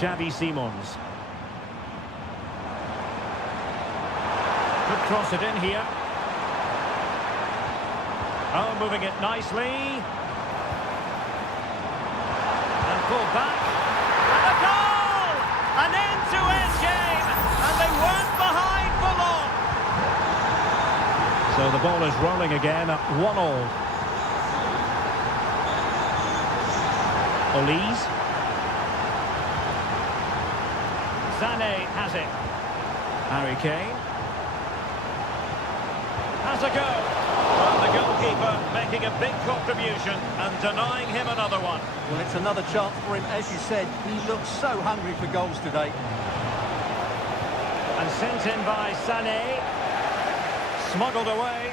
Xavi Simons. Could cross it in here. Oh, moving it nicely. And pull back. And a goal! An end-to-end game. And they weren't behind for long. So the ball is rolling again at 1-1. Olise. Sané has it. Harry Kane. Has a go. Well, the goalkeeper making a big contribution and denying him another one. Well, it's another chance for him. As you said, he looks so hungry for goals today. And sent in by Sané. Smuggled away.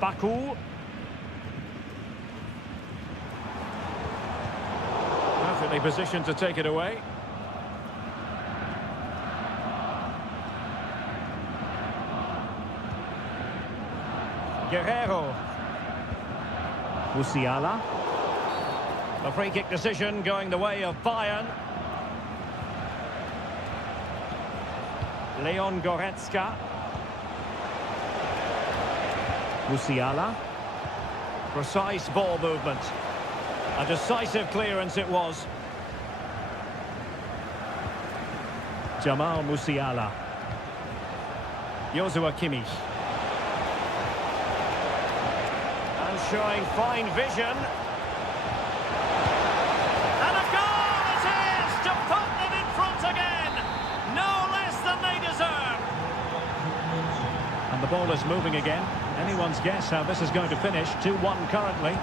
Baku. Perfectly positioned to take it away. Guerrero. Musiala. The free kick decision going the way of Bayern. Leon Goretzka. Musiala. Precise ball movement. A decisive clearance it was. Jamal Musiala. Joshua Kimmich. And showing fine vision. And a goal it is to put them in front again. No less than they deserve. And the ball is moving again. Anyone's guess how this is going to finish. 2-1 currently.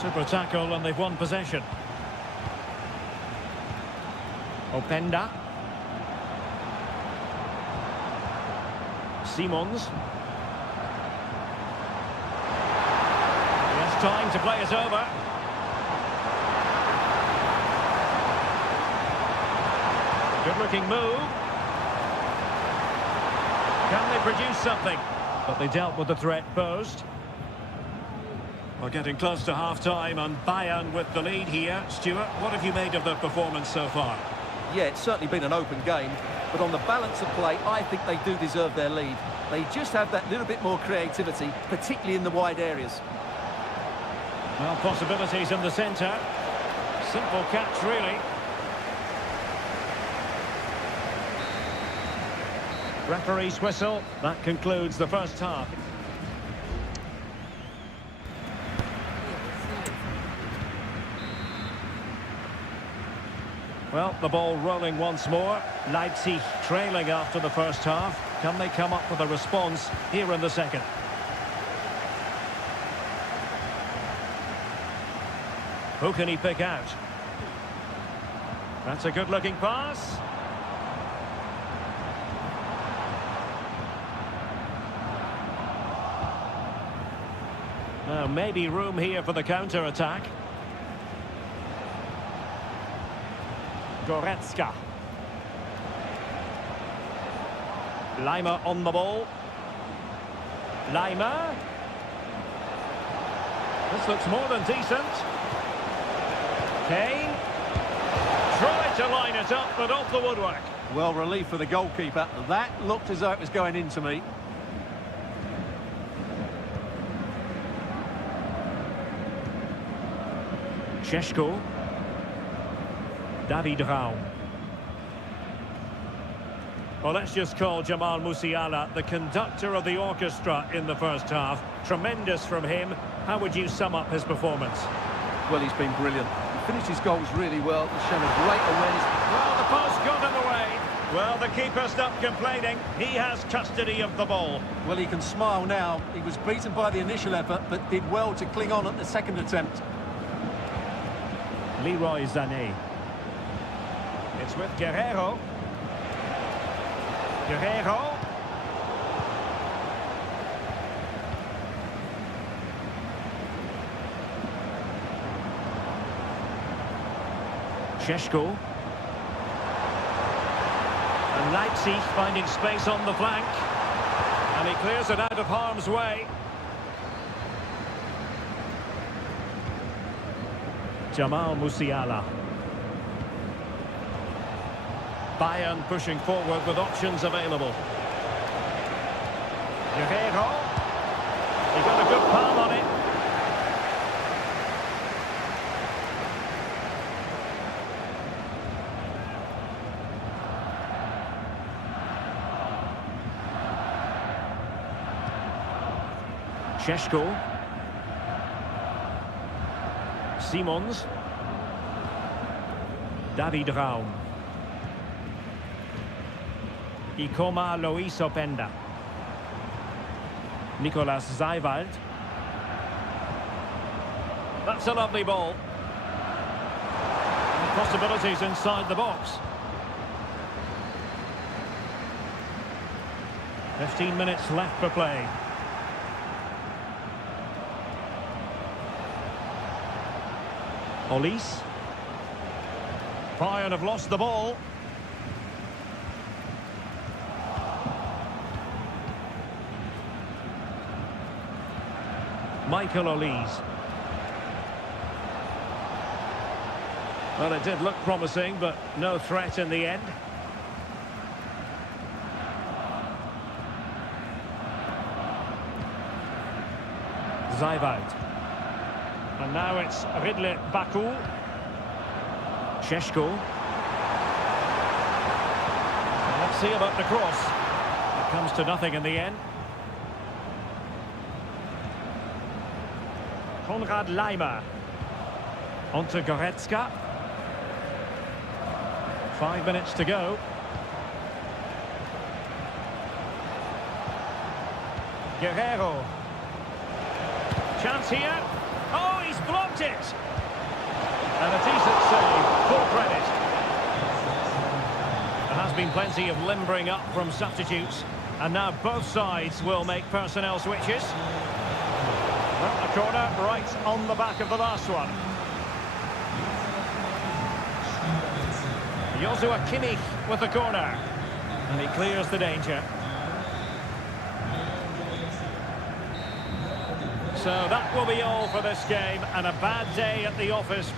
Super tackle and they've won possession. Openda. Simons. He has time to play it over. Good looking move. Can they produce something? But they dealt with the threat posed. We're getting close to half-time and Bayern with the lead here. Stuart, what have you made of the performance so far? Yeah, it's certainly been an open game, but on the balance of play, I think they do deserve their lead. They just have that little bit more creativity, particularly in the wide areas. Well, possibilities in the centre. Simple catch, really. Referee's whistle. That concludes the first half. Well, the ball rolling once more. Leipzig trailing after the first half. Can they come up with a response here in the second? Who can he pick out? That's a good-looking pass. Now, maybe room here for the counter-attack. Goretzka. Lima on the ball. Lima. This looks more than decent. Kane. Try to line it up, but off the woodwork. Well, relief for the goalkeeper. That looked as though it was going into me. Šeško. David Raum. Well, let's just call Jamal Musiala the conductor of the orchestra in the first half. Tremendous from him. How would you sum up his performance? Well, he's been brilliant. He finished his goals really well. He's shown a great awareness. Well, the post got in the way. Well, the keeper stopped complaining. He has custody of the ball. Well, he can smile now. He was beaten by the initial effort, but did well to cling on at the second attempt. Leroy Sané. It's with Guerrero. Guerrero. Šeško. And Leipzig finding space on the flank. And he clears it out of harm's way. Jamal Musiala. Bayern pushing forward with options available. Guerrero. He got a good palm on it. Šeško. Simons. David Raum. Ikoma Lois Openda. Nicolas Zeiwald. That's a lovely ball. Possibilities inside the box. 15 minutes left for play. Olis. Bayern have lost the ball. Michael Olis. Well, it did look promising, but no threat in the end. Zeiwald. And now it's Ridley Baku. Šeško. Let's see about the cross. It comes to nothing in the end. Konrad Laimer. Onto Goretzka. 5 minutes to go. Guerrero. Chance here. Oh, he's blocked it. And a decent save, full credit. There has been plenty of limbering up from substitutes. And now both sides will make personnel switches. Well, a corner right on the back of the last one. Joshua Kimmich with the corner. And he clears the danger. So that will be all for this game, and a bad day at the office.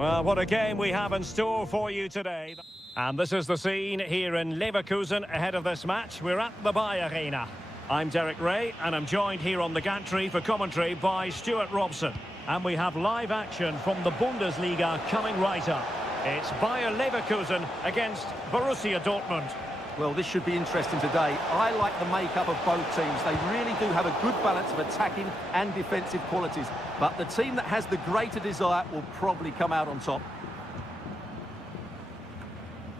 Well, what a game we have in store for you today. And this is the scene here in Leverkusen ahead of this match. We're at the Bay Arena. I'm Derek Ray, and I'm joined here on the gantry for commentary by Stuart Robson. And we have live action from the Bundesliga coming right up. It's Bayer Leverkusen against Borussia Dortmund. Well, this should be interesting today. I like the makeup of both teams. They really do have a good balance of attacking and defensive qualities. But the team that has the greater desire will probably come out on top.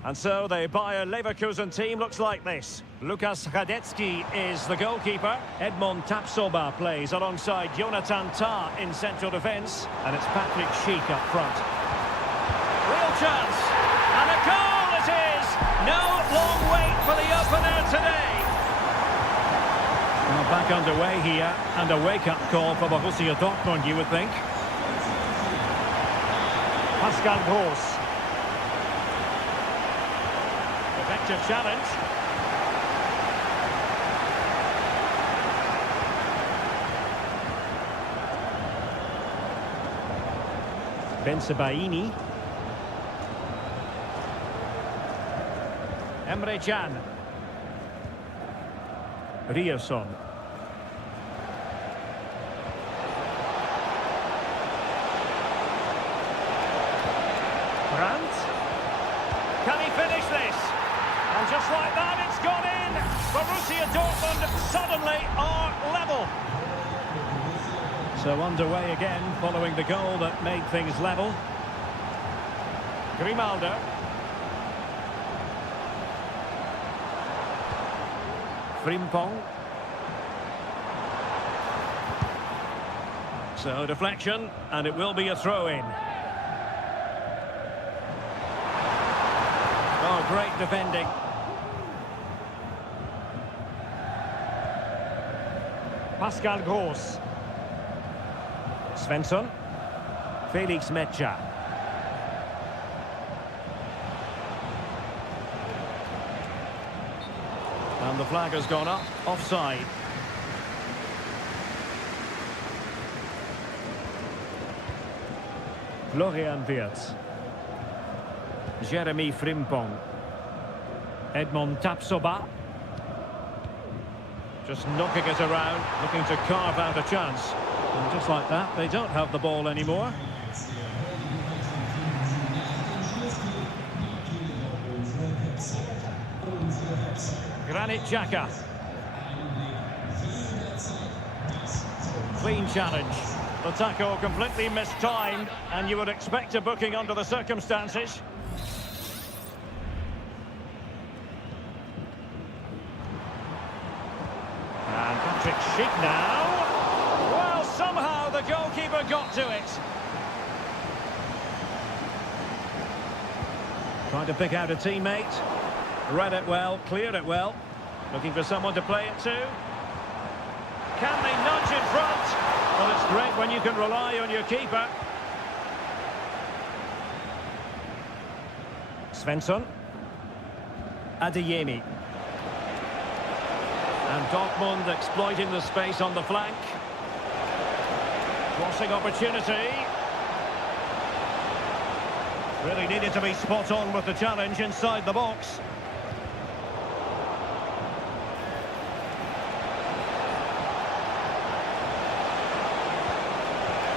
And so the Bayer Leverkusen team looks like this. Lukas Hradecky is the goalkeeper. Edmond Tapsoba plays alongside Jonathan Tah in central defence. And it's Patrick Schick up front. Real chance. And a goal it is. No long wait for the opener today. Well, back underway here. And a wake-up call for Borussia Dortmund, you would think. Pascal Gross. Effective challenge. Bensebaini. Emre Can. Rierson. Brandt. Can he finish this? And just like that, it's gone in. Borussia Dortmund suddenly are level. So underway again, following the goal that made things level. Grimaldo. Frimpong. So deflection, and it will be a throw-in. Oh, great defending. Pascal Gross. Svensson. Felix Metscher. And the flag has gone up. Offside. Florian Wirtz. Jeremy Frimpong. Edmond Tapsoba. Just knocking it around, looking to carve out a chance. And just like that, they don't have the ball anymore. Granit Xhaka. Clean challenge. The tackle completely mistimed, and you would expect a booking under the circumstances. And Patrick Schick now. Well, somehow the goalkeeper got to it. Trying to pick out a teammate. Read it well, cleared it well. Looking for someone to play it to. Can they nudge in front? Well, it's great when you can rely on your keeper. Svensson. Adeyemi. And Dortmund exploiting the space on the flank. Crossing opportunity. Really needed to be spot on with the challenge inside the box.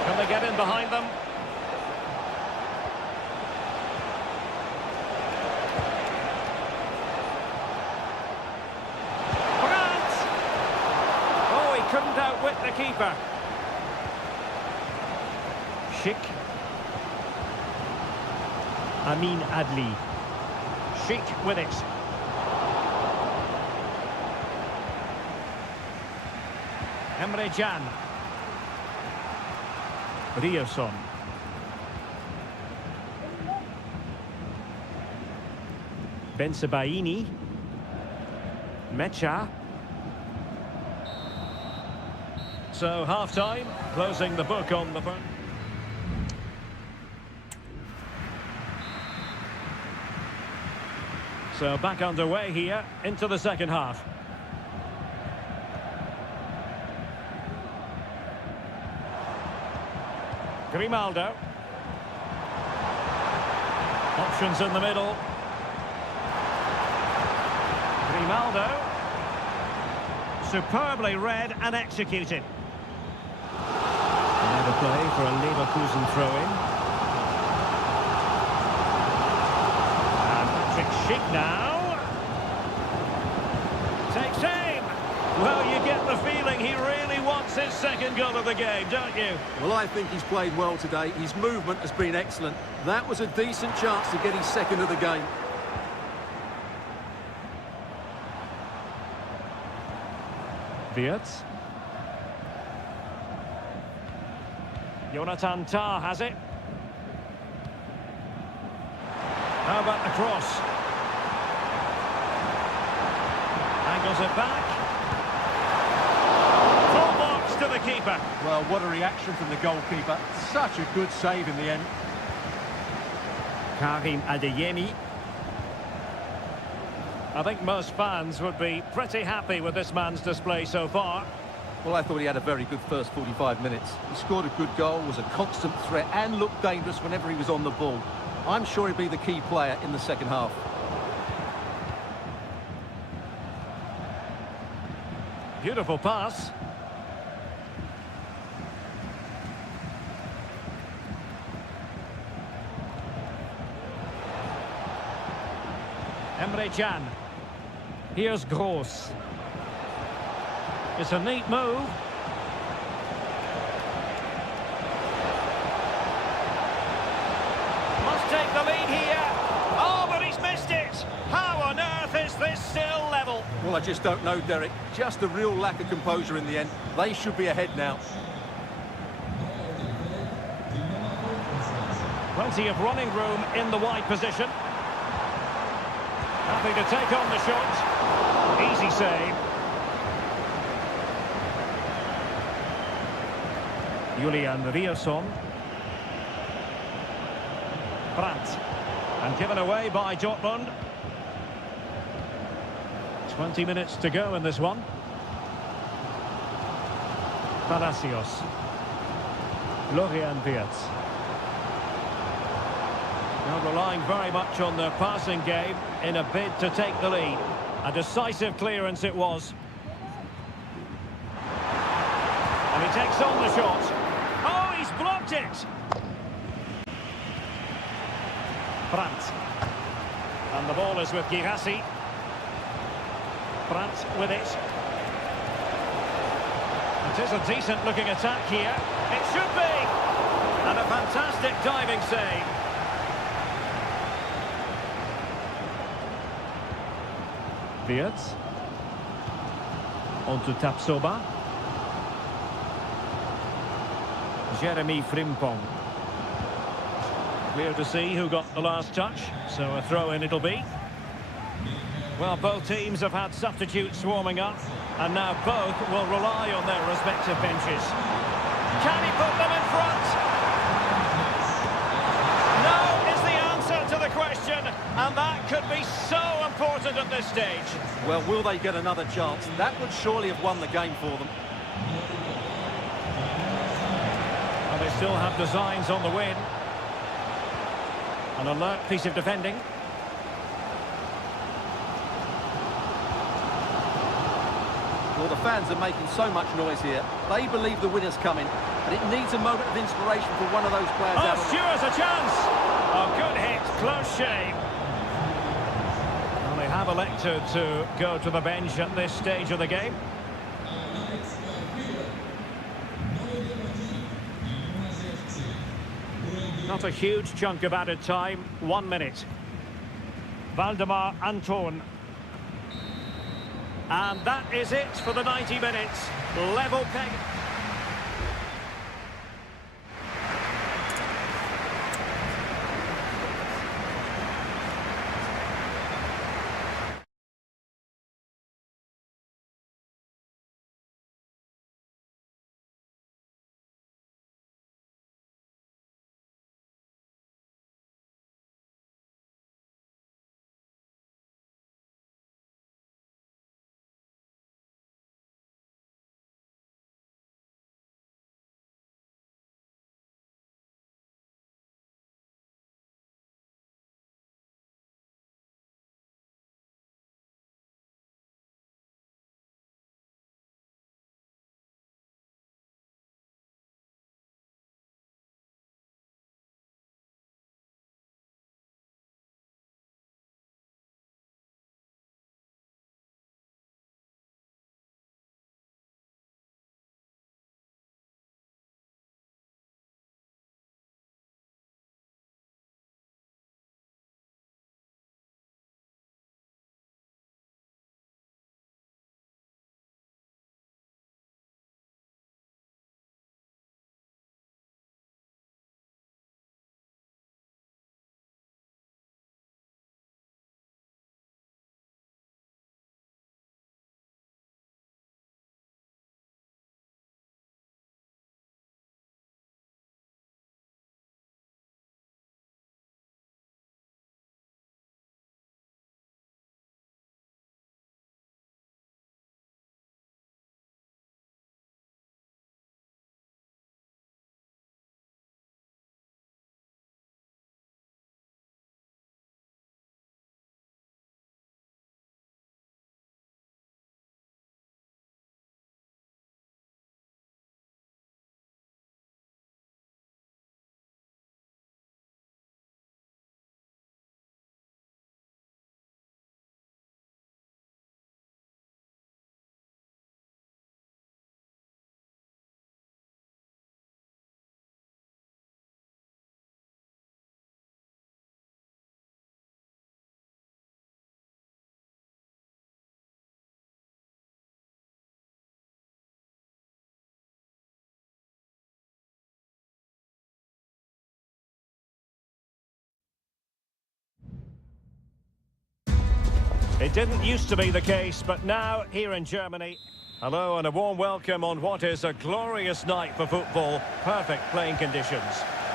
Can they get in behind them? Brandt! Oh, he couldn't outwit the keeper. Schick. Amin Adli. Schick with it. Emre Can. Rierson. Bensebaini. Metscher. So half-time, closing the book on the... So back underway here into the second half. Grimaldo. Options in the middle. Grimaldo. Superbly read and executed. Another play for a Leverkusen throw-in. And Patrick Schick now. Takes aim. Well, you get the feeling he really wants his second goal of the game, don't you? Well, I think he's played well today. His movement has been excellent. That was a decent chance to get his second of the game. Wirtz. Jonathan Tah has it. How about the cross? Angles it back. Full box to the keeper. Well, what a reaction from the goalkeeper. Such a good save in the end. Karim Adeyemi. I think most fans would be pretty happy with this man's display so far. Well, I thought he had a very good first 45 minutes. He scored a good goal, was a constant threat and looked dangerous whenever he was on the ball. I'm sure he'll be the key player in the second half. Beautiful pass. Emre Can. Here's Gross. It's a neat move. Must take the lead here. Oh, but he's missed it. How on earth is this still level? Well, I just don't know, Derek. Just a real lack of composure in the end. They should be ahead now. Plenty of running room in the wide position. Happy to take on the shot. Easy save. Julian Rierson. Brandt. And given away by Dortmund. 20 minutes to go in this one. Palacios. Florian Wirtz. Now relying very much on their passing game in a bid to take the lead. A decisive clearance it was. And he takes on the shot. Oh, he's blocked it! Brandt. And the ball is with Girassi. Brandt with it. It is a decent-looking attack here. It should be! And a fantastic diving save. Wirtz. On to Tapsoba. Jeremy Frimpong. Clear to see who got the last touch, so a throw-in it'll be. Well, both teams have had substitutes swarming up, and now both will rely on their respective benches. Can he put them in front? No is the answer to the question, and that could be so important at this stage. Well, will they get another chance? That would surely have won the game for them. And they still have designs on the win. An alert piece of defending. Well, the fans are making so much noise here. They believe the winner's coming, but it needs a moment of inspiration for one of those players out. Oh, Stewart's a chance! Oh, good hit, close shave. Well, they have elected to go to the bench at this stage of the game. Not a huge chunk of added time, 1 minute. Valdemar Anton. And that is it for the 90 minutes. Level peg. It didn't used to be the case, but now here in Germany. Hello and a warm welcome on what is a glorious night for football. Perfect playing conditions.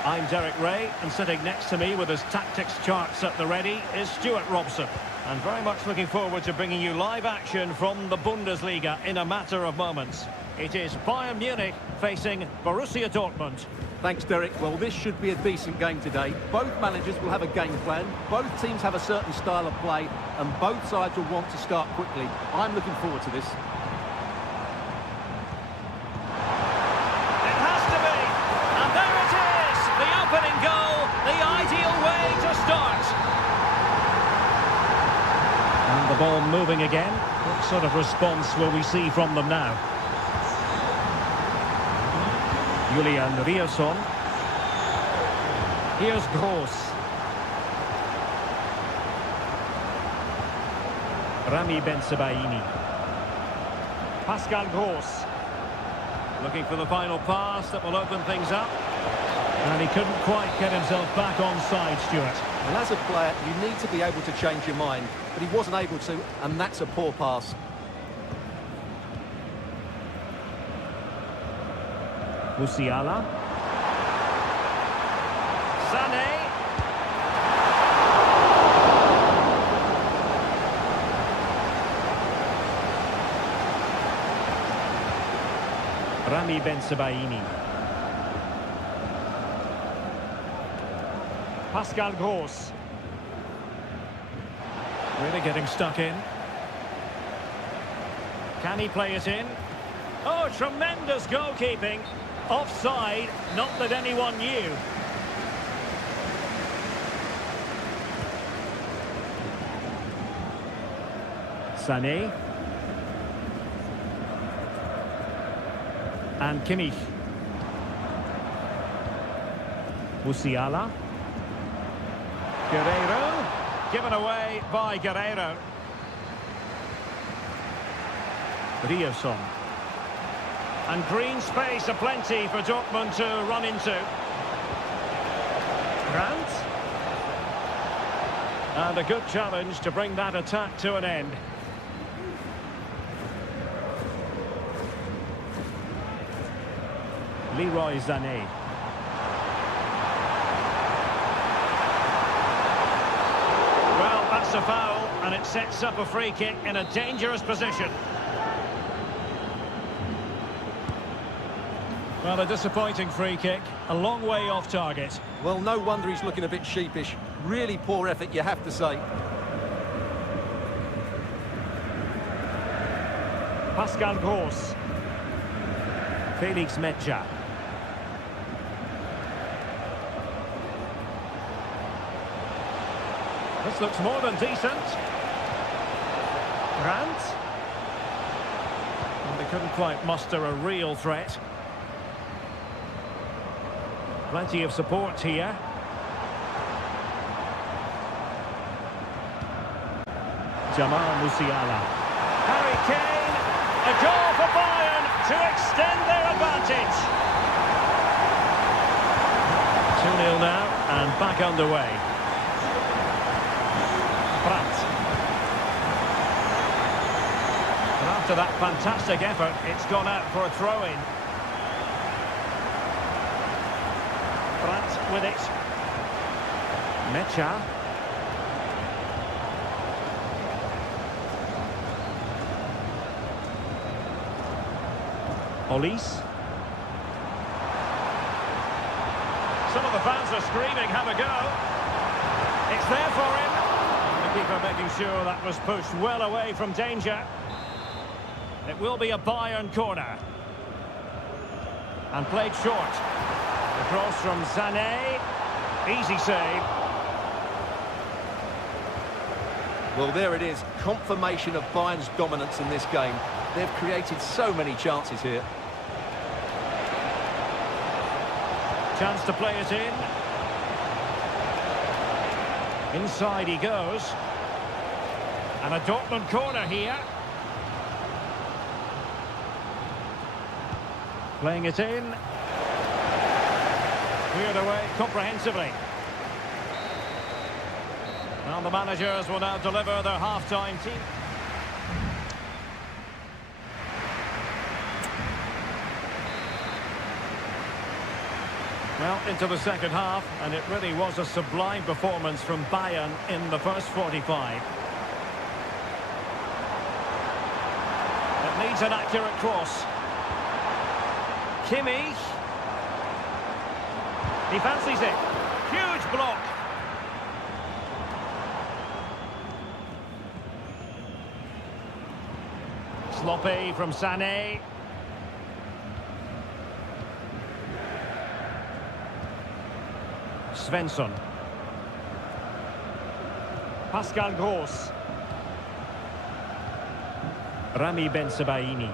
I'm Derek Ray, and sitting next to me with his tactics charts at the ready is Stuart Robson. And very much looking forward to bringing you live action from the Bundesliga in a matter of moments. It is Bayern Munich facing Borussia Dortmund. Thanks, Derek. Well, this should be a decent game today. Both managers will have a game plan. Both teams have a certain style of play, and both sides will want to start quickly. I'm looking forward to this. It has to be. And there it is. The opening goal. The ideal way to start. And the ball moving again. What sort of response will we see from them now? Julian Rierson. Here's Gross. Rami Bensebaini. Pascal Gross. Looking for the final pass that will open things up. And he couldn't quite get himself back on side, Stuart. And as a player, you need to be able to change your mind. But he wasn't able to, and that's a poor pass. Musiala. Sané. Rami Bensebaini. Pascal Gross. Really getting stuck in. Can he play it in? Oh, tremendous goalkeeping. Offside, not that anyone knew. Sané. And Kimmich. Musiala. Guerreiro. Given away by Guerreiro. Rierson. And green space aplenty for Dortmund to run into. Grant. And a good challenge to bring that attack to an end. Leroy Sané. Well, that's a foul, and it sets up a free kick in a dangerous position. Well, a disappointing free kick, a long way off target. Well, no wonder he's looking a bit sheepish. Really poor effort, you have to say. Pascal Gross. Felix Mecha. This looks more than decent. Grant. And they couldn't quite muster a real threat. Plenty of support here. Jamal Musiala. Harry Kane. A goal for Bayern to extend their advantage. 2-0 now and back underway. Brandt. And after that fantastic effort, it's gone out for a throw-in. Brandt with it. Mecha. Olise. Some of the fans are screaming, have a go. It's there for him. And the keeper making sure that was pushed well away from danger. It will be a Bayern corner. And played short. Across from Sané. Easy save. Well, there it is. Confirmation of Bayern's dominance in this game. They've created so many chances here. Chance to play it in. Inside he goes. And a Dortmund corner here. Playing it in. Cleared away comprehensively. Well, the managers will now deliver their half-time team. Well, into the second half, and it really was a sublime performance from Bayern in the first 45. It needs an accurate cross. Kimmich. He fancies it. Huge block. Sloppy from Sané. Svensson. Pascal Gross. Rami Bensebaini.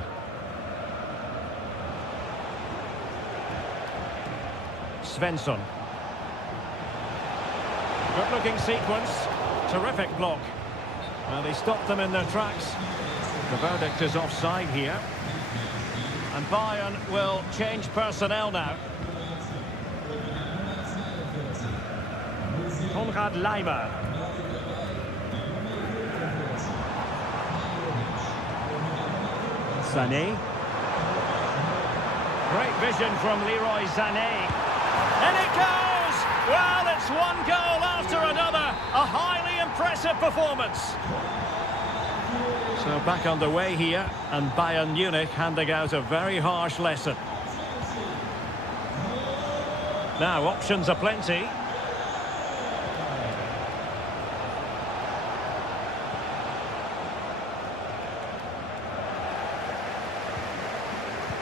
Svensson. Good looking sequence. Terrific block. Well, they stopped them in their tracks. The verdict is offside here. And Bayern will change personnel now. Konrad Leimer. Sané. Great vision from Leroy Sané. And it goes! Well, it's one goal after another. A highly impressive performance. So back underway here, and Bayern Munich handing out a very harsh lesson. Now, options are plenty.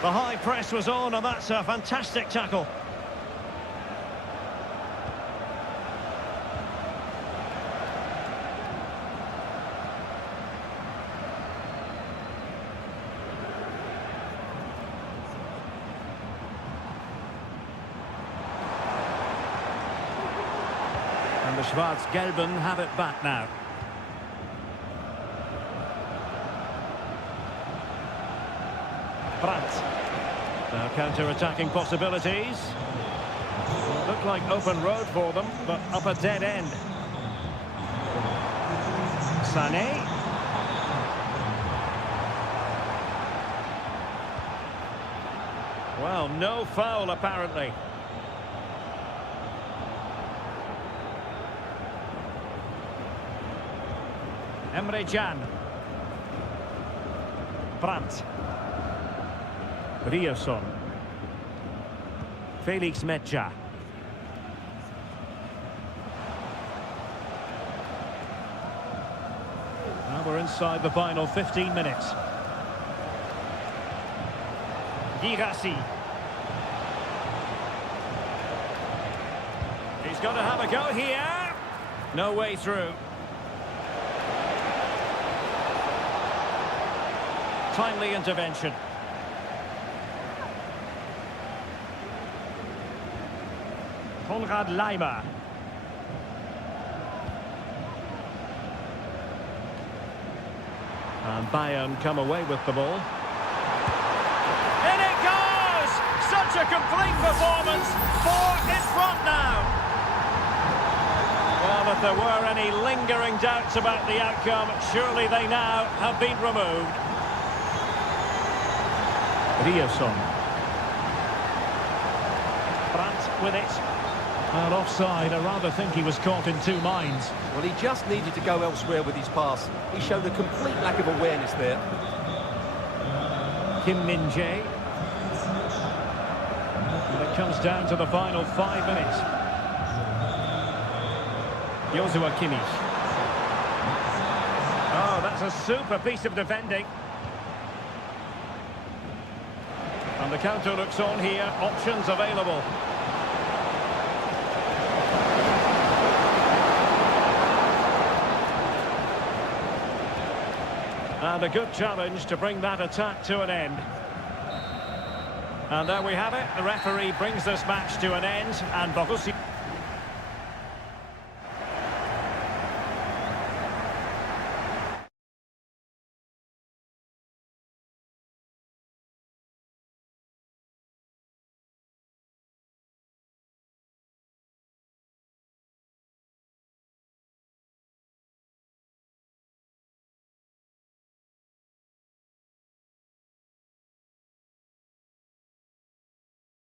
The high press was on, and that's a fantastic tackle. And the Schwarz-Gelben have it back now. Brandt. Now counter-attacking possibilities. Looked like open road for them, but up a dead end. Sané. Well, no foul apparently. Emre Can. Brandt. Ryerson. Felix Metsä. Now we're inside the final 15 minutes. Girassi. He's going to have a go here. No way through. Timely intervention. Konrad Leimer. And Bayern come away with the ball. In it goes! Such a complete performance. 4 in front now. Well, if there were any lingering doubts about the outcome, surely they now have been removed. Ryerson. Brandt with it. Well, offside. I rather think he was caught in two minds. Well, he just needed to go elsewhere with his pass. He showed a complete lack of awareness there. Kim Min-jae. And it comes down to the final 5 minutes. Joshua Kimmich. Oh, that's a super piece of defending. And the counter looks on here. Options available. And a good challenge to bring that attack to an end. And there we have it. The referee brings this match to an end. And Borussia...